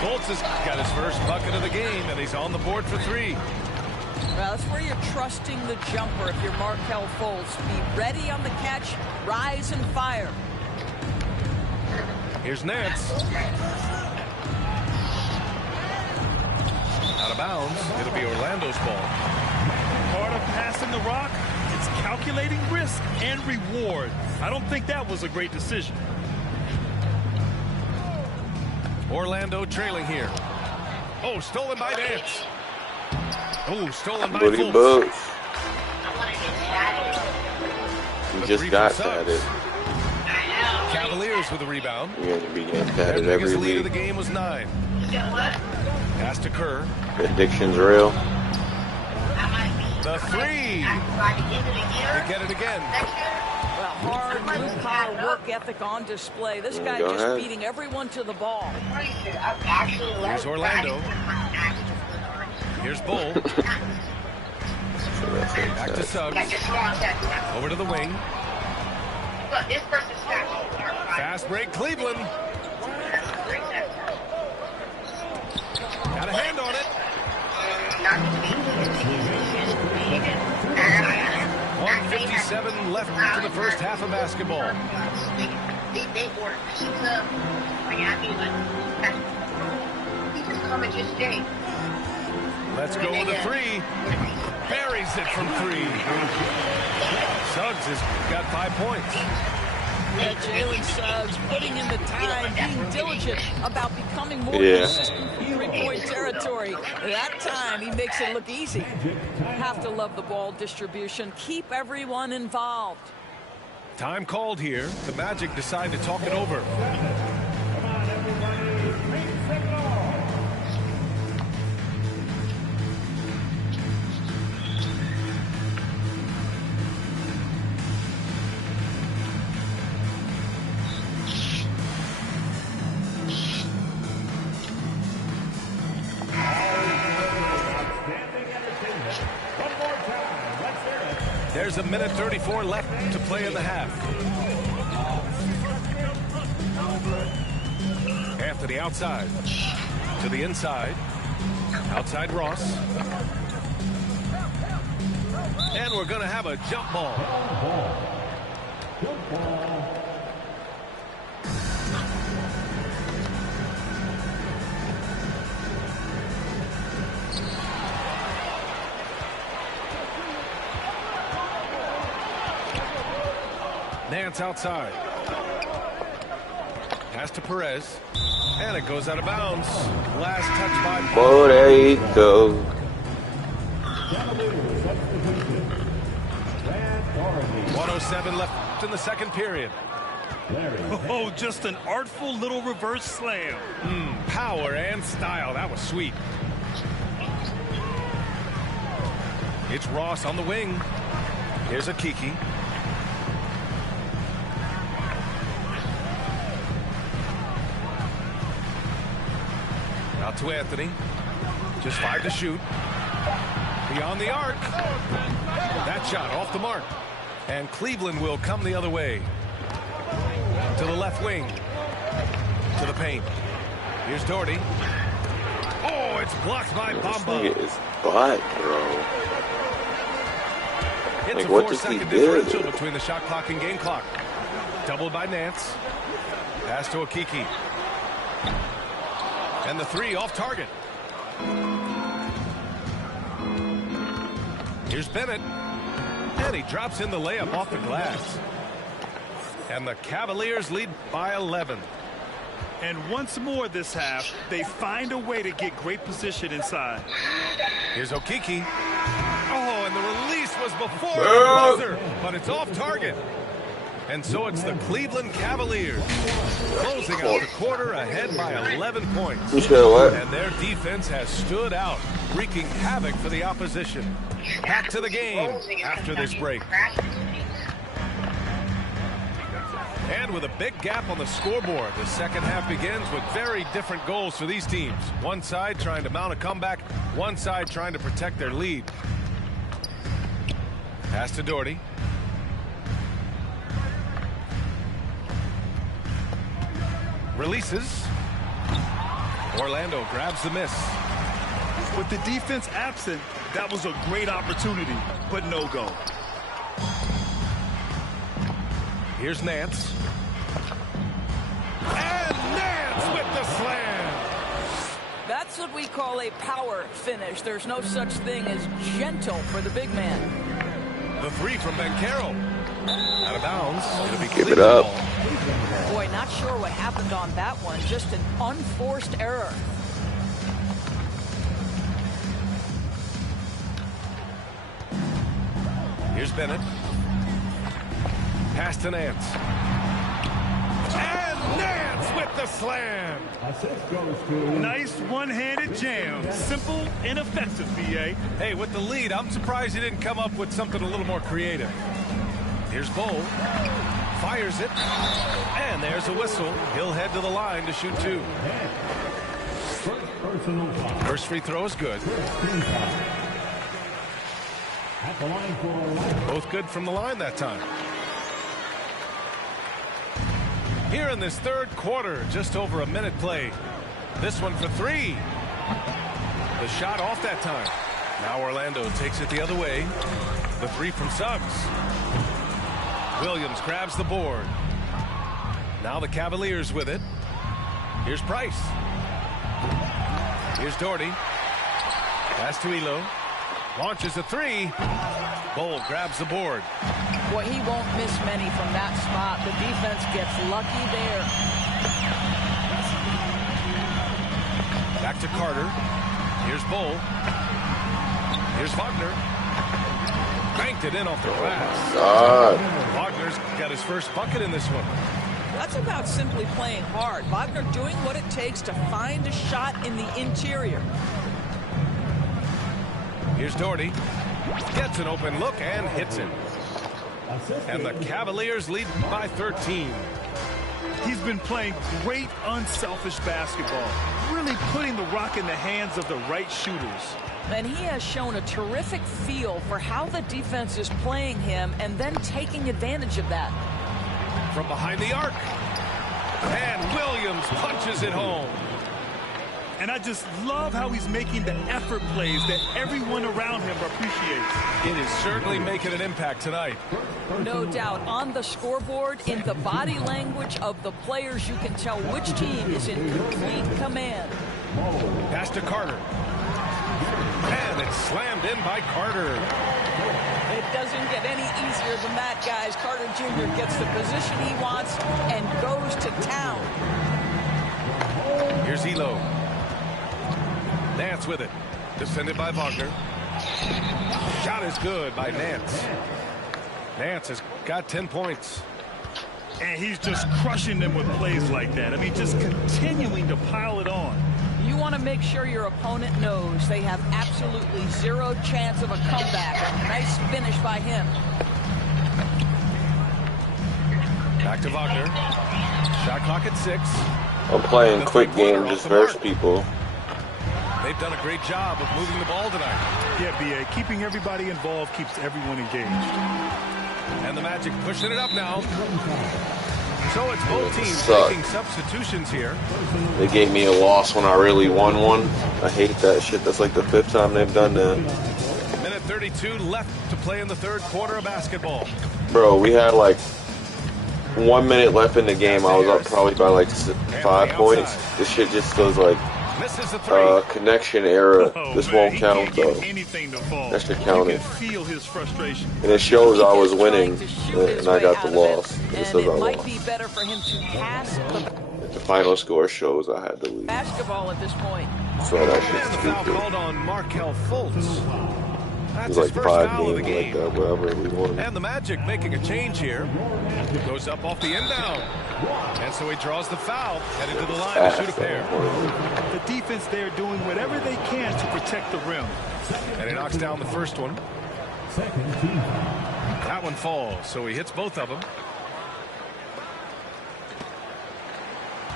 Fultz has got his first bucket of the game, and he's on the board for 3. Well, that's where you're trusting the jumper if you're Markelle Fultz. Be ready on the catch, rise and fire. Here's Nance. Out of bounds. It'll be Orlando's ball. Part of passing the rock, it's calculating risk and reward. I don't think that was a great decision. Orlando trailing here. Oh, stolen by Nance. Oh, stolen by But he Fultz. bugs. He just got tatted. Cavaliers with a rebound. You're going to be getting Their tatted every biggest lead of the week. game was 9. Pass to Kerr. The addiction's real. The 3. They get it again. Well, hard blue-collar work ethic on display. This guy Go just ahead. beating everyone to the ball. Here's Orlando. Here's Bull. Back to Suggs. Over to the wing. Fast break, Cleveland. Got a hand on it. 1:57 left to the first half of basketball. Let's go with a 3. Buries it from 3. Suggs has got 5 points. Yeah, Jalen Suggs putting in the time, being diligent about becoming more Yeah. consistent from three-point territory. That time, he makes it look easy. Have to love the ball distribution. Keep everyone involved. Time called here. The Magic decide to talk it over. Here's a minute 34 left to play in the half. Anthony outside. To the inside. Outside Ross. And we're going to have a jump ball. Nance outside. Pass to Perez. And it goes out of bounds. Last touch by Paul. Oh, there you go. 1:07 left in the second period. Oh, just an artful little reverse slam. Power and style. That was sweet. It's Ross on the wing. Here's a Kiki. Out to Anthony. Just 5 to shoot. Beyond the arc. That shot off the mark. And Cleveland will come the other way. To the left wing. To the paint. Here's Doherty. Oh, it's blocked by Bamba. This is butt, bro. It's like, a what does 4-second he do? differential between the shot clock and game clock. Doubled by Nance. Pass to Akiki. And the three off target. Here's Bennett. And he drops in the layup off the glass. And the Cavaliers lead by 11. And once more this half, they find a way to get great position inside. Here's Okiki. Oh, and the release was before the buzzer, but it's off target. And so it's the Cleveland Cavaliers closing out the quarter ahead by 11 points. And their defense has stood out, wreaking havoc for the opposition. Back to the game after this break. And with a big gap on the scoreboard, the second half begins with very different goals for these teams. One side trying to mount a comeback, one side trying to protect their lead. Pass to Doherty. Releases. Orlando grabs the miss. With the defense absent, that was a great opportunity, but no go. Here's Nance. And Nance with the slam. That's what we call a power finish. There's no such thing as gentle for the big man. The three from Banchero. Out of bounds. It'll be Give it up. Boy, not sure what happened on that one. Just an unforced error. Here's Bennett. Pass to Nance. And Nance with the slam. Nice one-handed jam. Simple and effective, B.A. Hey, with the lead, I'm surprised he didn't come up with something a little more creative. Here's Bull. Fires it. And there's a whistle. He'll head to the line to shoot two. First free throw is good. Both good from the line that time. Here in this third quarter, just over a minute played. This one for three. The shot off that time. Now Orlando takes it the other way. The three from Suggs. Williams grabs the board. Now the Cavaliers with it. Here's Price. Here's Doherty. Pass to Elo. Launches a three. Bull grabs the board. Boy, he won't miss many from that spot. The defense gets lucky there. Back to Carter. Here's Bull. Here's Wagner. Cranked it in off the glass. Wagner's got his first bucket in this one. That's about simply playing hard. Wagner doing what it takes to find a shot in the interior. Here's Doherty. Gets an open look and hits it. And the Cavaliers lead by 13. He's been playing great unselfish basketball, really putting the rock in the hands of the right shooters. And he has shown a terrific feel for how the defense is playing him and then taking advantage of that. From behind the arc. And Williams punches it home. And I just love how he's making the effort plays that everyone around him appreciates. It is certainly making an impact tonight. No doubt. On the scoreboard, in the body language of the players, you can tell which team is in complete command. Pass to Carter. And it's slammed in by Carter. It doesn't get any easier than that, guys. Carter Jr. gets the position he wants and goes to town. Here's Elo. Nance with it. Defended by Wagner. Shot is good by Nance. Nance has got 10 points. And he's just crushing them with plays like that. I mean, just continuing to pile it on. You want to make sure your opponent knows they have absolutely zero chance of a comeback. A nice finish by him. Back to Wagner. Shot clock at 6. I'm playing quick game just versus people. They've done a great job of moving the ball tonight. Yeah, B.A. Keeping everybody involved keeps everyone engaged. And the Magic pushing it up now. So it's both teams making substitutions here. They gave me a loss when I really won one. I hate that shit. That's like the 5th time they've done that. Minute 32 left to play in the 3rd quarter of basketball. Bro, we had like 1 minute left in the game. I was up probably by like 5 points. This shit just feels like connection error. This won't count though. That should count it. And it shows I was winning and I got the loss. It says I lost. Be better for him to pass the final score shows I had to leave. Basketball at this point. So that shit's And the foul called on Markelle Fultz. It was like 5 games like that, wherever we won. And the Magic making a change here. Goes up off the inbound. And so he draws the foul, headed to the line to shoot a pair. The defense there doing whatever they can to protect the rim. And he knocks down the first one. That one falls, so he hits both of them.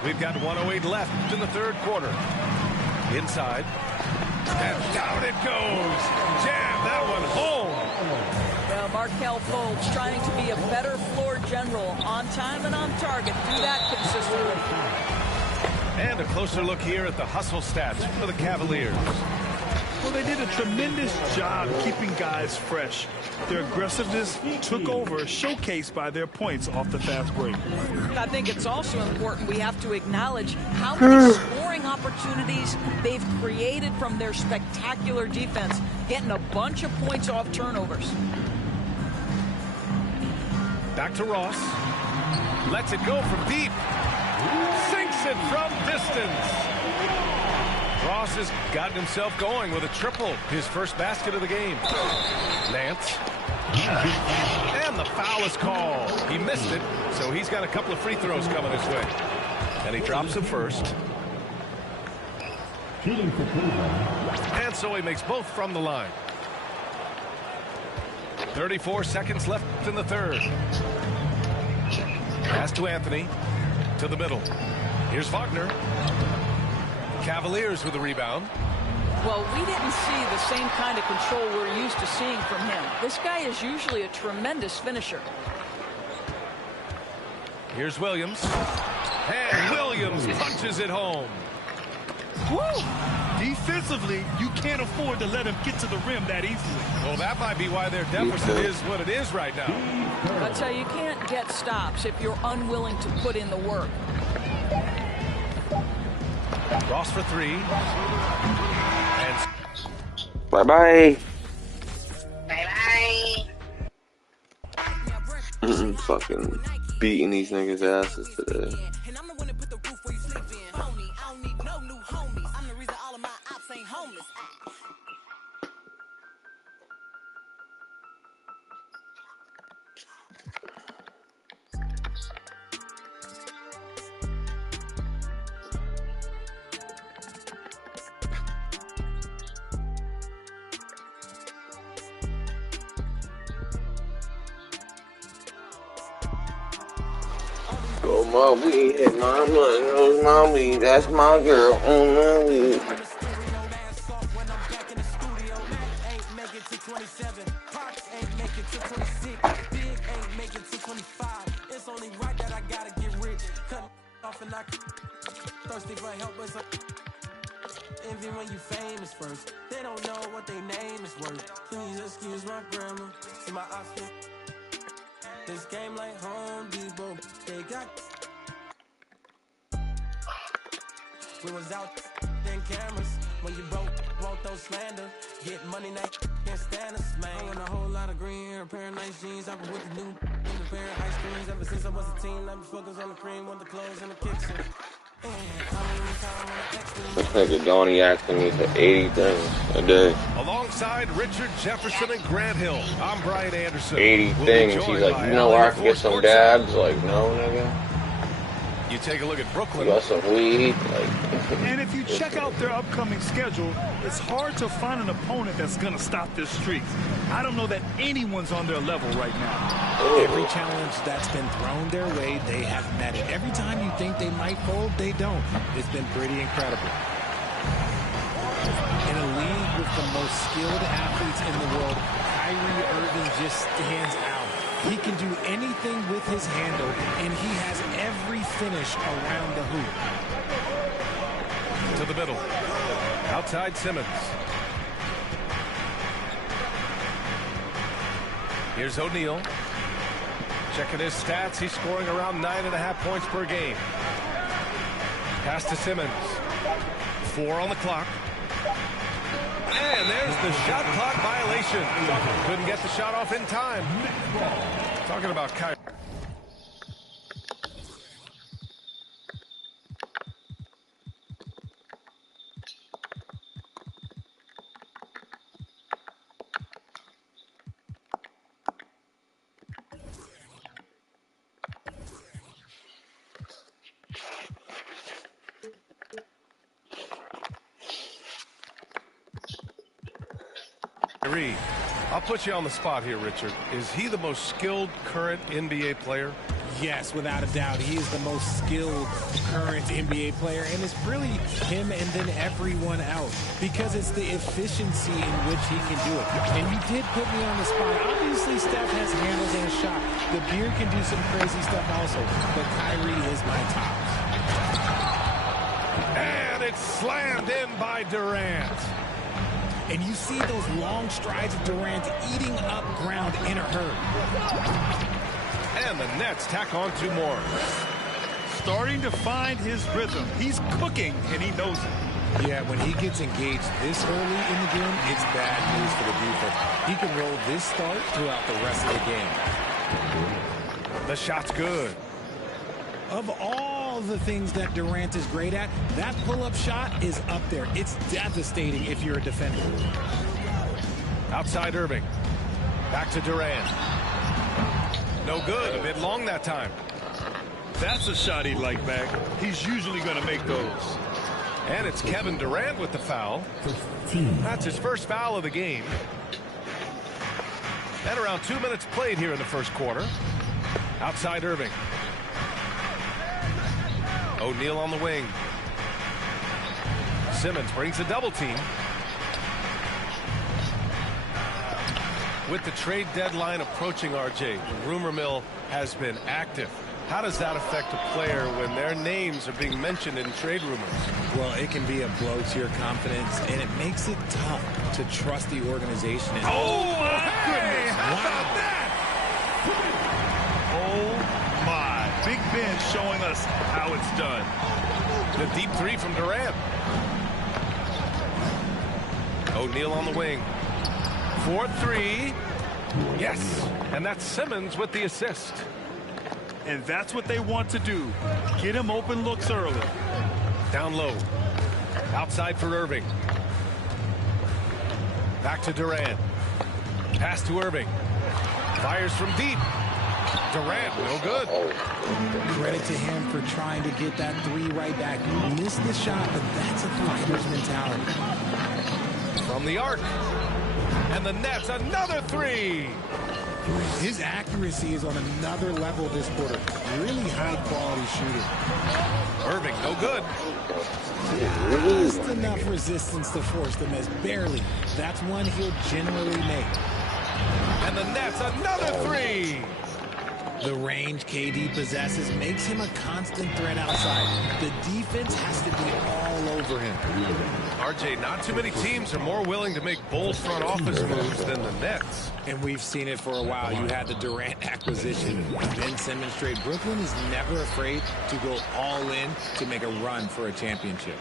We've got 1:08 left in the 3rd quarter. Inside. And down it goes. Jam that one home. Well, Markelle Fultz trying to be a better floor general, on time and on target. Do that consistently. And a closer look here at the hustle stats for the Cavaliers. Well, they did a tremendous job keeping guys fresh. Their aggressiveness took over, showcased by their points off the fast break. I think it's also important we have to acknowledge how many scoring opportunities they've created from their spectacular defense, getting a bunch of points off turnovers. Back to Ross. Lets it go from deep. Sinks it from distance. Ross has gotten himself going with a triple, his first basket of the game. Nance. And the foul is called. He missed it, so he's got a couple of free throws coming his way. And he drops it first. And so he makes both from the line. 34 seconds left in the 3rd. Pass to Anthony. To the middle. Here's Wagner. Cavaliers with the rebound. Well, we didn't see the same kind of control we're used to seeing from him. This guy is usually a tremendous finisher. Here's Williams. And Williams punches it home. Woo! Defensively, you can't afford to let him get to the rim that easily. Well, that might be why their deficit is what it is right now. I tell you, you can't get stops if you're unwilling to put in the work. Ross for 3. And bye-bye. Bye-bye. Fucking beating these niggas' asses today. Go my weed, hit my blood, goes my weed, that's my girl on my weed. gotta get rich. Cut off and I thirsty for help, but some envy when you famous first. They don't know what their name is worth. Please excuse my grammar. See my outfit. This game like Home Depot. They got. We was out then cameras. When you broke, won't throw slander. Get money now, can't stand us, man. I want a whole lot of green hair, a pair of nice jeans. I've been with the new in a pair of ice creams. Ever since I was a teen, I've been focused on the cream, want the clothes in the kitchen. This nigga Donnie asking me for 80 things a day. Alongside Richard Jefferson and Grant Hill, I'm Brian Anderson. 80 things. He's like, you know where I can get some dabs? Like, no, nigga. You take a look at Brooklyn. You got some weed. And if you check out their upcoming schedule, it's hard to find an opponent that's going to stop this streak. I don't know that anyone's on their level right now. Every challenge that's been thrown their way, they have met it. Every time you think they might fold, they don't. It's been pretty incredible. In a league with the most skilled athletes in the world, Kyrie Irving just stands out. He can do anything with his handle, and he has every finish around the hoop. To the middle. Outside Simmons. Here's O'Neal. Checking his stats. He's scoring around 9.5 points per game. Pass to Simmons. 4 on the clock. And there's the shot clock violation. Couldn't get the shot off in time. Talking about Kyrie. I'll put you on the spot here, Richard. Is he the most skilled current NBA player? Yes, without a doubt. He is the most skilled current NBA player, and it's really him and then everyone else because it's the efficiency in which he can do it. And you did put me on the spot. Obviously, Steph has handles and a shot. The Beard can do some crazy stuff also, but Kyrie is my top. And it's slammed in by Durant. And you see those long strides of Durant eating up ground in a hurry. And the Nets tack on 2 more. Starting to find his rhythm. He's cooking, and he knows it. Yeah, when he gets engaged this early in the game, it's bad news for the defense. He can roll this start throughout the rest of the game. The shot's good. Of all the things that Durant is great at, that pull-up shot is up there. It's devastating if you're a defender. Outside Irving. Back to Durant. No good. A bit long that time. That's a shot he'd like back. He's usually going to make those. And it's Kevin Durant with the foul. That's his first foul of the game. And around 2 minutes played here in the first quarter. Outside Irving. O'Neal on the wing. Simmons brings a double team. With the trade deadline approaching, RJ, the rumor mill has been active. How does that affect a player when their names are being mentioned in trade rumors? Well, it can be a blow to your confidence, and it makes it tough to trust the organization. Oh, my goodness. How about that? Oh, my. Big Ben showing us how it's done. The deep 3 from Durant. O'Neal on the wing. 4-3. Yes. And that's Simmons with the assist. And that's what they want to do. Get him open looks early. Down low. Outside for Irving. Back to Durant. Pass to Irving. Fires from deep. Durant, no good. Credit to him for trying to get that 3 right back. You missed the shot, but that's a fighter's mentality. From the arc. And the Nets, another 3. His accuracy is on another level this quarter. Really high-quality shooting. Irving, no good. Just enough resistance to force the miss. Barely. That's one he'll generally make. And the Nets, another 3. The range KD possesses makes him a constant threat outside. The defense has to be all over him. RJ, not too many teams are more willing to make bold front office moves than the Nets. And we've seen it for a while. You had the Durant acquisition. Ben Simmons trade. Brooklyn is never afraid to go all in to make a run for a championship.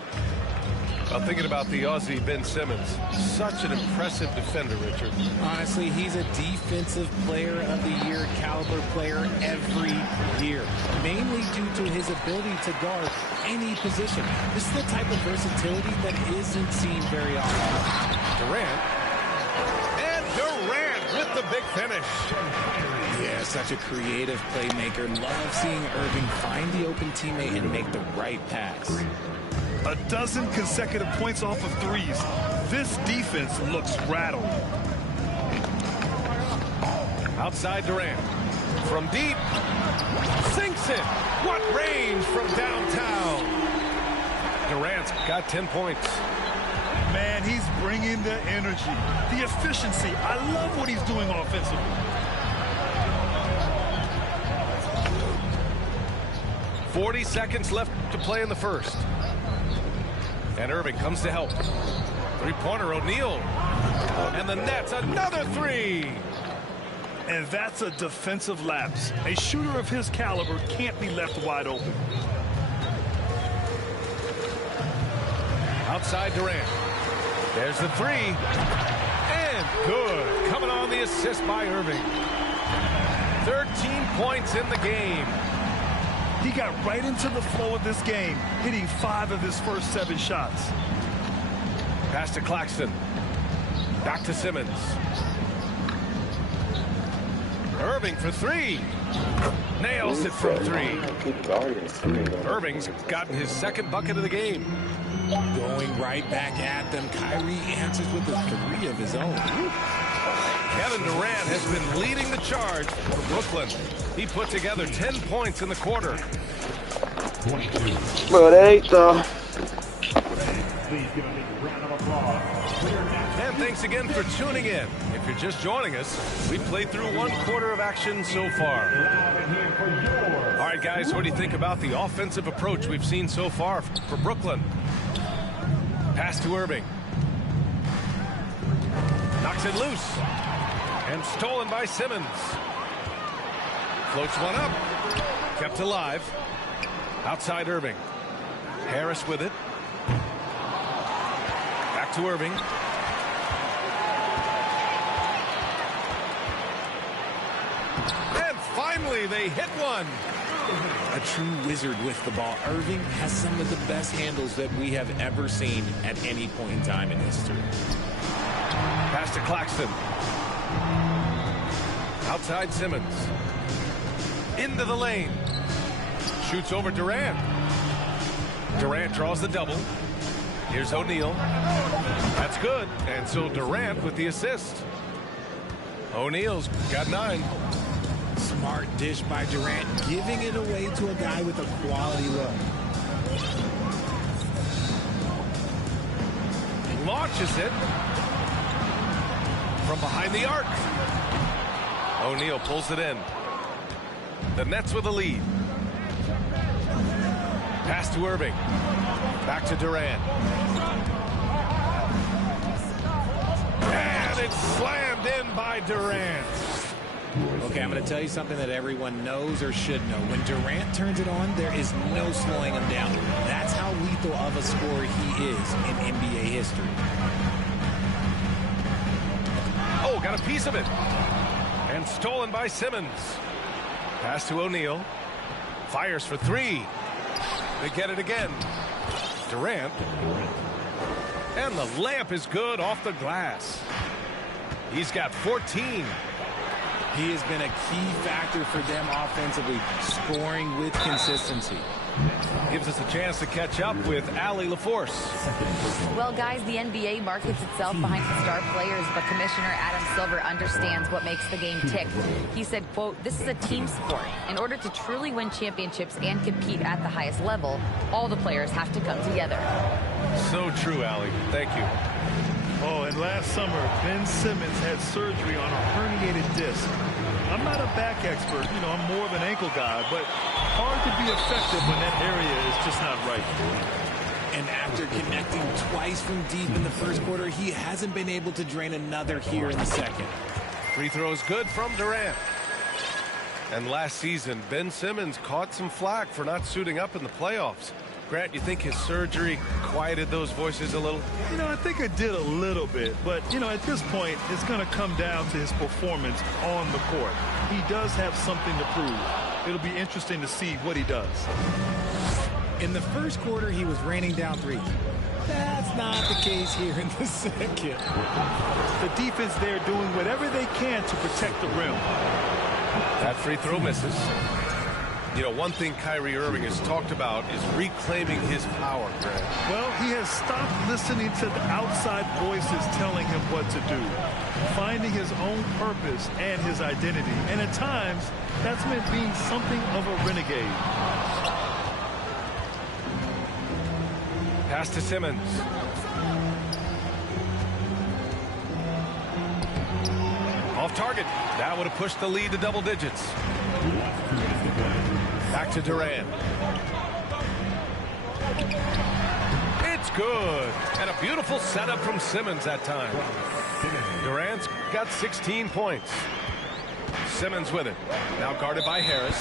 I'm thinking about the Aussie Ben Simmons. Such an impressive defender, Richard. Honestly, he's a defensive player of the year caliber player every year, mainly due to his ability to guard any position. This is the type of versatility that isn't seen very often. Durant. And Durant with the big finish. Yeah, such a creative playmaker. Love seeing Irving find the open teammate and make the right pass. A dozen consecutive points off of threes. This defense looks rattled. Outside Durant. From deep. Sinks it. What range from downtown. Durant's got 10 points. Man, he's bringing the energy, the efficiency. I love what he's doing offensively. .40 seconds left to play in the first. And Irving comes to help. Three-pointer, O'Neal. And the Nets, another three. And that's a defensive lapse. A shooter of his caliber can't be left wide open. Outside Durant. There's the three. And good. Coming on the assist by Irving. 13 points in the game. He got right into the flow of this game, hitting 5 of his first 7 shots. Pass to Claxton. Back to Simmons. Irving for three. Nails it from three. Irving's gotten his second bucket of the game. Going right back at them. Kyrie answers with a three of his own. Kevin Durant has been leading the charge for Brooklyn. He put together 10 points in the quarter. But it ain't though. And thanks again for tuning in. If you're just joining us, we've played through 1 quarter of action so far. All right, guys, what do you think about the offensive approach we've seen so far for Brooklyn? Pass to Irving. Knocks it loose. And stolen by Simmons. Floats one up. Kept alive. Outside Irving. Harris with it. Back to Irving. And finally they hit one. A true wizard with the ball. Irving has some of the best handles that we have ever seen at any point in time in history. Pass to Claxton. Outside Simmons. Into the lane. Shoots over Durant. Durant draws the double. Here's O'Neal. That's good. And so Durant with the assist. O'Neal's got 9. Smart dish by Durant, giving it away to a guy with a quality look. Launches it from behind the arc. O'Neal pulls it in. The Nets with a lead. Pass to Irving. Back to Durant. And it's slammed in by Durant. Okay, I'm going to tell you something that everyone knows or should know. When Durant turns it on, there is no slowing him down. That's how lethal of a scorer he is in NBA history. Oh, got a piece of it. And stolen by Simmons. Pass to O'Neal. Fires for 3. They get it again. Durant. And the layup is good off the glass. He's got 14. He has been a key factor for them offensively, scoring with consistency. Gives us a chance to catch up with Allie LaForce. Well, guys, the NBA markets itself behind the star players, but Commissioner Adam Silver understands what makes the game tick. He said, quote, "This is a team sport. In order to truly win championships and compete at the highest level, all the players have to come together." So true, Allie. Thank you. Oh, and last summer, Ben Simmons had surgery on a herniated disc. I'm not a back expert. You know, I'm more of an ankle guy, but hard to be effective when that area is just not right. And after connecting twice from deep in the first quarter, he hasn't been able to drain another here in the second. Free throws good from Durant. And last season, Ben Simmons caught some flack for not suiting up in the playoffs. Grant, you think his surgery quieted those voices a little? You know, I think it did a little bit. But, you know, at this point, it's going to come down to his performance on the court. He does have something to prove. It'll be interesting to see what he does. In the first quarter, he was raining down threes. That's not the case here in the second. The defense there doing whatever they can to protect the rim. That free throw misses. You know, one thing Kyrie Irving has talked about is reclaiming his power, Grant. Well, he has stopped listening to the outside voices telling him what to do, finding his own purpose and his identity. And at times, that's meant being something of a renegade. Pass to Simmons. Off target. That would have pushed the lead to double digits. Back to Durant. It's good. And a beautiful setup from Simmons that time. Durant's got 16 points. Simmons with it. Now guarded by Harris.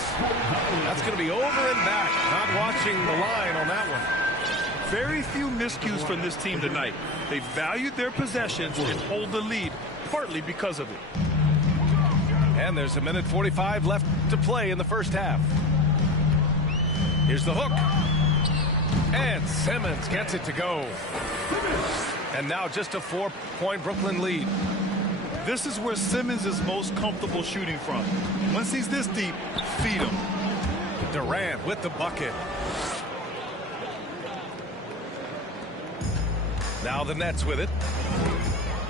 That's going to be over and back. Not watching the line on that one. Very few miscues from this team tonight. They valued their possessions and hold the lead, partly because of it. And there's 1:45 left to play in the first half. Here's the hook. And Simmons gets it to go. And now just a 4-point Brooklyn lead. This is where Simmons is most comfortable shooting from. Once he's this deep, feed him. Durant with the bucket. Now the Nets with it.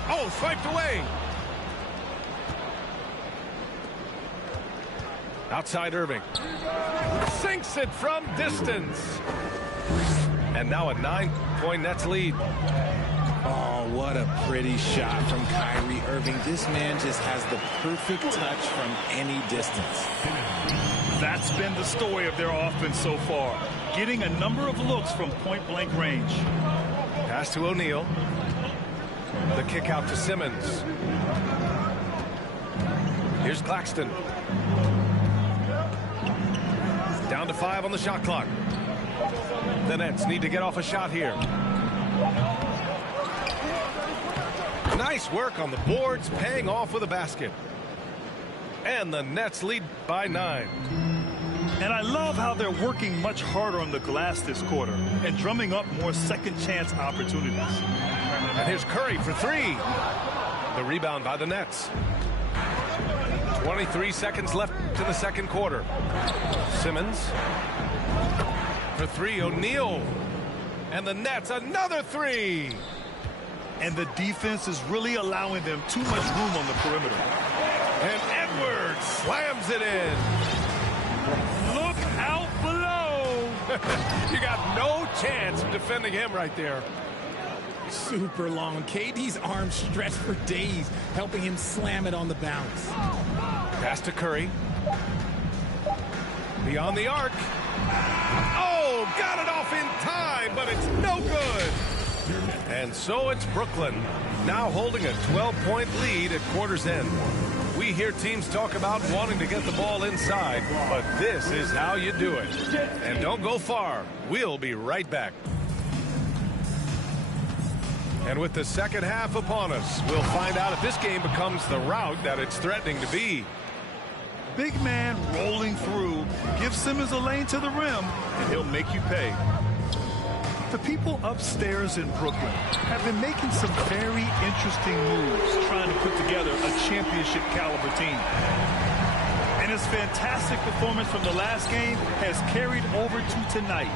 Oh, swiped away. Outside Irving. Sinks it from distance. And now a 9-point Nets lead. Oh, what a pretty shot from Kyrie Irving. This man just has the perfect touch from any distance. That's been the story of their offense so far. Getting a number of looks from point-blank range. Pass to O'Neal. The kick out to Simmons. Here's Claxton. Down to 5 on the shot clock. The Nets need to get off a shot here. Nice work on the boards, paying off with a basket. And the Nets lead by 9. And I love how they're working much harder on the glass this quarter and drumming up more second chance opportunities. And here's Curry for 3. The rebound by the Nets. 23 seconds left to the second quarter. Simmons for 3. O'Neal. And the Nets another 3. And the defense is really allowing them too much room on the perimeter. And Edwards slams it in. Look out below. You got no chance of defending him right there. Super long. KD's arms stretched for days, helping him slam it on the bounce. Pass to Curry. Beyond the arc. Oh, got it off in time, but it's no good. And so it's Brooklyn, now holding a 12-point lead at quarter's end. We hear teams talk about wanting to get the ball inside, but this is how you do it. And don't go far. We'll be right back. And with the second half upon us, we'll find out if this game becomes the rout that it's threatening to be. Big man rolling through. Give Simmons a lane to the rim, and he'll make you pay. The people upstairs in Brooklyn have been making some very interesting moves trying to put together a championship caliber team. And his fantastic performance from the last game has carried over to tonight.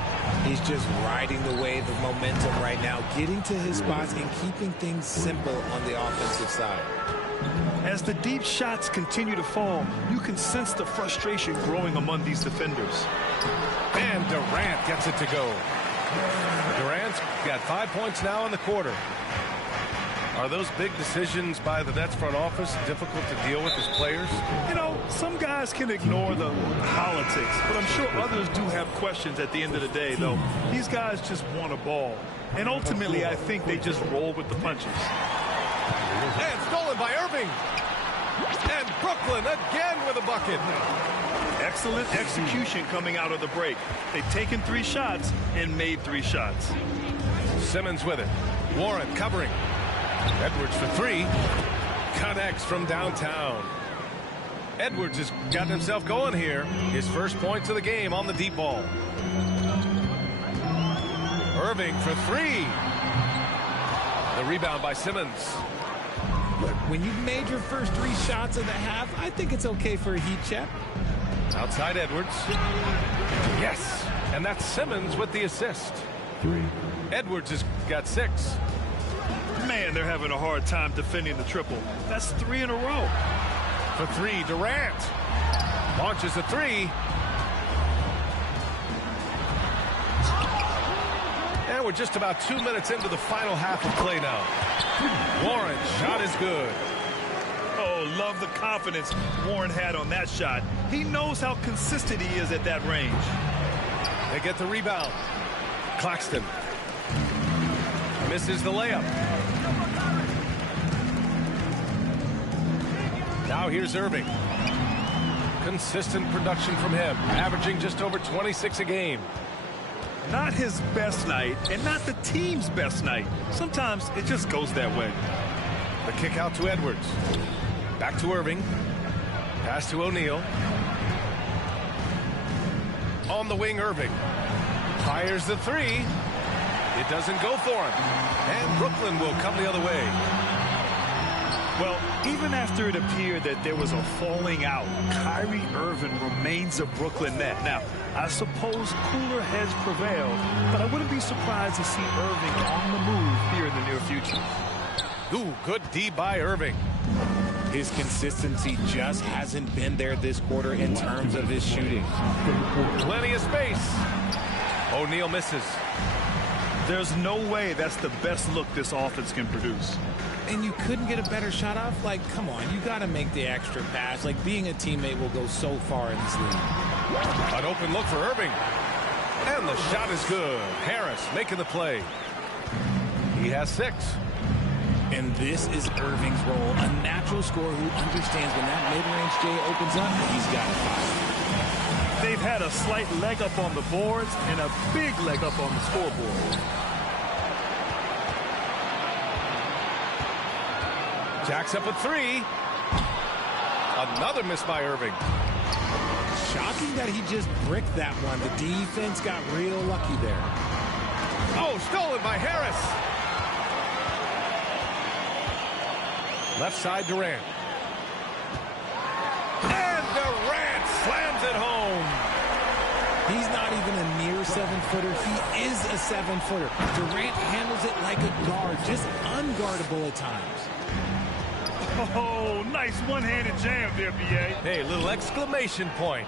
He's just riding the wave of momentum right now, getting to his spots and keeping things simple on the offensive side. As the deep shots continue to fall, you can sense the frustration growing among these defenders. And Durant gets it to go. Durant's got 5 points now in the quarter. Are those big decisions by the Nets front office difficult to deal with as players? You know, some guys can ignore the politics, but I'm sure others do have questions at the end of the day, though. These guys just want a ball. And ultimately, I think they just roll with the punches. And stolen by Irving. And Brooklyn again with a bucket. Excellent execution coming out of the break. They've taken 3 shots and made 3 shots. Simmons with it. Warren covering. Edwards for 3. Connects from downtown. Edwards has gotten himself going here. His first points of the game on the deep ball. Irving for 3. The rebound by Simmons. Look, when you've made your first 3 shots of the half, I think it's okay for a heat check. Outside Edwards. Yes. And that's Simmons with the assist. 3. Edwards has got 6. Man, they're having a hard time defending the triple. That's 3 in a row. For 3, Durant. Launches a 3. And we're just about 2 minutes into the final half of play now. Warren, shot is good. Oh, love the confidence Warren had on that shot. He knows how consistent he is at that range. They get the rebound. Claxton misses the layup. Now here's Irving. Consistent production from him, averaging just over 26 a game. Not his best night, and not the team's best night. Sometimes it just goes that way. The kick out to Edwards. Back to Irving. Pass to O'Neal. On the wing, Irving. Fires the 3. It doesn't go for him. And Brooklyn will come the other way. Well, even after it appeared that there was a falling out, Kyrie Irving remains a Brooklyn Net. Now, I suppose cooler heads prevail, but I wouldn't be surprised to see Irving on the move here in the near future. Ooh, good D by Irving. His consistency just hasn't been there this quarter in terms of his shooting. Plenty of space. O'Neal misses. There's no way that's the best look this offense can produce. And you couldn't get a better shot off? Like, come on, you got to make the extra pass. Like, being a teammate will go so far in this league. An open look for Irving. And the shot is good. Harris making the play. He has 6. And this is Irving's role. A natural scorer who understands when that mid-range J opens up, he's got to fire. They've had a slight leg up on the boards and a big leg up on the scoreboard. Jacks up a 3. Another miss by Irving. Shocking that he just bricked that one. The defense got real lucky there. Oh, stolen by Harris. Left side, Durant. And Durant slams it home. He's not even a near 7-footer. He is a 7-footer. Durant handles it like a guard, just unguardable at times. Oh, nice one-handed jam there, B.A. Hey, little exclamation point.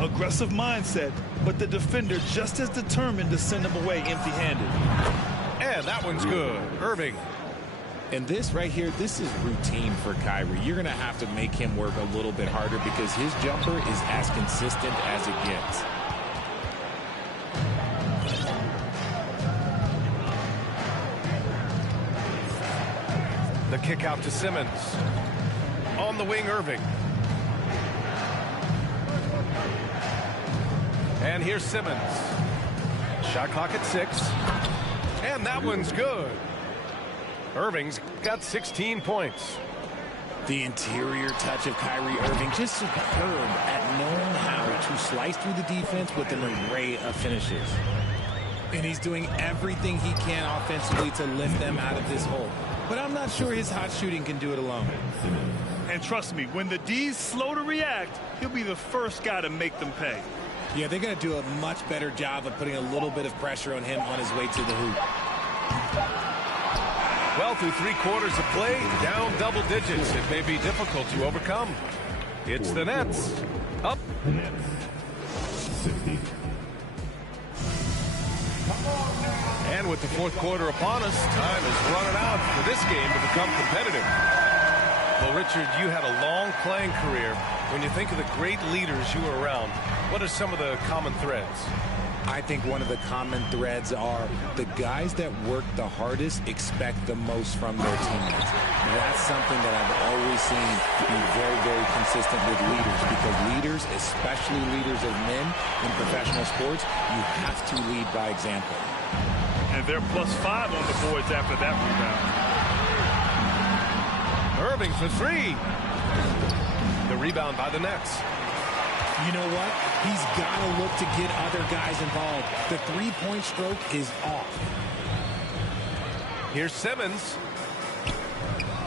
Aggressive mindset, but the defender just as determined to send him away empty-handed. And that one's good. Irving. And this right here, this is routine for Kyrie. You're going to have to make him work a little bit harder because his jumper is as consistent as it gets. The kick out to Simmons. On the wing, Irving. And here's Simmons. Shot clock at 6. And that one's good. Irving's got 16 points. The interior touch of Kyrie Irving, just superb at knowing how to slice through the defense with an array of finishes. And he's doing everything he can offensively to lift them out of this hole. But I'm not sure his hot shooting can do it alone. And trust me, when the D's slow to react, he'll be the first guy to make them pay. Yeah, they're going to do a much better job of putting a little bit of pressure on him on his way to the hoop. Well, through 3 quarters of play, down double digits. It may be difficult to overcome. It's the Nets. Up. The Nets. 60. And with the fourth quarter upon us, time is running out for this game to become competitive. Well, Richard, you had a long playing career. When you think of the great leaders you were around, what are some of the common threads? I think one of the common threads are the guys that work the hardest expect the most from their teammates. That's something that I've always seen be very, very consistent with leaders, because leaders, especially leaders of men in professional sports, you have to lead by example. And they're +5 on the boards after that rebound. Irving for three. The rebound by the Nets. You know what? He's got to look to get other guys involved. The three-point stroke is off. Here's Simmons.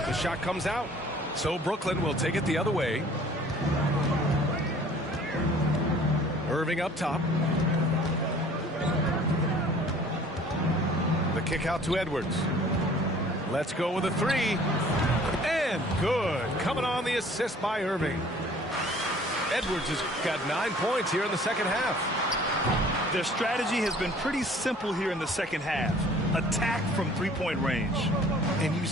The shot comes out. So Brooklyn will take it the other way. Irving up top. The kick out to Edwards. Let's go with a three. And good. Coming on the assist by Irving. Edwards has got 9 points here in the second half. Their strategy has been pretty simple here in the second half. Attack from three-point range. And you